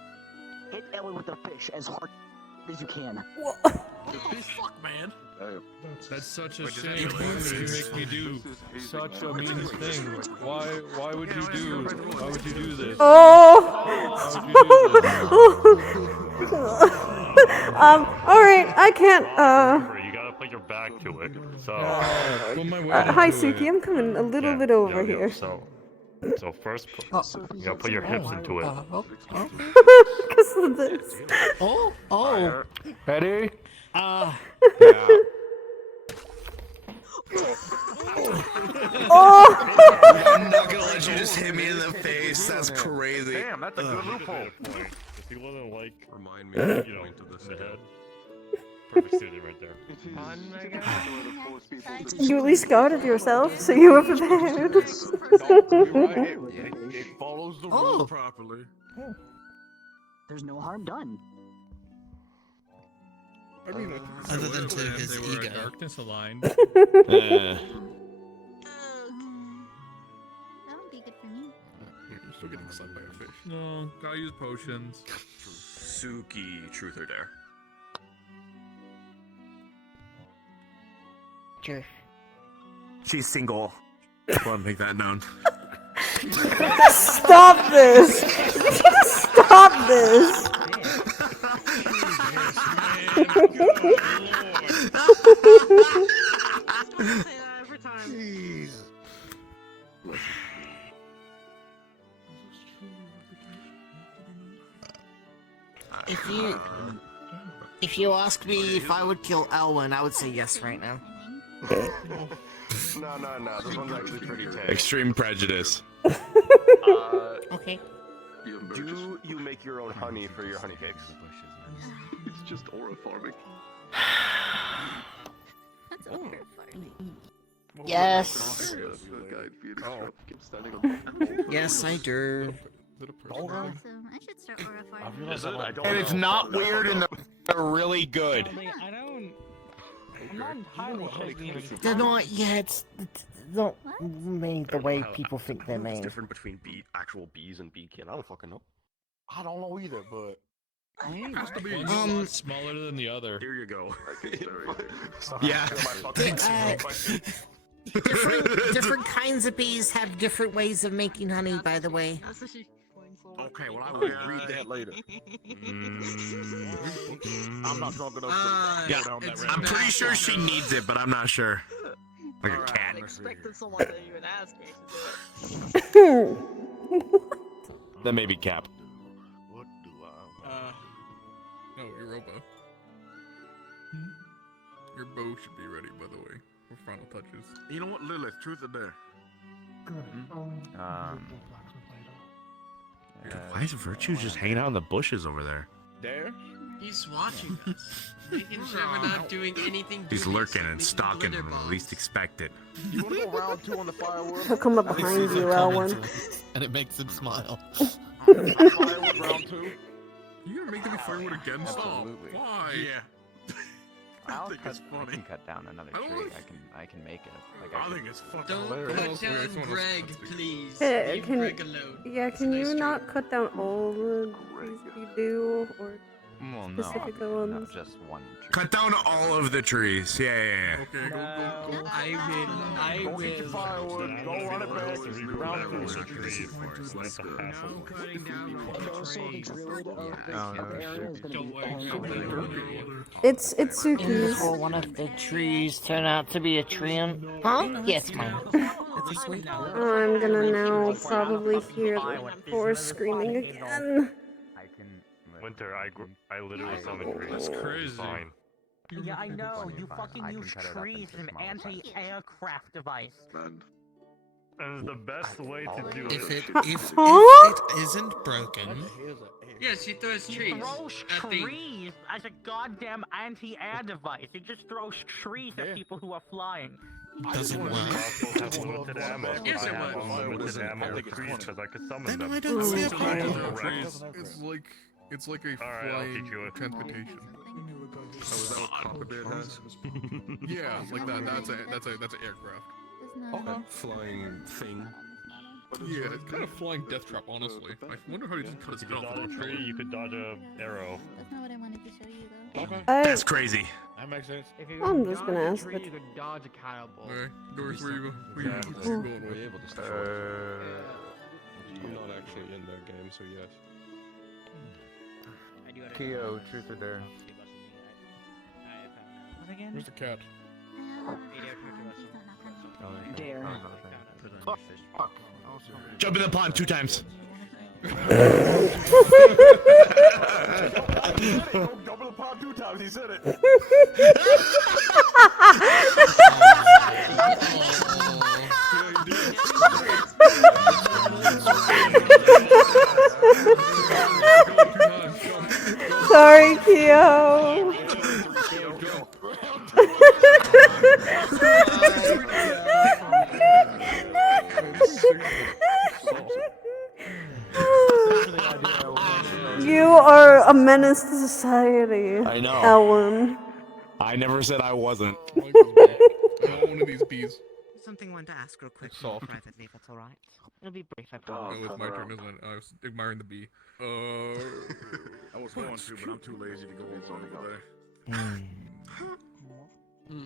Hit Ellen with the fish as hard as you can. Fuck, man. That's such a shame. shame. Why would you make me do such a mean thing? Why would you do? Why would you do this? Oh. Alright, I can't, You gotta put your back to it. So. Hi, Suki, I'm coming a little bit over here. So first, you gotta put your hips into it. Because of this. Oh. Ready? Oh! I'm not gonna let you just hit me in the face. That's crazy. Damn, that's a good loophole. If you wasn't like, remind me, you know, in the head. Perfect student right there. You at least guarded yourself, so you were prepared. It follows the rule properly. There's no harm done. I mean, Other than to his ego. Darkness aligned. getting sucked by a fish. No, gotta use potions. Suki, truth or dare? Truth. She's single. I want to make that known. Stop this! Stop this! If you ask me if I would kill Elwyn, I would say yes right now. No. This one's actually pretty tame. Extreme prejudice. Okay. Do you make your own honey for your honey cakes? It's just aura farming. That's horrifying. Yes. Oh. Yes, I do. Awesome. I should start aura farming. And it's not weird and they're really good. I'm not entirely sure. They're not yet. Not made the way people think they're What's made. different between actual bees and beekin? I don't fucking know. I don't know either, but Has to be One's a lot smaller than the other. Here you go. Yeah. Different kinds of bees have different ways of making honey, by the way. Okay, well I will read that later. I'm not drunk enough to go down that I'm pretty sure she needs it, but I'm not sure. Like a cat. I expected someone to even ask me to do it. That may be Cap. No, your robo. Your bow should be ready, by the way, for final touches. You know what, Lilith? Truth or dare? Why is Virtue just hanging out in the bushes over there? Dare? He's watching us, making sure we're not doing anything. He's dubious, lurking and making stalking glitter when we bombs. least expect it. You wanna go round 2 on the firewood? He'll come up behind you, Elwyn. And it makes him smile. Firewood round 2? You gonna make them be firewood again? Stop. Absolutely. Why? Yeah. I think it's funny. can cut down another I don't tree. like- I can make it. Like I think it's fucking Don't hilarious. cut down Greg, please. Hey, Leave can, Greg alone. yeah, can you not cut down all the trees you do, or Well, no, specific no, ones? just one tree. Cut down all of the trees. Yeah. Okay, go. I Go get your firewood. Go run it back. Round 2. It's Suki's. Will one of the trees turn out to be a tree? Huh? Yes, ma'am. I'm gonna now probably hear the forest screaming again. Winter, I literally summoned trees. That's crazy. Fine. Yeah, I know. You I fucking can use cut it up trees into as an smaller anti-aircraft device. And the best way to do If it. if it isn't broken, Yes, he throws trees. He throws at things. trees as a goddamn anti-air device. He just throws trees at people who are flying. doesn't work. Have limited ammo. Yes, I it have was. unlimited ammo with trees because I could summon Then them. I don't see a Flying problem. trees. It's like a Alright, I'll flying teach you it. transportation. Oh, is that what Papa Bear has? Yeah, like that. That's an aircraft. Okay. Flying thing. Yeah, it's kind of flying death trap, honestly. I wonder how he just cut his You head could off dodge with a tree, you could dodge a arrow. That's not what I wanted to show you, though. Okay. That's crazy. That makes sense. I'm just gonna ask, but You could dodge a cannibal. Okay, Doris, where you Yeah, going we're with? able to stay I'm not actually in their game, so yes. Kyo, truth or dare? Where's the cat? Dare. Fuck. Jump in the pond 2 times. Double the pop 2 times, he said it. sorry, Kyo. You are a menace to society. I know. Elwyn. I never said I wasn't. I want one of these bees. something I wanted to ask real quick Soft. privately, if that's all right. It'll be brief, I Oh, promise. it's my turn, isn't it? I was admiring the bee. I was going to, but I'm too lazy to go over there.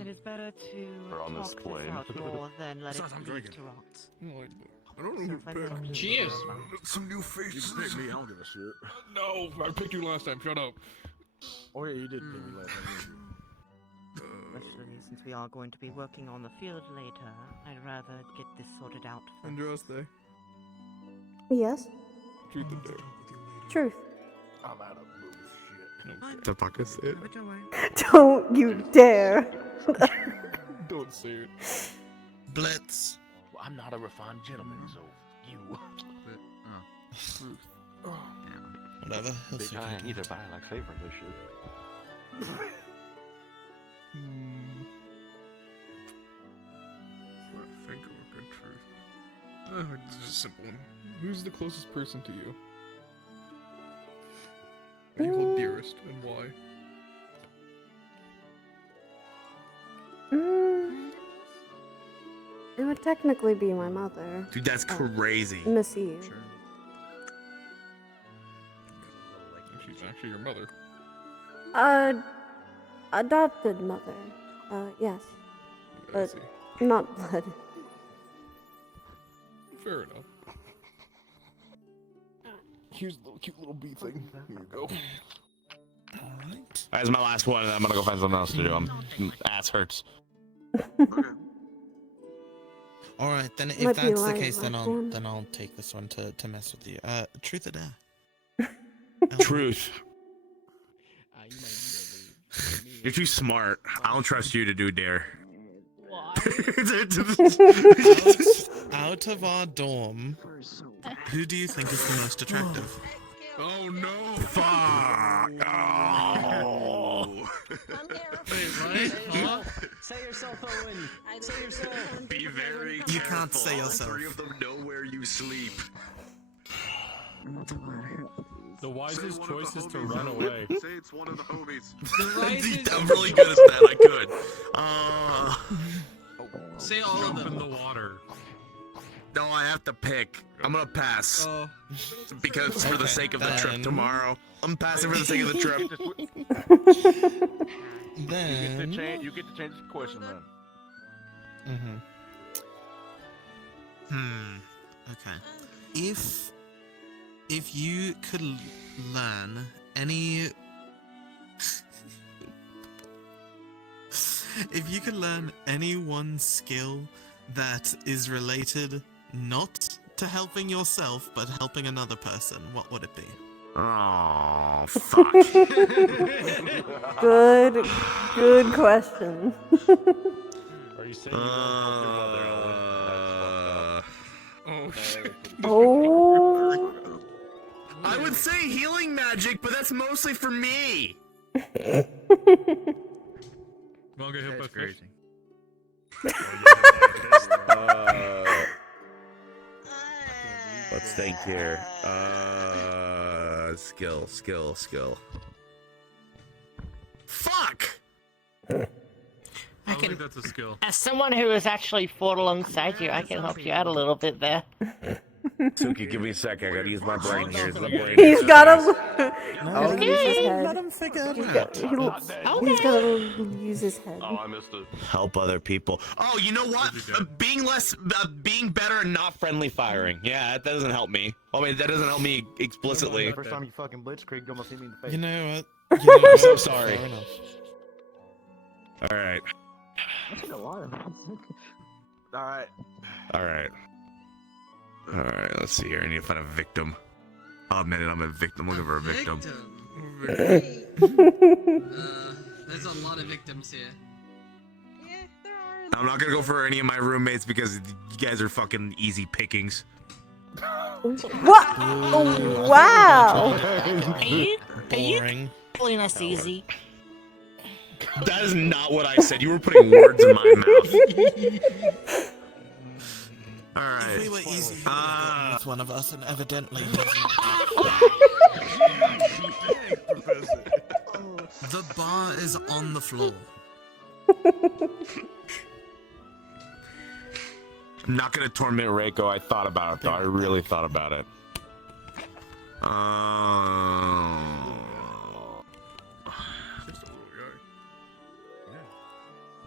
It is better to We're on this talk plane. this out more than let it Besides, I'm lead drinking. to rot. I don't know who to pick. Cheers. Some new faces. You can pick me, I don't give a shit. No, I picked you last time. Shut up. Oh yeah, you did pick me last time. Especially since we are going to be working on the field later, I'd rather get this sorted out first. Andraste, Yes. truth or dare? Truth. I'm out of mood with shit. The fuck is it? Don't you dare. Don't say it. Blitz. Well, I'm not a refined gentleman, so you. Whatever. He'll Big figure guy it either, out. but I like favoring this shit. What think of a good truth? This is a simple one. Who's the closest person to you? That you hold dearest, and why? It would technically be my mother. Dude, that's crazy. Miss Eve. She's actually your mother. Adopted mother. Yes. But not blood. Fair enough. Here's the cute little bee thing. Here you go. That's my last one, and I'm gonna go find something else to do. Ass hurts. All right, then if Might be that's the right, case, then last I'll one. take this one to mess with you. Truth or dare? Truth. You're too smart. I don't trust you to do dare. Out of our dorm, who do you think is the most attractive? Oh no! Fuck! Oh! Say yourself, Owen. Say yourself. Be very You can't say careful. yourself. All three of them know where you sleep. The wisest choice is to run away. Say it's one of the homies. I'm really good at that. I could. Say all of Jump in them. the water. No, I have to pick. I'm gonna pass. Because for the sake of the trip then. tomorrow. I'm passing for the sake of the trip. Then. You get to change the question then. Okay. If you could learn any if you could learn any one skill that is related not to helping yourself but helping another person, what would it be? Oh, fuck. Good question. Are you saying you won't help your mother, Owen? Oh. I would say healing magic, but that's mostly for me. Won't get hit by fish. Let's think here. Skill. Fuck! I don't think that's a skill. As someone who has actually fought alongside you, I can help you out a little bit there. Suki, give me a sec. I gotta use my brain here. He's got a. Let him figure it out. He's got to use his head. Oh, I missed it. Help other people. Oh, you know what? Being better and not friendly firing. Yeah, that doesn't help me. I mean, that doesn't help me explicitly. First time you fucking blitzkrieg, don't see me in the face. You know what? I'm so sorry. Fair enough. All right. All right, let's see here. I need to find a victim. Oh, man, I'm a victim. Looking for a victim. There's a lot of victims here. I'm not gonna go for any of my roommates because you guys are fucking easy pickings. What? Oh, wow. Are you Boring. pulling us easy? That is not what I said. You were putting words in my mouth. All right. If we were easy, you would have with one of us, and evidently the bar is on the floor. not gonna torment Reiko. I thought about it though. I really thought about it.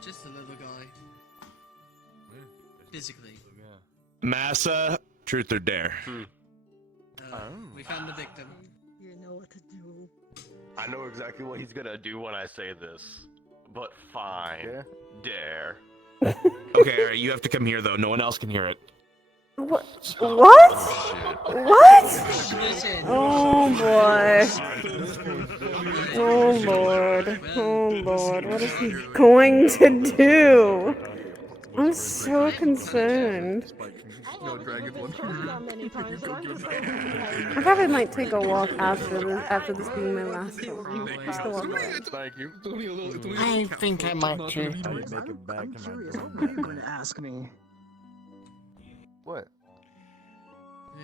Just a little guy. Physically. Massa, truth or dare? We found the victim. You know what to do. I know exactly what he's gonna do when I say this, but fine. Dare. Okay, all right, you have to come here though. No one else can hear it. What? What? What? Oh boy. Oh lord. Oh lord. What is he going to do? I'm so concerned. No dragon one. I probably might take a walk after this being my last one. Just a walk. Thank you. I think I might too. I'm curious, what were you going to ask me? What?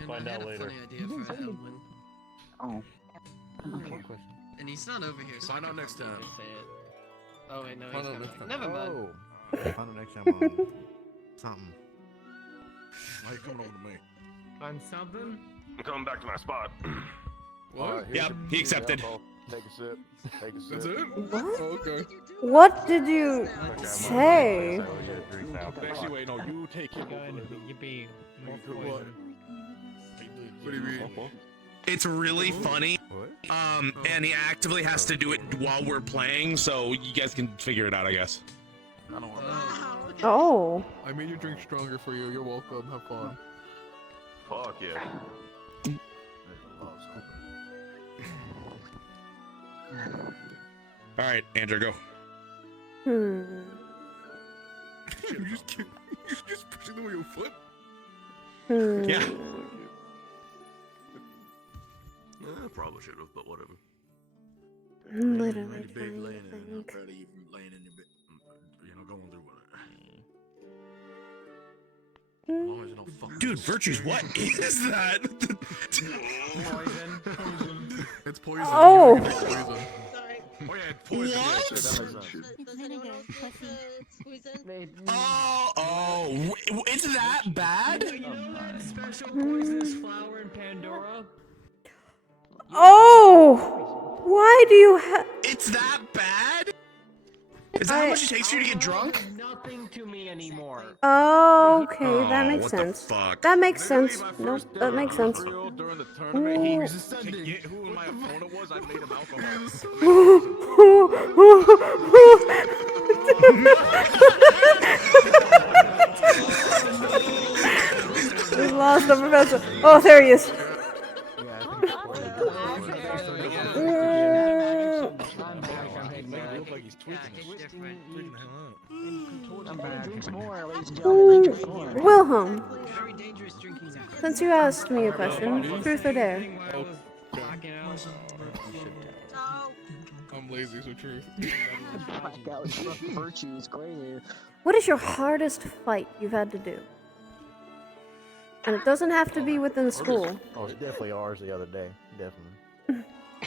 Find out later. Funny idea for Edwin. Oh. And he's not over here. So Find out next time. Oh wait, no, Find he's out coming. next time. Never mind. Oh. Find out next time on something. Why are you coming over to me? On something? I'm coming back to my spot. What? Yep, he accepted. Take a sip. Take a sip. That's it? What? Oh, okay. What did you say? Actually, wait, no, you take him. You be more What? poison. What do you mean? It's really funny. And he actively has to do it while we're playing, so you guys can figure it out, I guess. I don't want Oh. I made your drink stronger for you. You're welcome. Have fun. Fuck yeah. All right, Andrew, go. Hmm. You just pushing them with your foot? Hmm. Yeah. Probably should have, but whatever. I'm literally Big trying to laying in, I'm think. proud of you for laying in your bed. Going through with it. As long as you don't fuck. Dude, Virtues, what is that? Poison. It's poison. Oh. You're gonna get poison. Oh yeah, poison. What? It's vinegar. Pussy. Oh, it's that bad? You know that special poisonous flower in Pandora? Oh! Why do you have? It's that bad? Is that how much it takes for you to get drunk? Nothing to me anymore. Oh, okay, that Oh, makes what the sense. fuck? That makes sense. Nope, that makes sense. During the tournament, he Ooh. was ascending. Who my opponent was, I made him alcohol. We've lost the professor. Oh, there he is. Wilhelm, since you asked me a question, truth or dare? I'm lazy, so truth. What is your hardest fight you've had to do? And it doesn't have to be within school. Oh, it's definitely ours the other day. Definitely.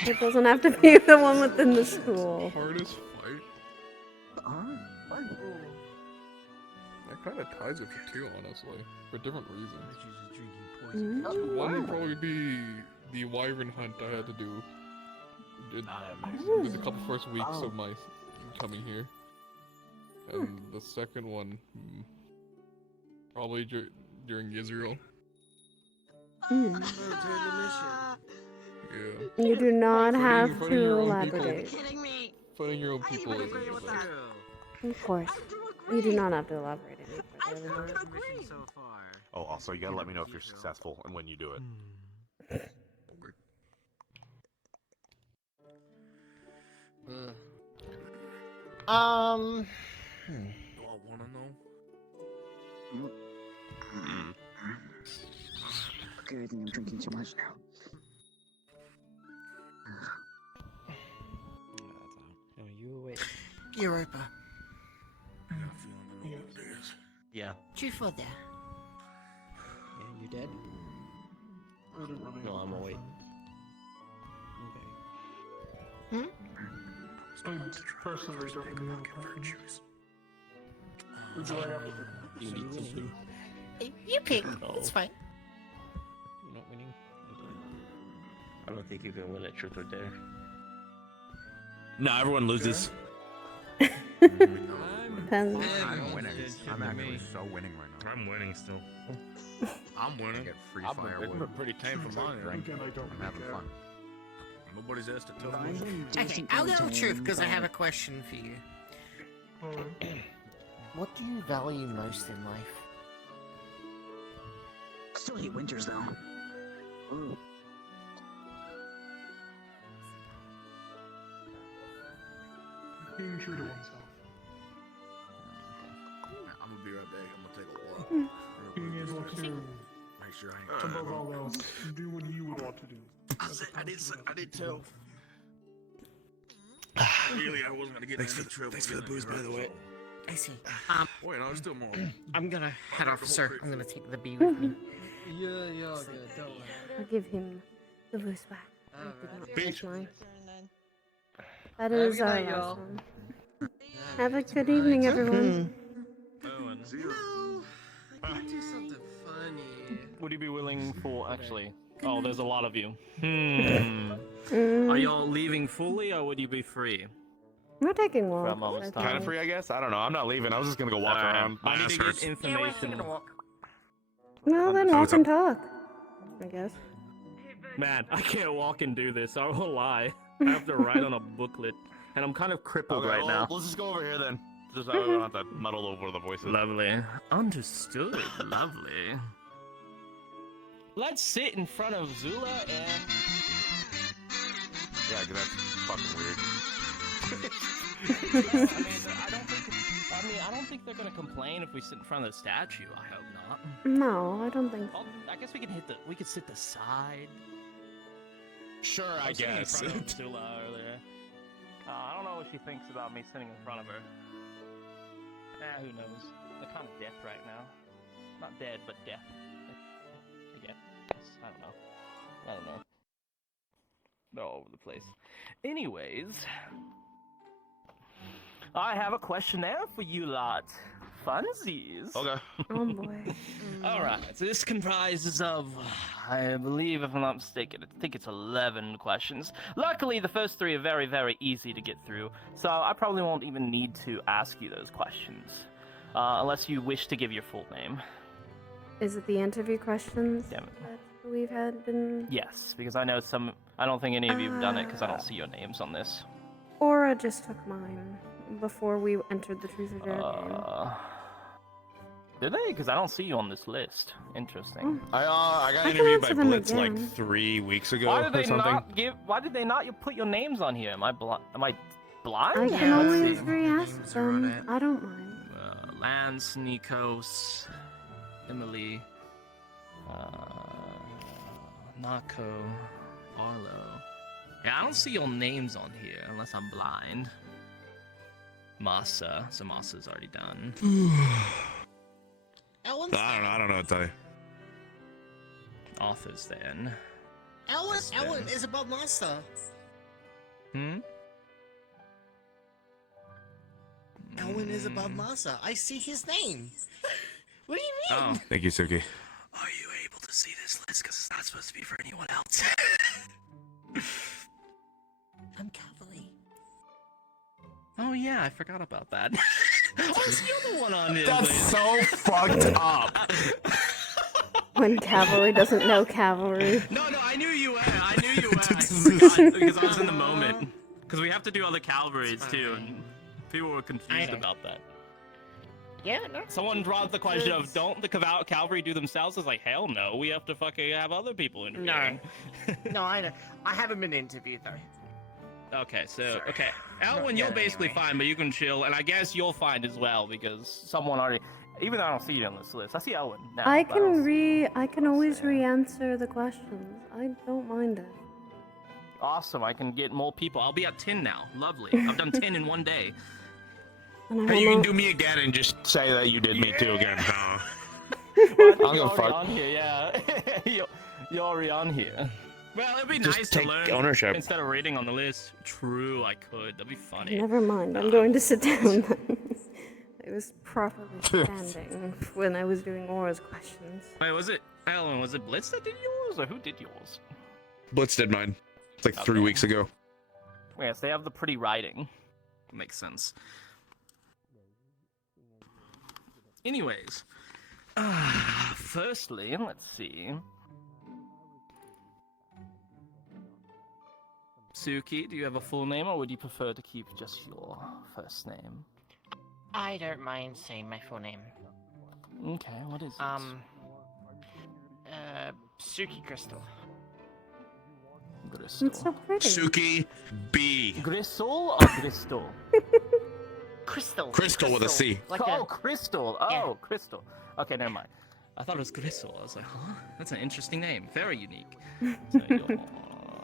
It doesn't have to be the one within the school. Hardest fight? That kind of ties it for two, honestly, for different reasons. One would probably be the wyvern hunt I had to do. In the couple first weeks of my coming here, and the second one, probably during Israel. Mm. Yeah. You do not have Fighting your to own elaborate. people. Fighting your own people isn't just like. Of course. You do not have to elaborate any further than that. Oh, also, you gotta let me know if you're successful and when you do it. Do I wanna know? Okay, I think I'm drinking too much now. Europa. Yeah. Truth or dare? Yeah, you dead? No, I'm awake. Hmm? I personally don't know. Virtues. You need some too. You pick. It's fine. You're not winning. I don't think you can win at truth or dare. No, everyone loses. Depends. I'm winning. I'm actually so winning right now. I'm winning still. I'm winning. I get free I'm fire winning. wood. Pretty tame for mine. I'm having fun. Nobody's asked to tell me. Okay, I'll go with truth because I have a question for you. What do you value most in life? Still hate winters though. Ooh. Being true to oneself. I'm gonna be right back. I'm gonna take a walk. Being able to, Make sure I ain't. above all else, do what you would want to do. I did tell. Really, I wasn't gonna get into trouble. Thanks for the booze, by the way. I see. Wait, no, there's still more. I'm gonna head off, sir. I'm gonna take the bee with me. Yeah, good. Don't worry. I'll give him the boost back. I did not take mine. That Have a is good our night, last y'all. one. Have a good evening, everyone. Owen. No, I can do something funny. Would you be willing for actually? Oh, there's a lot of you. Are y'all leaving fully, or would you be free? We're taking For a walks. moment's I time. Kind of think. free, I guess. I don't know. I'm not leaving. I was just gonna go walk around. I My need ass to get hurts. information. Well, then walk and talk. I guess. Man, I can't walk and do this. I won't lie. I have to write on a booklet, and I'm kind of crippled Okay, right well, now. let's just go over here then. Just I don't have to muddle over the voices. Lovely. Understood. Lovely. Let's sit in front of Zula and. Yeah, 'cause that's fucking weird. I don't think they're gonna complain if we sit in front of the statue. I hope not. No, I don't think so. I guess we can we could sit the side. Sure, I I was sitting guess. in front of Zula earlier. I don't know what she thinks about me sitting in front of her. Who knows? They're kind of deaf right now. Not dead, but deaf. I guess. I don't know. They're all over the place. Anyways, I have a questionnaire for you lot. Funsies. Okay. Oh boy. Alright, so this comprises of, I believe, if I'm not mistaken, I think it's 11 questions. Luckily, the first 3 are very, very easy to get through, so I probably won't even need to ask you those questions. Unless you wish to give your full name. Is it the interview questions Damn it. that we've had been? Yes, because I know I don't think any of you have done it because I don't see your names on this. Aura just took mine before we entered the Truth or Dare game. Did they? Because I don't see you on this list. Interesting. I got I can interviewed by answer them Blitz again. like 3 weeks ago Why did or they something. not give? Why did they not put your names on here? Am I blind? I can always re-ask them. I don't mind. Lance, Nikos, Emily, Nako, Arlo. Yeah, I don't see your names on here unless I'm blind. Masa, so Masa's already done. I don't know what to tell you. Authors then. Ellen is above Master. Elwin is above Masa. I see his name. What do you mean? Oh. Thank you, Suki. Are you able to see this list? Because it's not supposed to be for anyone else. I'm cavalry. Oh yeah, I forgot about that. What's the other one on this? That's so fucked up. When cavalry doesn't know cavalry. No, I knew you were. I forgot because I was in the moment. Because we have to do other cavalries too, and people were confused about that. Yeah, no. Someone brought up the question of, don't the cavalry do themselves? I was like, hell no, we have to fucking have other people interviewing. No, I know. I haven't been interviewed though. Okay, so, okay. Elwin, you're basically fine, but you can chill, and I guess you'll find as well, because someone already, even though I don't see you on this list, I see Elwin now. I can always re-answer the questions. I don't mind it. Awesome, I can get more people. I'll be at 10 now. Lovely. I've done 10 in one day. Hey, you can do me again and just say that you did me too again. Well, I'll you're go fuck. on here, yeah. you're already on here. Well, it'd be Just nice take to learn ownership. instead of reading on the list. True, I could. That'd be funny. Never mind. I'm going to sit down then. I was properly standing when I was doing Aura's questions. Wait, was it Alan? Was it Blitz that did yours, or who did yours? Blitz did mine. It's like 3 weeks ago. Yes, they have the pretty writing. Makes sense. Anyways, firstly, let's see. Suki, do you have a full name, or would you prefer to keep just your first name? I don't mind saying my full name. Okay, what is it? Suki Crystal. Crystal. It's so pretty. Suki B. Gristle or Crystal? Crystal. Crystal with a C. Like Crystal. Oh, Crystal. Okay, never mind. I thought it was Gristle. I was like, huh? That's an interesting name. Very unique. So you're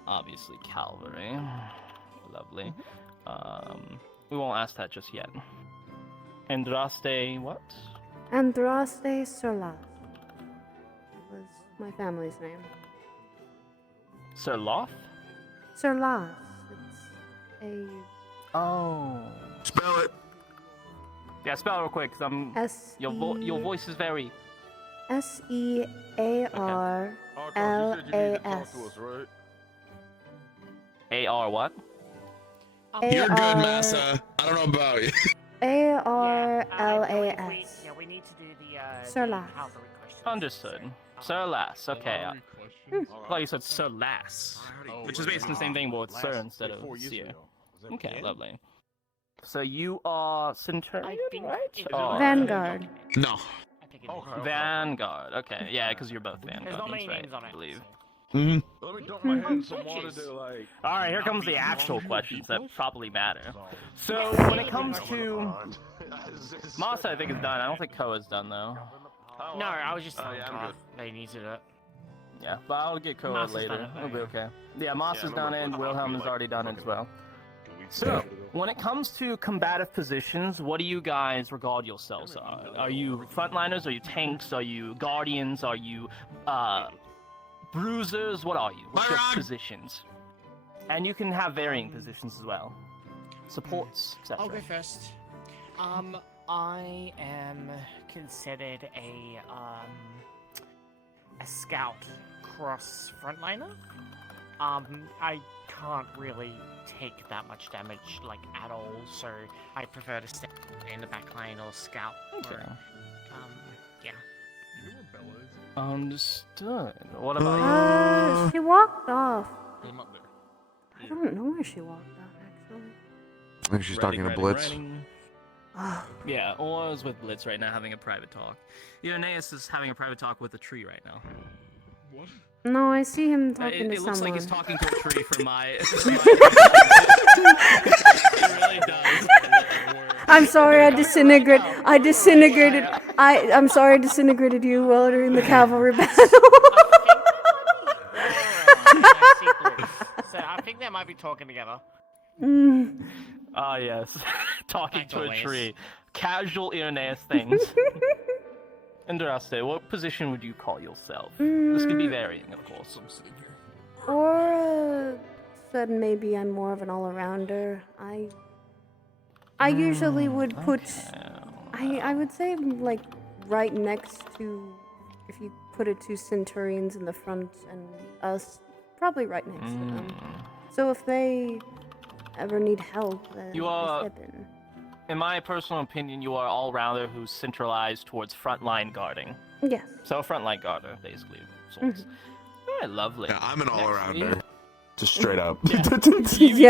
obviously Calvary. Lovely. We won't ask that just yet. Andraste what? Andraste Searlas-Had was my family's name. Sirloth? Searlas. It's a... Oh. Spell it. Yeah, spell it real quick, because your voice is very... S-E-A-R-L-A-S. A-R what? You're good, Massa. I don't know about you. A-R-L-A-S. Yeah, we need to do the Searlas. Understood. Sirlas, okay. I thought you said Sirlas, which is basically the same thing, but with Sir instead of Seer. Okay, lovely. So you are Centurion, right? Vanguard. No. Vanguard, okay. Yeah, because you're both Vanguards, right? I believe. Mm-hmm. Let me dump my head in some water to like. Alright, here comes the actual questions that probably matter. So, when it comes to... Masa, I think, is done. I don't think Koa's done, though. No, I was just yeah, I'm good. They needed it. Yeah, but I'll get Koa Masa's later. done it, It'll be okay. okay. Yeah, Masa's done it, and Wilhelm has already done it as well. So, when it comes to combative positions, what do you guys regard yourselves as? Are you frontliners? Are you tanks? Are you guardians? Are you, bruisers? What are you? What's your positions? And you can have varying positions as well. Supports, etc. I'll go first. I am considered a scout cross frontliner. I can't really take that much damage, like, at all, so I prefer to stay in the back line or scout. Okay. Yeah. You know where Bella is? Understood. What about you? She walked off. I'm up there. I don't know where she walked off, actually. I think she's talking to Blitz. Yeah, Or's with Blitz right now having a private talk. Irenaeus is having a private talk with a tree right now. What? No, I see him talking to It looks like someone. he's talking to a tree from my... It really does. I'm sorry, I'm sorry, I disintegrated you while during the cavalry battle. So I think they might be talking together. Ah, yes. Talking to a tree. Casual Irenaeus things. Andraste, what position would you call yourself? This could be varying, of course. Or said maybe I'm more of an all-arounder. I usually would put... I would say, like, right next to... If you put it 2 Centurions in the front and us, probably right next to them. So if they ever need help, then You I are... step in. In my personal opinion, you are all-rounder who's centralized towards frontline guarding. Yes. So a frontline guarder, basically. Sorts. Alright, lovely. Yeah, I'm an all-arounder. Next, Just straight up. Yeah, Yeah,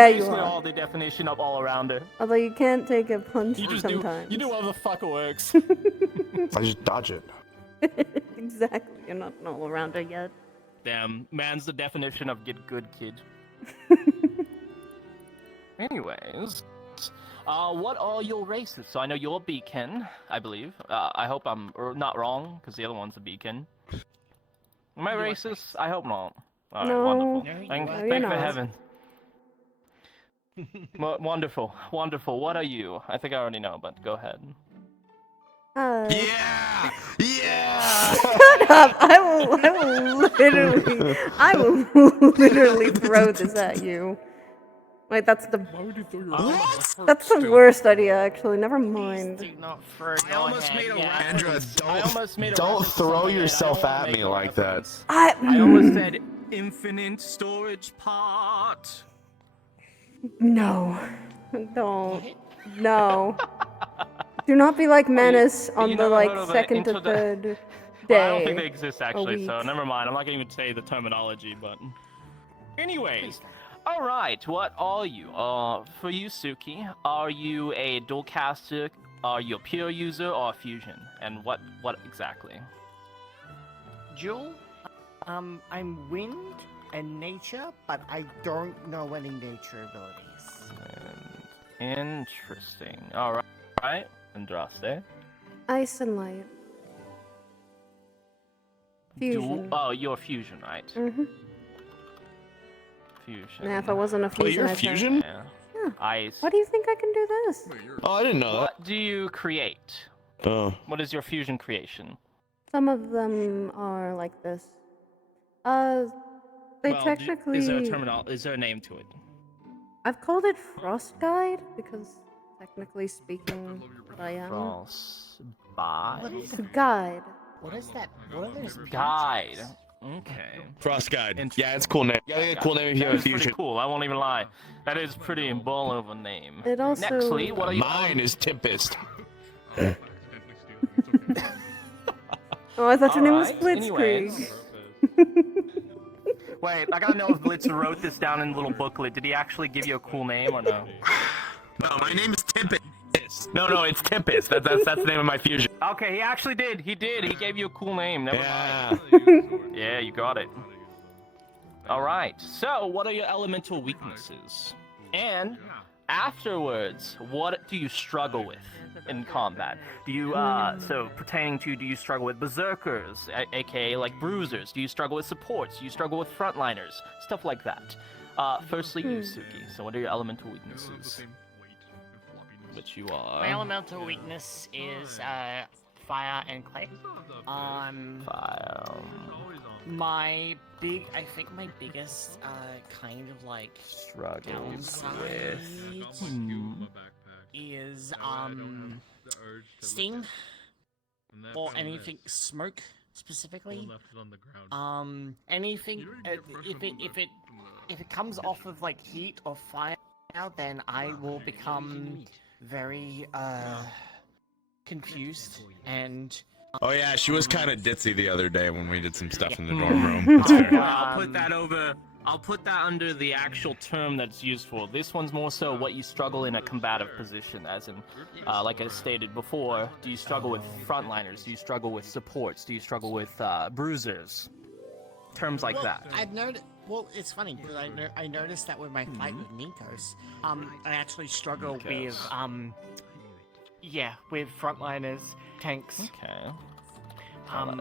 you basically are. all the definition of all-arounder. Although you can't take a punch You just sometimes. you do how the fuck it works. I just dodge it. Exactly. You're not an all-arounder yet. Damn, man's the definition of get good, kid. Anyways, what are your races? So I know you're a beacon, I believe. I hope I'm not wrong, because the other one's a beacon. Am I racist? I hope not. Alright, No. wonderful. No, Thank you're for not. heaven. Wonderful, wonderful. What are you? I think I already know, but go ahead. Yeah! Yeah! Shut up! I will literally throw this at you. Wait, that's the. Why would you throw your That's the worst idea, actually. Never mind. I almost made a Andra, don't don't throw yourself at me like that. I almost said infinite storage pot. No. Don't. No. Do not be like Menace on the like second to third day. Well, I don't think they exist a actually, so week. never mind. I'm not gonna even say the terminology, but anyways. All right, what are you? For you, Suki, are you a dual caster? Are you a pure user or a fusion? And what exactly? Jewel, I'm wind and nature, but I don't know any nature abilities. Interesting. All right, Andraste. Ice and light. Fusion. Oh, you're a fusion, right? Mm-hmm. Fusion. Nah, if I wasn't a fusion, you're a I'd say- fusion? Yeah. Yeah. Ice. Why do you think I can do this? Oh, I didn't know that. What do you create? Oh. What is your fusion creation? Some of them are like this. They Well, technically. Is there a name to it? I've called it Frost Guide because, technically speaking, I am. Frost Guide. What is that? What are those Guide. Okay. Frost Guide. Yeah, it's a cool name. Yeah, it's a cool name if you That have a is pretty fusion. cool. I won't even lie. That is pretty ball of a name. It also- Nextly, what are you? Mine is Tempest. Oh, I thought your name was Alright, Blitzkrieg. Wait, I gotta know if Blitz wrote this down in a little booklet. Did he actually give you a cool name or no? No, my name is Tempest. No, it's Tempest. That's the name of my fusion. Okay, he actually did. He did. He gave you a cool name. Never mind. Yeah, you got it. All right. So, what are your elemental weaknesses? And afterwards, what do you struggle with in combat? Do you so pertaining to, do you struggle with berserkers, aka like bruisers? Do you struggle with supports? Do you struggle with frontliners? Stuff like that. Firstly, you, Suki. So, what are your elemental weaknesses? Which you are. My elemental weakness is fire and clay. Fire. I think my biggest kind of like struggles downside is steam or anything smoke specifically. Anything if it comes off of like heat or fire, then I will become very confused and. Oh yeah, she was kind of ditzy the other day when we did some stuff in the dorm room. I'll put that over. I'll put that under the actual term that's used for. This one's more so what you struggle in a combative position, as in, like I stated before, do you struggle with frontliners? Do you struggle with supports? Do you struggle with bruisers? Terms like that. I've noticed. Well, it's funny because I noticed that with my fight with Nikos, I actually struggle with with frontliners, tanks. Okay.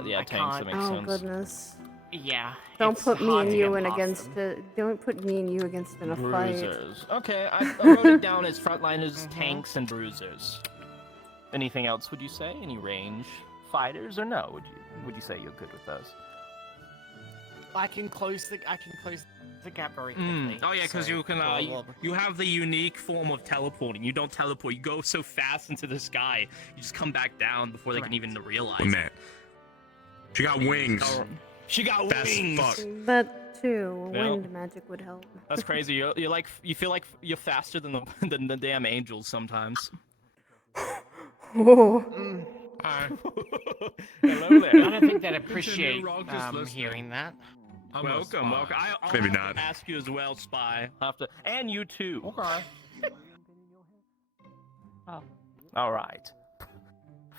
Yeah, tanks. That makes sense. Oh goodness. Yeah. Don't it's put me hard and to you get in past against them. don't put me and you against in a fight. Bruisers. Okay, I wrote it down as frontliners, tanks, and bruisers. Anything else? Would you say? Any range fighters or no? Would you say you're good with those? I can close the gap very quickly. Oh yeah, because so- you can. You have the unique form of teleporting. You don't teleport. You go so fast into the sky. You just come back down before they can even realize. Man, she got wings. She got Fast as wings. fuck. That too. Yep. Wind magic would help. That's crazy. You feel like you're faster than the damn angels sometimes. Oh. Hello there. I don't think they'd appreciate hearing that. Welcome. I'll Maybe have not. to ask you as well, Spy. And you too. Okay. All right.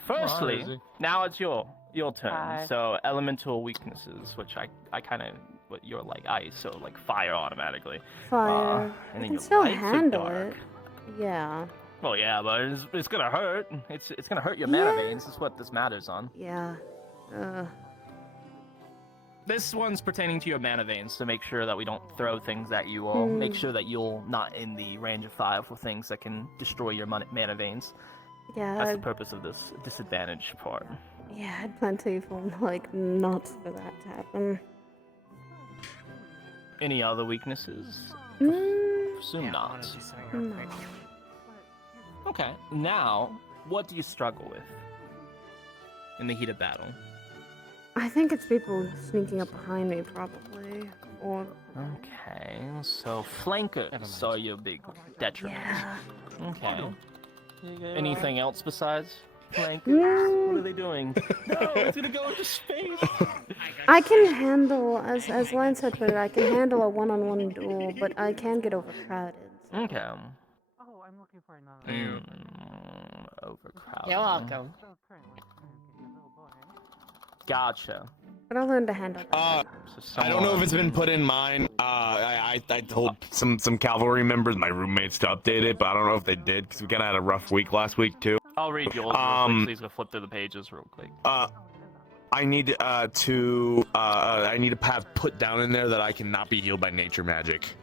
Firstly, now it's your turn. Hi. So elemental weaknesses, which I kind of, what you're like ice, so like fire automatically. Fire. And I then can your still lights are handle dark. it. Yeah. Well, yeah, but it's gonna hurt. It's gonna hurt your mana Yeah. veins. That's what this matters on. Yeah. This one's pertaining to your mana veins to make sure that we don't throw things at you all. Make sure that you're not in the range of fire for things that can destroy your mana veins. Yeah. That's the purpose of this disadvantage part. Yeah, I'd plenty for like not for that to happen. Any other weaknesses? presume not. No. Okay, now, what do you struggle with in the heat of battle? I think it's people sneaking up behind me, probably. Or. Okay, so flankers are your big detriment. Yeah. Okay. Anything else besides flankers? What are they doing? No, it's gonna go into space! I can handle, as Lance had put it, I can handle a one-on-one duel, but I can get overcrowded. Okay. Oh, I'm looking for another. Overcrowded. You're welcome. Gotcha. But I'll learn to handle that. I don't know if it's been put in mine. I told some cavalry members, my roommates, to update it, but I don't know if they did because we kind of had a rough week last week too. I'll read yours real quick, so he's gonna flip through the pages real quick. I need to have put down in there that I cannot be healed by nature magic.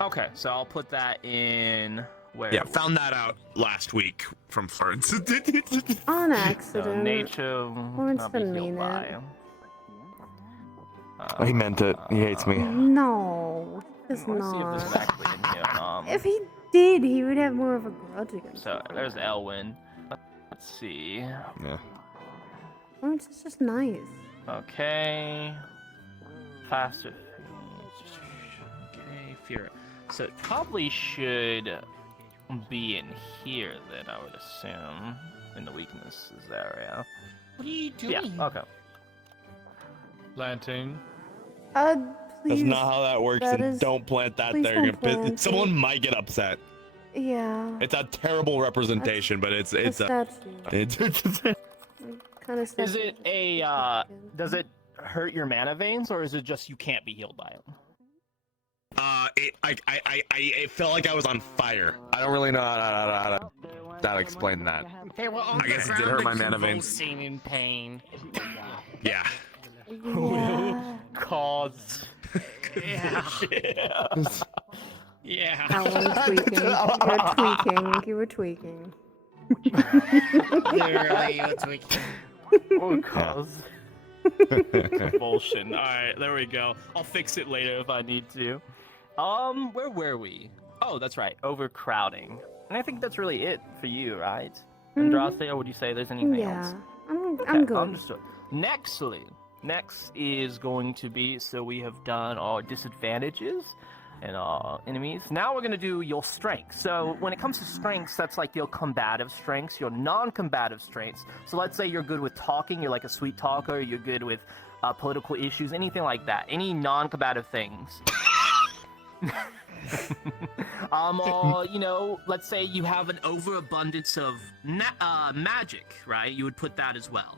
Okay, so I'll put that in where? Yeah, found that out last week from Florence. On accident. So nature Lawrence cannot be didn't healed mean by. it. He meant it. He hates me. No, he does Let's see if not. there's actually in here. If he did, he would have more of a grudge against So there's Elwyn. Let's see. Yeah. Lawrence is just nice. Okay. Faster. Okay, fear. So it probably should be in here then, I would assume. In the weaknesses area. What are you doing? Yeah, okay. Planting. Please. That's not how that works, and is- don't plant that please there. don't You're gonna plant it. someone might get upset. Yeah. It's a terrible representation, but it's a statue. Kind of Is it a, does it hurt your mana veins, or is it just you can't be healed by it? It felt like I was on fire. I don't really know how to explain that. They were on I guess the it did hurt my ground mana veins. convulsing in pain. Yeah. Will cause. Yeah. Yeah. That one tweaking. You were tweaking. Literally, you're tweaking. Will cause. Convulsion. Alright, there we go. I'll fix it later if I need to. Where were we? Oh, that's right. Overcrowding. And I think that's really it for you, right? Andraste, or would you say there's anything else? I'm good. Understood. Next is going to be, so we have done our disadvantages and our enemies. Now we're going to do your strengths. So when it comes to strengths, that's like your combative strengths, your non-combative strengths. So let's say you're good with talking, you're like a sweet talker, you're good with political issues, anything like that. Any non-combative things. Or, you know, let's say you have an overabundance of magic, right? You would put that as well.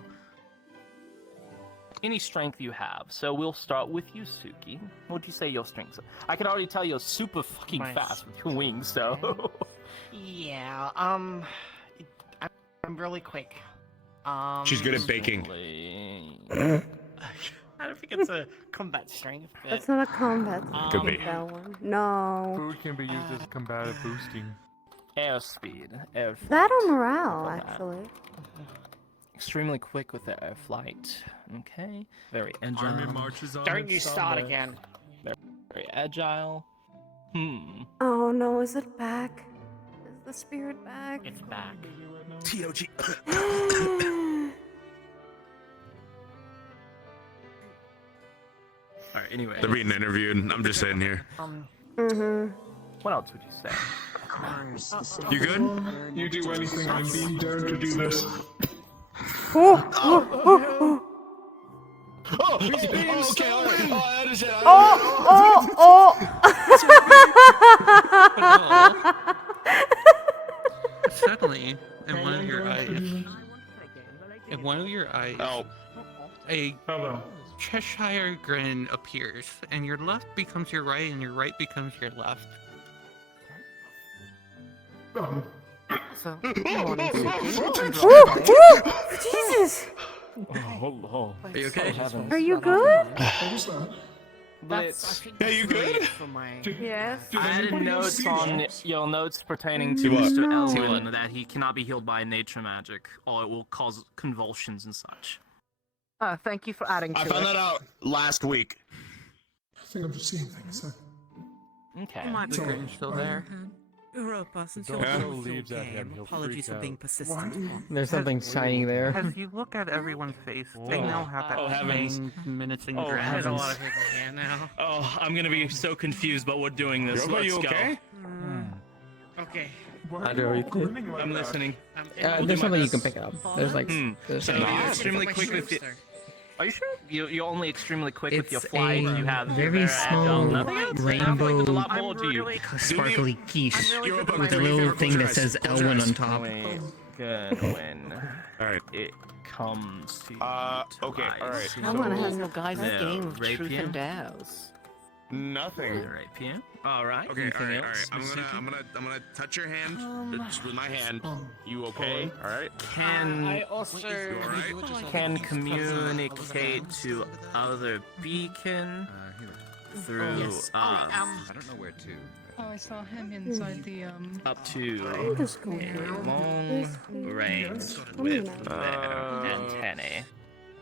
Any strength you have. So we'll start with you, Suki. What would you say your strengths are? I can already tell you're super fucking fast with your wings, so... Yeah, I'm really quick. She's good at baking. I don't think it's a combat strength. But, That's not a combat. Could be. That one. No. Food can be used as combative boosting. Airspeed. Air flight. That or morale, actually. Extremely quick with the air flight. Okay. Very agile. Army marches on don't you its start stomach. again. Very agile. Oh no, is it back? Is the spirit back? It's back. TOG. Alright, anyway. They're being interviewed. I'm just sitting here. What else would you say? You good? You do anything, I'm being dared to do this. Oh, okay, alright. Oh, I understand. Suddenly, in one of your eyes, a Cheshire grin appears, and your left becomes your right, and your right becomes your left. So, Jesus! Oh, Are you okay? Are you good? Blitz. Yeah, you good? Yes. I added notes on your notes pertaining to what? Mr. No. Elwyn that he cannot be healed by nature magic, or it will cause convulsions and such. Thank you for adding to I found that out last week. I think I'm just seeing things. Okay. The curtain's still there. Europa, since Don't you're throw both leaves at game, him, he'll apologies freak for being out. persistent. There's something shiny there. As you look at everyone's face, they Whoa. now have that Oh, heavens. same menacing Oh, grin. There's a heavens. lot of people here now. Oh, I'm gonna be so confused about what doing this. Yoba, Let's you go. okay? Okay. I'm listening. There's something you can pick up. There's like. There's So some- you're extremely quick with it. Are you sure? You're only extremely quick with your It's flight. a You have very you're small agile. Nothing else? rainbow Like, there's a lot more to you. sparkly quiche Europa, with a do me a little favor, thing close your that eyes. says Close your Elwyn eyes. on top. Good when Alright. it comes to Okay, alright. I want to have no guys Yeah, game of rape truth you? and doubts. Nothing. Rapier. All right. Okay, Anything alright, else, alright. I'm gonna touch your hand just with my hand. You okay? Alright. Can Alright. can communicate to other beacon through Yes. I don't know where to. Oh, I saw him inside the up to a long range with their antennae.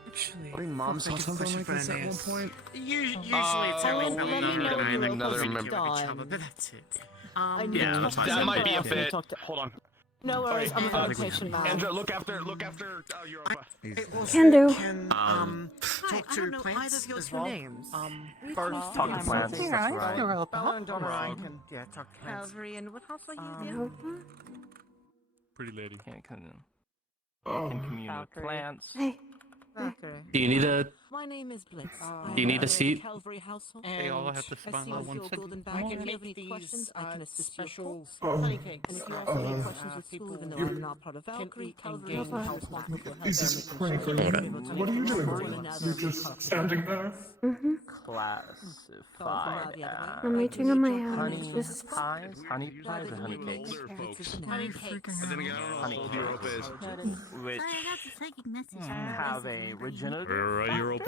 Actually, I think Mom saw something like this at one point. Usually it's how we build Another member. but that's it. Yeah, that's That might be a bit. Hold on. No worries, I'm a very patient man. Andra, look after Europa. Can do. Talk to plants as well. First, talk to plants. Bella and Dora can talk to plants. Calvary, and what house are you in? Pretty lady. Can commune with plants. Hey. Do you need a? My name is Blitz. Do you need a seat? Calvary household. They all have to spawn on one second. I can make these special honey cakes. And if you have any questions with people, even though I'm not part of Valkyrie, Calvary is responsible for This is Frank. What are you doing? You're just standing there? Classified as I'm reaching on my honey hand. Just pies, honey pies, or honey cakes. honey cakes. But then again, I don't know how old Europa is. Which have a regenerative. Where are Europa?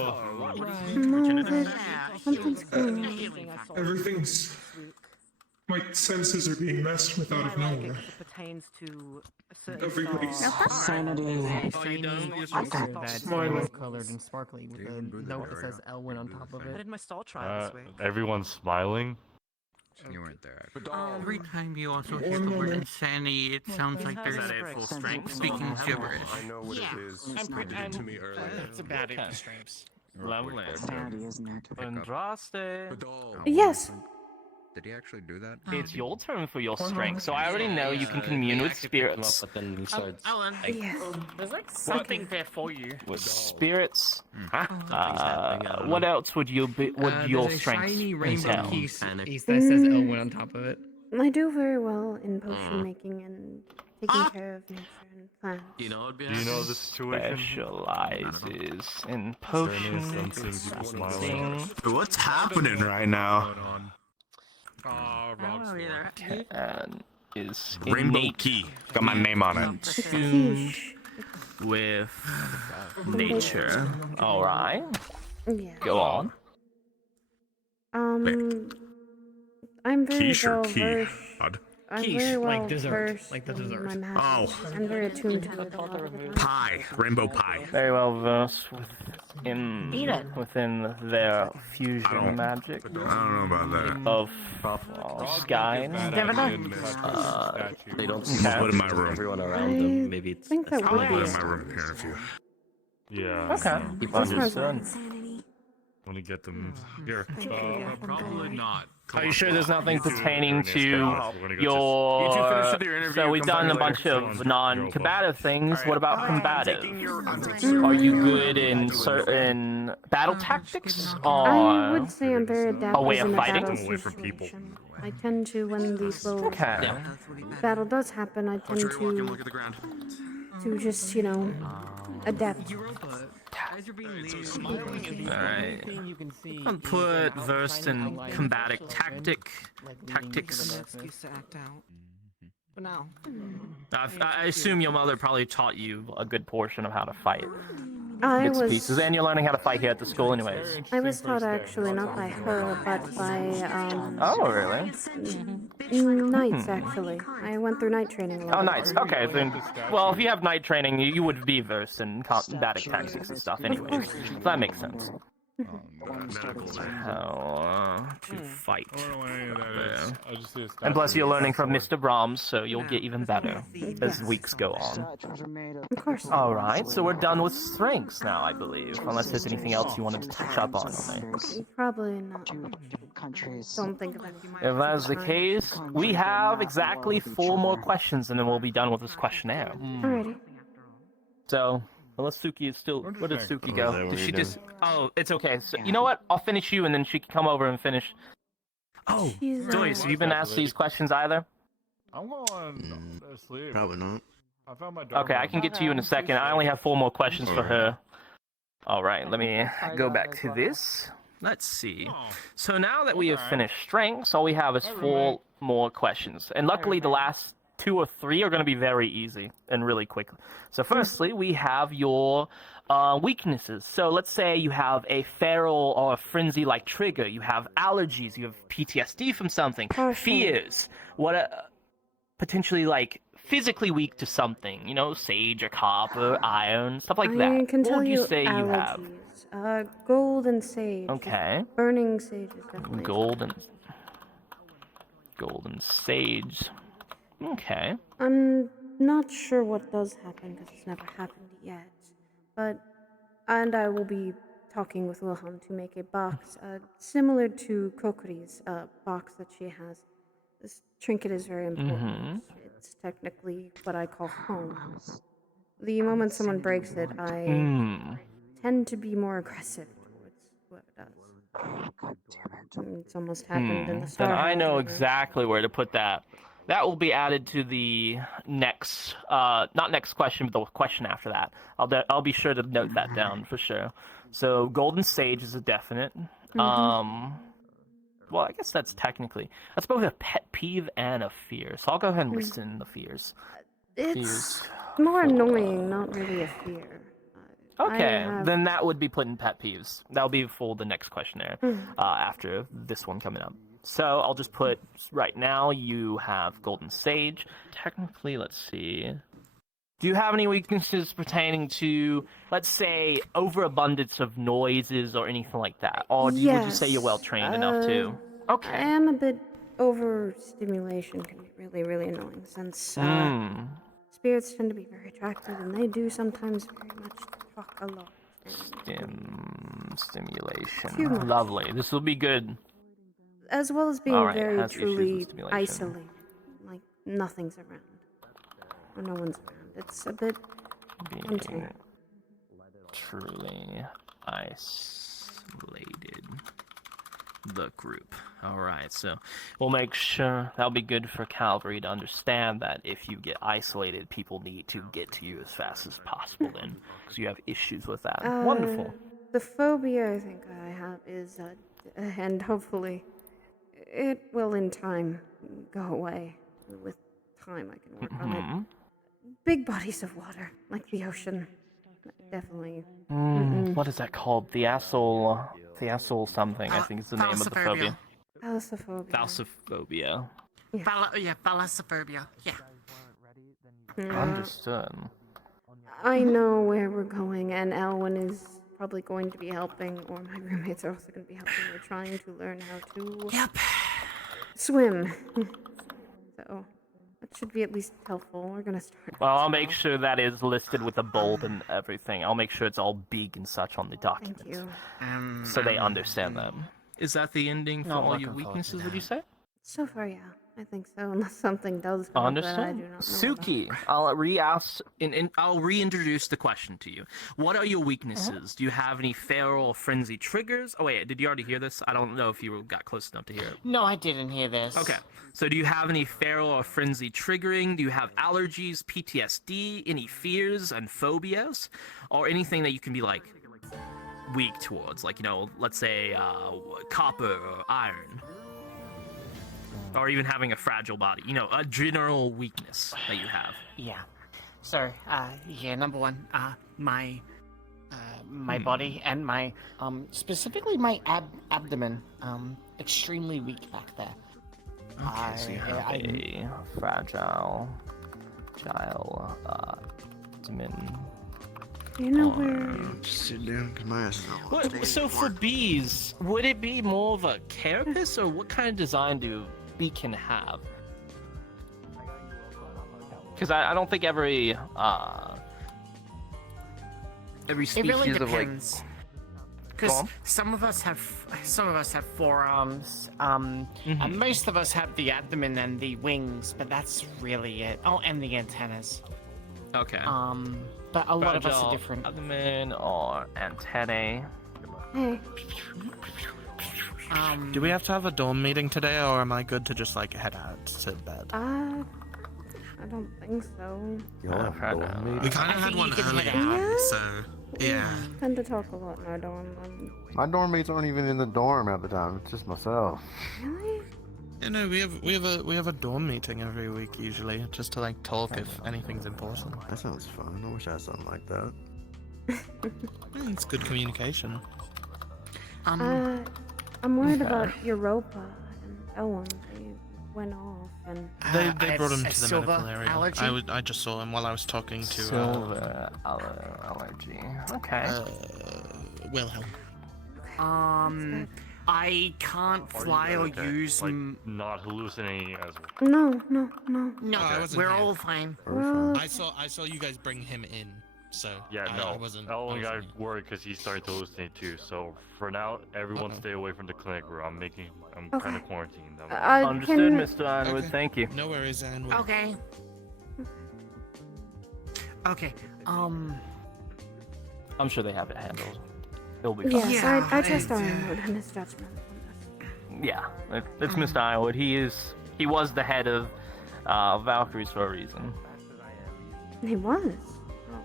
something's going on. Everything's. My senses are being messed with out of nowhere. pertains to Everybody's. Sanity. Oh, you done? That's Smiling. colored and sparkly with a note that says Elwyn on top of it. I did my stall trial this week. Everyone's smiling. You weren't there. Every time you also hear the word insanity, it sounds like there's full strength. speaking gibberish. I know what it is. I'm They did it to me earlier. It's a bad extremes. Lovely. Isn't it? Andraste. Yes. Did he actually do that? It's your turn for your strength, so I already know you can commune with spirits. But then he starts. Alan, Yes. there's like something there for you. With spirits. What else would you be? Would your there's a strength shiny rainbow entail? piece that says Elwyn on top of it. I do very well in potion making and taking care of nature and plants. Do you know the situation? Specializes in There potion is some things you can smile at. What's happening right now? and is Rainbow innate key. Got my name on it. tuned with nature. All right, Yeah. go on. I'm very Quiche or well key? versed. Odd. I'm Quiche, very well like dessert, versed like the in dessert. my magic. Oh. I'm very attuned to it. a lot of the time. Pie. Rainbow pie. Very well versed within their fusion magic I don't know about that. of sky. They don't I'll put it in my room. everyone around them. Maybe it's. I think that I'll would put it be. in my room here in a few. Yeah. Okay, That's understood. Want to get them here. Probably not. Are you sure there's nothing pertaining to We're gonna go your? You two finish with your interview, So we've come done a back bunch later. of non-combative things. What about combative? I'm taking Are you good in certain battle tactics, I or would say I'm very adaptive a way of in a fighting? battle Away from people. situation. I tend to, when these little Okay. battle does happen, I tend Watch where you're walking, to look at the ground. just, adapt. As you're being Alright. I'm put versed in combatic tactics. excuse to act out. For now. I assume your mother probably taught you a good portion of how to fight. I Bits and was pieces, and you're learning how to fight here at the school, anyways. I was taught actually not by her, but by Oh, really? knights actually. I went through night training a lot. Oh, nice. Okay, then. Well, if you have night training, you would be versed in combatic tactics and stuff, anyways. So that makes sense. How to fight. I don't know what any of that is. I just see a And plus, statue. you're learning from Mr. Brahms, so you'll get even better as weeks go on. Of course. All right, so we're done with strengths now, I believe. Unless there's anything else you wanted to touch up on me. Probably not. Don't think of anything. If that's the case, we have exactly 4 more questions, and then we'll be done with this questionnaire. Alrighty. So, unless Suki is still... Where did Suki go? What Did are she you just... Oh, it's okay. So, you know what? I'll finish you, and then she can come over and finish. Oh, Joyce, have you been asked these questions either? I'm going to sleep. Probably not. I found my Okay, I can get to you in a second. I only have 4 more questions for her. All right, let me go back to this. Let's see. So now that we have finished strengths, all we have is 4 more questions. And luckily, the last 2 or 3 are going to be very easy and really quick. So firstly, we have your weaknesses. So let's say you have a feral or a frenzy-like trigger. You have allergies. You have PTSD from something. Fears. Potentially like physically weak to something. You know, sage or copper, iron, stuff like that. I can What tell would you say you allergies. have? Gold and sage. Okay. Burning sage is definitely. Golden sage. Okay. I'm not sure what does happen because it's never happened yet. And I will be talking with Wilhelm to make a box similar to Kokori's box that she has. This trinket is very important. It's technically what I call home. The moment someone breaks it, I tend to be more aggressive towards whoever does. It's almost happened in the Then Star I know House. exactly where to put that. That will be added to the next, not next question, but the question after that. I'll be sure to note that down for sure. So golden sage is a definite. Well, I guess that's both a pet peeve and a fear. So I'll go ahead and list in the fears. It's more annoying, not really a fear. Okay, then that would be put in pet peeves. That'll be for the next questionnaire after this one coming up. So I'll just put, right now you have golden sage. Technically, let's see. Do you have any weaknesses pertaining to, let's say, overabundance of noises or anything like that? Or would you say you're well-trained enough to? Okay. I am a bit overstimulation can be really, really annoying since spirits tend to be very attractive and they do sometimes very much talk a lot. Stimulation. Too much. Lovely. This will be good. As well as being All right, very has issues with truly stimulation. isolated. Like nothing's around. Or no one's around. It's a bit Being truly isolated. The group. Alright, so we'll make sure that'll be good for Calvary to understand that if you get isolated, people need to get to you as fast as possible then, because you have issues with that. Wonderful. The phobia I think I have is, and hopefully it will in time go away. With time I can work on it. Big bodies of water, like the ocean. Definitely. What is that called? Thiasul something, I think is the name of the phobia. Thalassophobia. Thalassophobia. Thalassophobia. Yeah. Understood. I know where we're going, and Elwyn is probably going to be helping, or my roommates are also going to be helping. We're trying to learn how to swim. So that should be at least helpful. We're going to start. Well, I'll make sure that is listed with a bold and everything. I'll make sure it's all big and such on the document. Thank you. So they understand that. Is that the ending for No, all looking your forward to weaknesses, would that. you say? So far, yeah. I think so, unless something does come up that I Understood. do not know Suki, I'll re-ask, and I'll reintroduce the question to you. What are your weaknesses? Do you have any feral or frenzy triggers? Oh wait, did you already hear this? I don't know if you got close enough to hear it. No, I didn't hear this. Okay, so do you have any feral or frenzy triggering? Do you have allergies, PTSD, any fears and phobias? Or anything that you can be like weak towards? Like, you know, let's say copper or iron. Or even having a fragile body. You know, a general weakness that you have. Yeah. So, yeah, number one, my body and my, specifically my abdomen, extremely weak back there. Okay, so you have a fragile abdomen. You know where? Just sit down, cause my ass is not on stage. So for bees, would it be more of a carapace, or what kind of design do beacon have? Because I don't think every species It really of like. depends. Because some of us have forearms, and most of us have the abdomen and the wings, but that's really it. Oh, and the antennas. Okay. But a lot of us are different. Abdomen or antennae. Hey. Do we have to have a dorm meeting today, or am I good to just like head out to bed? I don't think so. We kind of had one earlier, Yeah? so yeah. I tend to talk a lot in our dorm. My dorm mates aren't even in the dorm at the time. It's just myself. Really? You know, we have a dorm meeting every week usually, just to like talk if anything's important. That sounds fun. I wish I had something like that. It's good communication. I'm worried about Europa and Owen. They went off and They brought him to the medical area. allergy? I just saw him while I was talking to Silver allergy. Okay. Wilhelm. I can't fly or use. Not hallucinating as. No. I wasn't we're here. all fine. I saw you guys bring him in, so Yeah, I no. wasn't. I only got worried because he started to hallucinate too. So for now, everyone stay away from the clinic where I'm kind of quarantined. Understood, Mr. Ironwood. Thank you. No worries, Ironwood. Okay. Okay. I'm sure they have it handled. It'll be fine. Yes, I trust Ironwood and his judgment. Yeah, it's Mr. Ironwood. He was the head of Valkyries for a reason. He was.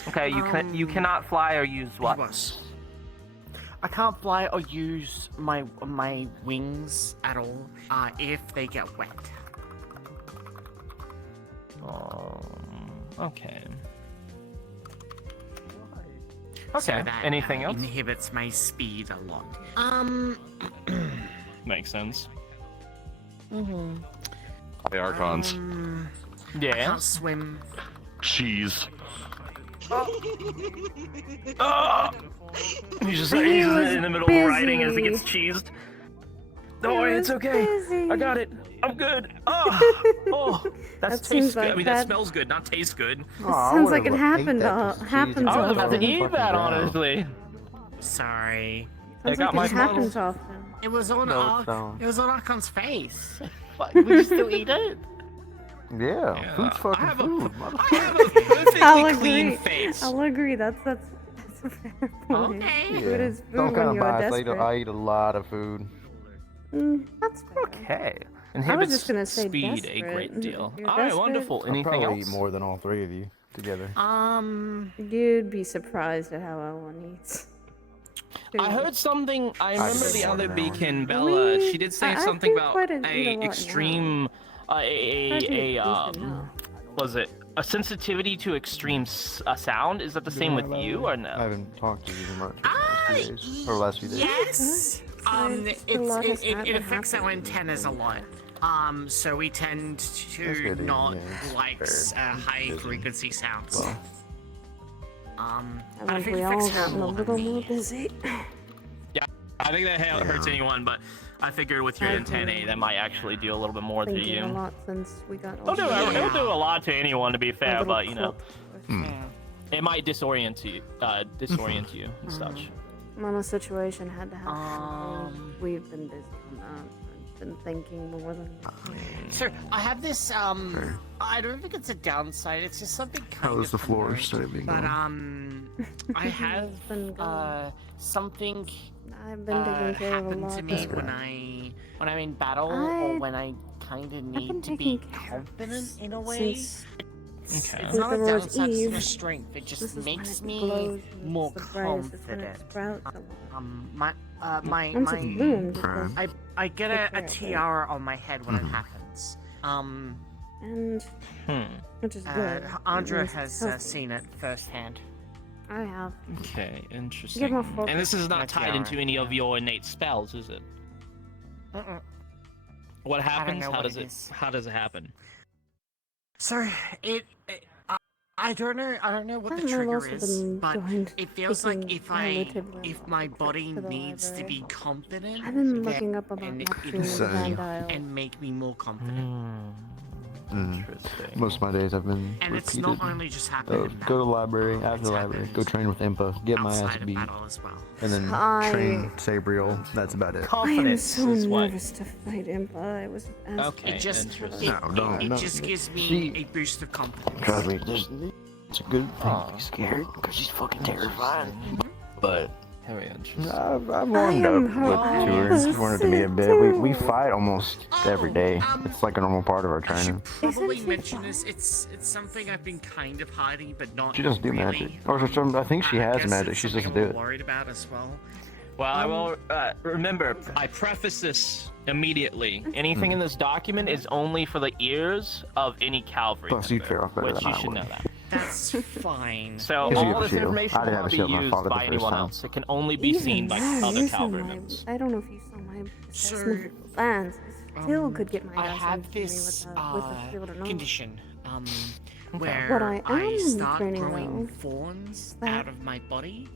Okay, you cannot fly or use what? I can't fly or use my wings at all if they get wet. Okay. So Okay. that Anything else? inhibits my speed a lot. Makes sense. Hey, Archons. I Yeah. can't swim. Cheese. He's just in the middle of writing as he gets cheesed. Don't worry, it's okay. I got it. I'm good. Oh, that That seems tastes good. like I mean, that smells good, not tastes good. Sounds like it happens often. I was about to eat that, honestly. Sorry. I got my happens often. It was on No, it don't. it was on Archon's face. Would you still eat it? Yeah, food's fucking food. I'll clean agree. face. I'll agree. That's a fair point. Okay. Food is food Some when kind of you're bias. desperate. I eat a lot of food. That's fair. Okay. I was Inhibits just gonna say speed desperate. a great deal. If you're All right, desperate- wonderful. I'll Anything probably else? eat more than all three of you together. You'd be surprised at how Owen eats. I heard something. I remember the other now. beacon, Bella. We- She did say I something do about quite a- eat a a lot extreme, now. was it a sensitivity to extreme sound? Is that the same with you or I no? haven't talked to you much in the last few days. Or the last few days. Yes. A lot has It affects our happened. antennas a lot. So we tend to good, not yeah. like high frequency sounds. Well. I think we all gotten a little more busy. Yeah, I think that hurts anyone, but I figured with your antennae, that might actually do a little bit more to Thinking a you. lot since we got. It'll do a lot to anyone, to be fair, little but you know, clip it might disorient you and such. When a situation had to happen, we've been busy on that. I've been thinking more than. So I have this. I don't think it's a downside. It's just something kind How of is the floor annoying. saving? But I have something. I've been taking care of a happened lot. to me better. when I'm in battle or when I kind of need to be confident in a way. Since Okay. It's not a Emperor's downside, it's Eve, not a strength. It this just is when makes it me glows and more it's the brightest, it's when it confident. sprouts a lot. My Once it blooms, it Right. goes I get Take a care of it. tiara on my head when it happens. and which is good. Andra It means has it's healthy. seen it firsthand. I have. Okay, Get interesting. more And focus this is on not that tied tiara. into any of your innate spells, is it? What happens? know How what does it it? is. How does it happen? So I don't know what the trigger is, but it feels like if my body needs to be confident, I've been looking up about and Neptune and the Vandile. and make me more confident. Most of my days I've been And it's repeated. not only just happened in Go to the library, after the library, go train with Impa, get my ass beat, as well. and then train Sabriel. That's about it. I am so nervous to fight Impa. I was It just No, it just gives me a boost of confidence. Trust me, it's a good thing to be scared because she's fucking terrifying. But I've warmed up with her. Warmed to me a bit. We fight almost every day. It's like a normal part of our training. Probably mention this. It's something I've been kind of hiding, but not. She doesn't do really. magic, or I think she has magic. She just doesn't do I'm it. worried about as well. Well, I will remember. I preface this immediately. Anything in this document is only for the ears of any cavalry Plus, you member, tear off better which than you I should would. know that. That's fine. So Because you all have a this shield. information I didn't will have a not be shield when I used fought it the by first anyone time. else. It can only be seen by other cavalry members. I don't know if you saw my assessment of the plans. I still could get my I ass have handed to me this with the shield or not. condition, What where I I am start training growing though, thorns that out of my body.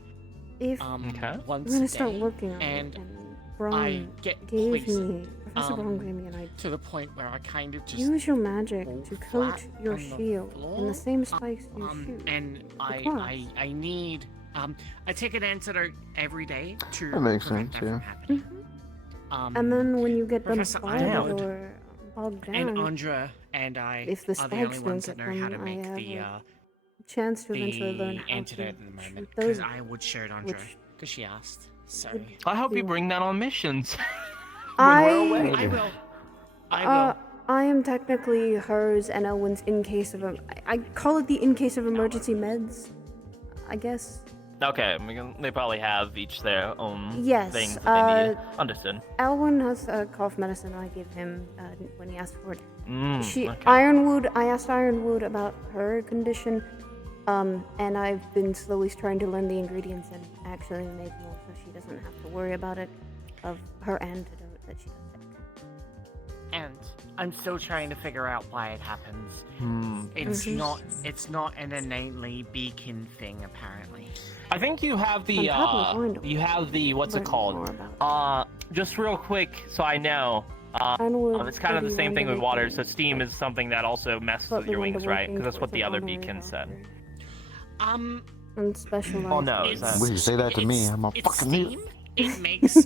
If Once I'm a gonna start day, working on and it, and I Braun get gave poisoned, me, Professor Braun gave me an idea. to the point where I kind of just Use your magic fall to coat flat your on the shield floor. in the same spikes you shoot. And across. I need I take an antidote every day to That makes prevent sense, that yeah. from happening. And then when you get them Professor spotted Ironwood or bogged and down, Andra and I if the are the only spikes don't ones that get know how to them, make I have the a chance to eventually learn the how to antidote at the shoot moment those. because I would share it Andra because she asked. So I hope you bring that on missions. I I will. I will. I am technically hers and Elwyn's in case of I call it the in case of emergency meds, I guess. Okay, they probably have each their own Yes, things that they need. Understood. Elwyn has cough medicine I gave him when he asked for it. Okay. Ironwood, I asked Ironwood about her condition, and I've been slowly trying to learn the ingredients and actually make more so she doesn't have to worry about it, of her antidote that she does take. And I'm still trying to figure out why it happens. It's not an innately beacon thing apparently. I think you have the what's it called? Just real quick, so I know. It's kind of the same thing with water. So steam is something that also messes with your wings, right? Because that's what the other beacon said. And specialized. Oh no, is that? When you say that to me, I'm a fucking noob. It makes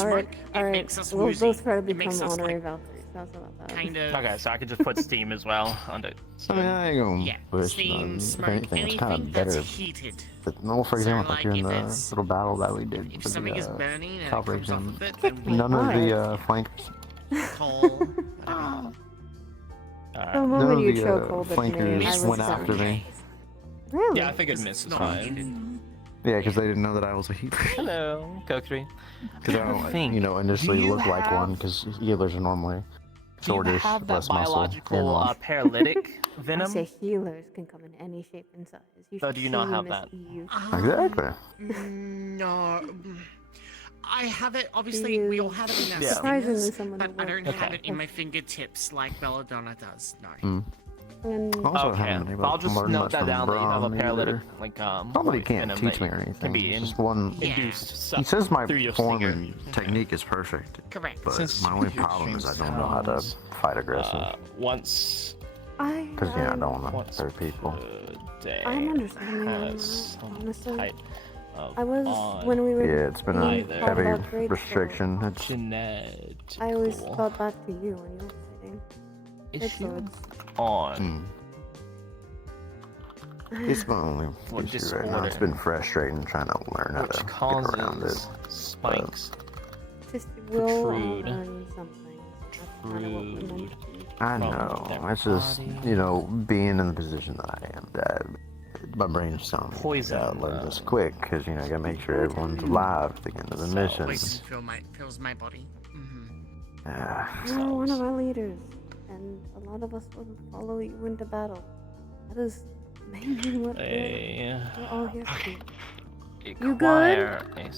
Alright, makes us we'll woozy. both try to It makes become us, honorary like, Valkyries. How's about that? kind of. Okay, so I could just put steam as well under. I mean, I ain't gonna Yeah, push steam, none. If smoke, anything, it's kind anything of that's better. heated. But no, for So, example, like, during if the it's- little battle that we did if for something is the burning and it cavalry comes off exam, of it, then we none of the flankers, coal. The moment you choke hold at me, I flankers was went after me. Really? Yeah, I figured miss is fine. Yeah, because they didn't know that I was a healer. Hello, Kokri. Because I don't, initially Do you look like have- one, because healers are normally Do you shortish, have that less muscle, and biological long. paralytic I venom? say healers can come in any shape and size. You Oh, should do you not see have Miss that? EU. Exactly. No. I have it, obviously, we all have it in our Yeah. Surprisingly, fingers, someone but who I don't works have Okay. it in my fingertips like Belladonna does, no. And Also, Okay, haven't been able I'll to just learn note much that from down that you have a Braun paralytic, either. like Somebody like can't venom teach that me or Can anything. be It's just one. induced. He says my through your form finger. and technique is perfect. Correct. But Since my only your problem is I strength don't know how to sounds, fight aggressive. Once Because I don't want to once hurt people. per day I'm understanding on has that, some honestly. type of I was, odd when we were Yeah, it's been a either talking heavy about grade restriction. school, It's genetic I always thought back to you when you were sitting. issue on It's my only What issue right now. It's disorder? been frustrating trying to learn how which to get around it. causes spikes. Just we'll Protrude. learn something. That's kind of what we're meant to do. I know. It's just, being in the position that I am, that my brain's telling me Poison, to learn this quick, because, I gotta make sure everyone's alive at the end of the mission. Poison fills my body. You're one of our leaders, and a lot of us will follow you into battle. That is mainly what we're all here to do. You good? Acquire a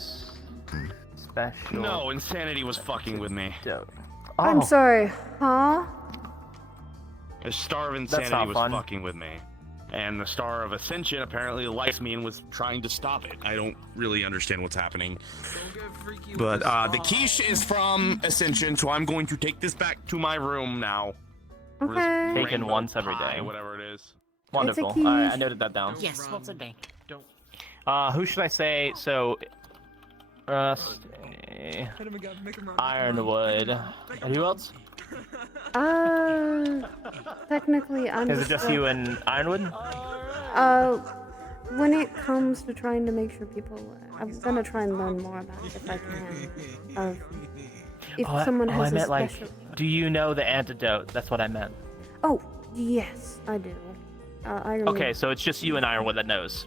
special. No, insanity was fucking with me. I'm sorry, huh? A starve That's insanity not was fun. fucking with me. and the Star of Ascension apparently likes me and was trying to stop it. I don't really understand what's happening. But the quiche is from Ascension, so I'm going to take this back to my room now. Okay. Taken once every day. Whatever it is. Wonderful. quiche. Alright, I noted that down. Yes, what's a day? Who should I say? So, Ironwood. And who else? Technically, I'm. Is it just you and Ironwood? When it comes to trying to make sure people, I'm gonna try and learn more about it if I can. If someone has I a meant special. do you know the antidote? That's what I meant. Oh, yes, I do. I remember. Okay, so it's just you and Ironwood that knows.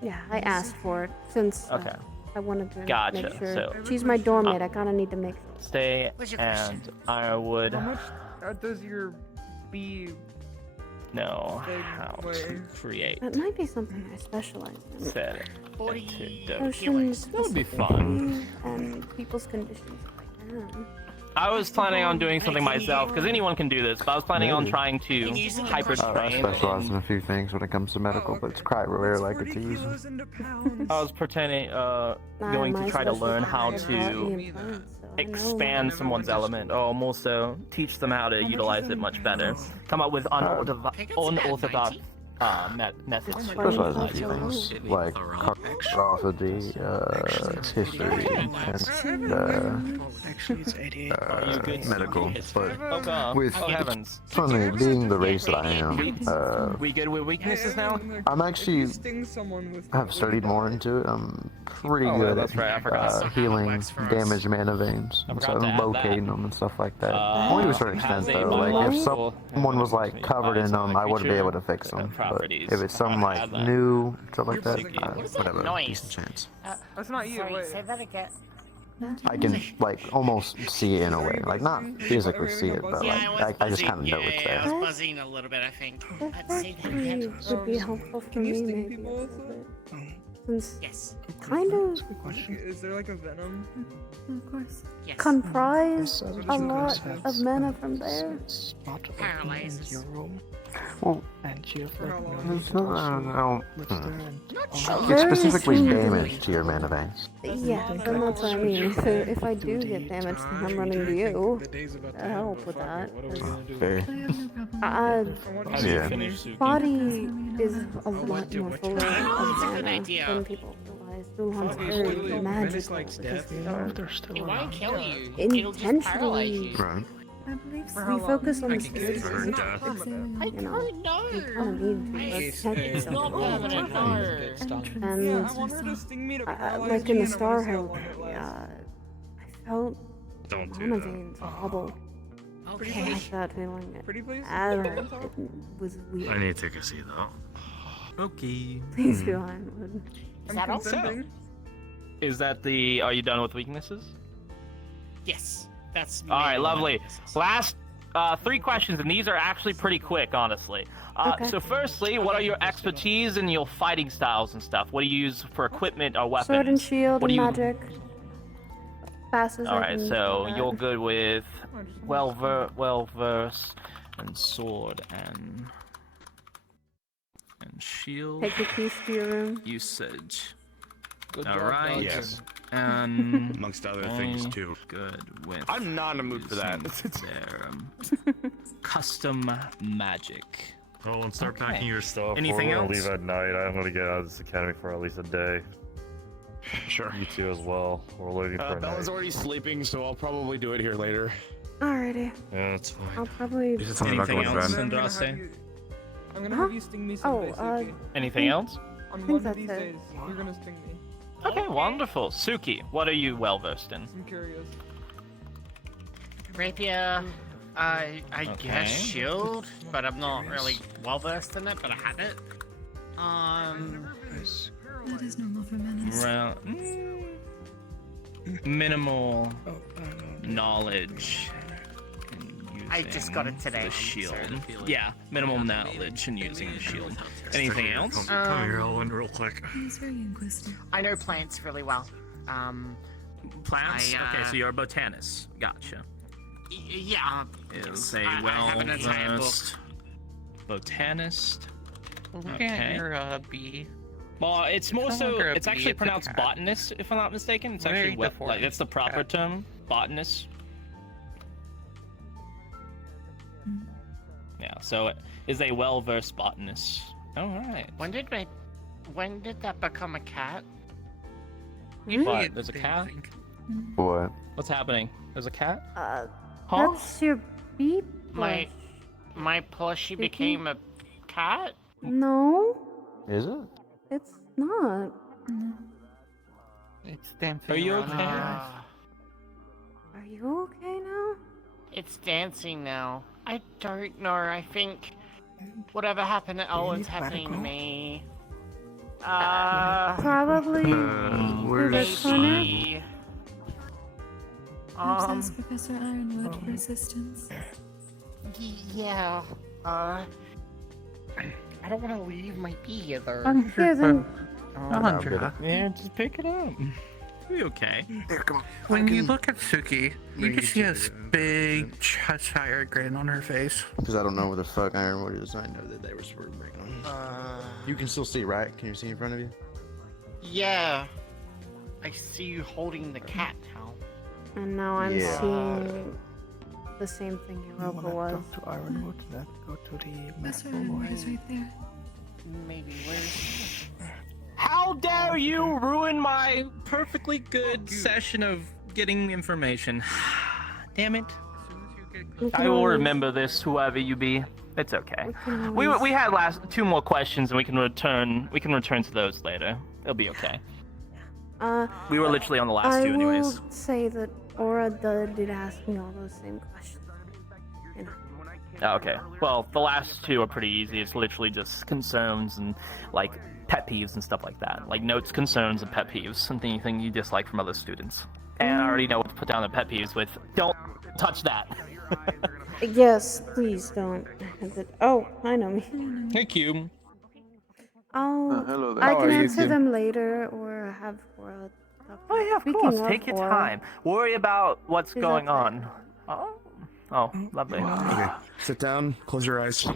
Yeah, I asked for it since Okay. I wanted to Gotcha, make sure. so- She's my doormate. I kind of need to make. Stay What's your and Ironwood How much does your bee know how to create That might be something I specialize in. said Potions, antidote. That would be fun. And people's conditions like that. I was planning on doing something myself, because anyone can do this, but I was planning on trying to hyper I train. specialize in a few things when it comes to medical, but it's quite rare like it's easy. I was pretending, going to try to learn how to expand someone's element, or almost so teach them how to utilize it much better. Come up with unorthodox methods. Specialize in a few things, like cardiology, history, and medical. But with funny being the race that I am, we good with weaknesses now? I'm actually have studied more into it. I'm pretty good that's right, I at forgot. healing damaged mana veins, I and forgot so to add locating that. them and stuff like that. Only to a certain extent, though. Like if someone was like covered in them, I wouldn't be able to fix them. But if it's some like new stuff like that, whatever, decent chance. That's not you. Sorry, Wait. say that again. I can like almost see it in a way, like not physically see it, but like I just kind of know it's there. I was buzzing a little bit, I think. I'd say that Actually, again. would be helpful for Can you me, sting maybe. people Since Yes. kind of Is there like a venom? Of course. Yes. Comprise a lot of mana from there. Paralyzes. Well, it's not, Very it's specifically soon. damage to your mana veins. Yeah, then that's what I mean. So if I do get damaged, then I'm running to you to help with that. Fair. Yeah. Body is a lot more full of That's a good mana idea. than people realize. Wuhan's very magical because they are It won't kill you. It'll just paralyze intentionally. you. Right. I believe we focus on the specifics. I You know, don't know. you kind of need to. It's not permanent, no. And like in the Star Help, I felt mana veins wobble. I Okay. like that feeling. Pretty please? I don't know. It was weird. I need to take a seat though. Okay. Please do, Ironwood. Is that all? Is that the... Are you done with weaknesses? Yes. That's Alright, maybe lovely. one of the Last 3 questions, and these are actually pretty quick, honestly. Okay. So firstly, what are your expertise and your fighting styles and stuff? What do you use for equipment or weapons? Sword and shield What and do you... magic. Fast as I Alright, can so do that. you're good with well-versed and sword and shield Take the keys to your room. usage. Good job, Alright. Dodger. Yes. And Amongst other things too. good with I'm not in a mood for that. their custom magic. Oh, and start Okay. packing your stuff. Anything We're gonna else? leave at night. I'm gonna get out of this academy for at least a day. Sure. You too as well. We're leaving for a Bella's night. already sleeping, so I'll probably do it here later. Alrighty. Yeah, that's fine. I'll probably. Anything else, I'm gonna Andraste? have you sting me someday, Suki. Anything else? On think one of that's these it. days, you're gonna sting me. Okay, wonderful. Suki, what are you well-versed in? I'm curious. Rapier. I Okay. guess shield, but I'm not really well versed in it. But I have it. That is no more for menace. Minimal knowledge. I just got it today. The shield. so- Yeah, minimal knowledge in using the shield. Anything else? Come here, Owen, real quick. He's very inquisitive. I know plants really well. Plants? I, Okay, so you're a botanist. Gotcha. Yeah. Is yes, a I have an entire book. well-versed botanist. Looking at your B. Well, it's more no so. longer a It's bee, actually it's a pronounced cat. botanist, if I'm not mistaken. It's Very actually what, deformed like that's the proper cat. term, botanist. Yeah. So it is a well-versed botanist. All right. When did that become a cat? What? There's a cat. What? What's happening? There's a cat. Huh? Huh? That's your bee plush. My plushie became a cat? No, Is it? it's not. It's dancing. Are you around in okay? your eyes. Are you okay now? It's dancing now. I don't know. I think whatever happened to Owen's happening to me. Probably. Where's Connor? Perhaps ask Professor Ironwood for assistance. Yeah. I don't want to leave my bee either. Here then. Andra, Yeah, just pick it up. Be okay. when you look at Suki, you just see a big Cheshire grin on her face. Because I don't know where the fuck Ironwood is. I know that they were sort of breaking on. You can still see, right? Can you see in front of you? Yeah. I see you holding the cat now. And now I'm Yeah. seeing the same thing Europa was. Professor Ironwood is right there. Maybe where's... How dare you ruin my perfectly good session of getting information? Damn it. I will remember this, whoever you be. It's okay. We had two more questions, and we can return to those later. It'll be okay. We were literally on the last two, anyways. I will say that Aura did ask me all those same questions. You know. Oh, okay. Well, the last two are pretty easy. It's literally just concerns and like pet peeves and stuff like that. Like notes, concerns, and pet peeves. Something you dislike from other students. And I already know what to put down the pet peeves with. Don't touch that. Yes, please don't. Oh, I know me. Thank you. Hello there. I How can are you answer two? them later or have Aura. Oh yeah, of course. Take your time. Worry about what's She's going up on. Oh, lovely. Okay, sit down, close your eyes,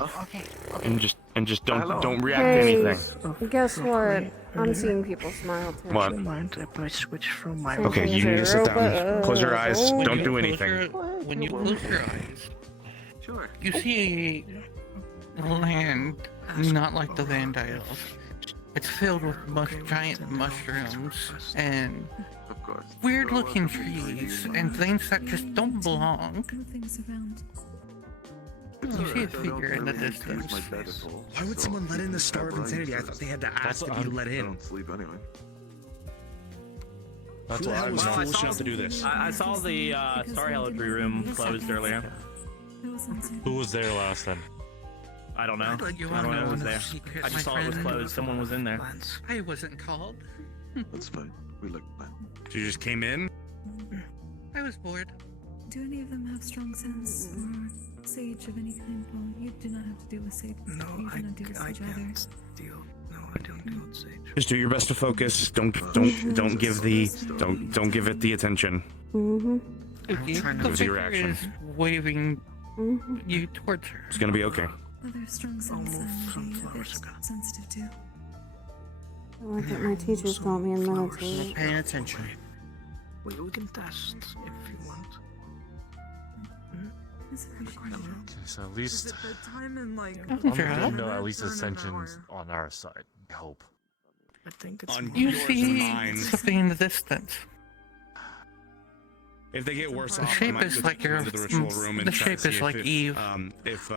Okay. and just don't react Hey, to anything. guess what? I'm seeing people smile too. What? I switch from my Okay, you need to sit down, close your eyes, When don't you do close anything. When you close your eyes, you see a land not like the land I love. It's filled with giant mushrooms and weird-looking trees and things that just don't belong. things around. You see a figure in the distance. Why would someone let in the Star of Insanity? I thought they had to ask to be let in. Sleep anyway. That's why I was foolish enough to do this. I saw the Star Heraldry room closed earlier. Who was there last then? I don't know. I You don't wanna know know who was one there. of the secrets, I just my saw it was friend? closed. Someone was in there. I wasn't called. That's fine. We like that. You just came in? I was bored. Do any of them have strong sense or sage of any kind? Well, you do not have to deal with sage. No, you do not deal with sage either. No, I don't do it, Sage. Just do your best to focus. Don't give it the attention. Mm-hmm. The Lose your figure reaction. is waving you towards her. It's gonna be okay. Other strong sense I would be a bit sensitive to. Like that my teachers taught me in military. Paying attention. We can test if you want. It's appreciated. So at least Bedtime and like. I'm gonna know at least Ascension's on our side. I hope. I think it's On You yours and see mine. something in the distance. If they get worse The off, I shape might is just like go your- into the ritual room and the try to shape see is like if, Eve.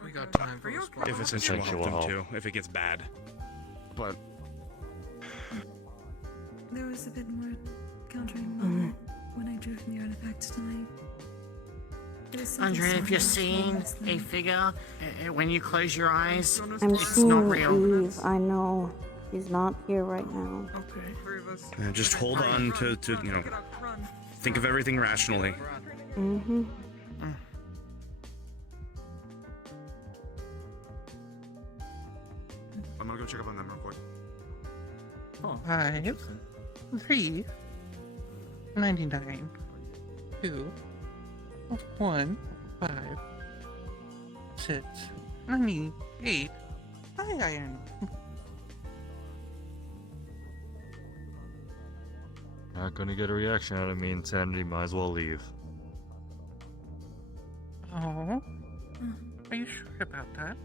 We got time for a if Ascension will help them too, if it gets bad. But There was a bit more countering when I drew from the artifact tonight. There was something Andre, if you're so seeing marvelous a there. figure, when you close your eyes, I'm it's seeing not real. Eve. I know. She's not here right now. Okay. just hold on to think of everything rationally. Mm-hmm. I'm gonna go check up on them real quick. 5, 3, 99, 2, 1, 5, 6, 98, Hi, Iron. Not gonna get a reaction out of me, Insanity. Might as well leave. Oh, are you sure about that?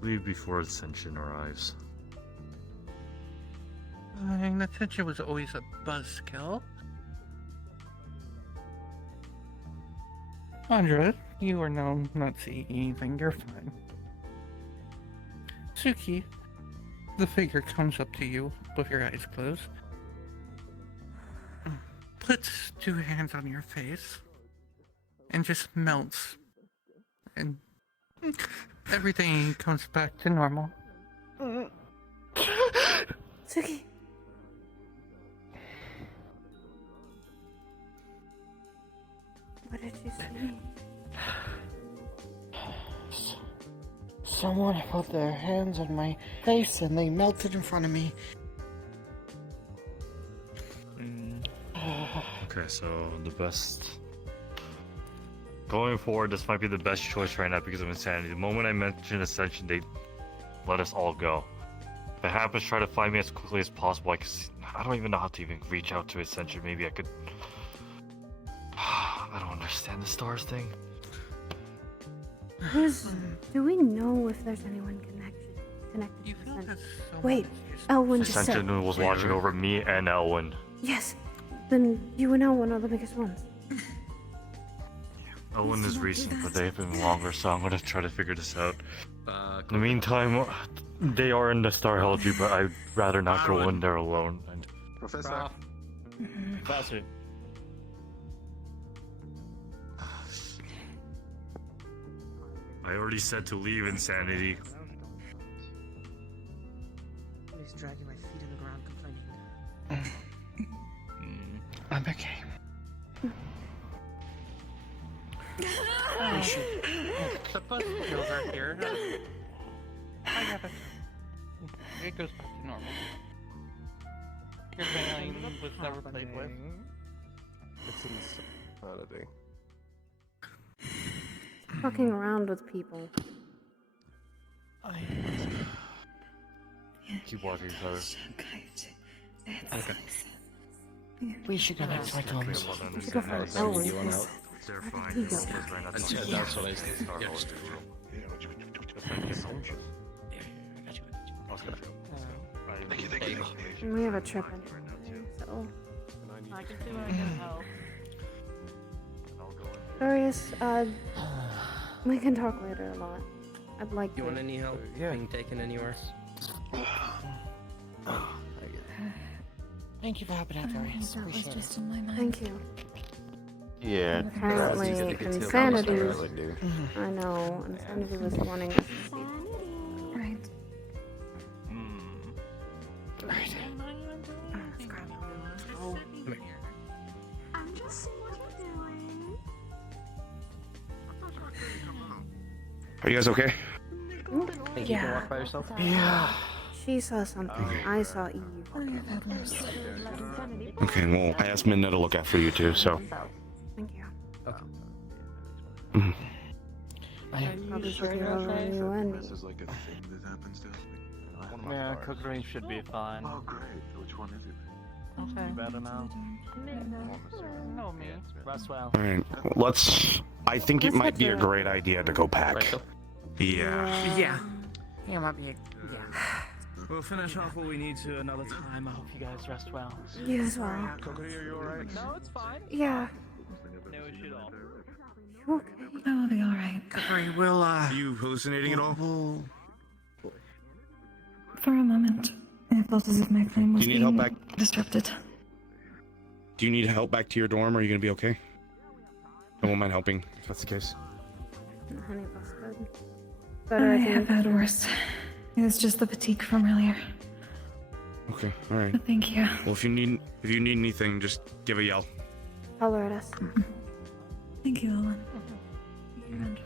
Leave before Ascension arrives. Ascension was always a buzzkill. Andra, you are now not seeing anything. You're fine. Suki, the figure comes up to you with your eyes closed, puts 2 hands on your face, and just melts. And everything comes back to normal. Suki. What did you see? Someone put their hands on my face and they melted in front of me. Okay, so the best... Going forward, this might be the best choice right now because of Insanity. The moment I mention Ascension, they let us all go. If it happens, try to find me as quickly as possible. I don't even know how to even reach out to Ascension. Maybe I could... I don't understand the stars thing. Do we know if there's anyone connected to Ascension? Wait, Elwyn just said. Ascension was watching over me and Elwyn. Yes, then you and Elwyn are the biggest ones. Elwyn is recent, but they've been longer, so I'm gonna try to figure this out. In the meantime, they are in the Star Helgi, but I'd rather not go in there alone. Professor. Professor. I already said to leave Insanity. He's dragging my feet in the ground, complaining. I'm okay. The buzzkills are here. I got it. It goes back to normal. Your family was never played with. It's insanity. Fucking around with people. Keep watching each other. Okay. We should go back to my Tom's. We should go for Elwyn. They're fine. That's what I said. We have a trip anyway, so. I can see what I can help. Darius, we can talk later a lot. I'd like You to. want any help being taken anywhere? Thank you for helping out, Darius. That was Appreciate just it. in my mind. Thank you. Yeah. Apparently, Insanity. Really do. I know. Insanity was wanting us to see. Right. Right. I'm just seeing what you're doing. Are you guys okay? Think you can walk by yourself? Yeah. She saw something. I saw Eve. Okay, well, I asked Minna to look after you too, so. Thank you. Okay. Mhm. I'll be looking over you and This is like a thing that happens to us. Yeah, cookery should be fine. Oh, great. Which one is it? Okay. You better now. No, me. Roswell. Alright, let's. I think it might be a great idea to go back. Yeah. Yeah. Yeah, might be. Yeah. We'll finish off what we need to another time. I hope you guys rest well. You as well. Cookery, are you alright? No, it's fine. Yeah. No issue at all. You okay? That will be alright. Cookery will, Are you hallucinating at all? For a moment, it felt as if my flame was Do you need help being back? disrupted. Do you need help back to your dorm? Or are you gonna be okay? I won't mind helping if that's the case. Honey, that's good. I Better, I have think. had worse. It's just the fatigue from earlier. Okay, alright. But thank you. Well, if you need anything, just give a yell. Holler at us. Thank you, Owen. And I'm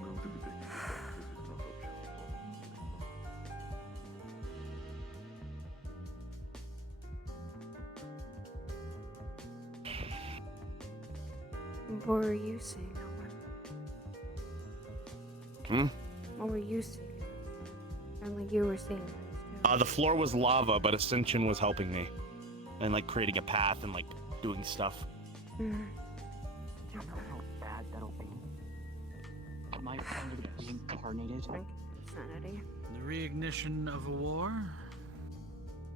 going to be taking this is not optional. What were you seeing, Owen? What were you seeing? Apparently you were seeing things too. The floor was lava, but Ascension was helping me. And, like, creating a path and, like, doing stuff. I don't know how bad that'll be. Am I reincarnated? Sanity. The reignition of a war?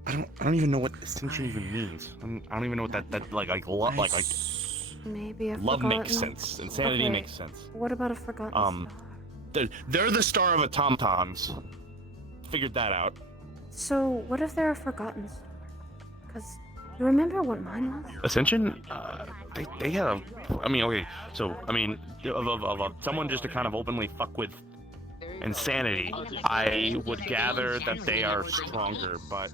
I don't even know what Ascension even means. I don't even know what that like Maybe a love forgotten... makes sense. Insanity makes sense. What about a forgotten star? They're the star of the Tom-Toms. Figured that out. So, what if they're a forgotten star? Because you remember what mine was? Ascension, they had a, I mean, okay, so, I mean, of someone just to kind of openly fuck with Insanity, I would gather that they are stronger, but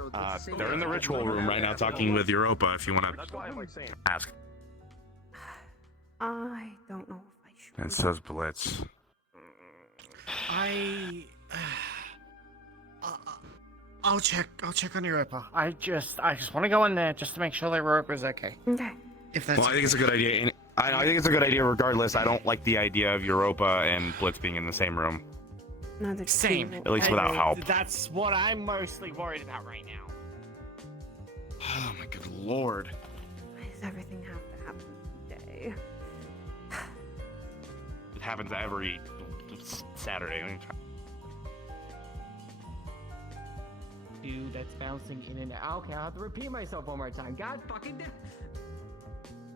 they're in the ritual room right now talking with Europa if you want to ask. I don't know if I should. And says Blitz. I'll check on Europa. I just want to go in there just to make sure that Europa's okay. Okay. If that's Well, I think it's a good idea. And I think it's a good idea regardless. I don't like the idea of Europa and Blitz being in the same room. No, they're Same. too- At least without help. That's what I'm mostly worried about right now. Oh my good lord. Why does everything have to happen today? It happens every Saturday. Dude, that's bouncing in and out. Okay, I'll have to repeat myself one more time. God fucking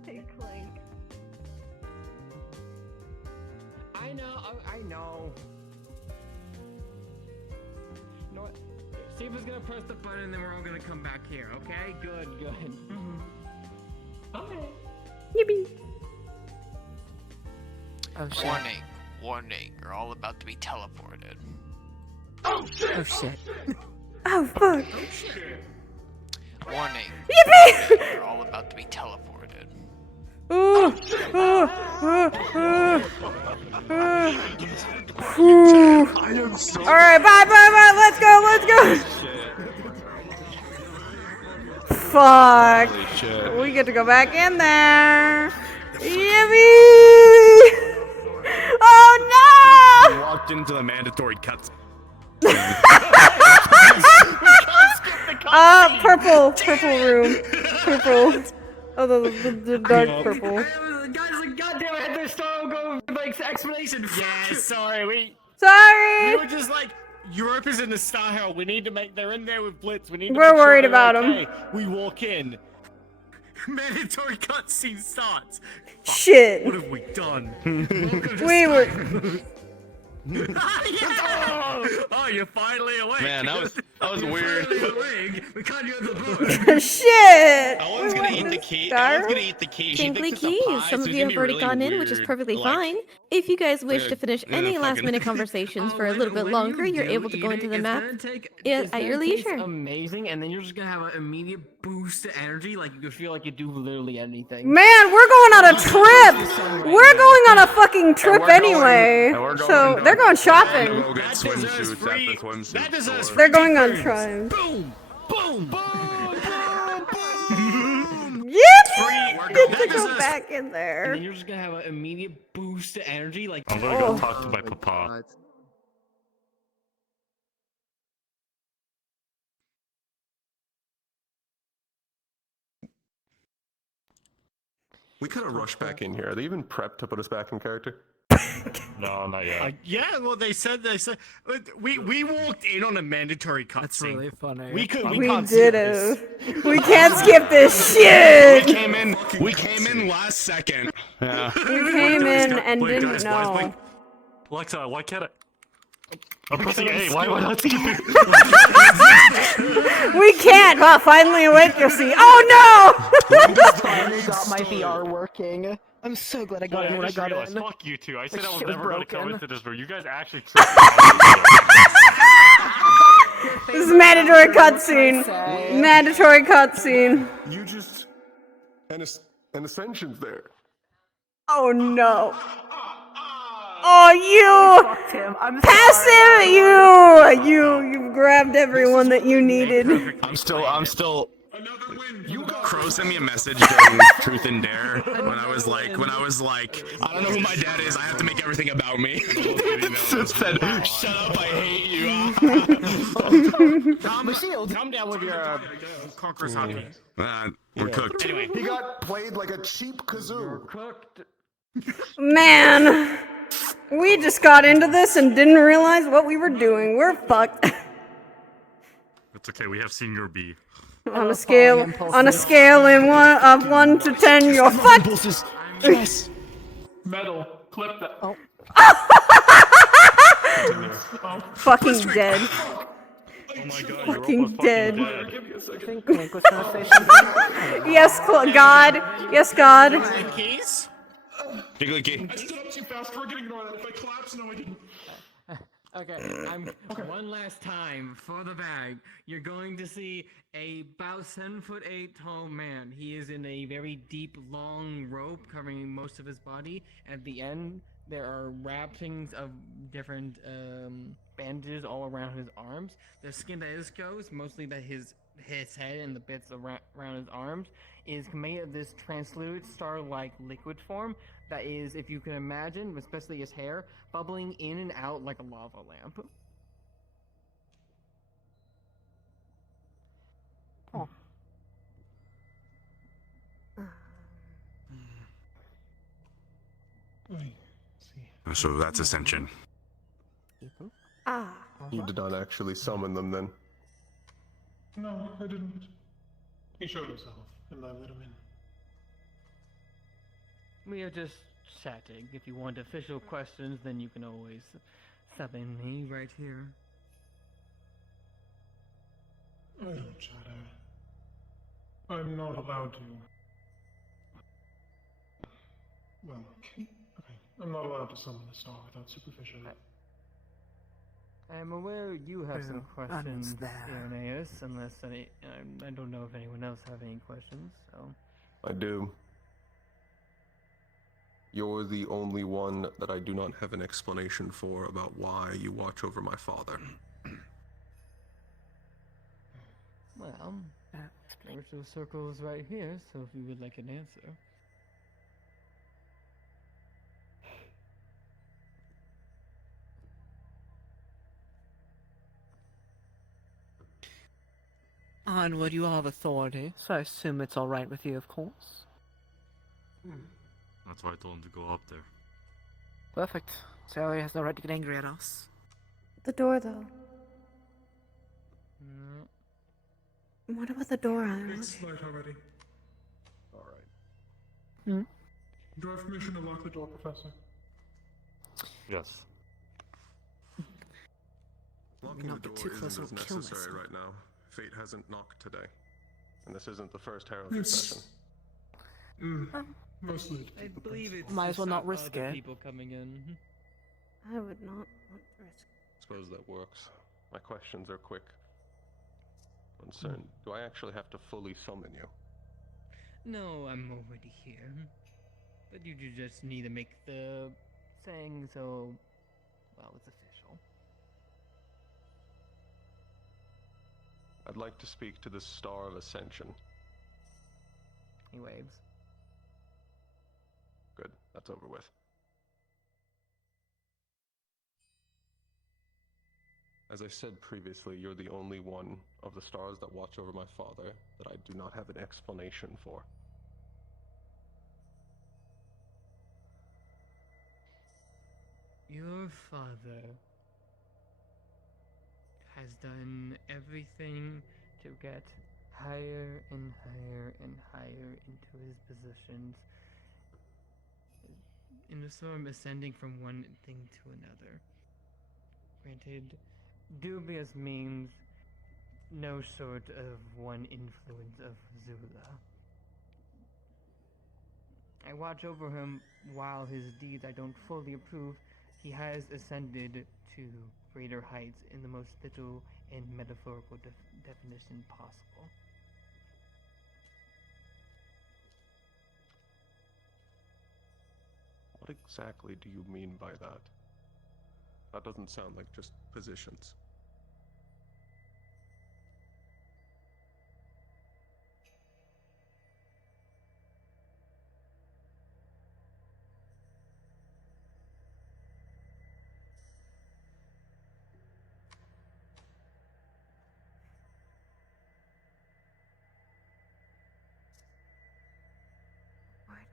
Hey, Clank. I know. You know what? See if it's gonna press the button and then we're all gonna come back here, okay? Good. Okay. Yippee. Oh, shit. Warning, you're all about to be teleported. Oh shit. Oh fuck. Warning. Yippee! You're all about to be teleported. Alright, bye, let's go. Fuck. We get to go back in there. Yippee! Oh no! We walked into the mandatory cuts. Purple room. Purple. Oh, the dark purple. Guys, goddamn, I had to start going like explanation. Yeah, sorry, we Sorry! were just like, Europa's in the Star Herald. We need to they're in there with Blitz. We need to We're make sure worried they're about okay. We walk in. Mandatory cutscene starts. Fuck, Shit. What have we done? We were. Oh, you're finally awake. Man, that was weird. We caught you at the boat. Shit! Owen's gonna eat the key. Star? Owen's gonna eat the key. She Tingly thinks it's a keys. pie, Some so of it's you gonna have be already really gone in, weird, which is perfectly like, fine. If you guys wish to finish any last fucking- minute conversations for a little bit longer, you're able to go into the map at your leisure. Amazing, and then you're just gonna have an immediate boost to energy. Like you feel like you do literally anything. Man, we're going on a trip! We're going on a fucking trip anyway. So they're going shopping. Go get swimsuits at the swimsuit store. They're going on trips. Boom! Yep! Get to go back in And there. then you're just gonna have an immediate boost to energy. Like I'm gonna go talk to my papa. We kind of rushed back in here. Are they even prepped to put us back in character? No, not yet. Yeah, well, they said we walked in on a mandatory cutscene. That's really funny. We We can't did skip it. We can't skip this shit. We came in last second. Yeah. We came in and didn't know. Alexa, why can't I? I'm pressing A. Why am I not seeing it? We can't. Well, finally awake, you'll see. Oh no! Finally got my VR working. I'm so glad I got in when I got realized, in. fuck you two. I said Like, I was shit was never gonna come broken. into this room. You guys actually tricked me. This is mandatory cutscene. Mandatory cutscene. You just and Ascension's there. Oh no. Oh, you passive, you grabbed everyone that you needed. I'm still Another win. Crow sent me a message during Truth and Dare when I was like, I don't know who my dad is. I have to make everything about me. Since then, shut up, I hate you. Calm down with your conqueror's hockey. We're cooked. Anyway. He got played like a cheap kazoo. Cooked. Man, we just got into this and didn't realize what we were doing. We're fucked. It's okay, we have Senior B. On a scale of 1 to 10, you're fucked. Yes. Metal. Clip that. Oh. Fucking dead. Oh my god, Fucking dead. I think Clink was gonna say something. Yes, God. Yes, God. Keys? Jiggly I stood up too fast. We're gonna ignore that. If I collapse, no, I didn't. Okay, one last time for the bag. You're going to see about 7'8" tall man. He is in a very deep, long rope covering most of his body. At the end, there are wrappings of different bandages all around his arms. The skin that is exposed, mostly that his head and the bits around his arms, is made of this translucent star-like liquid form that is, if you can imagine, especially his hair, bubbling in and out like a lava lamp. Oh. So that's Ascension. Ah. You did not actually summon them then? No, I didn't. He showed himself, and I let him in. We are just chatting. If you want official questions, then you can always summon me right here. I don't chatter. I'm not allowed to. Well, okay. I'm not allowed to summon the star without supervision. I'm aware you have some questions, Irenaeus, unless I don't know if anyone else have any questions, so... I do. You're the only one that I do not have an explanation for about why you watch over my father. Well, Spiritual Circle is right here, so if you would like an answer. Onward, you are authority, so I assume it's alright with you, of course. That's why I told him to go up there. Perfect. So he has no right to get angry at us. The door, though. What about the door, Iron? It's light already. Alright. Hmm? Do I have permission to lock the door, Professor? Yes. Locking the door isn't as necessary right now. Fate hasn't knocked today. And this isn't the first heraldry session. Mostly. I believe it's might as well not risk it. People coming in. I would not want to risk. Suppose that works. My questions are quick. Concerned. Do I actually have to fully summon you? No, I'm already here. But you just need to make the saying so, well, it's official. I'd like to speak to the Star of Ascension. He waves. Good, that's over with. As I said previously, you're the only one of the stars that watch over my father that I do not have an explanation for. Your father has done everything to get higher and higher and higher into his positions, in the sort of ascending from one thing to another. Granted, dubious means no sort of one influence of Zula. I watch over him while his deeds I don't fully approve. He has ascended to greater heights in the most literal and metaphorical definition possible. What exactly do you mean by that? That doesn't sound like just positions.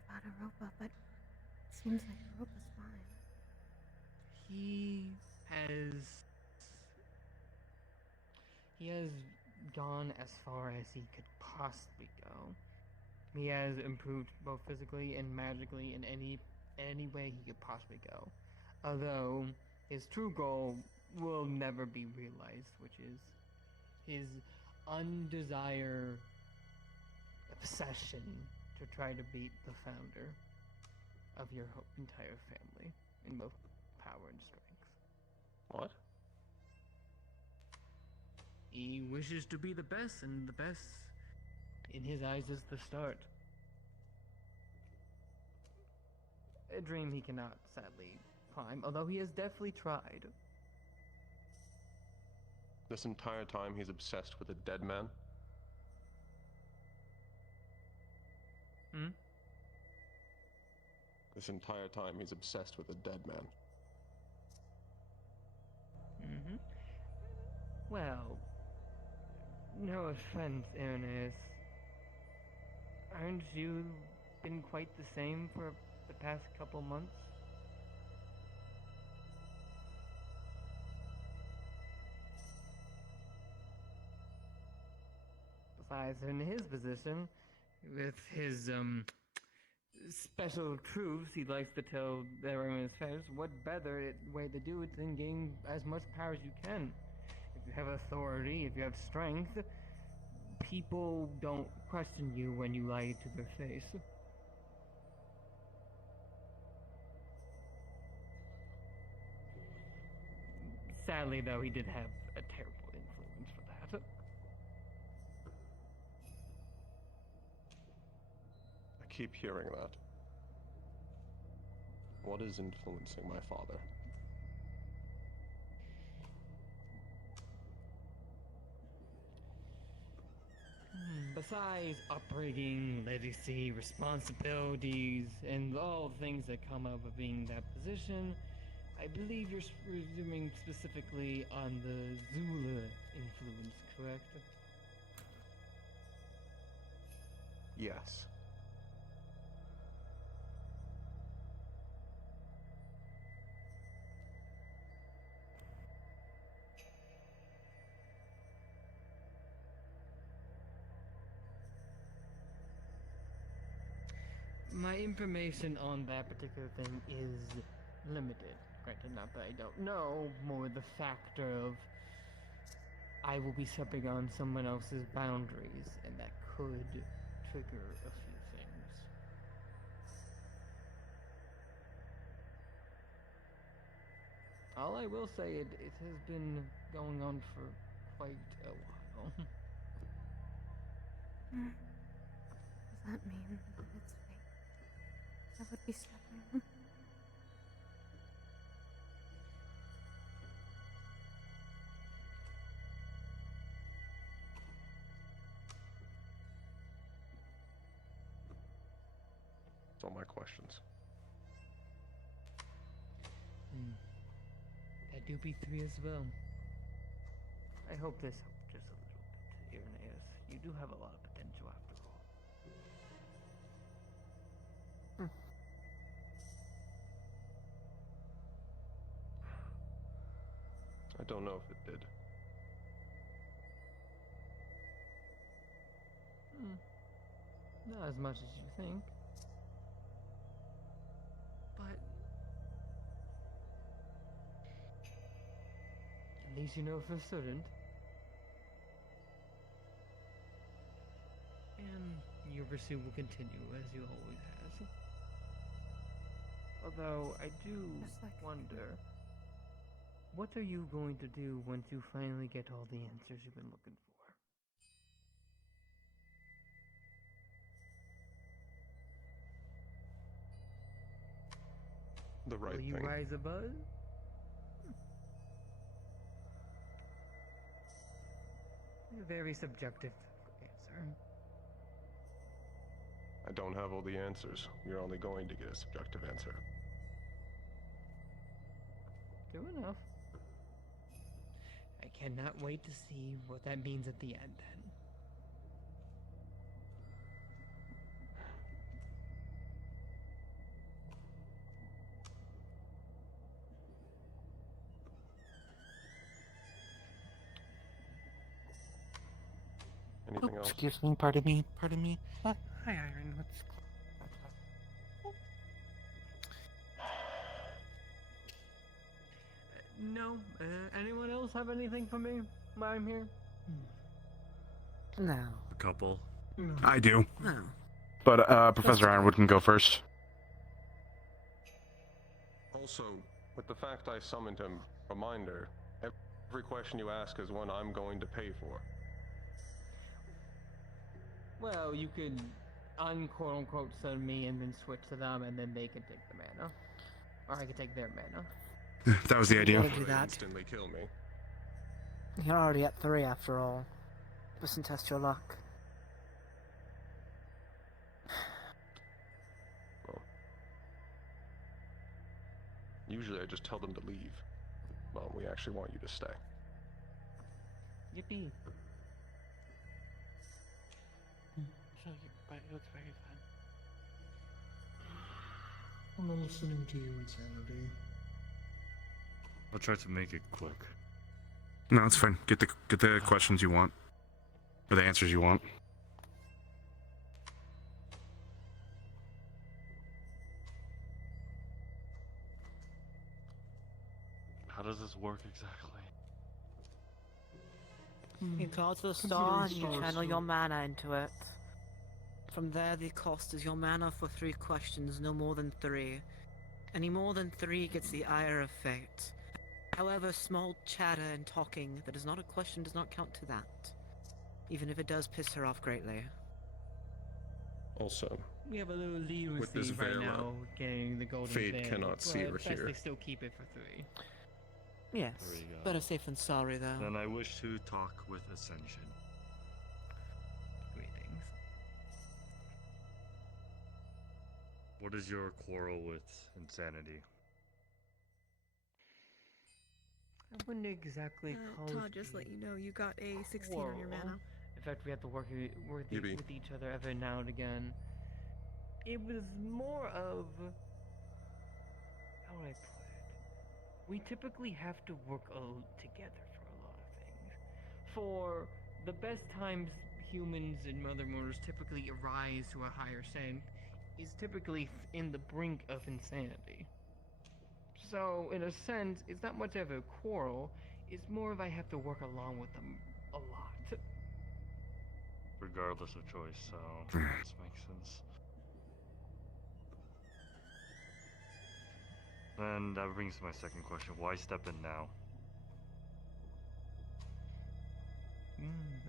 about Europa, but it seems like Europa's fine. He has gone as far as he could possibly go. He has improved both physically and magically in any way he could possibly go. Although his true goal will never be realized, which is his undesired obsession to try to beat the founder of your entire family in both power and strength. What? He wishes to be the best, and the best in his eyes is the start. A dream he cannot, sadly, climb, although he has definitely tried. This entire time he's obsessed with a dead man? Hmm? This entire time he's obsessed with a dead man. Mm-hmm. Well, no offense, Ernest. Aren't you been quite the same for the past couple months? Besides, in his position, with his, special truths he likes to tell everyone in his face, what better way to do it than gain as much power as you can? If you have authority, if you have strength, people don't question you when you lie to their face. Sadly, though, he did have a terrible influence for that. I keep hearing that. What is influencing my father? Besides upbringing, legacy, responsibilities, and all the things that come up of being in that position, I believe you're resuming specifically on the Zula influence, correct? Yes. My information on that particular thing is limited. Granted, not that I don't know, more the factor of I will be stepping on someone else's boundaries, and that could trigger a few things. All I will say, it has been going on for quite a while. Does that mean that it's fate that would be stepping? That's all my questions. That do be 3 as well. I hope this helped just a little bit, Irenaeus. You do have a lot of potential after all. I don't know if it did. Not as much as you think. But at least you know for certain. And your pursuit will continue as you always has. Although I do wonder, what are you going to do once you finally get all the answers you've been looking for? The right Will you thing. rise above? A very subjective answer. I don't have all the answers. You're only going to get a subjective answer. True enough. I cannot wait to see what that means at the end then. Anything else? Excuse me, pardon me, pardon me. Hi, Iron. What's... No. Anyone else have anything for me while I'm here? No. A couple. I do. No. But Professor Ironwood can go first. Also, with the fact I summoned him, reminder, every question you ask is one I'm going to pay for. Well, you could unquote unquote send me and then switch to them, and then they can take the mana. Or I could take their mana. That was the idea. Do that. Instantly kill me. You're already at 3 after all. Doesn't test your luck. Well, usually I just tell them to leave. Well, we actually want you to stay. Yippee. It was very fun. I'm not listening to you, Insanity. I'll try to make it quick. No, it's fine. Get the questions you want. Or the answers you want. How does this work exactly? You go to the star and you channel your mana into it. From there, the cost is your mana for 3 questions, no more than 3. Any more than 3 gets the ire of fate. However, small chatter and talking that is not a question does not count to that, even if it does piss her off greatly. Also, We have a little with this leniency right veil now getting the golden Fate veil, cannot see but or best hear. they still keep it for 3. Yes, There we go. better safe than sorry, though. Then I wish to talk with Ascension. Greetings. What is your quarrel with Insanity? I wouldn't exactly call Todd, it just a let you know, you got a 16 on your quarrel. mana. In fact, we have to work with Yippee. each other every now and again. It was more of... How would I put it? We typically have to work together for a lot of things. For the best times humans and Mother Mortars typically arise to a higher sense is typically in the brink of insanity. So, in a sense, it's not much of a quarrel, it's more of I have to work along with them a lot. Regardless of choice, so this makes sense. Then that brings to my second question. Why step in now?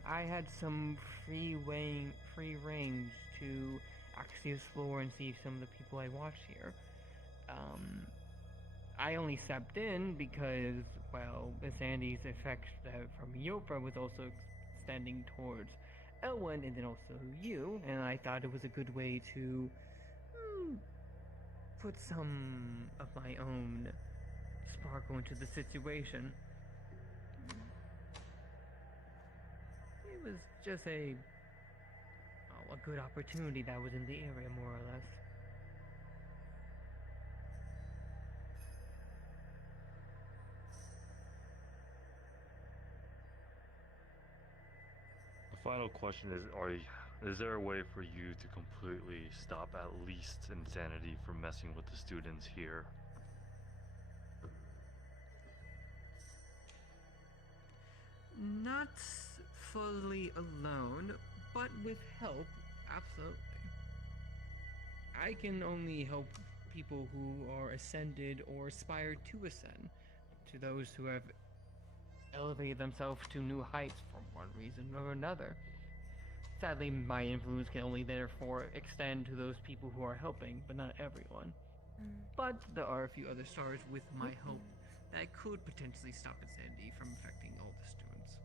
I had some free range to actually explore and see some of the people I watched here. I only stepped in because, well, Sandy's effect from Yopra was also extending towards Elwyn and then also you, and I thought it was a good way to put some of my own sparkle into the situation. It was just a good opportunity that was in the area, more or less. The final question is there a way for you to completely stop at least Insanity from messing with the students here? Not fully alone, but with help, absolutely. I can only help people who are ascended or aspire to ascend, to those who have elevated themselves to new heights for one reason or another. Sadly, my influence can only therefore extend to those people who are helping, but not everyone. But there are a few other stars with my help that could potentially stop insanity from affecting all the students.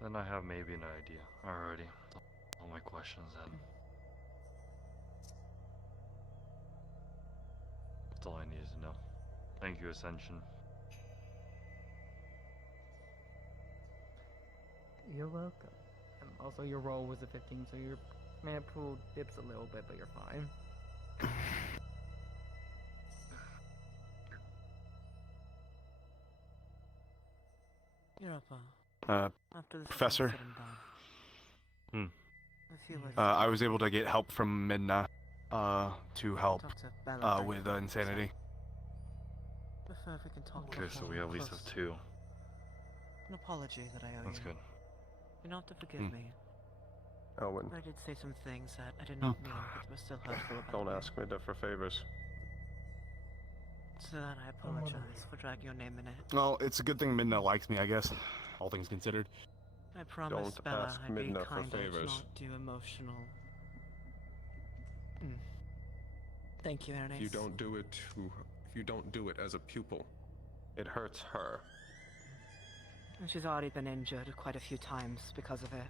Then I have maybe an idea. Alrighty. All my questions then. That's all I needed to know. Thank you, Ascension. You're welcome. Also, your roll was a 15, so your mana pool dips a little bit, but you're fine. After this is all Professor. said and done, I feel like I was able to get help from Midna to help Dr. Bella, with insanity. prefer if we can talk Okay, so we at least have 2. An apology that I owe That's you. good. You don't have to forgive me. Owen, I did say some things that I did not mean, but were still hurtful about don't you. ask me for favors. So then I apologize for dragging your name in it. Well, it's a good thing Midna likes me, I guess. All things considered. I promised Don't Bella ask I'd be Midna for kinder to favors. not do emotional. Thank you, Ernest. If you don't do it as a pupil, it hurts her. And she's already been injured quite a few times because of it.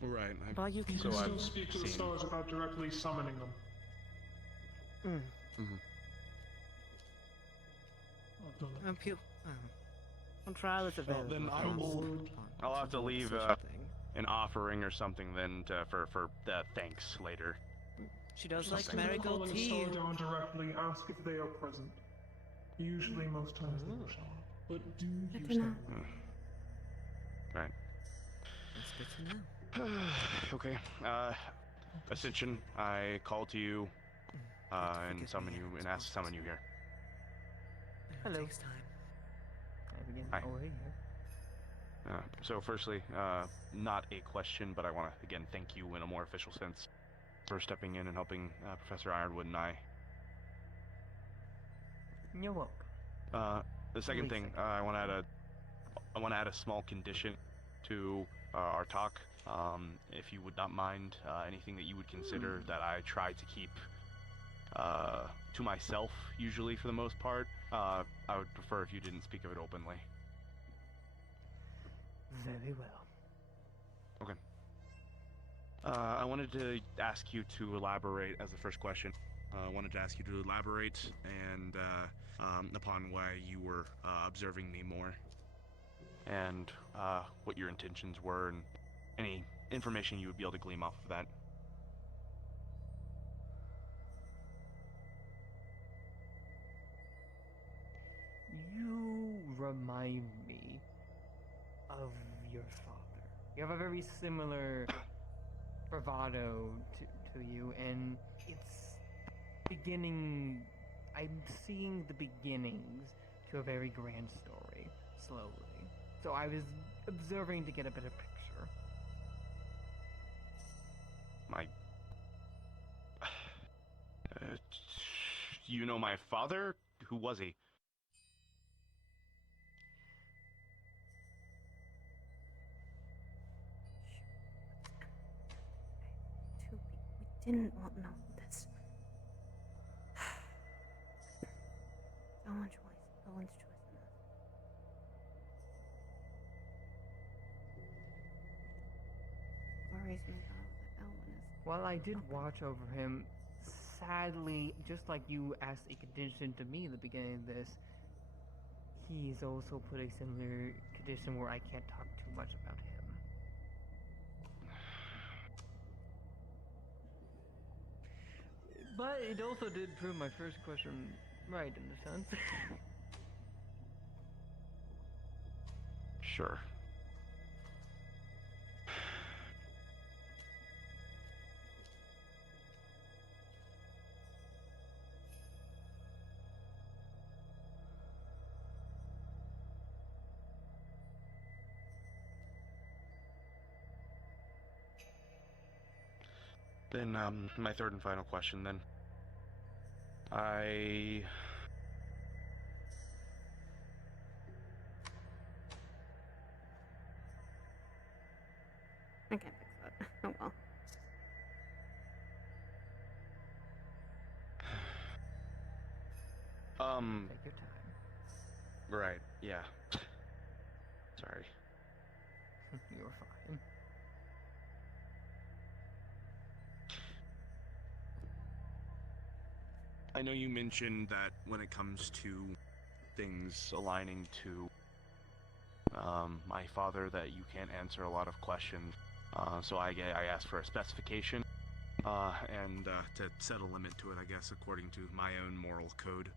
Right. But you can still speak to the stars without directly summoning them. I've done it. On trial is available. Then if I'll have to you want leave such a thing. an offering or something then for the thanks later. She does Just like marigold calling a tea. star down directly, ask if they are present. Usually, most times they will show up. But do use them. Right. That's good to know. Okay. Ascension, I call to you and summon you and ask to summon you here. Hello. It takes time. Hi. So firstly, not a question, but I want to again thank you in a more official sense for stepping in and helping Professor Ironwood and I. You're welcome. The second thing, I want to add a small condition to our talk. If you would not mind, anything that you would consider that I try to keep to myself, usually for the most part. I would prefer if you didn't speak of it openly. Very well. Okay. I wanted to ask you to elaborate as the first question. I wanted to ask you to elaborate and upon why you were observing me more, and what your intentions were, and any information you would be able to glean off of that. You remind me of your father. You have a very similar bravado to you, and it's beginning. I'm seeing the beginnings to a very grand story, slowly. So I was observing to get a better picture. You know my father? Who was he? We didn't want no this. Owen's choice in this. Worries me though that Elwyn is. While I did watch over him, sadly, just like you asked a condition to me at the beginning of this, he's also put a similar condition where I can't talk too much about him. But it also did prove my first question right, in a sense. Sure. Then, my third and final question, then. I can't fix that. Oh well. Take your time. Right, yeah. Sorry. You're fine. I know you mentioned that when it comes to things aligning to my father, that you can't answer a lot of questions. So I asked for a specification and to set a limit to it, I guess, according to my own moral code.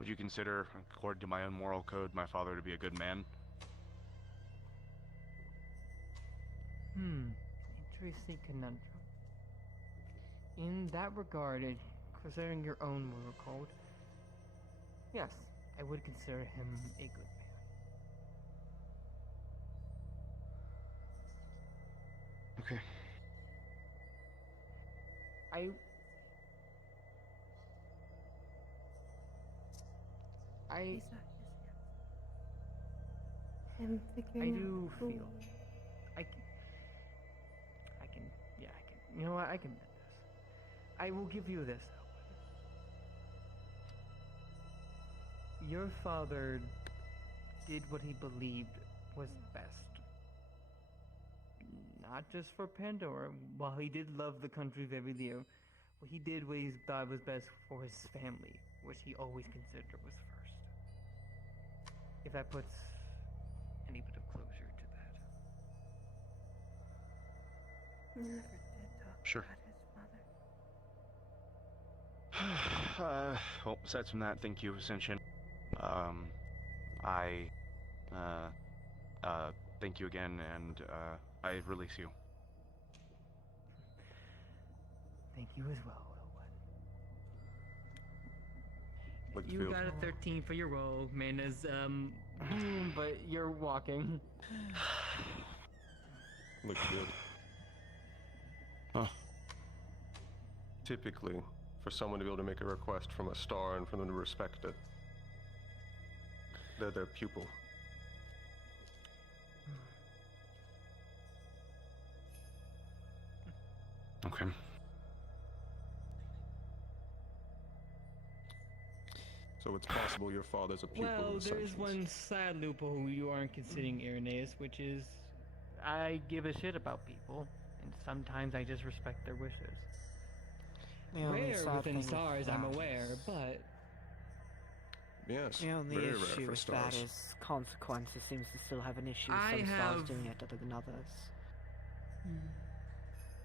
would you consider, according to my own moral code, my father to be a good man? Interesting conundrum. In that regard, considering your own moral code, yes, I would consider him a good man. Okay. I'm I figuring do out who- feel you know what, I can admit this. I will give you this, however. Your father did what he believed was best. Not just for Pandora. While he did love the country very dear, what he did what he thought was best for his family, which he always considered was first. If that puts any bit of closure to that. Never did talk Sure. about his father. Well, aside from that, thank you, Ascension. Thank you again, and, I release you. Thank you as well, Look, You got a 13 for your roll, Mana's, but you're walking. Looks good. Huh. Typically, for someone to be able to make a request from a star and for them to respect it, they're their pupil. Okay. So it's possible your father's a pupil Well, of there is Ascension's. one sad loophole you aren't considering, Irenaeus, which is I give a shit about people, and sometimes I just respect their wishes. The only Rare sad within thing stars, with I'm that aware, is- but Yes, The only very rare issue for with that stars. is consequences seems to still have an issue with I some stars have- doing it other than others. And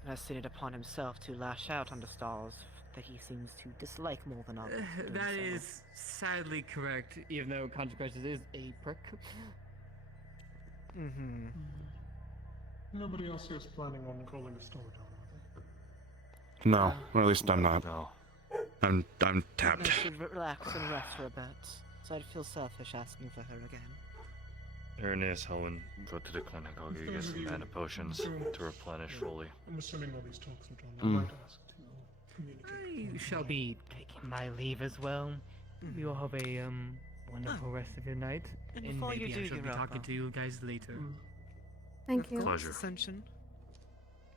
has seen it upon himself to lash out on the stars that he seems to dislike more than others. for doing that so. is sadly correct, even though consequences is a prick. Mm-hmm. Nobody else here is planning on calling a star down, are No, or at least I'm not. No. I'm I tapped. should relax and rest for a bit, so I'd feel selfish asking for her again. Irenaeus, Helen, go to the clinic. I'll get you some mana potions to replenish fully. I'm assuming all these talks are done. I Mm. might ask to communicate. I shall be taking my leave as well. You all have a wonderful rest of your night, And and before maybe you do, I shall be Europa. talking to you guys later. Thank you. Pleasure. Ascension.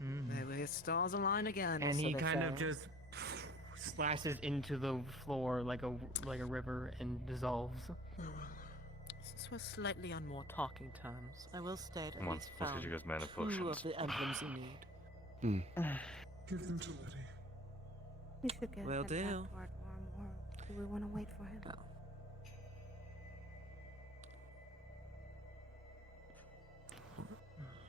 Mhm. Maybe the stars align again. And so he they kind of say. just slashes into the floor like a river and dissolves. Since we're slightly on more talking terms, I will state Come at on, least let's get found you guys mana 2 potions. of the emblems you need. Give them to Letty. We should get Will back do. to our world. Do we want to wait for him?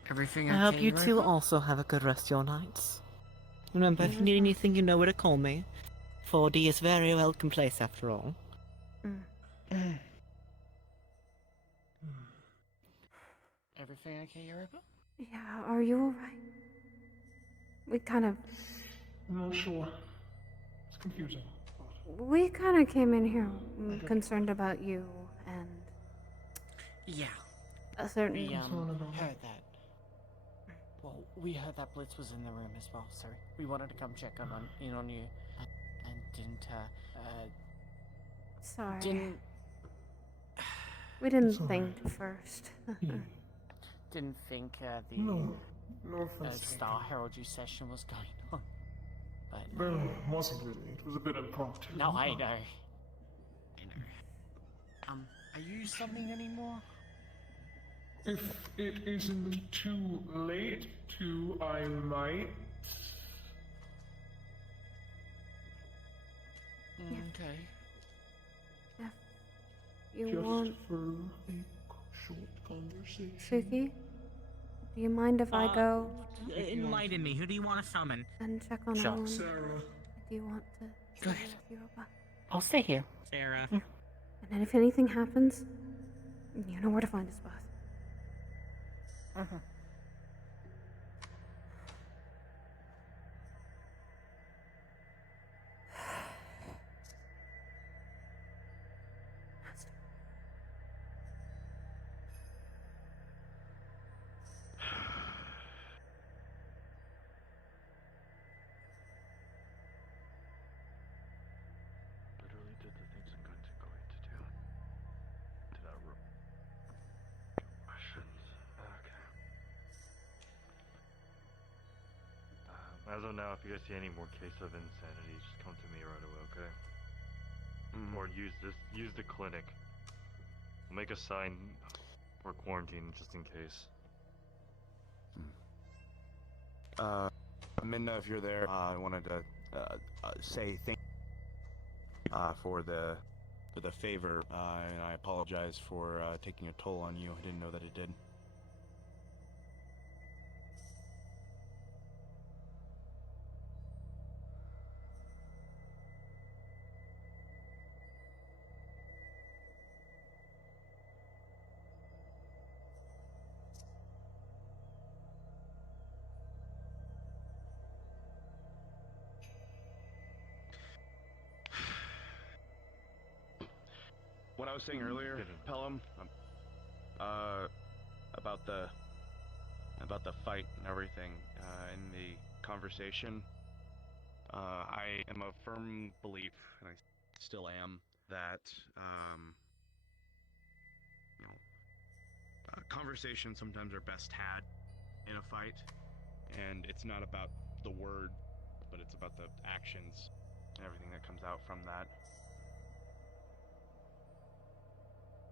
Everything I okay, hope you two Europa? also have a good rest of your nights. Remember, if you need anything, you know where to call me. 4D is very welcome place after all. Everything okay, Europa? Yeah, are you alright? We kind of. I'm not sure. It's confusing. We kind of came in here concerned about you and Yeah. a certain. We heard that. Well, we heard that Blitz was in the room as well, so we wanted to come check on you and didn't Sorry. didn't We didn't It's alright. think first. didn't think the No offense. Star Heraldry session was going on. But Well, it wasn't really. It was a bit impromptu. no, I know. Are you summoning anymore? If it isn't too late to, I might. Okay. You Just want for a short conversation. Suki? Do you mind if I go Enlighten me. Who do you want to summon? and check on Sure. Ellen? Sarah. Do you want to? Go stay ahead. with Europa? I'll stay here. Sarah. And then if anything happens, you know where to find us both. Literally did the things I'm going to do. Did I roll? Questions. Okay. As of now, if you guys see any more case of insanity, just come to me right away, okay? Or use the clinic. Make a sign for quarantine just in case. Minna, if you're there, I wanted to say thank for the favor, and I apologize for taking a toll on you. I didn't know that it did. What I was saying earlier, Pelham, about the fight and everything in the conversation, I am a firm believer, and I still am, that conversations sometimes are best had in a fight, and it's not about the word, but it's about the actions and everything that comes out from that.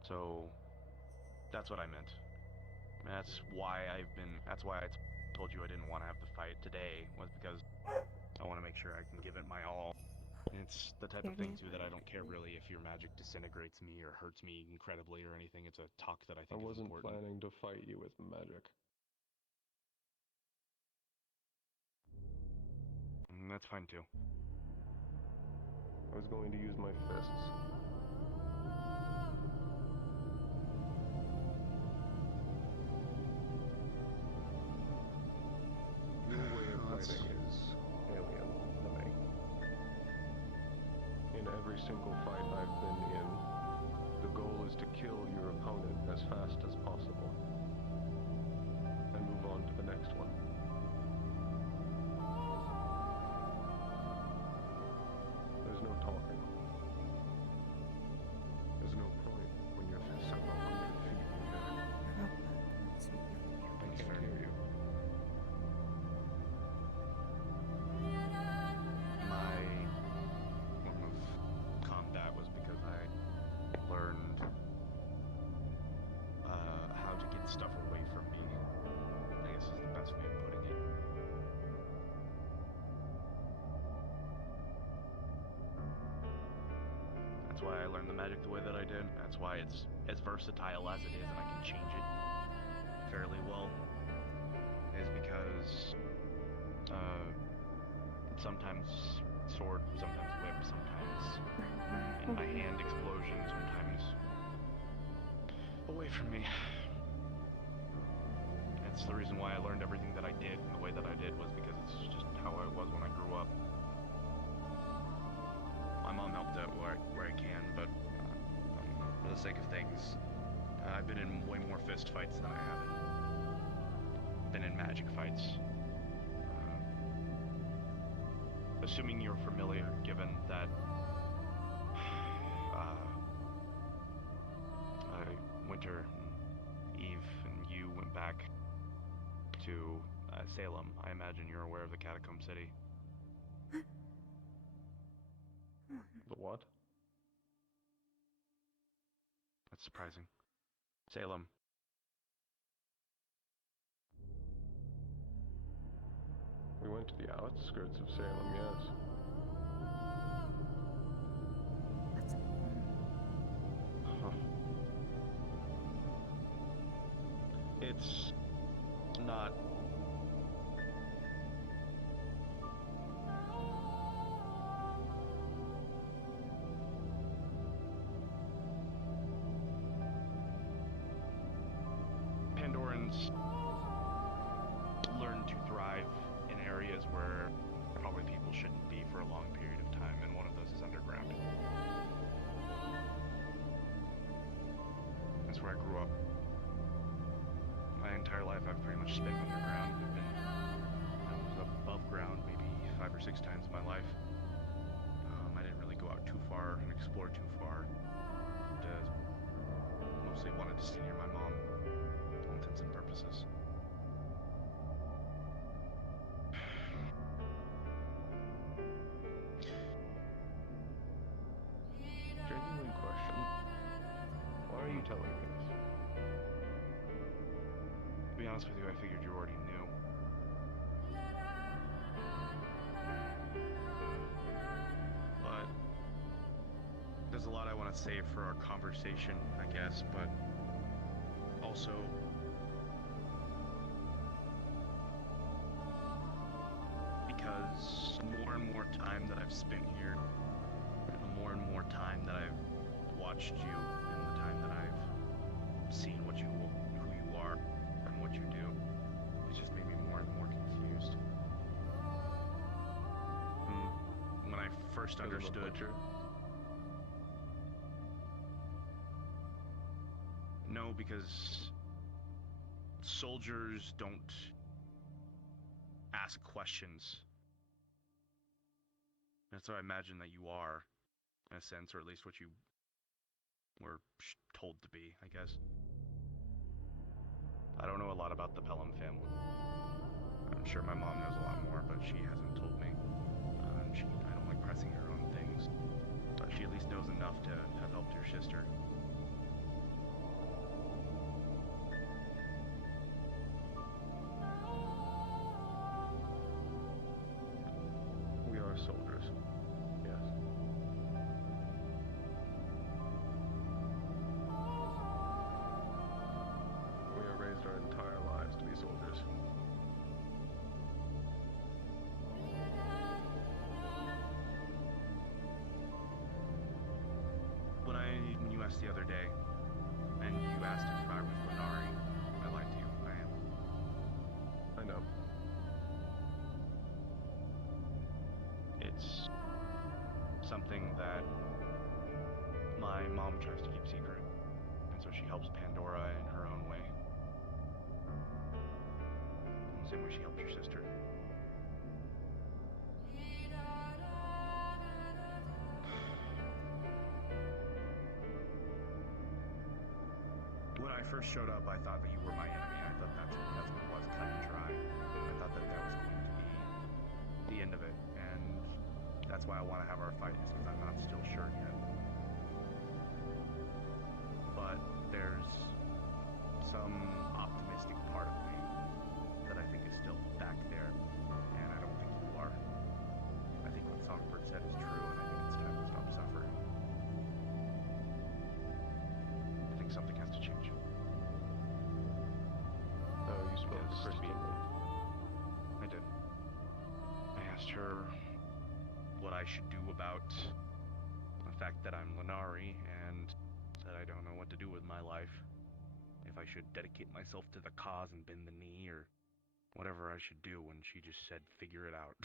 So that's what I meant. And that's why I told you I didn't want to have the fight today, was because I want to make sure I can give it my all. And it's the type of thing too that I don't care really if your magic disintegrates me or hurts me incredibly or anything. It's a talk that I think is important. I wasn't planning to fight you with magic. That's fine too. I was going to use my fists. Your way of fighting is alien to me. In every single fight I've been in, the goal is to kill your opponent as fast as possible and move on to the next one. There's no talking. There's no point when your fists are 100 feet in the air. I can't hear you. My form of combat was because I learned how to get stuff away from me. I guess is the best way of putting it. That's why I learned the magic the way that I did. That's why it's as versatile as it is, and I can change it fairly well. Is because sometimes sword, sometimes whip, sometimes in my hand explosion, sometimes away from me. That's the reason why I learned everything that I did and the way that I did was because it's just how I was when I grew up. My mom helped out where I can, but for the sake of things, I've been in way more fist fights than I have been in magic fights. Assuming you're familiar, given that Winter, and Eve, and you went back to Salem, I imagine you're aware of the Catacomb City. The what? That's surprising. Salem. We went to the outskirts of Salem, yes. Huh. It's not been underground. I was above ground maybe 5 or 6 times in my life. I didn't really go out too far and explore too far. Mostly wanted to stay near my mom, all intents and purposes. Genuine question. Why are you telling me this? To be honest with you, I figured you already knew. But there's a lot I want to say for our conversation, I guess, but also because the more and more time that I've spent here, and the more and more time that I've watched you, and the time that I've seen who you are and what you do, it's just made me more and more confused. When I first understood, no, because soldiers don't ask questions. That's what I imagine that you are, in a sense, or at least what you were told to be, I guess. I don't know a lot about the Pelham family. I'm sure my mom knows a lot more, but she hasn't told me. I don't like pressing her on things, but she at least knows enough to have helped your sister. We are soldiers. Yes. We are raised our entire lives to be soldiers. When you asked the other day, and you asked if I was Lenari, I lied to you. I am. I know. It's something that my mom tries to keep secret, and so she helps Pandora in her own way. In the same way she helps your sister. When I first showed up, I thought that you were my enemy. I thought that's what it was, cut and dry. I thought that was going to be the end of it, and that's why I want to have our fight, is because I'm not still sure yet. But there's some optimistic part of me that I think is still back there, and I don't think you are. I think what Songbird said is true, and I think it's time to stop suffering. I think something has to change. Oh, you spoke to Kristen. I did. I asked her what I should do about the fact that I'm Lenari, and that I don't know what to do with my life. If I should dedicate myself to the cause and bend the knee, or whatever I should do, and she just said, figure it out.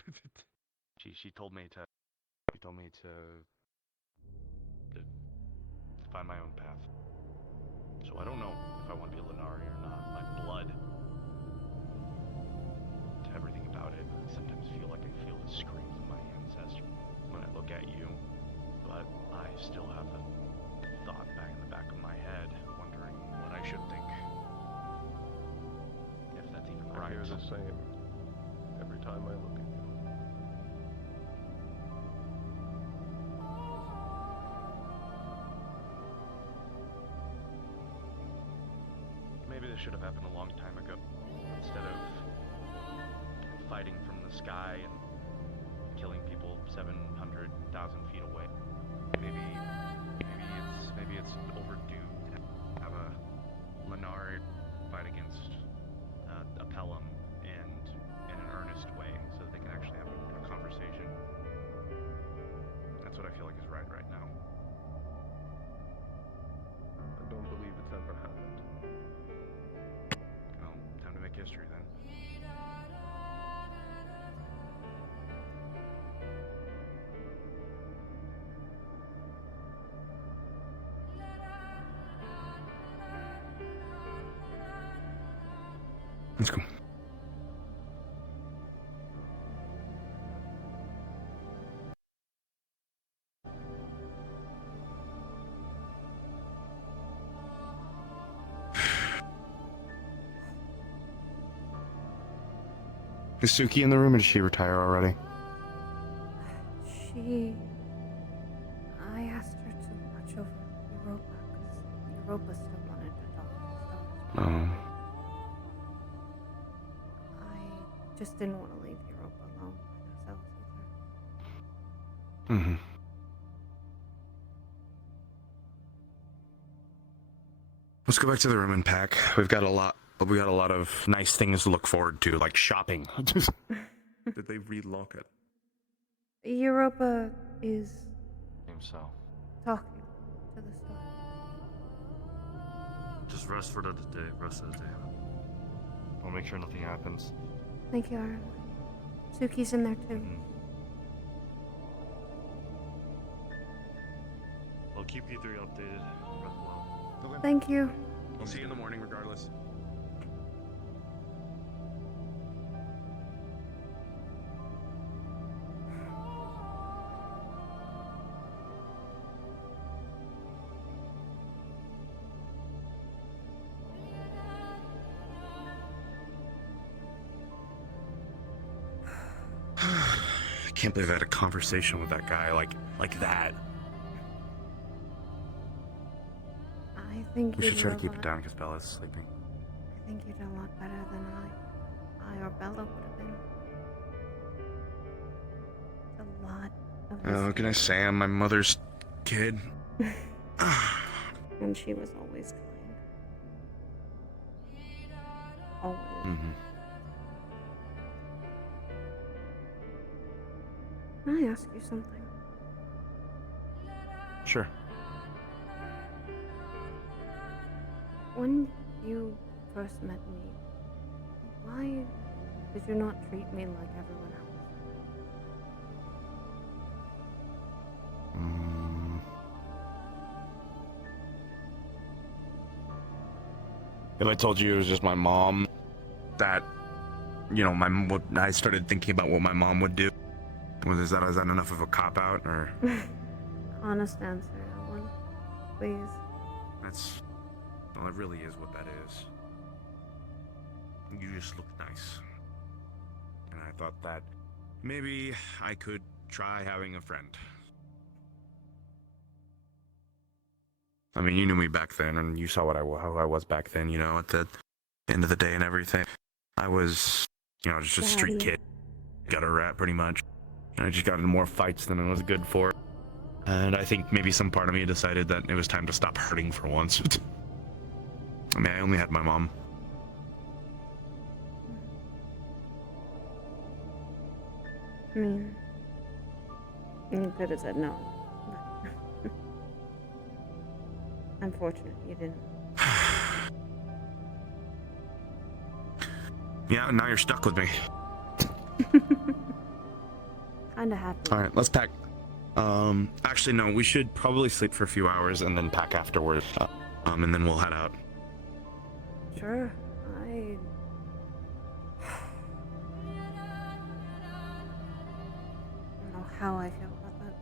She told me to find my own path. So I don't know if I want to be a Lenari or not. My blood, everything about it, I sometimes feel like I feel the screams of my ancestors when I look at you, but I still have the thought back in the back of my head, wondering what I should think. If that's even right. I hear the same every time I look at you. Maybe this should have happened a long time ago, instead of fighting from the sky and killing people 700,000 feet away. Maybe it's overdue to have a Lenari fight against a Pelham, and in an earnest way, so that they can actually have a conversation. That's what I feel like is right now. I don't believe it's ever happened. Well, time to make history then. Let's go. Is Suki in the room or did she retire already? I asked her to watch over Europa because Europa still wanted to talk to the stars. Oh. I just didn't want to leave Europa alone by themselves either. Mm-hmm. Let's go back to the room and pack. We got a lot of nice things to look forward to, like shopping. Did they relock it? Europa is Seems so. talking to the stars. Just rest for the day. Rest of the day. I'll make sure nothing happens. Thank you, Aaron. Suki's in there too. I'll keep you three updated. Rest well. Thank you. I'll see you in the morning regardless. I can't believe I had a conversation with that guy like that. I think We you should try to did keep a it lot- down because Bella's sleeping. I think you did a lot better than I or Bella would have been. It's a lot of Oh, can I say I'm my mother's kid? And she was always kind. Always. Mm-hmm. Can I ask you something? Sure. When you first met me, why did you not treat me like everyone else? If I told you it was just my mom, that, you know, what I started thinking about what my mom would do. Is that enough of a cop out, or? Honest answer, Ellen. Please. Well, it really is what that is. You just look nice. And I thought that maybe I could try having a friend. I mean, you knew me back then, and you saw how I was back then, you know, at the end of the day and everything. I was, you know, just a street kid. Got a rat, pretty much. And I just got in more fights than I was good for. And I think maybe some part of me decided that it was time to stop hurting for once. I mean, I only had my mom. I mean, you could have said no. But unfortunately, you didn't. Yeah, now you're stuck with me. Kinda happy. All right, let's pack. Actually, no, we should probably sleep for a few hours and then pack afterwards. And then we'll head out. Sure. I don't know how I feel about that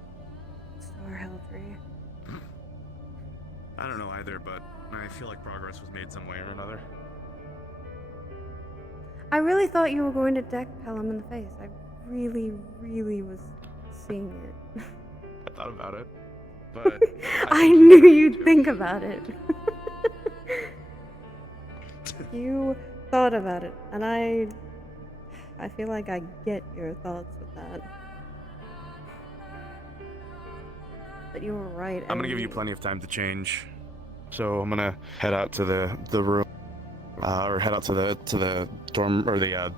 star held tree. I don't know either, but I feel like progress was made some way or another. I really thought you were going to deck Pelham in the face. I really, really was seeing it. I thought about it, but I knew you'd think about it. You thought about it, and I feel like I get your thoughts with that. But you were right. I'm gonna give you plenty of time to change, so I'm gonna head out to the room, or head out to the dorm or the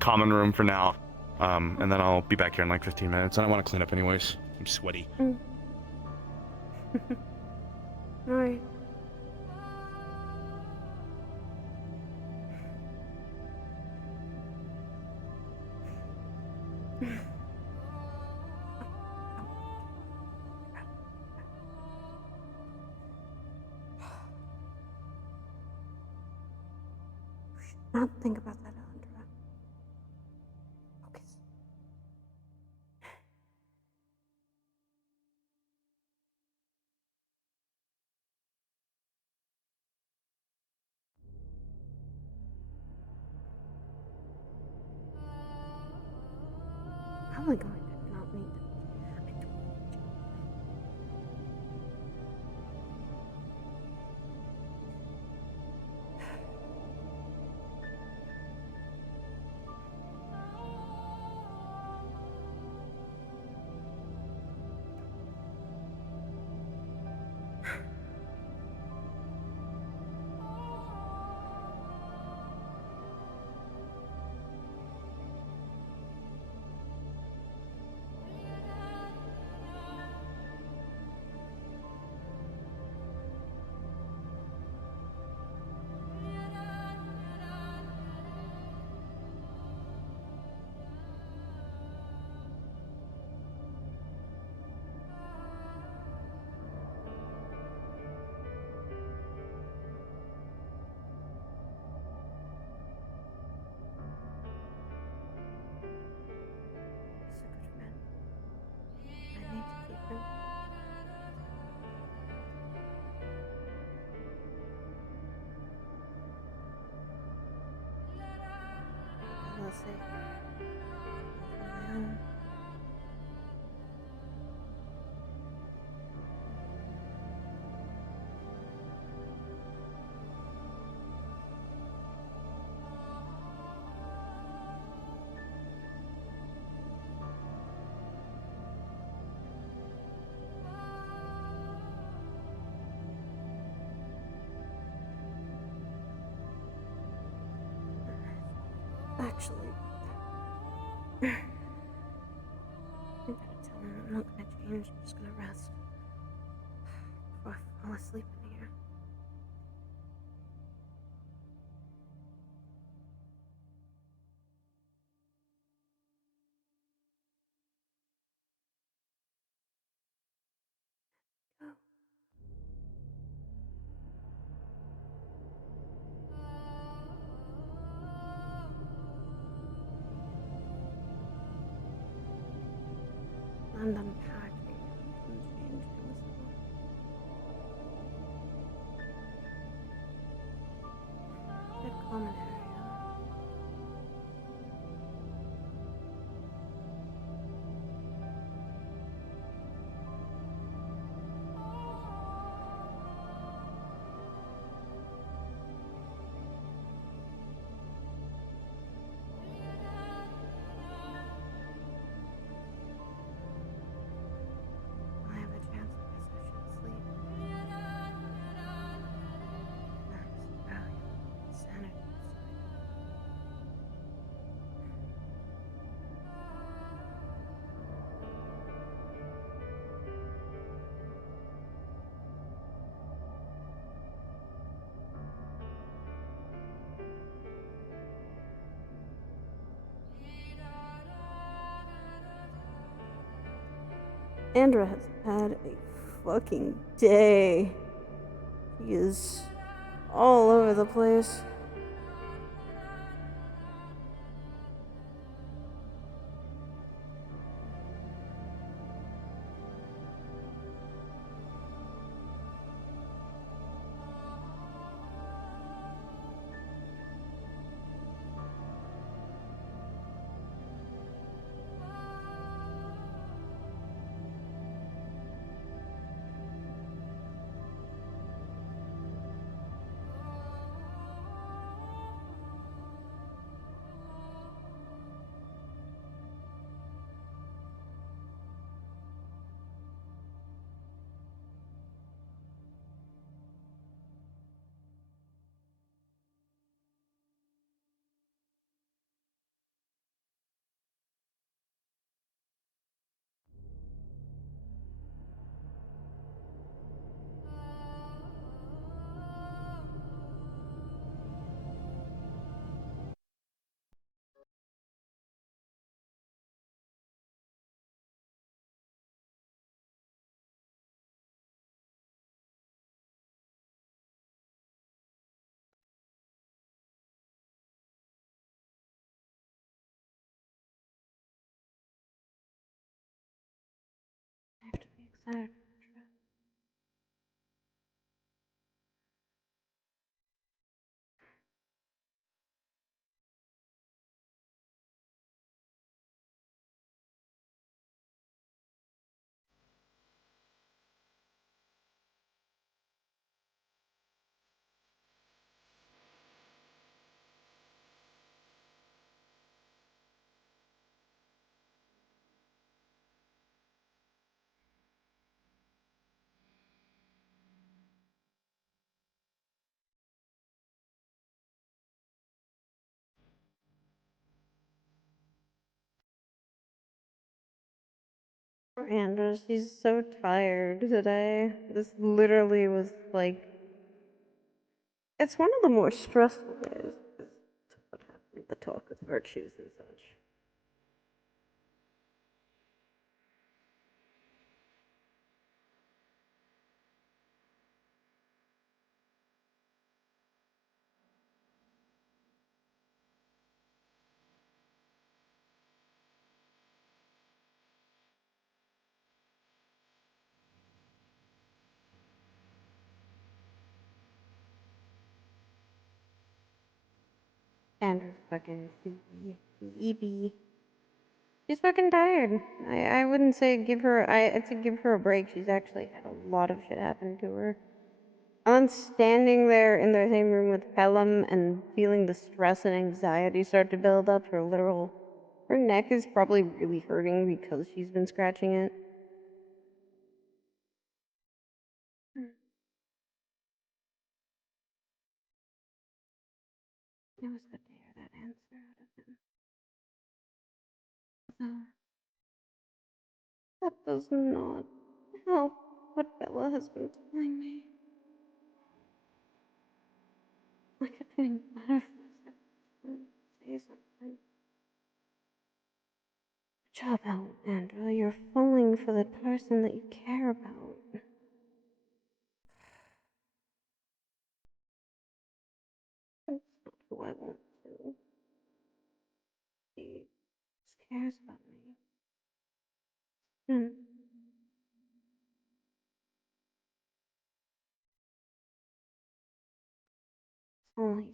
common room for now, and then I'll be back here in like 15 minutes. And I want to clean up anyways. I'm sweaty. All right. Not think about that, Andra. Focus. probably going to not need to. I need to keep him. For God's sake. For my own. Actually, I gotta tell him I'm not gonna change. I'm just gonna rest before I fall asleep in here. I'm done packing. I'm done changing. Good common area. I have a chance. I guess I should sleep. That's valuable. Sanity. Andra has had a fucking day. He is all over the place. I have to be excited. Poor Andra, she's so tired today. This literally was like... It's one of the more stressful days. What happened, the talk with virtues and such. Andrew's fucking sleepy. She's fucking tired. I wouldn't say give her. I'd say give her a break. She's actually had a lot of shit happen to her. And then standing there in the same room with Pelham and feeling the stress and anxiety start to build up, her neck is probably really hurting because she's been scratching it. It was good to hear that answer out of him. That does not help what Bella has been telling me. I could think better if I could say something. Good job, Andra. You're falling for the person that you care about. That's not who I want to. He just cares about me. And only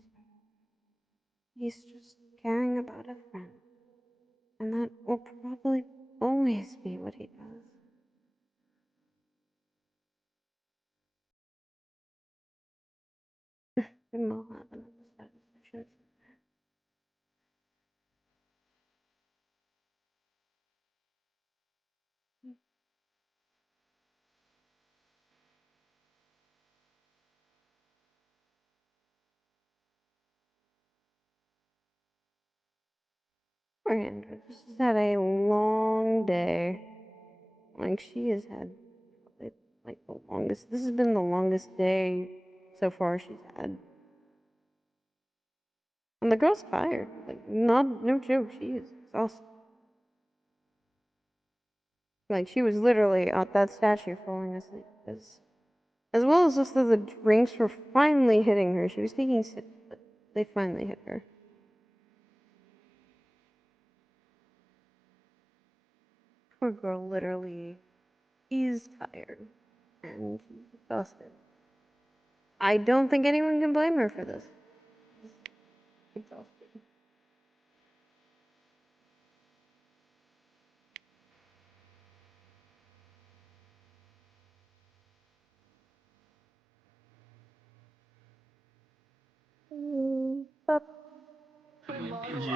he's just caring about a friend. And that will probably always be what he does. And we'll have another set of sessions. Poor Andrew. She's had a long day. Like, she has had, like, the longest. This has been the longest day so far she's had. And the girl's tired. Like, no joke, she is exhausted. Like, she was literally at that statue falling asleep. As well as just that the drinks were finally hitting her. She was taking sips, but they finally hit her. Poor girl literally is tired. And she's exhausted. I don't think anyone can blame her for this. She's exhausted.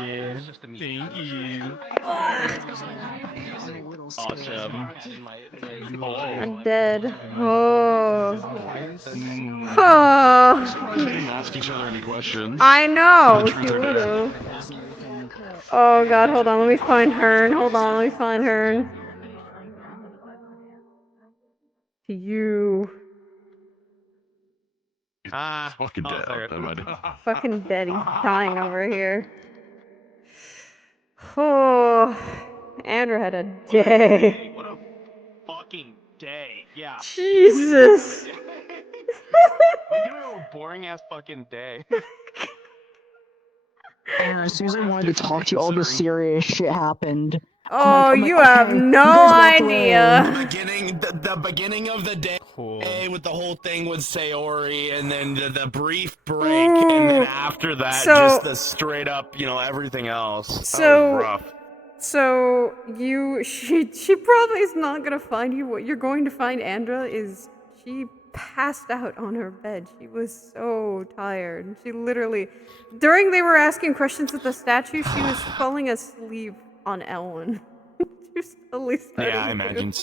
Yeah, thank you. Awesome. I'm dead. Oh. We didn't ask each other any questions. I know. The She truth or would dare. have. Oh god, hold on. Let me find Hearn. Hold on. Let me find Hearn. To you. Fucking dead. Fucking dead. He's dying over here. Oh. Andrew had a day. What a fucking day. Yeah. Jesus. Like, you know, a boring ass fucking day. And Susan wanted to talk to you. All the serious shit happened. Oh, I'm like, you okay. have You no guys walked away. idea. The beginning of the day with the whole thing with Sayori, and then the brief break, and then after that, just the straight up, everything else. That was rough. So she probably is not gonna find you. What you're going to find Andra is she passed out on her bed. She was so tired. She literally, during they were asking questions at the statue, she was falling asleep on Elwyn. She was totally starting Yeah, I to. imagine.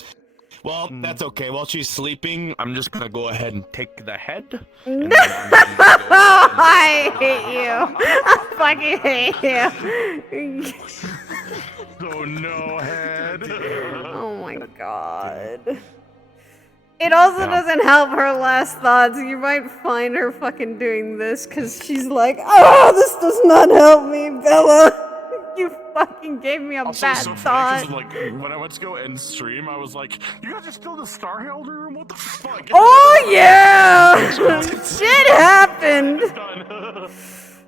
Well, that's okay. While she's sleeping, I'm just gonna go ahead and take the head. And then I'm gonna go I hate you. I fucking hate you. Oh no, head. Oh my god. It also doesn't help her last thoughts. You might find her fucking doing this because she's like, oh, this does not help me, Bella. You fucking gave me a Also, bad so thought. funny 'cause, like, when I went to go end stream, I was like, "You guys are still in the Star Herald room? What the fuck?" Oh yeah! Shit happened.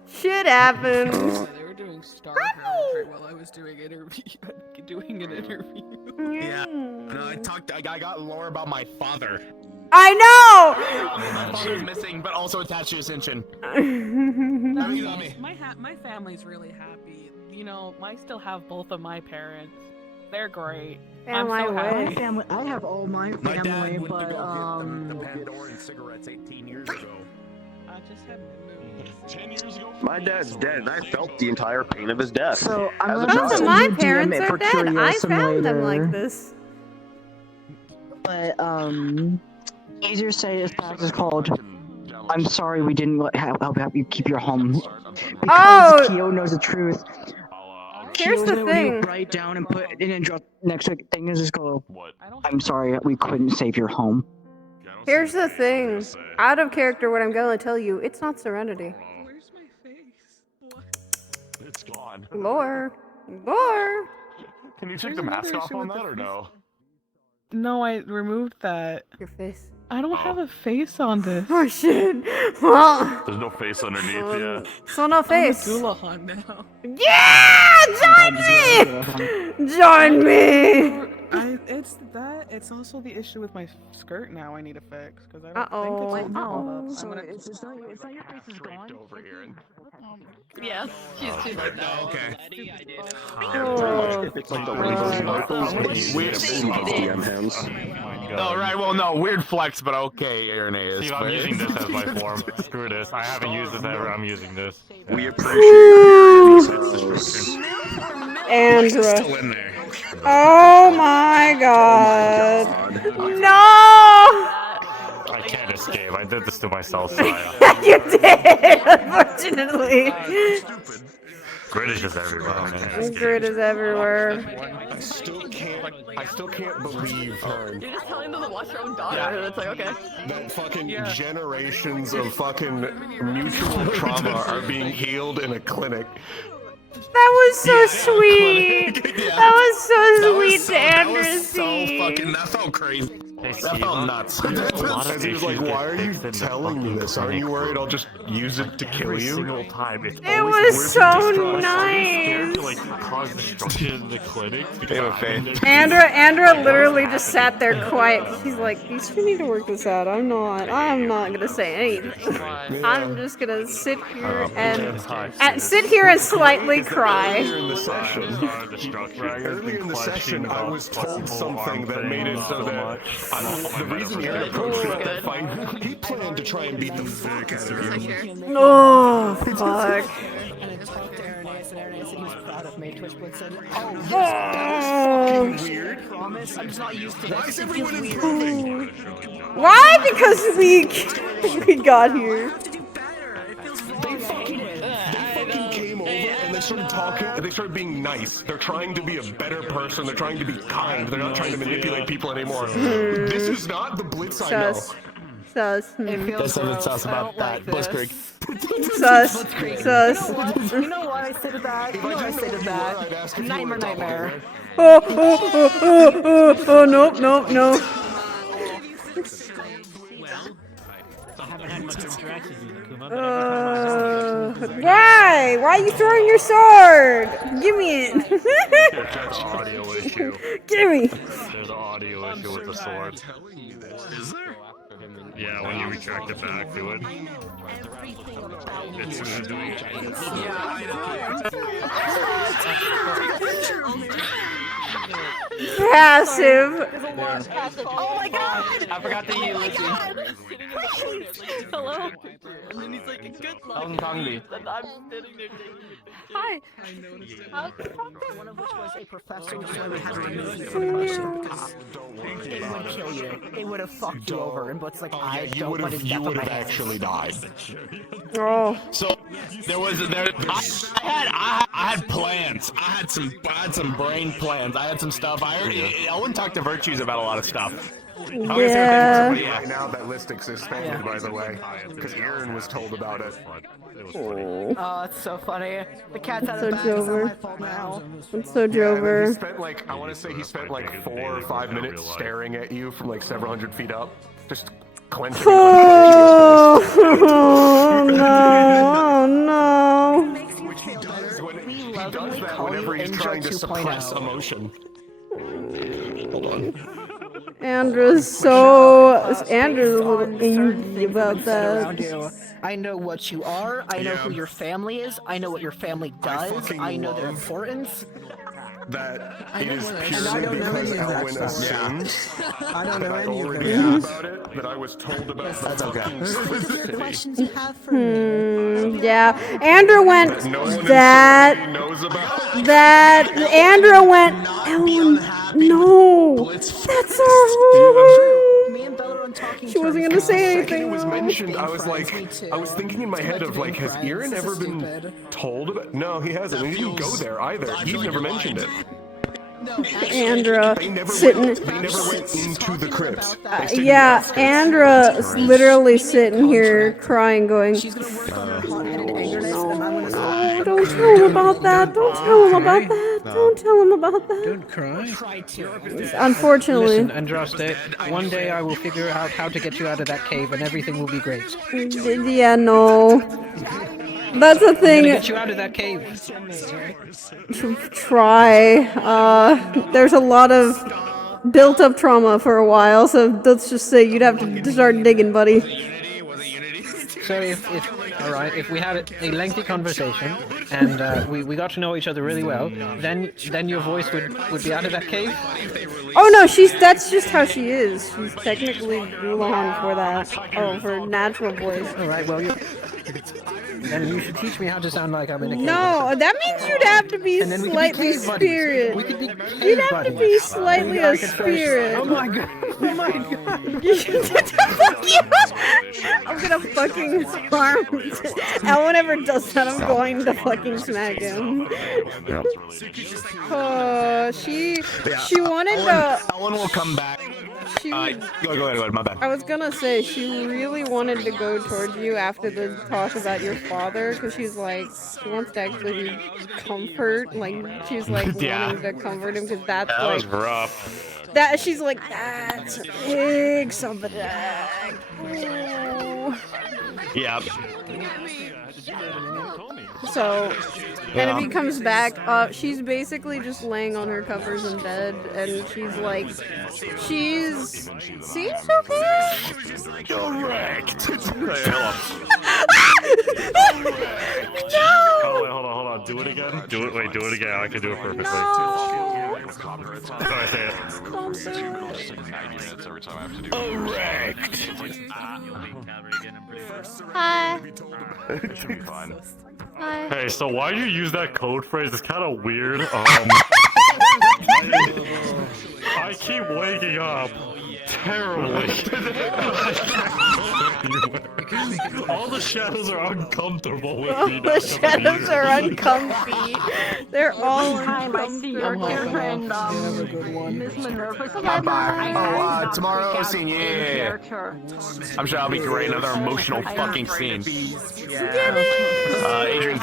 Shit happened. They were doing Star Herald right while I was doing an interview. Yeah. No, I got lore about my father. I know. My father's missing, but also attached to Ascension. My family's really happy. You know, I still have both of my parents. They're great. I'm so happy. I have all my family, dad went but to go get the Pandora and cigarettes 18 years ago. I just haven't moved. 10 years ago? My dad's dead, and I felt the entire pain of his death. So I'm As a gonna child. Also, send my you a parents DM are for dead. I Curiosum found them later. like this. But easier said as fast as called. I'm sorry we didn't help you keep your home. Because Kyo knows the truth. Here's Kyo's the gonna thing. write down and put in and drop next thing is just go. I'm sorry we couldn't save your home. Here's the thing. Out of character, what I'm going to tell you, it's not Serenity. Where's my face? It's gone. Lore. Lore. Can you take the mask off on that or no? No, I removed that. Your face. I don't have a face on this. Oh shit. Well. There's no face underneath, yeah. So no face. I'm a Gulahan now. Yeah! Join me! Join me! It's also the issue with my skirt now I need to fix, because I don't Uh-oh. think it's all Uh-oh. up. So it's not your face is gone. Over here and... Yes, she's too like that. Oh, okay. It's like the weird DM hands. Oh, right, well, no, weird flex, but okay, Irenaeus. Steve, I'm using this as my form. Screw this. I haven't used this ever. I'm using this. We appreciate your Andra. Still in there. Oh my god. No! I can't escape. I did this to myself, Saya. You did, unfortunately. Grid is just everywhere. I can't escape. Grid is everywhere. I still can't believe her. You're just telling them to watch their own daughter. That's like, okay. That fucking generations of fucking mutual trauma are being healed in a clinic. That was so sweet. That was so sweet to Andraste. That felt crazy. That felt nuts. And he was like, why are you telling me this? Aren't you worried I'll just use it to kill you? Single time. It's It was so nice. To, like, cause destruction in the clinic. Andra literally just sat there quiet. She's like, these two need to work this out. I'm not gonna say anything. I'm just gonna sit here and slightly cry. Earlier in the session, I was told something that made it so that the reason he approached it that fight, he planned to try and beat the fuck out of you. Oh, fuck. And I just talked to Irenaeus, and Irenaeus said he was proud of me. Twitch Blitz said, Oh, that was fucking weird. I promise, I'm just not used to Why this. is It everyone feels improving? Why? Because we got here. They fucking came over and they started talking and they started being nice. They're trying to be a better person. They're trying to be kind. They're not trying to manipulate people anymore. This is not the Blitz I know. Sus. There's something sus about that. Blitzkrieg. Sus. You know what I say to that? You know what I say to that? Nightmare. Oh, nope. Why? Why are you throwing your sword? Give me it. There's an audio issue. Give me. There's an audio issue with the sword. Is there? Yeah, when you retract it back to it. It's doing Passive. Oh my god! I forgot that you listened. Hello? And then he's like, good luck. I'm Kangli. I'm sitting there taking Hi. One of which was a professor, so we had to remove you from the question because it would kill you. It would have fucked you over, and Blitz like, I don't want his death on my hands. Actually died. Oh. So there was I had I had plans. I had some brain plans. I had some stuff. Owen talked to Virtues about a lot of stuff. Yeah. Right now, that list is suspended, by the way, because Aaron was told about it. Oh, it's so funny. The cat's out So of the bag. It's not my Jover. fault now. It's so Yeah, and then Jover. he spent like, I want to say he spent like 4 or 5 minutes staring at you from like several hundred feet up, just clenching. Oh, no, oh no. Which he does that whenever he's trying to suppress emotion. Hold on. Andrew's a little angry about Around that. you. I know what you are. I know who your family is. I know what your family does. I know their importance. That it is And I purely don't know because any of that Elwin stuff. assumes I don't that know I any of already that. knew about it, that I was told about the fucking specificity. Questions you have for me? Yeah. Andrew went That no one in that. Serenity knows about. That Andrew went. Ellen, no. That's her. She wasn't gonna say The second anything. it was though. mentioned, I was like, I was thinking in my head of like, has Aaron ever been told about? No, he hasn't. He didn't go there either. He's never mentioned it. Andra They never sitting. went into the crypt. They stayed in the Yeah, outskirts. Andra's literally sitting here crying, going, "Oh, don't tell him about that. Don't tell him about that. Don't tell him about that." Don't cry. Unfortunately. Listen, Andraste, one day I will figure out how to get you out of that cave and everything will be great. Yeah, no. That's the I'm gonna thing. get you out of that cave. Try. There's a lot of built-up trauma for a while, so let's just say you'd have to start digging, buddy. So if we had a lengthy conversation and we got to know each other really well, then your voice would be out of that cave. Oh no, that's just how she is. She's technically blonde for that. Oh, for natural voice. All right, well then you should teach me how to sound like I'm in a cave. No, that means you'd have to be And then we could be slightly cave buddies. spirit. We could be You'd have to buddies. be slightly I a could first- spirit. Oh my god! Oh my god! Fuck you! I'm gonna fucking harm. Ellen ever does that, I'm going to fucking smack him. Oh, she wanted to. Ellen will come back. She Go ahead, my bad. I was gonna say, she really wanted to go towards you after the talk about your father, because she's like, she wants to actually comfort, like, she's like Yeah. wanting to comfort him, because that's That was like, rough. that, she's like, that's a big somebody. Ooh. Yeah. So, and Yeah. if he comes back, she's basically just laying on her covers in bed, and she's like, seems okay. Correct. Oh, wait, hold on. Do it again. Do it again. I can do it perfectly. Sorry, say it. Correct. Hi. Fine. Hi. Hey, so why do you use that code phrase? It's kind of weird. I keep waking up terribly. All the shadows are uncomfortable with All me. the shadows are uncomfy. They're all uncomfortable. Miss Minerva. Oh, tomorrow scene, yeah. I'm sure that'll be great. Another emotional fucking scene. Adrian's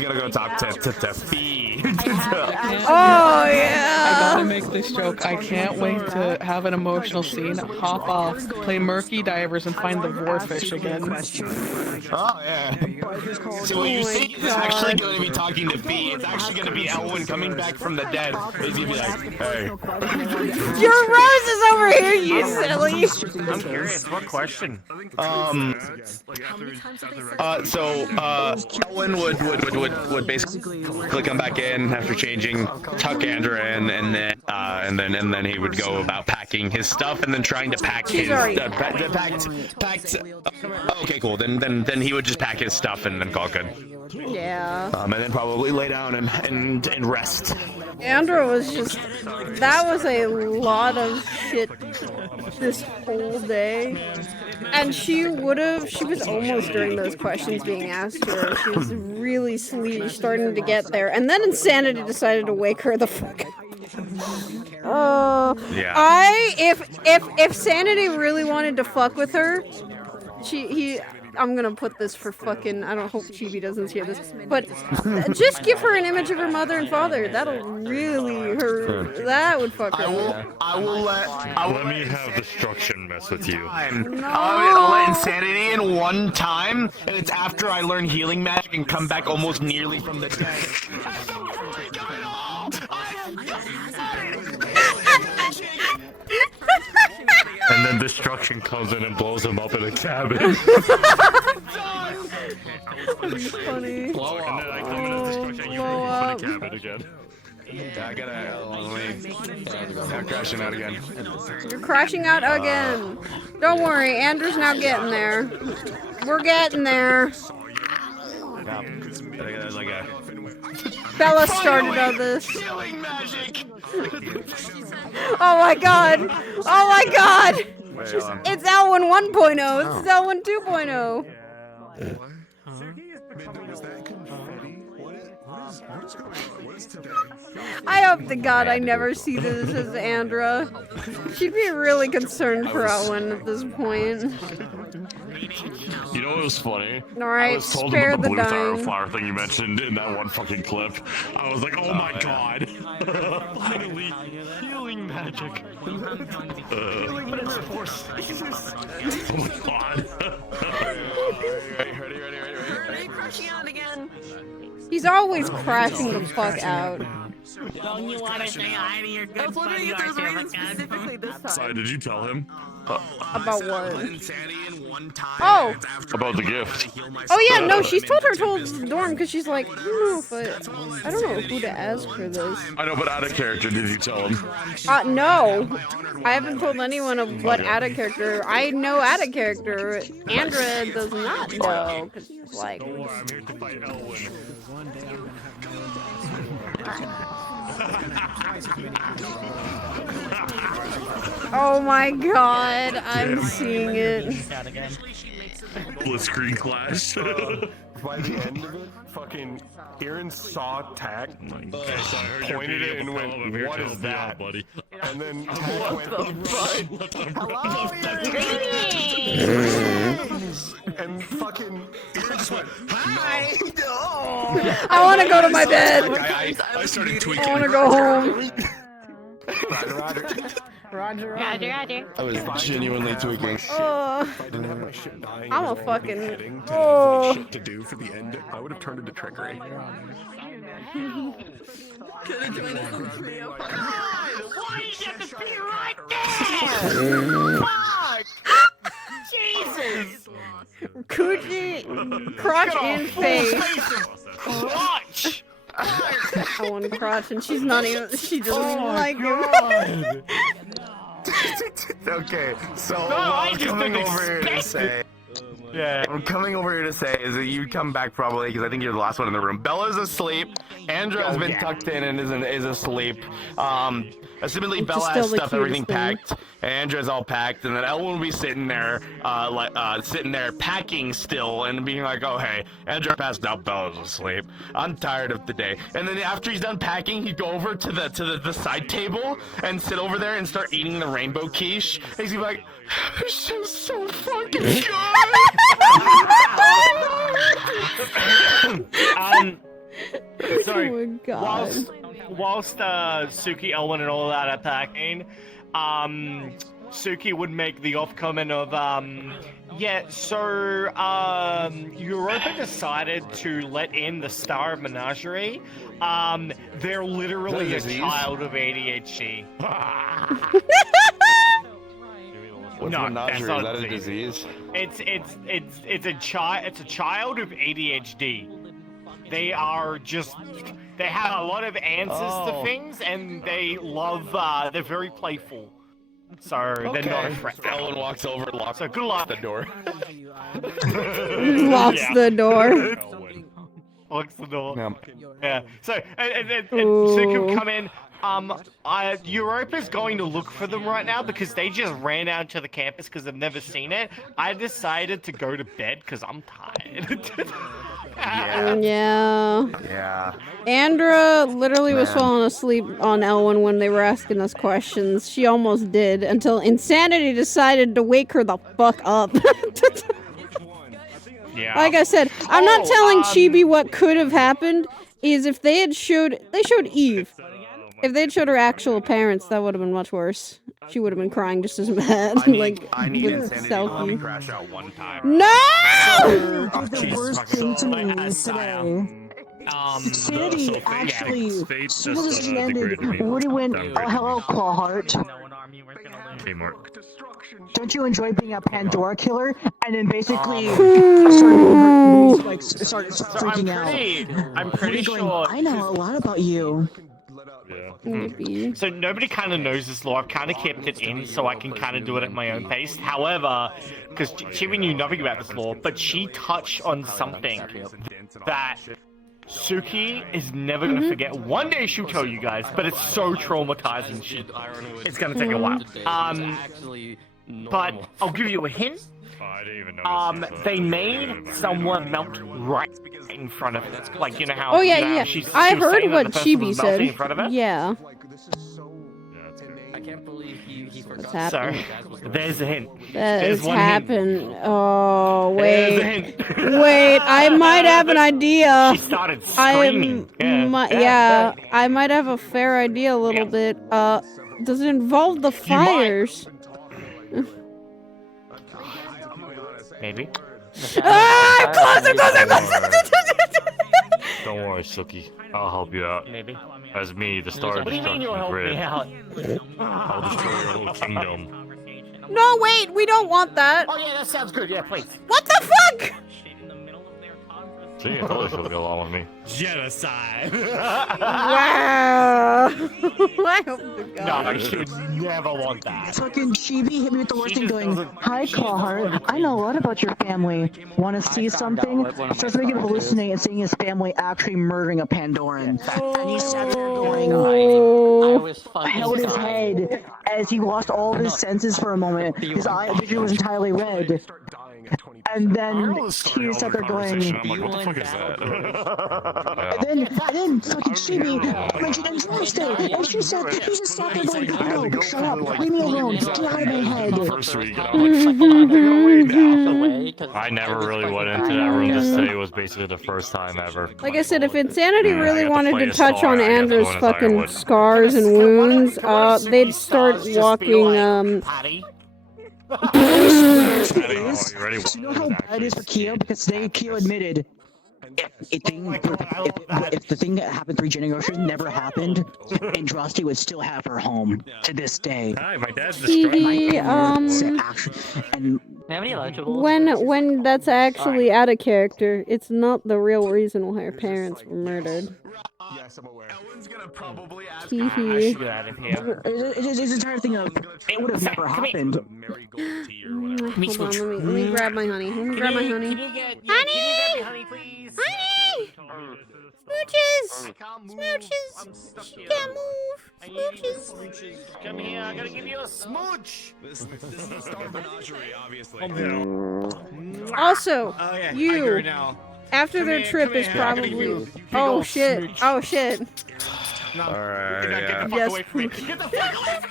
gonna go talk to Fee. Oh yeah. I gotta make this joke. I can't wait to have an emotional scene, hop off, play murky divers, and find the vorfish again. Oh yeah. So what you see is actually going to be talking to Fee. It's actually going to be Elwin coming back from the dead. He's gonna be like, hey. Your rose is over here, you silly. I'm curious, what question? Elwin would basically come back in after changing, tuck Andrew in, and then he would go about packing his stuff and then trying to pack his packed. Okay, cool. Then he would just pack his stuff and then call it good. Yeah. And then probably lay down and rest. Andrew was just, that was a lot of shit this whole day. And she was almost during those questions being asked to her. She was really starting to get there. And then Insanity decided to wake her the fuck up. If Sanity really wanted to fuck with her, I'm gonna put this for fucking, I don't hope Chibi doesn't hear this, but just give her an image of her mother and father. That'll really that would fuck her. Let me have Destruction mess with you. I'll let Insanity in one time, and it's after I learn healing magic and come back almost nearly from the dead. And then Destruction comes in and blows him up in a cabin. Funny. Blow up. And then I come in as Destruction, you blow up in a cabin again. I I'm crashing out again. You're crashing out again. Don't worry, Andrew's now getting there. We're getting there. Bella started on this. Oh my god! Oh my god! It's L1 1.0. It's L1 2.0. I hope to God I never see this as Andra. She'd be really concerned for Owen at this point. You know what was funny? Alright, I was told spare about the the blue dying. flower thing you mentioned in that one fucking clip. I was like, oh my god. Finally, healing magic. Healing magic for Caesars. Oh my god. Ready. Crashing out again. He's always crashing the fuck out. Don't you want to say hi to your good buddy specifically this time. Sorry, did you tell him? About what? Oh! About the gift. Oh yeah, no, she's told Dorm because she's like, I don't know who to ask for this. I know, but out of character, did you tell him? No. I haven't told anyone of what out of character. I know out of character. Andra does not know. Cause she's like. Don't worry, I'm here to fight Elwin. Oh my god, I'm seeing it. Blitzkrieg clash. By the end of it, fucking Aaron saw Tack, pointed it and went, what is that? Buddy. And then Tack went, and fucking Aaron just went, hi! I want to go to my bed. I started tweaking. I want to go home. Roger. I was genuinely tweaking. If I didn't have my shit dying, I'm a and fucking. heading to have shit to do for the end, I would have turned into trickery. Could have joined us on Trio. Why you have to be right there? Fuck! Jesus! Coochie, crotch in face. Crotch! I want crotch, and she's not even. She doesn't like him. Okay, so No, what I I'm just coming didn't over here to expect say. Yeah, I'm coming over here to say is that you come back probably because I think you're the last one in the room. Bella's asleep. Andra has been tucked in and is asleep. Assumedly Bella has stuff, everything packed. Andra's all packed, and then Elwin will be sitting there, packing still, and being like, "Oh hey, Andra passed out, Bella's asleep. I'm tired of the day." And then after he's done packing, he'd go over to the side table and sit over there and start eating the rainbow quiche. And he's gonna be like, "This is so fucking good." Sorry. Oh my God. Whilst Suki, Elwin, and all that are packing, Suki would make the off comment of, Europa decided to let in the Star of Menagerie. They're literally a child of ADHD. What's No, menagerie? that's not Is that a a disease? It's a child of ADHD. They are just, they have a lot of answers to things, and they love, they're very playful. So they're not a threat. Ellen walks over and locks So good luck. the door. Locks the door. Locks the door. Yeah. Yeah. So and Suki would come in, Europa's going to look for them right now because they just ran out to the campus because they've never seen it. I decided to go to bed because I'm tired. Yeah. Yeah. Andra literally was Man. falling asleep on Elwyn when they were asking us questions. She almost did until Insanity decided to wake her the fuck up. Yeah. Like I said, I'm not telling Chibi what could have happened. Is if they showed Eve. If they'd showed her actual parents, that would have been much worse. She would have been crying just as bad. I need with Insanity to let me Selkie. crash out one time. No! The worst thing to me today. Insanity actually, as soon as this ended, Woody went, oh hello, Clawheart. Don't you enjoy being a Pandora killer? And then basically started freaking out. I'm pretty Woody going, sure. I know a lot about you. So nobody kind of knows this law. I've kind of kept it in so I can kind of do it at my own pace. However, because Chibi knew nothing about this law, but she touched on something that Suki is never going to forget. One day she'll tell you guys, but it's so traumatizing. It's going to take a while. But I'll give you a hint. They made someone melt right in front of it. Like, you know how. Oh yeah, you know, yeah. she I was heard saying that what the person Chibi was melting said. in front of her? Yeah. I can't believe he forgot. What's happening? So, there's a hint. That There's has one hint. happened. Oh There's a wait, hint. wait! I might have an idea. She started screaming. I might have a fair idea a little bit. Does it involve the fires? Maybe. Closer! Don't worry, Suki. I'll help you out. Maybe. As me, the Star What do you mean you'll help Grid. me out? I'll destroy your little kingdom. No, wait, we don't want that. Oh yeah, that sounds good. Yeah, please. What the fuck? See, I told you she'll get along with me. Genocide. Wow. I hope to God. No, she would never want that. Fucking Chibi hit me with the worst thing going, hi Clawheart, I know a lot about your family. Want to see something? Starts making him hallucinate and seeing his family actually murdering a Pandoran. And he sat there going, held his head as he lost all of his senses for a moment. His eye vision was entirely red. And then he sat there going, I'm like, what the fuck is that? and then fucking Chibi mentioned Andraste, and she said, he just sat there going, no, shut up, leave me alone, get out of my head. First week, and I'm like, I never really went into that room. This day was basically the first time ever. Like I said, if Insanity I really got to wanted play to a touch star, on I got to Andra's go in as fucking Ironwood. scars and wounds, they'd start walking, You know how bad it is for Kyo? Because today Kyo admitted if the thing that happened 3 generations never happened, Andraste would still have her home to this day. Hi, my dad's when that's actually out of character, it's not the real reason why her parents were murdered. Yes, I'm aware. Ellen's gonna probably ask Hee Get out of here. It's the entire thing of it would have never happened. Hold on, let me grab my honey. Let me grab my honey. Honey! Honey, please. Honey! Smooches! Smooches! Can't move! Smooches! Come here, I gotta give you a smooch! This is a star menagerie, obviously. Also, Oh, yeah, I you, hear it now. after Come their here, trip come is here, I gotta give probably... you a big Oh ol' shit, smooch. oh shit. Alright, yeah. Get the fuck Yes. away from me. Get the fuck away from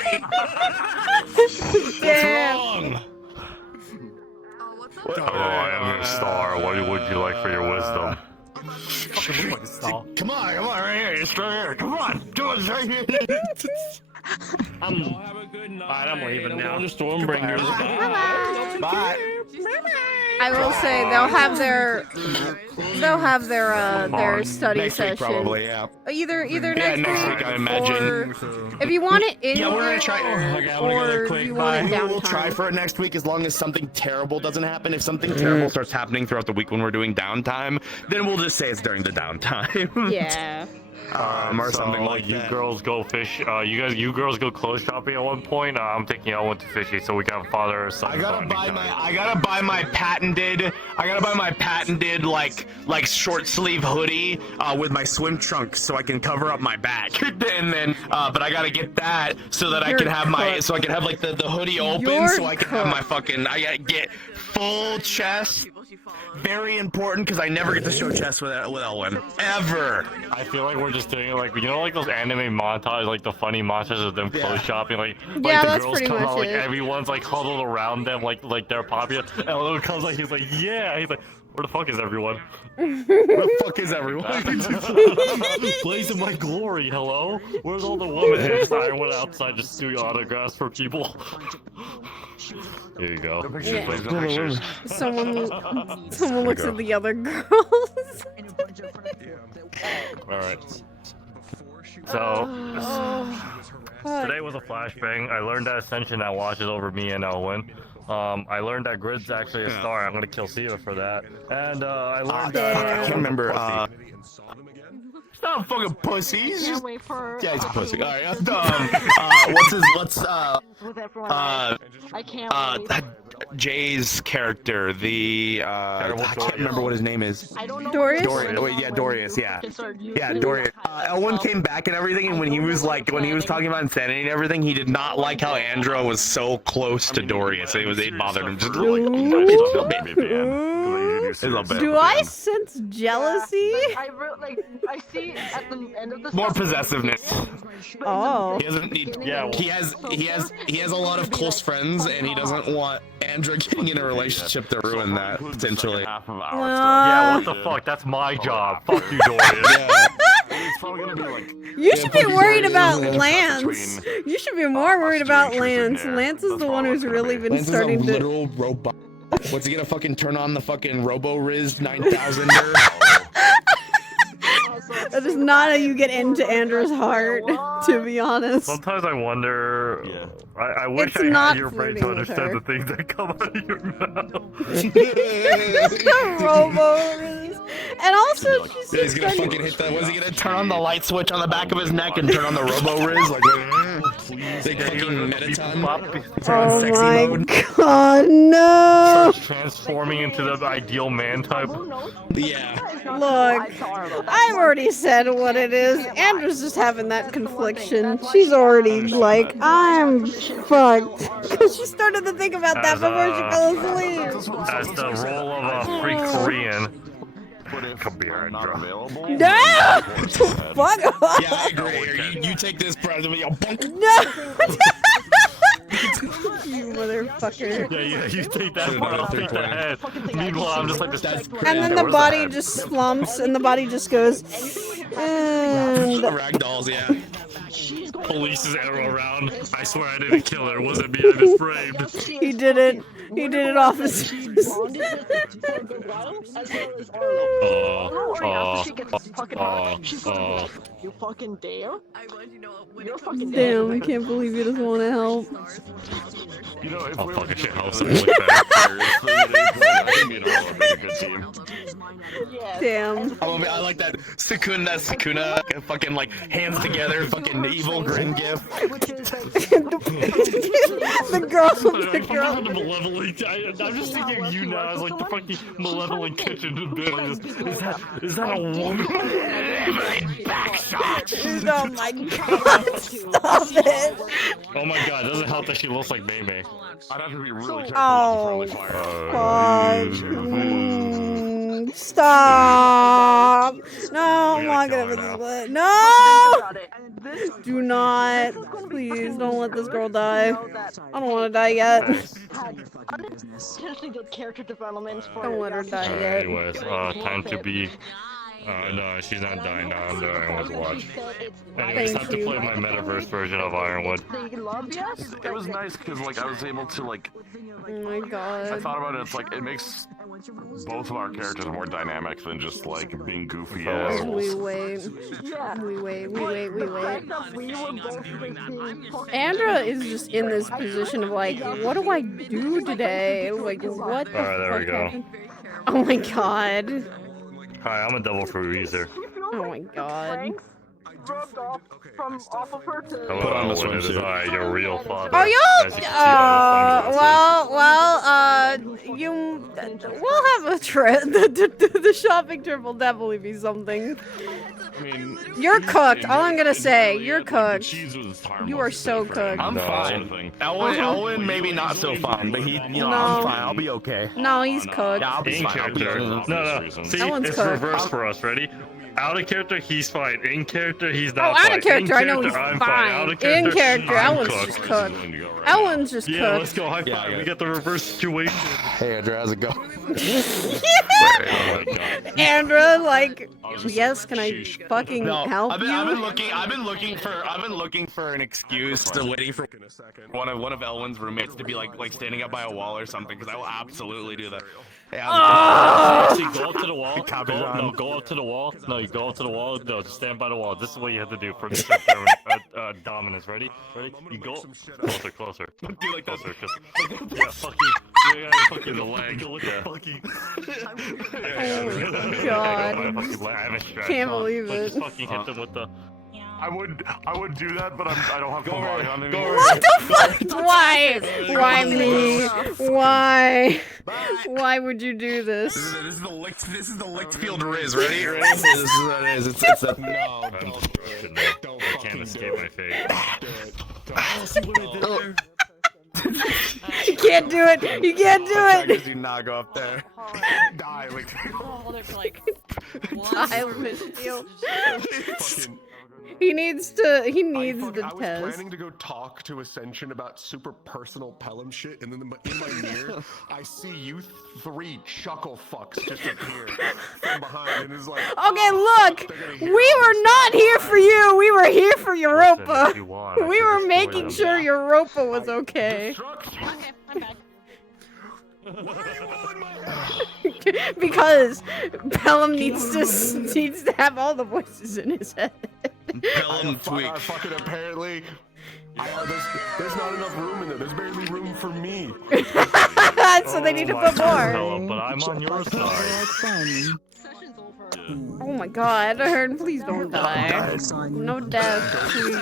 me! Damn. Hello, I am your star. What would you like for your wisdom? Come on, right here. You're still here. Come on, do it right here. Alright, I'm leaving now. Stormbringers. Bye. I will say they'll have their study Next week, session. probably, yeah. Either Yeah, next week, I imagine. or if you want it in Yeah, we're gonna here, try. or you want it We'll try downtime. for it next week as long as something terrible doesn't happen. If something terrible starts happening throughout the week when we're doing downtime, then we'll just say it's during the downtime. Yeah. or something like you that. girls go fish. You girls go clothes shopping at one point. I'm taking y'all one to fishy, so we can father or son. I gotta buy my patented like short sleeve hoodie with my swim trunks so I can cover up my back. And then but I gotta get that so that I can have like the hoodie open so I can have my fucking I gotta get full chest. Very important because I never get to show chest with Elwin ever. I feel like we're just doing it like like those anime montages, like the funny montages of them clothes shopping, like Yeah, the that's girls pretty come much out, like it. everyone's like huddled around them, like they're popular. And Elwin comes like he's like, yeah, he's like, where the fuck is everyone? Where the fuck is everyone? Blazing my glory, hello? Where's all the women? And just Ironwood outside just doing autographs for people. Here you go. Yeah. Someone looks at the other girls. Alright. So, today was a flashbang. I learned that Ascension now watches over me and Elwin. I learned that Grid's actually a star. I'm gonna kill Siva for that. And I learned I can't remember. Not fucking pussy. He's just yeah, he's a pussy. All right. Jay's character, I can't remember what his name is. Dorius? Wait, yeah, Dorius, yeah. Yeah, Dorius. Elwin came back and everything, and when he was talking about insanity and everything, he did not like how Andro was so close to Dorius. It bothered him. Just Do I sense jealousy? I see at the end of the more possessiveness. Oh. He doesn't need. Yeah. He has a lot of close friends, and he doesn't want Andra getting in a relationship to ruin that potentially. Yeah, what the fuck? That's my job. Fuck you, Dorian. You should be worried about Lance. You should be more worried about Lance. Lance is the one who's really been Lance starting is a to. literal robot. What's he gonna fucking turn on the fucking Robo-Riz 9000? That is not how you get into Andra's heart, to be honest. Sometimes I wonder. I wish It's I not had your brain to flirting with understand her. the things that come out of your mouth. Robo-Riz. And also, she's Yeah, he's gonna starting- fucking hit that. Was he gonna turn on the light switch on the back of his neck and turn on the Robo-Riz? Like, big fucking Metaton. Turn on Oh sexy my mode. god, no! Starts transforming into the ideal man type. Yeah. Look, I've already said what it is. Andra's just having that confliction. She's already like, I'm fucked. Because she started to think about that before she fell asleep. As the role of a free Korean. Come here, Andra. No! Fuck off! Yeah, I agree. You take this, brother. Yo, bunk. No! You motherfucker. Yeah, you take that part, I'll take the head. Meanwhile, I'm just like this. And then the body just slumps and the body just goes. And Ragdolls, yeah. Police is arrow around. I swear I didn't kill her. It wasn't me. I was framed. he did it. He did it off his. You fucking dare? You're fucking Damn, I can't believe he doesn't want to help. You know, if we fucking shit helps him look better. Damn. I like that Sukuna, fucking like hands together, fucking evil grin gif. The girl. Malevolent. I'm just thinking of you now as like the fucking malevolent kitchen ability. Is that a woman? Oh my god, stop it. Oh my god, it doesn't help that she looks like Mei. I'd have to be really careful Oh, not to throw the fire. Stop. No, I'm not gonna this. No! Do not. Please don't let this girl die. I don't want to die yet. Seriously good character development for Don't let her die yet. Anyways, time to be. No, she's not dying now. I'm there. I want to watch. Anyways, time to play my metaverse version of Ironwood. It was nice because like I was able to like. Oh my god. I thought about it. It's like it makes both of our characters more dynamic than just like being goofy as. We wait. Andra is just in this position of like, what do I do today? Like, what the Alright, there we go. happened? Oh my god. Hi, I'm a double for user. Oh my god. rubbed off from off of her to. Put on Hello, the and it is swimsuit. I, your real father. Oh, As you can see by the sunglasses. we'll have a trip. The shopping trip will definitely be something. I mean, You're cooked. All I'm gonna it say, really you're is, like, the cooked. cheese was harmless You are so for him. cooked. I'm No. fine. Elwin, maybe not so fine, but he, you know, I'm No. fine. I'll be okay. No, he's cooked. Yeah, I'll be In fine. I'll be character. okay. No. See, That it's one's reversed for us. Ready? Out of character, he's fine. In character, he's not Oh, fine. out of character, In I know he's character, I'm fine. Out of In character, I'm Ellen's cooked. just cooked. Ellen's just Yeah, cooked. let's go. High five. We got the reverse situation. Hey, Andrew, how's it going? Andra, like, yes, can I fucking No, help I've been you? looking for an excuse to waiting for one of Elwin's roommates to be like standing up by a wall or something, because I will absolutely do that. Hey, Actually, go up to the wall. Copy Go on. up to the wall. No, you go up to the wall. No, just stand by the wall. This is what you have to do for dominance. Ready? You go closer. Do like that. Closer. Yeah, fucking. Yeah, fucking the leg. Go with that. God. Can't believe But it. just fucking hit them with the. I would do that, but I don't have Pandora on anymore. What the fuck? Why? Why me? Why? Why would you do this? This is the licked field Riz. Ready? This is what it is. It's that. No, Don't can't escape my fate. You can't do it. You can't do it. Do not go up there. Die, like. Die with you. He needs to. He needs the I was test. planning to go talk to Ascension about super personal Pelham shit, and then in my mirror, I see you three chuckle fucks just appear from behind, and it's like. Okay, look. We were not here for you. We were here for Europa. We were making sure Europa was okay. Because Pelham needs to have all the voices in his head. Pelham tweak. Fucking apparently. There's not enough room in there. There's barely room for me. So they need to put more. But I'm on your side. Oh my god, I heard, please don't die. No death, please.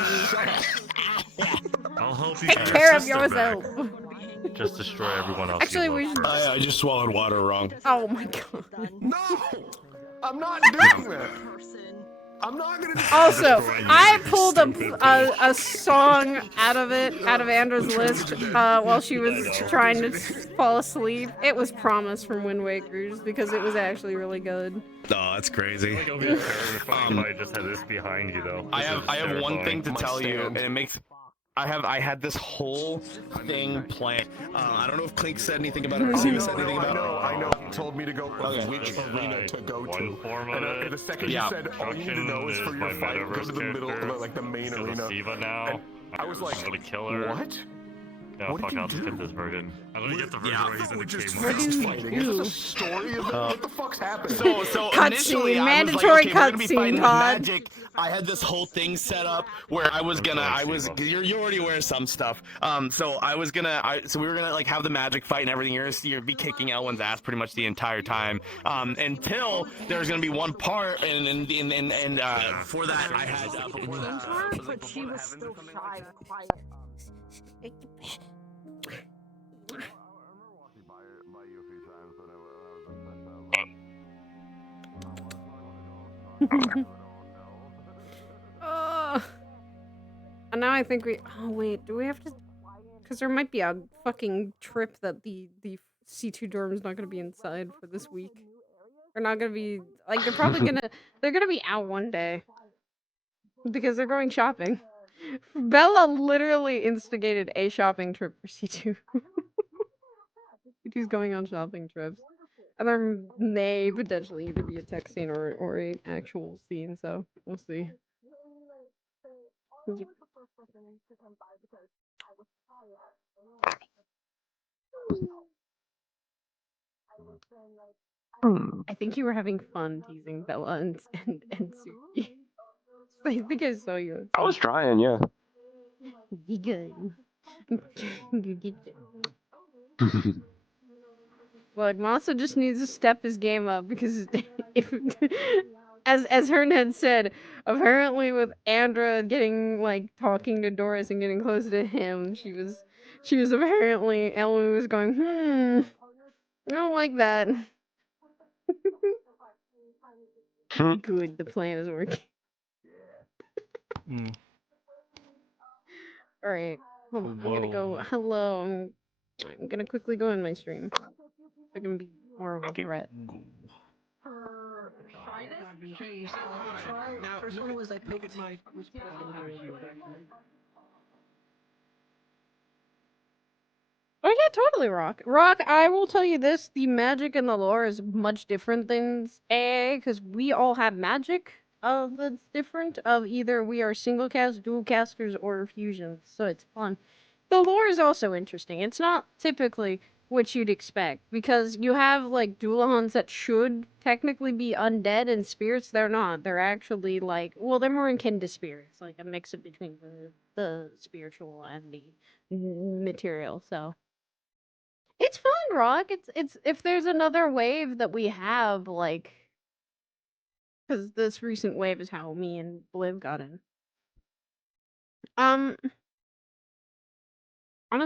I'll help you. Take care of yourself. Just destroy everyone else. Actually, we should. I just swallowed water wrong. Oh my god. No! I'm not doing that. I'm not gonna. Also, I pulled a song out of Andra's list while she was trying to fall asleep. It was Promise from Wind Waker's because it was actually really good. Oh, that's crazy. It'll be terrifying if I just had this behind you, though. I have one thing to My tell you, stand. and it makes. I had this whole thing planned. I don't know if Clink said anything about it or Siva said anything about it. I know. He told me to go which arena to go to. And the second you said all you need to know is for your fight, go to the middle, like the main arena. Siva now. And I was like, I'm gonna kill her. what? No, What fuck, did you I'll just do? get this version. I'm gonna get the version where he's in the Just cave. fist fighting. Is this a story of it? What the fuck's happening? So initially, Cutscene, I was mandatory like, okay, we're gonna be cutscene, fighting with Todd. magic. I had this whole thing set up where you're already aware some stuff. So we were gonna like have the magic fight and everything. You're be kicking Elwin's ass pretty much the entire time. Until there's gonna be one part, and for that I had. But she was still shy. And now I think we. Oh wait, do we have to? Because there might be a fucking trip that the C2 dorm's not gonna be inside for this week. They're not gonna be like they're probably gonna they're gonna be out one day because they're going shopping. Bella literally instigated a shopping trip for C2. C2's going on shopping trips. And there may potentially either be a text scene or an actual scene, so we'll see. I think you were having fun teasing Bella and Suki. I think I saw you. I was trying, yeah. Be good. You did good. Look, Masa just needs to step his game up because if as Hernan said, apparently with Andra getting like talking to Doris and getting closer to him, she was apparently Ellen was going, I don't like that. Good, the plan is working. Alright. I'm gonna go hello. I'm gonna quickly go in my stream. I can be more of a threat. First one was I picked my. Oh yeah, totally, Rock. Rock, I will tell you this, the magic and the lore is much different than AA, because we all have magic that's different, of either we are single cast, dual casters, or fusions, so it's fun. The lore is also interesting. It's not typically what you'd expect, because you have, like, Dualahans that should technically be undead and spirits, they're not. They're actually, like, well, they're more akin to spirits, like a mix of between the spiritual and the material, so... It's fun, Rock. It's if there's another wave that we have, like, because this recent wave is how me and Bliv got in. Honest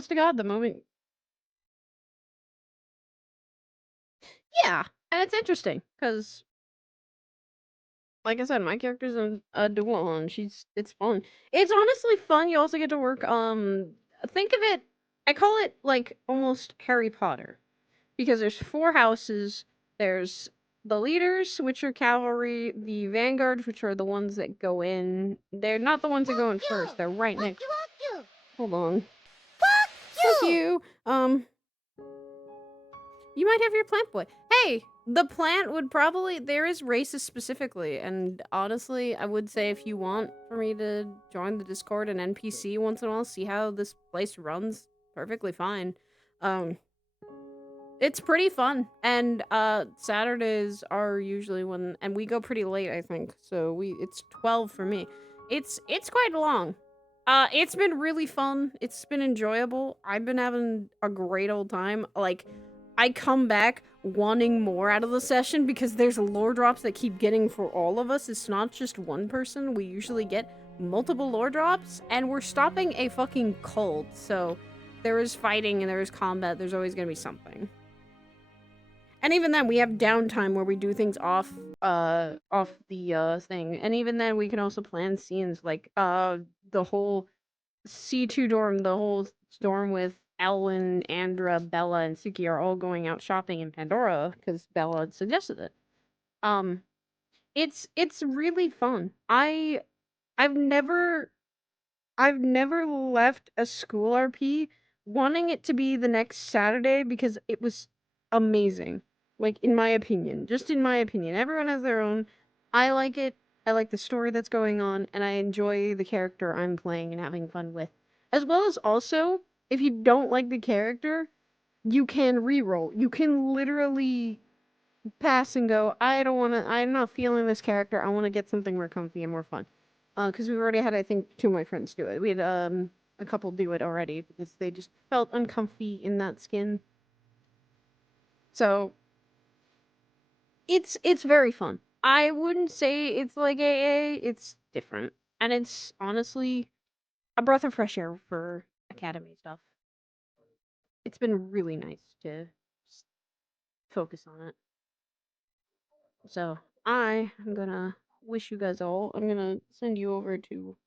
to God, the moment. Yeah, and it's interesting because, like I said, my character's a dual, and it's fun. It's honestly fun. You also get to work. Think of it. I call it like almost Harry Potter. Because there's 4 houses. There's the leaders, which are cavalry, the vanguards, which are the ones that go in. They're not the ones that go in first. They're right next. Hold on. Fuck you. You might have your plant boy. Hey, the plant would probably. There is races specifically, and honestly, I would say if you want for me to join the Discord and NPC once in a while, see how this place runs, perfectly fine. It's pretty fun, and Saturdays are usually when, and we go pretty late, I think. So it's 12 for me. It's quite long. It's been really fun. It's been enjoyable. I've been having a great old time. Like, I come back wanting more out of the session because there's lore drops that keep getting for all of us. It's not just one person. We usually get multiple lore drops, and we're stopping a fucking cult. So there is fighting and there is combat. There's always gonna be something. And even then, we have downtime where we do things off the thing. And even then, we can also plan scenes, like, the whole C2 dorm, the whole dorm with Ellen, Andra, Bella, and Suki are all going out shopping in Pandora, because Bella had suggested it. It's really fun. I've never left a school RP wanting it to be the next Saturday because it was amazing. Like, in my opinion. Just in my opinion. Everyone has their own. I like it. I like the story that's going on, and I enjoy the character I'm playing and having fun with. As well as also, if you don't like the character, you can reroll. You can literally pass and go, I'm not feeling this character. I want to get something more comfy and more fun. Because we've already had, I think, 2 of my friends do it. We had a couple do it already because they just felt uncomfy in that skin. So it's very fun. I wouldn't say it's like AA. It's different, and it's honestly a breath of fresh air for Academy stuff. It's been really nice to just focus on it. So I am gonna wish you guys all. I'm gonna send you over to.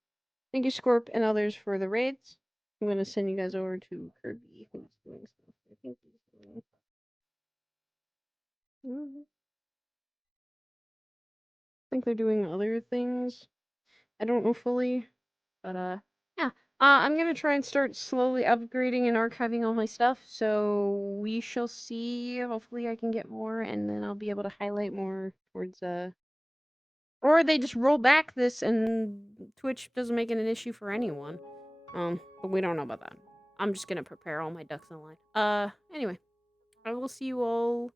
Thank you, Scorp, and others for the raids. I'm gonna send you guys over to Kirby, who's doing stuff. I think he's doing. I think they're doing other things. I don't know fully, but yeah. I'm gonna try and start slowly upgrading and archiving all my stuff. So we shall see. Hopefully, I can get more, and then I'll be able to highlight more towards Or they just roll back this, and Twitch doesn't make it an issue for anyone. But we don't know about that. I'm just gonna prepare all my ducks in a line. Anyway, I will see you all.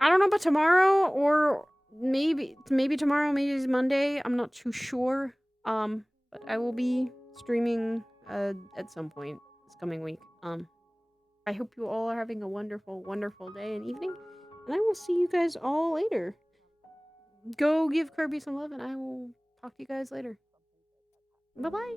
I don't know about tomorrow, or maybe tomorrow, maybe it's Monday. I'm not too sure. But I will be streaming at some point this coming week. I hope you all are having a wonderful, wonderful day and evening, and I will see you guys all later. go give Kirby some love, and I will talk to you guys later. Bye bye.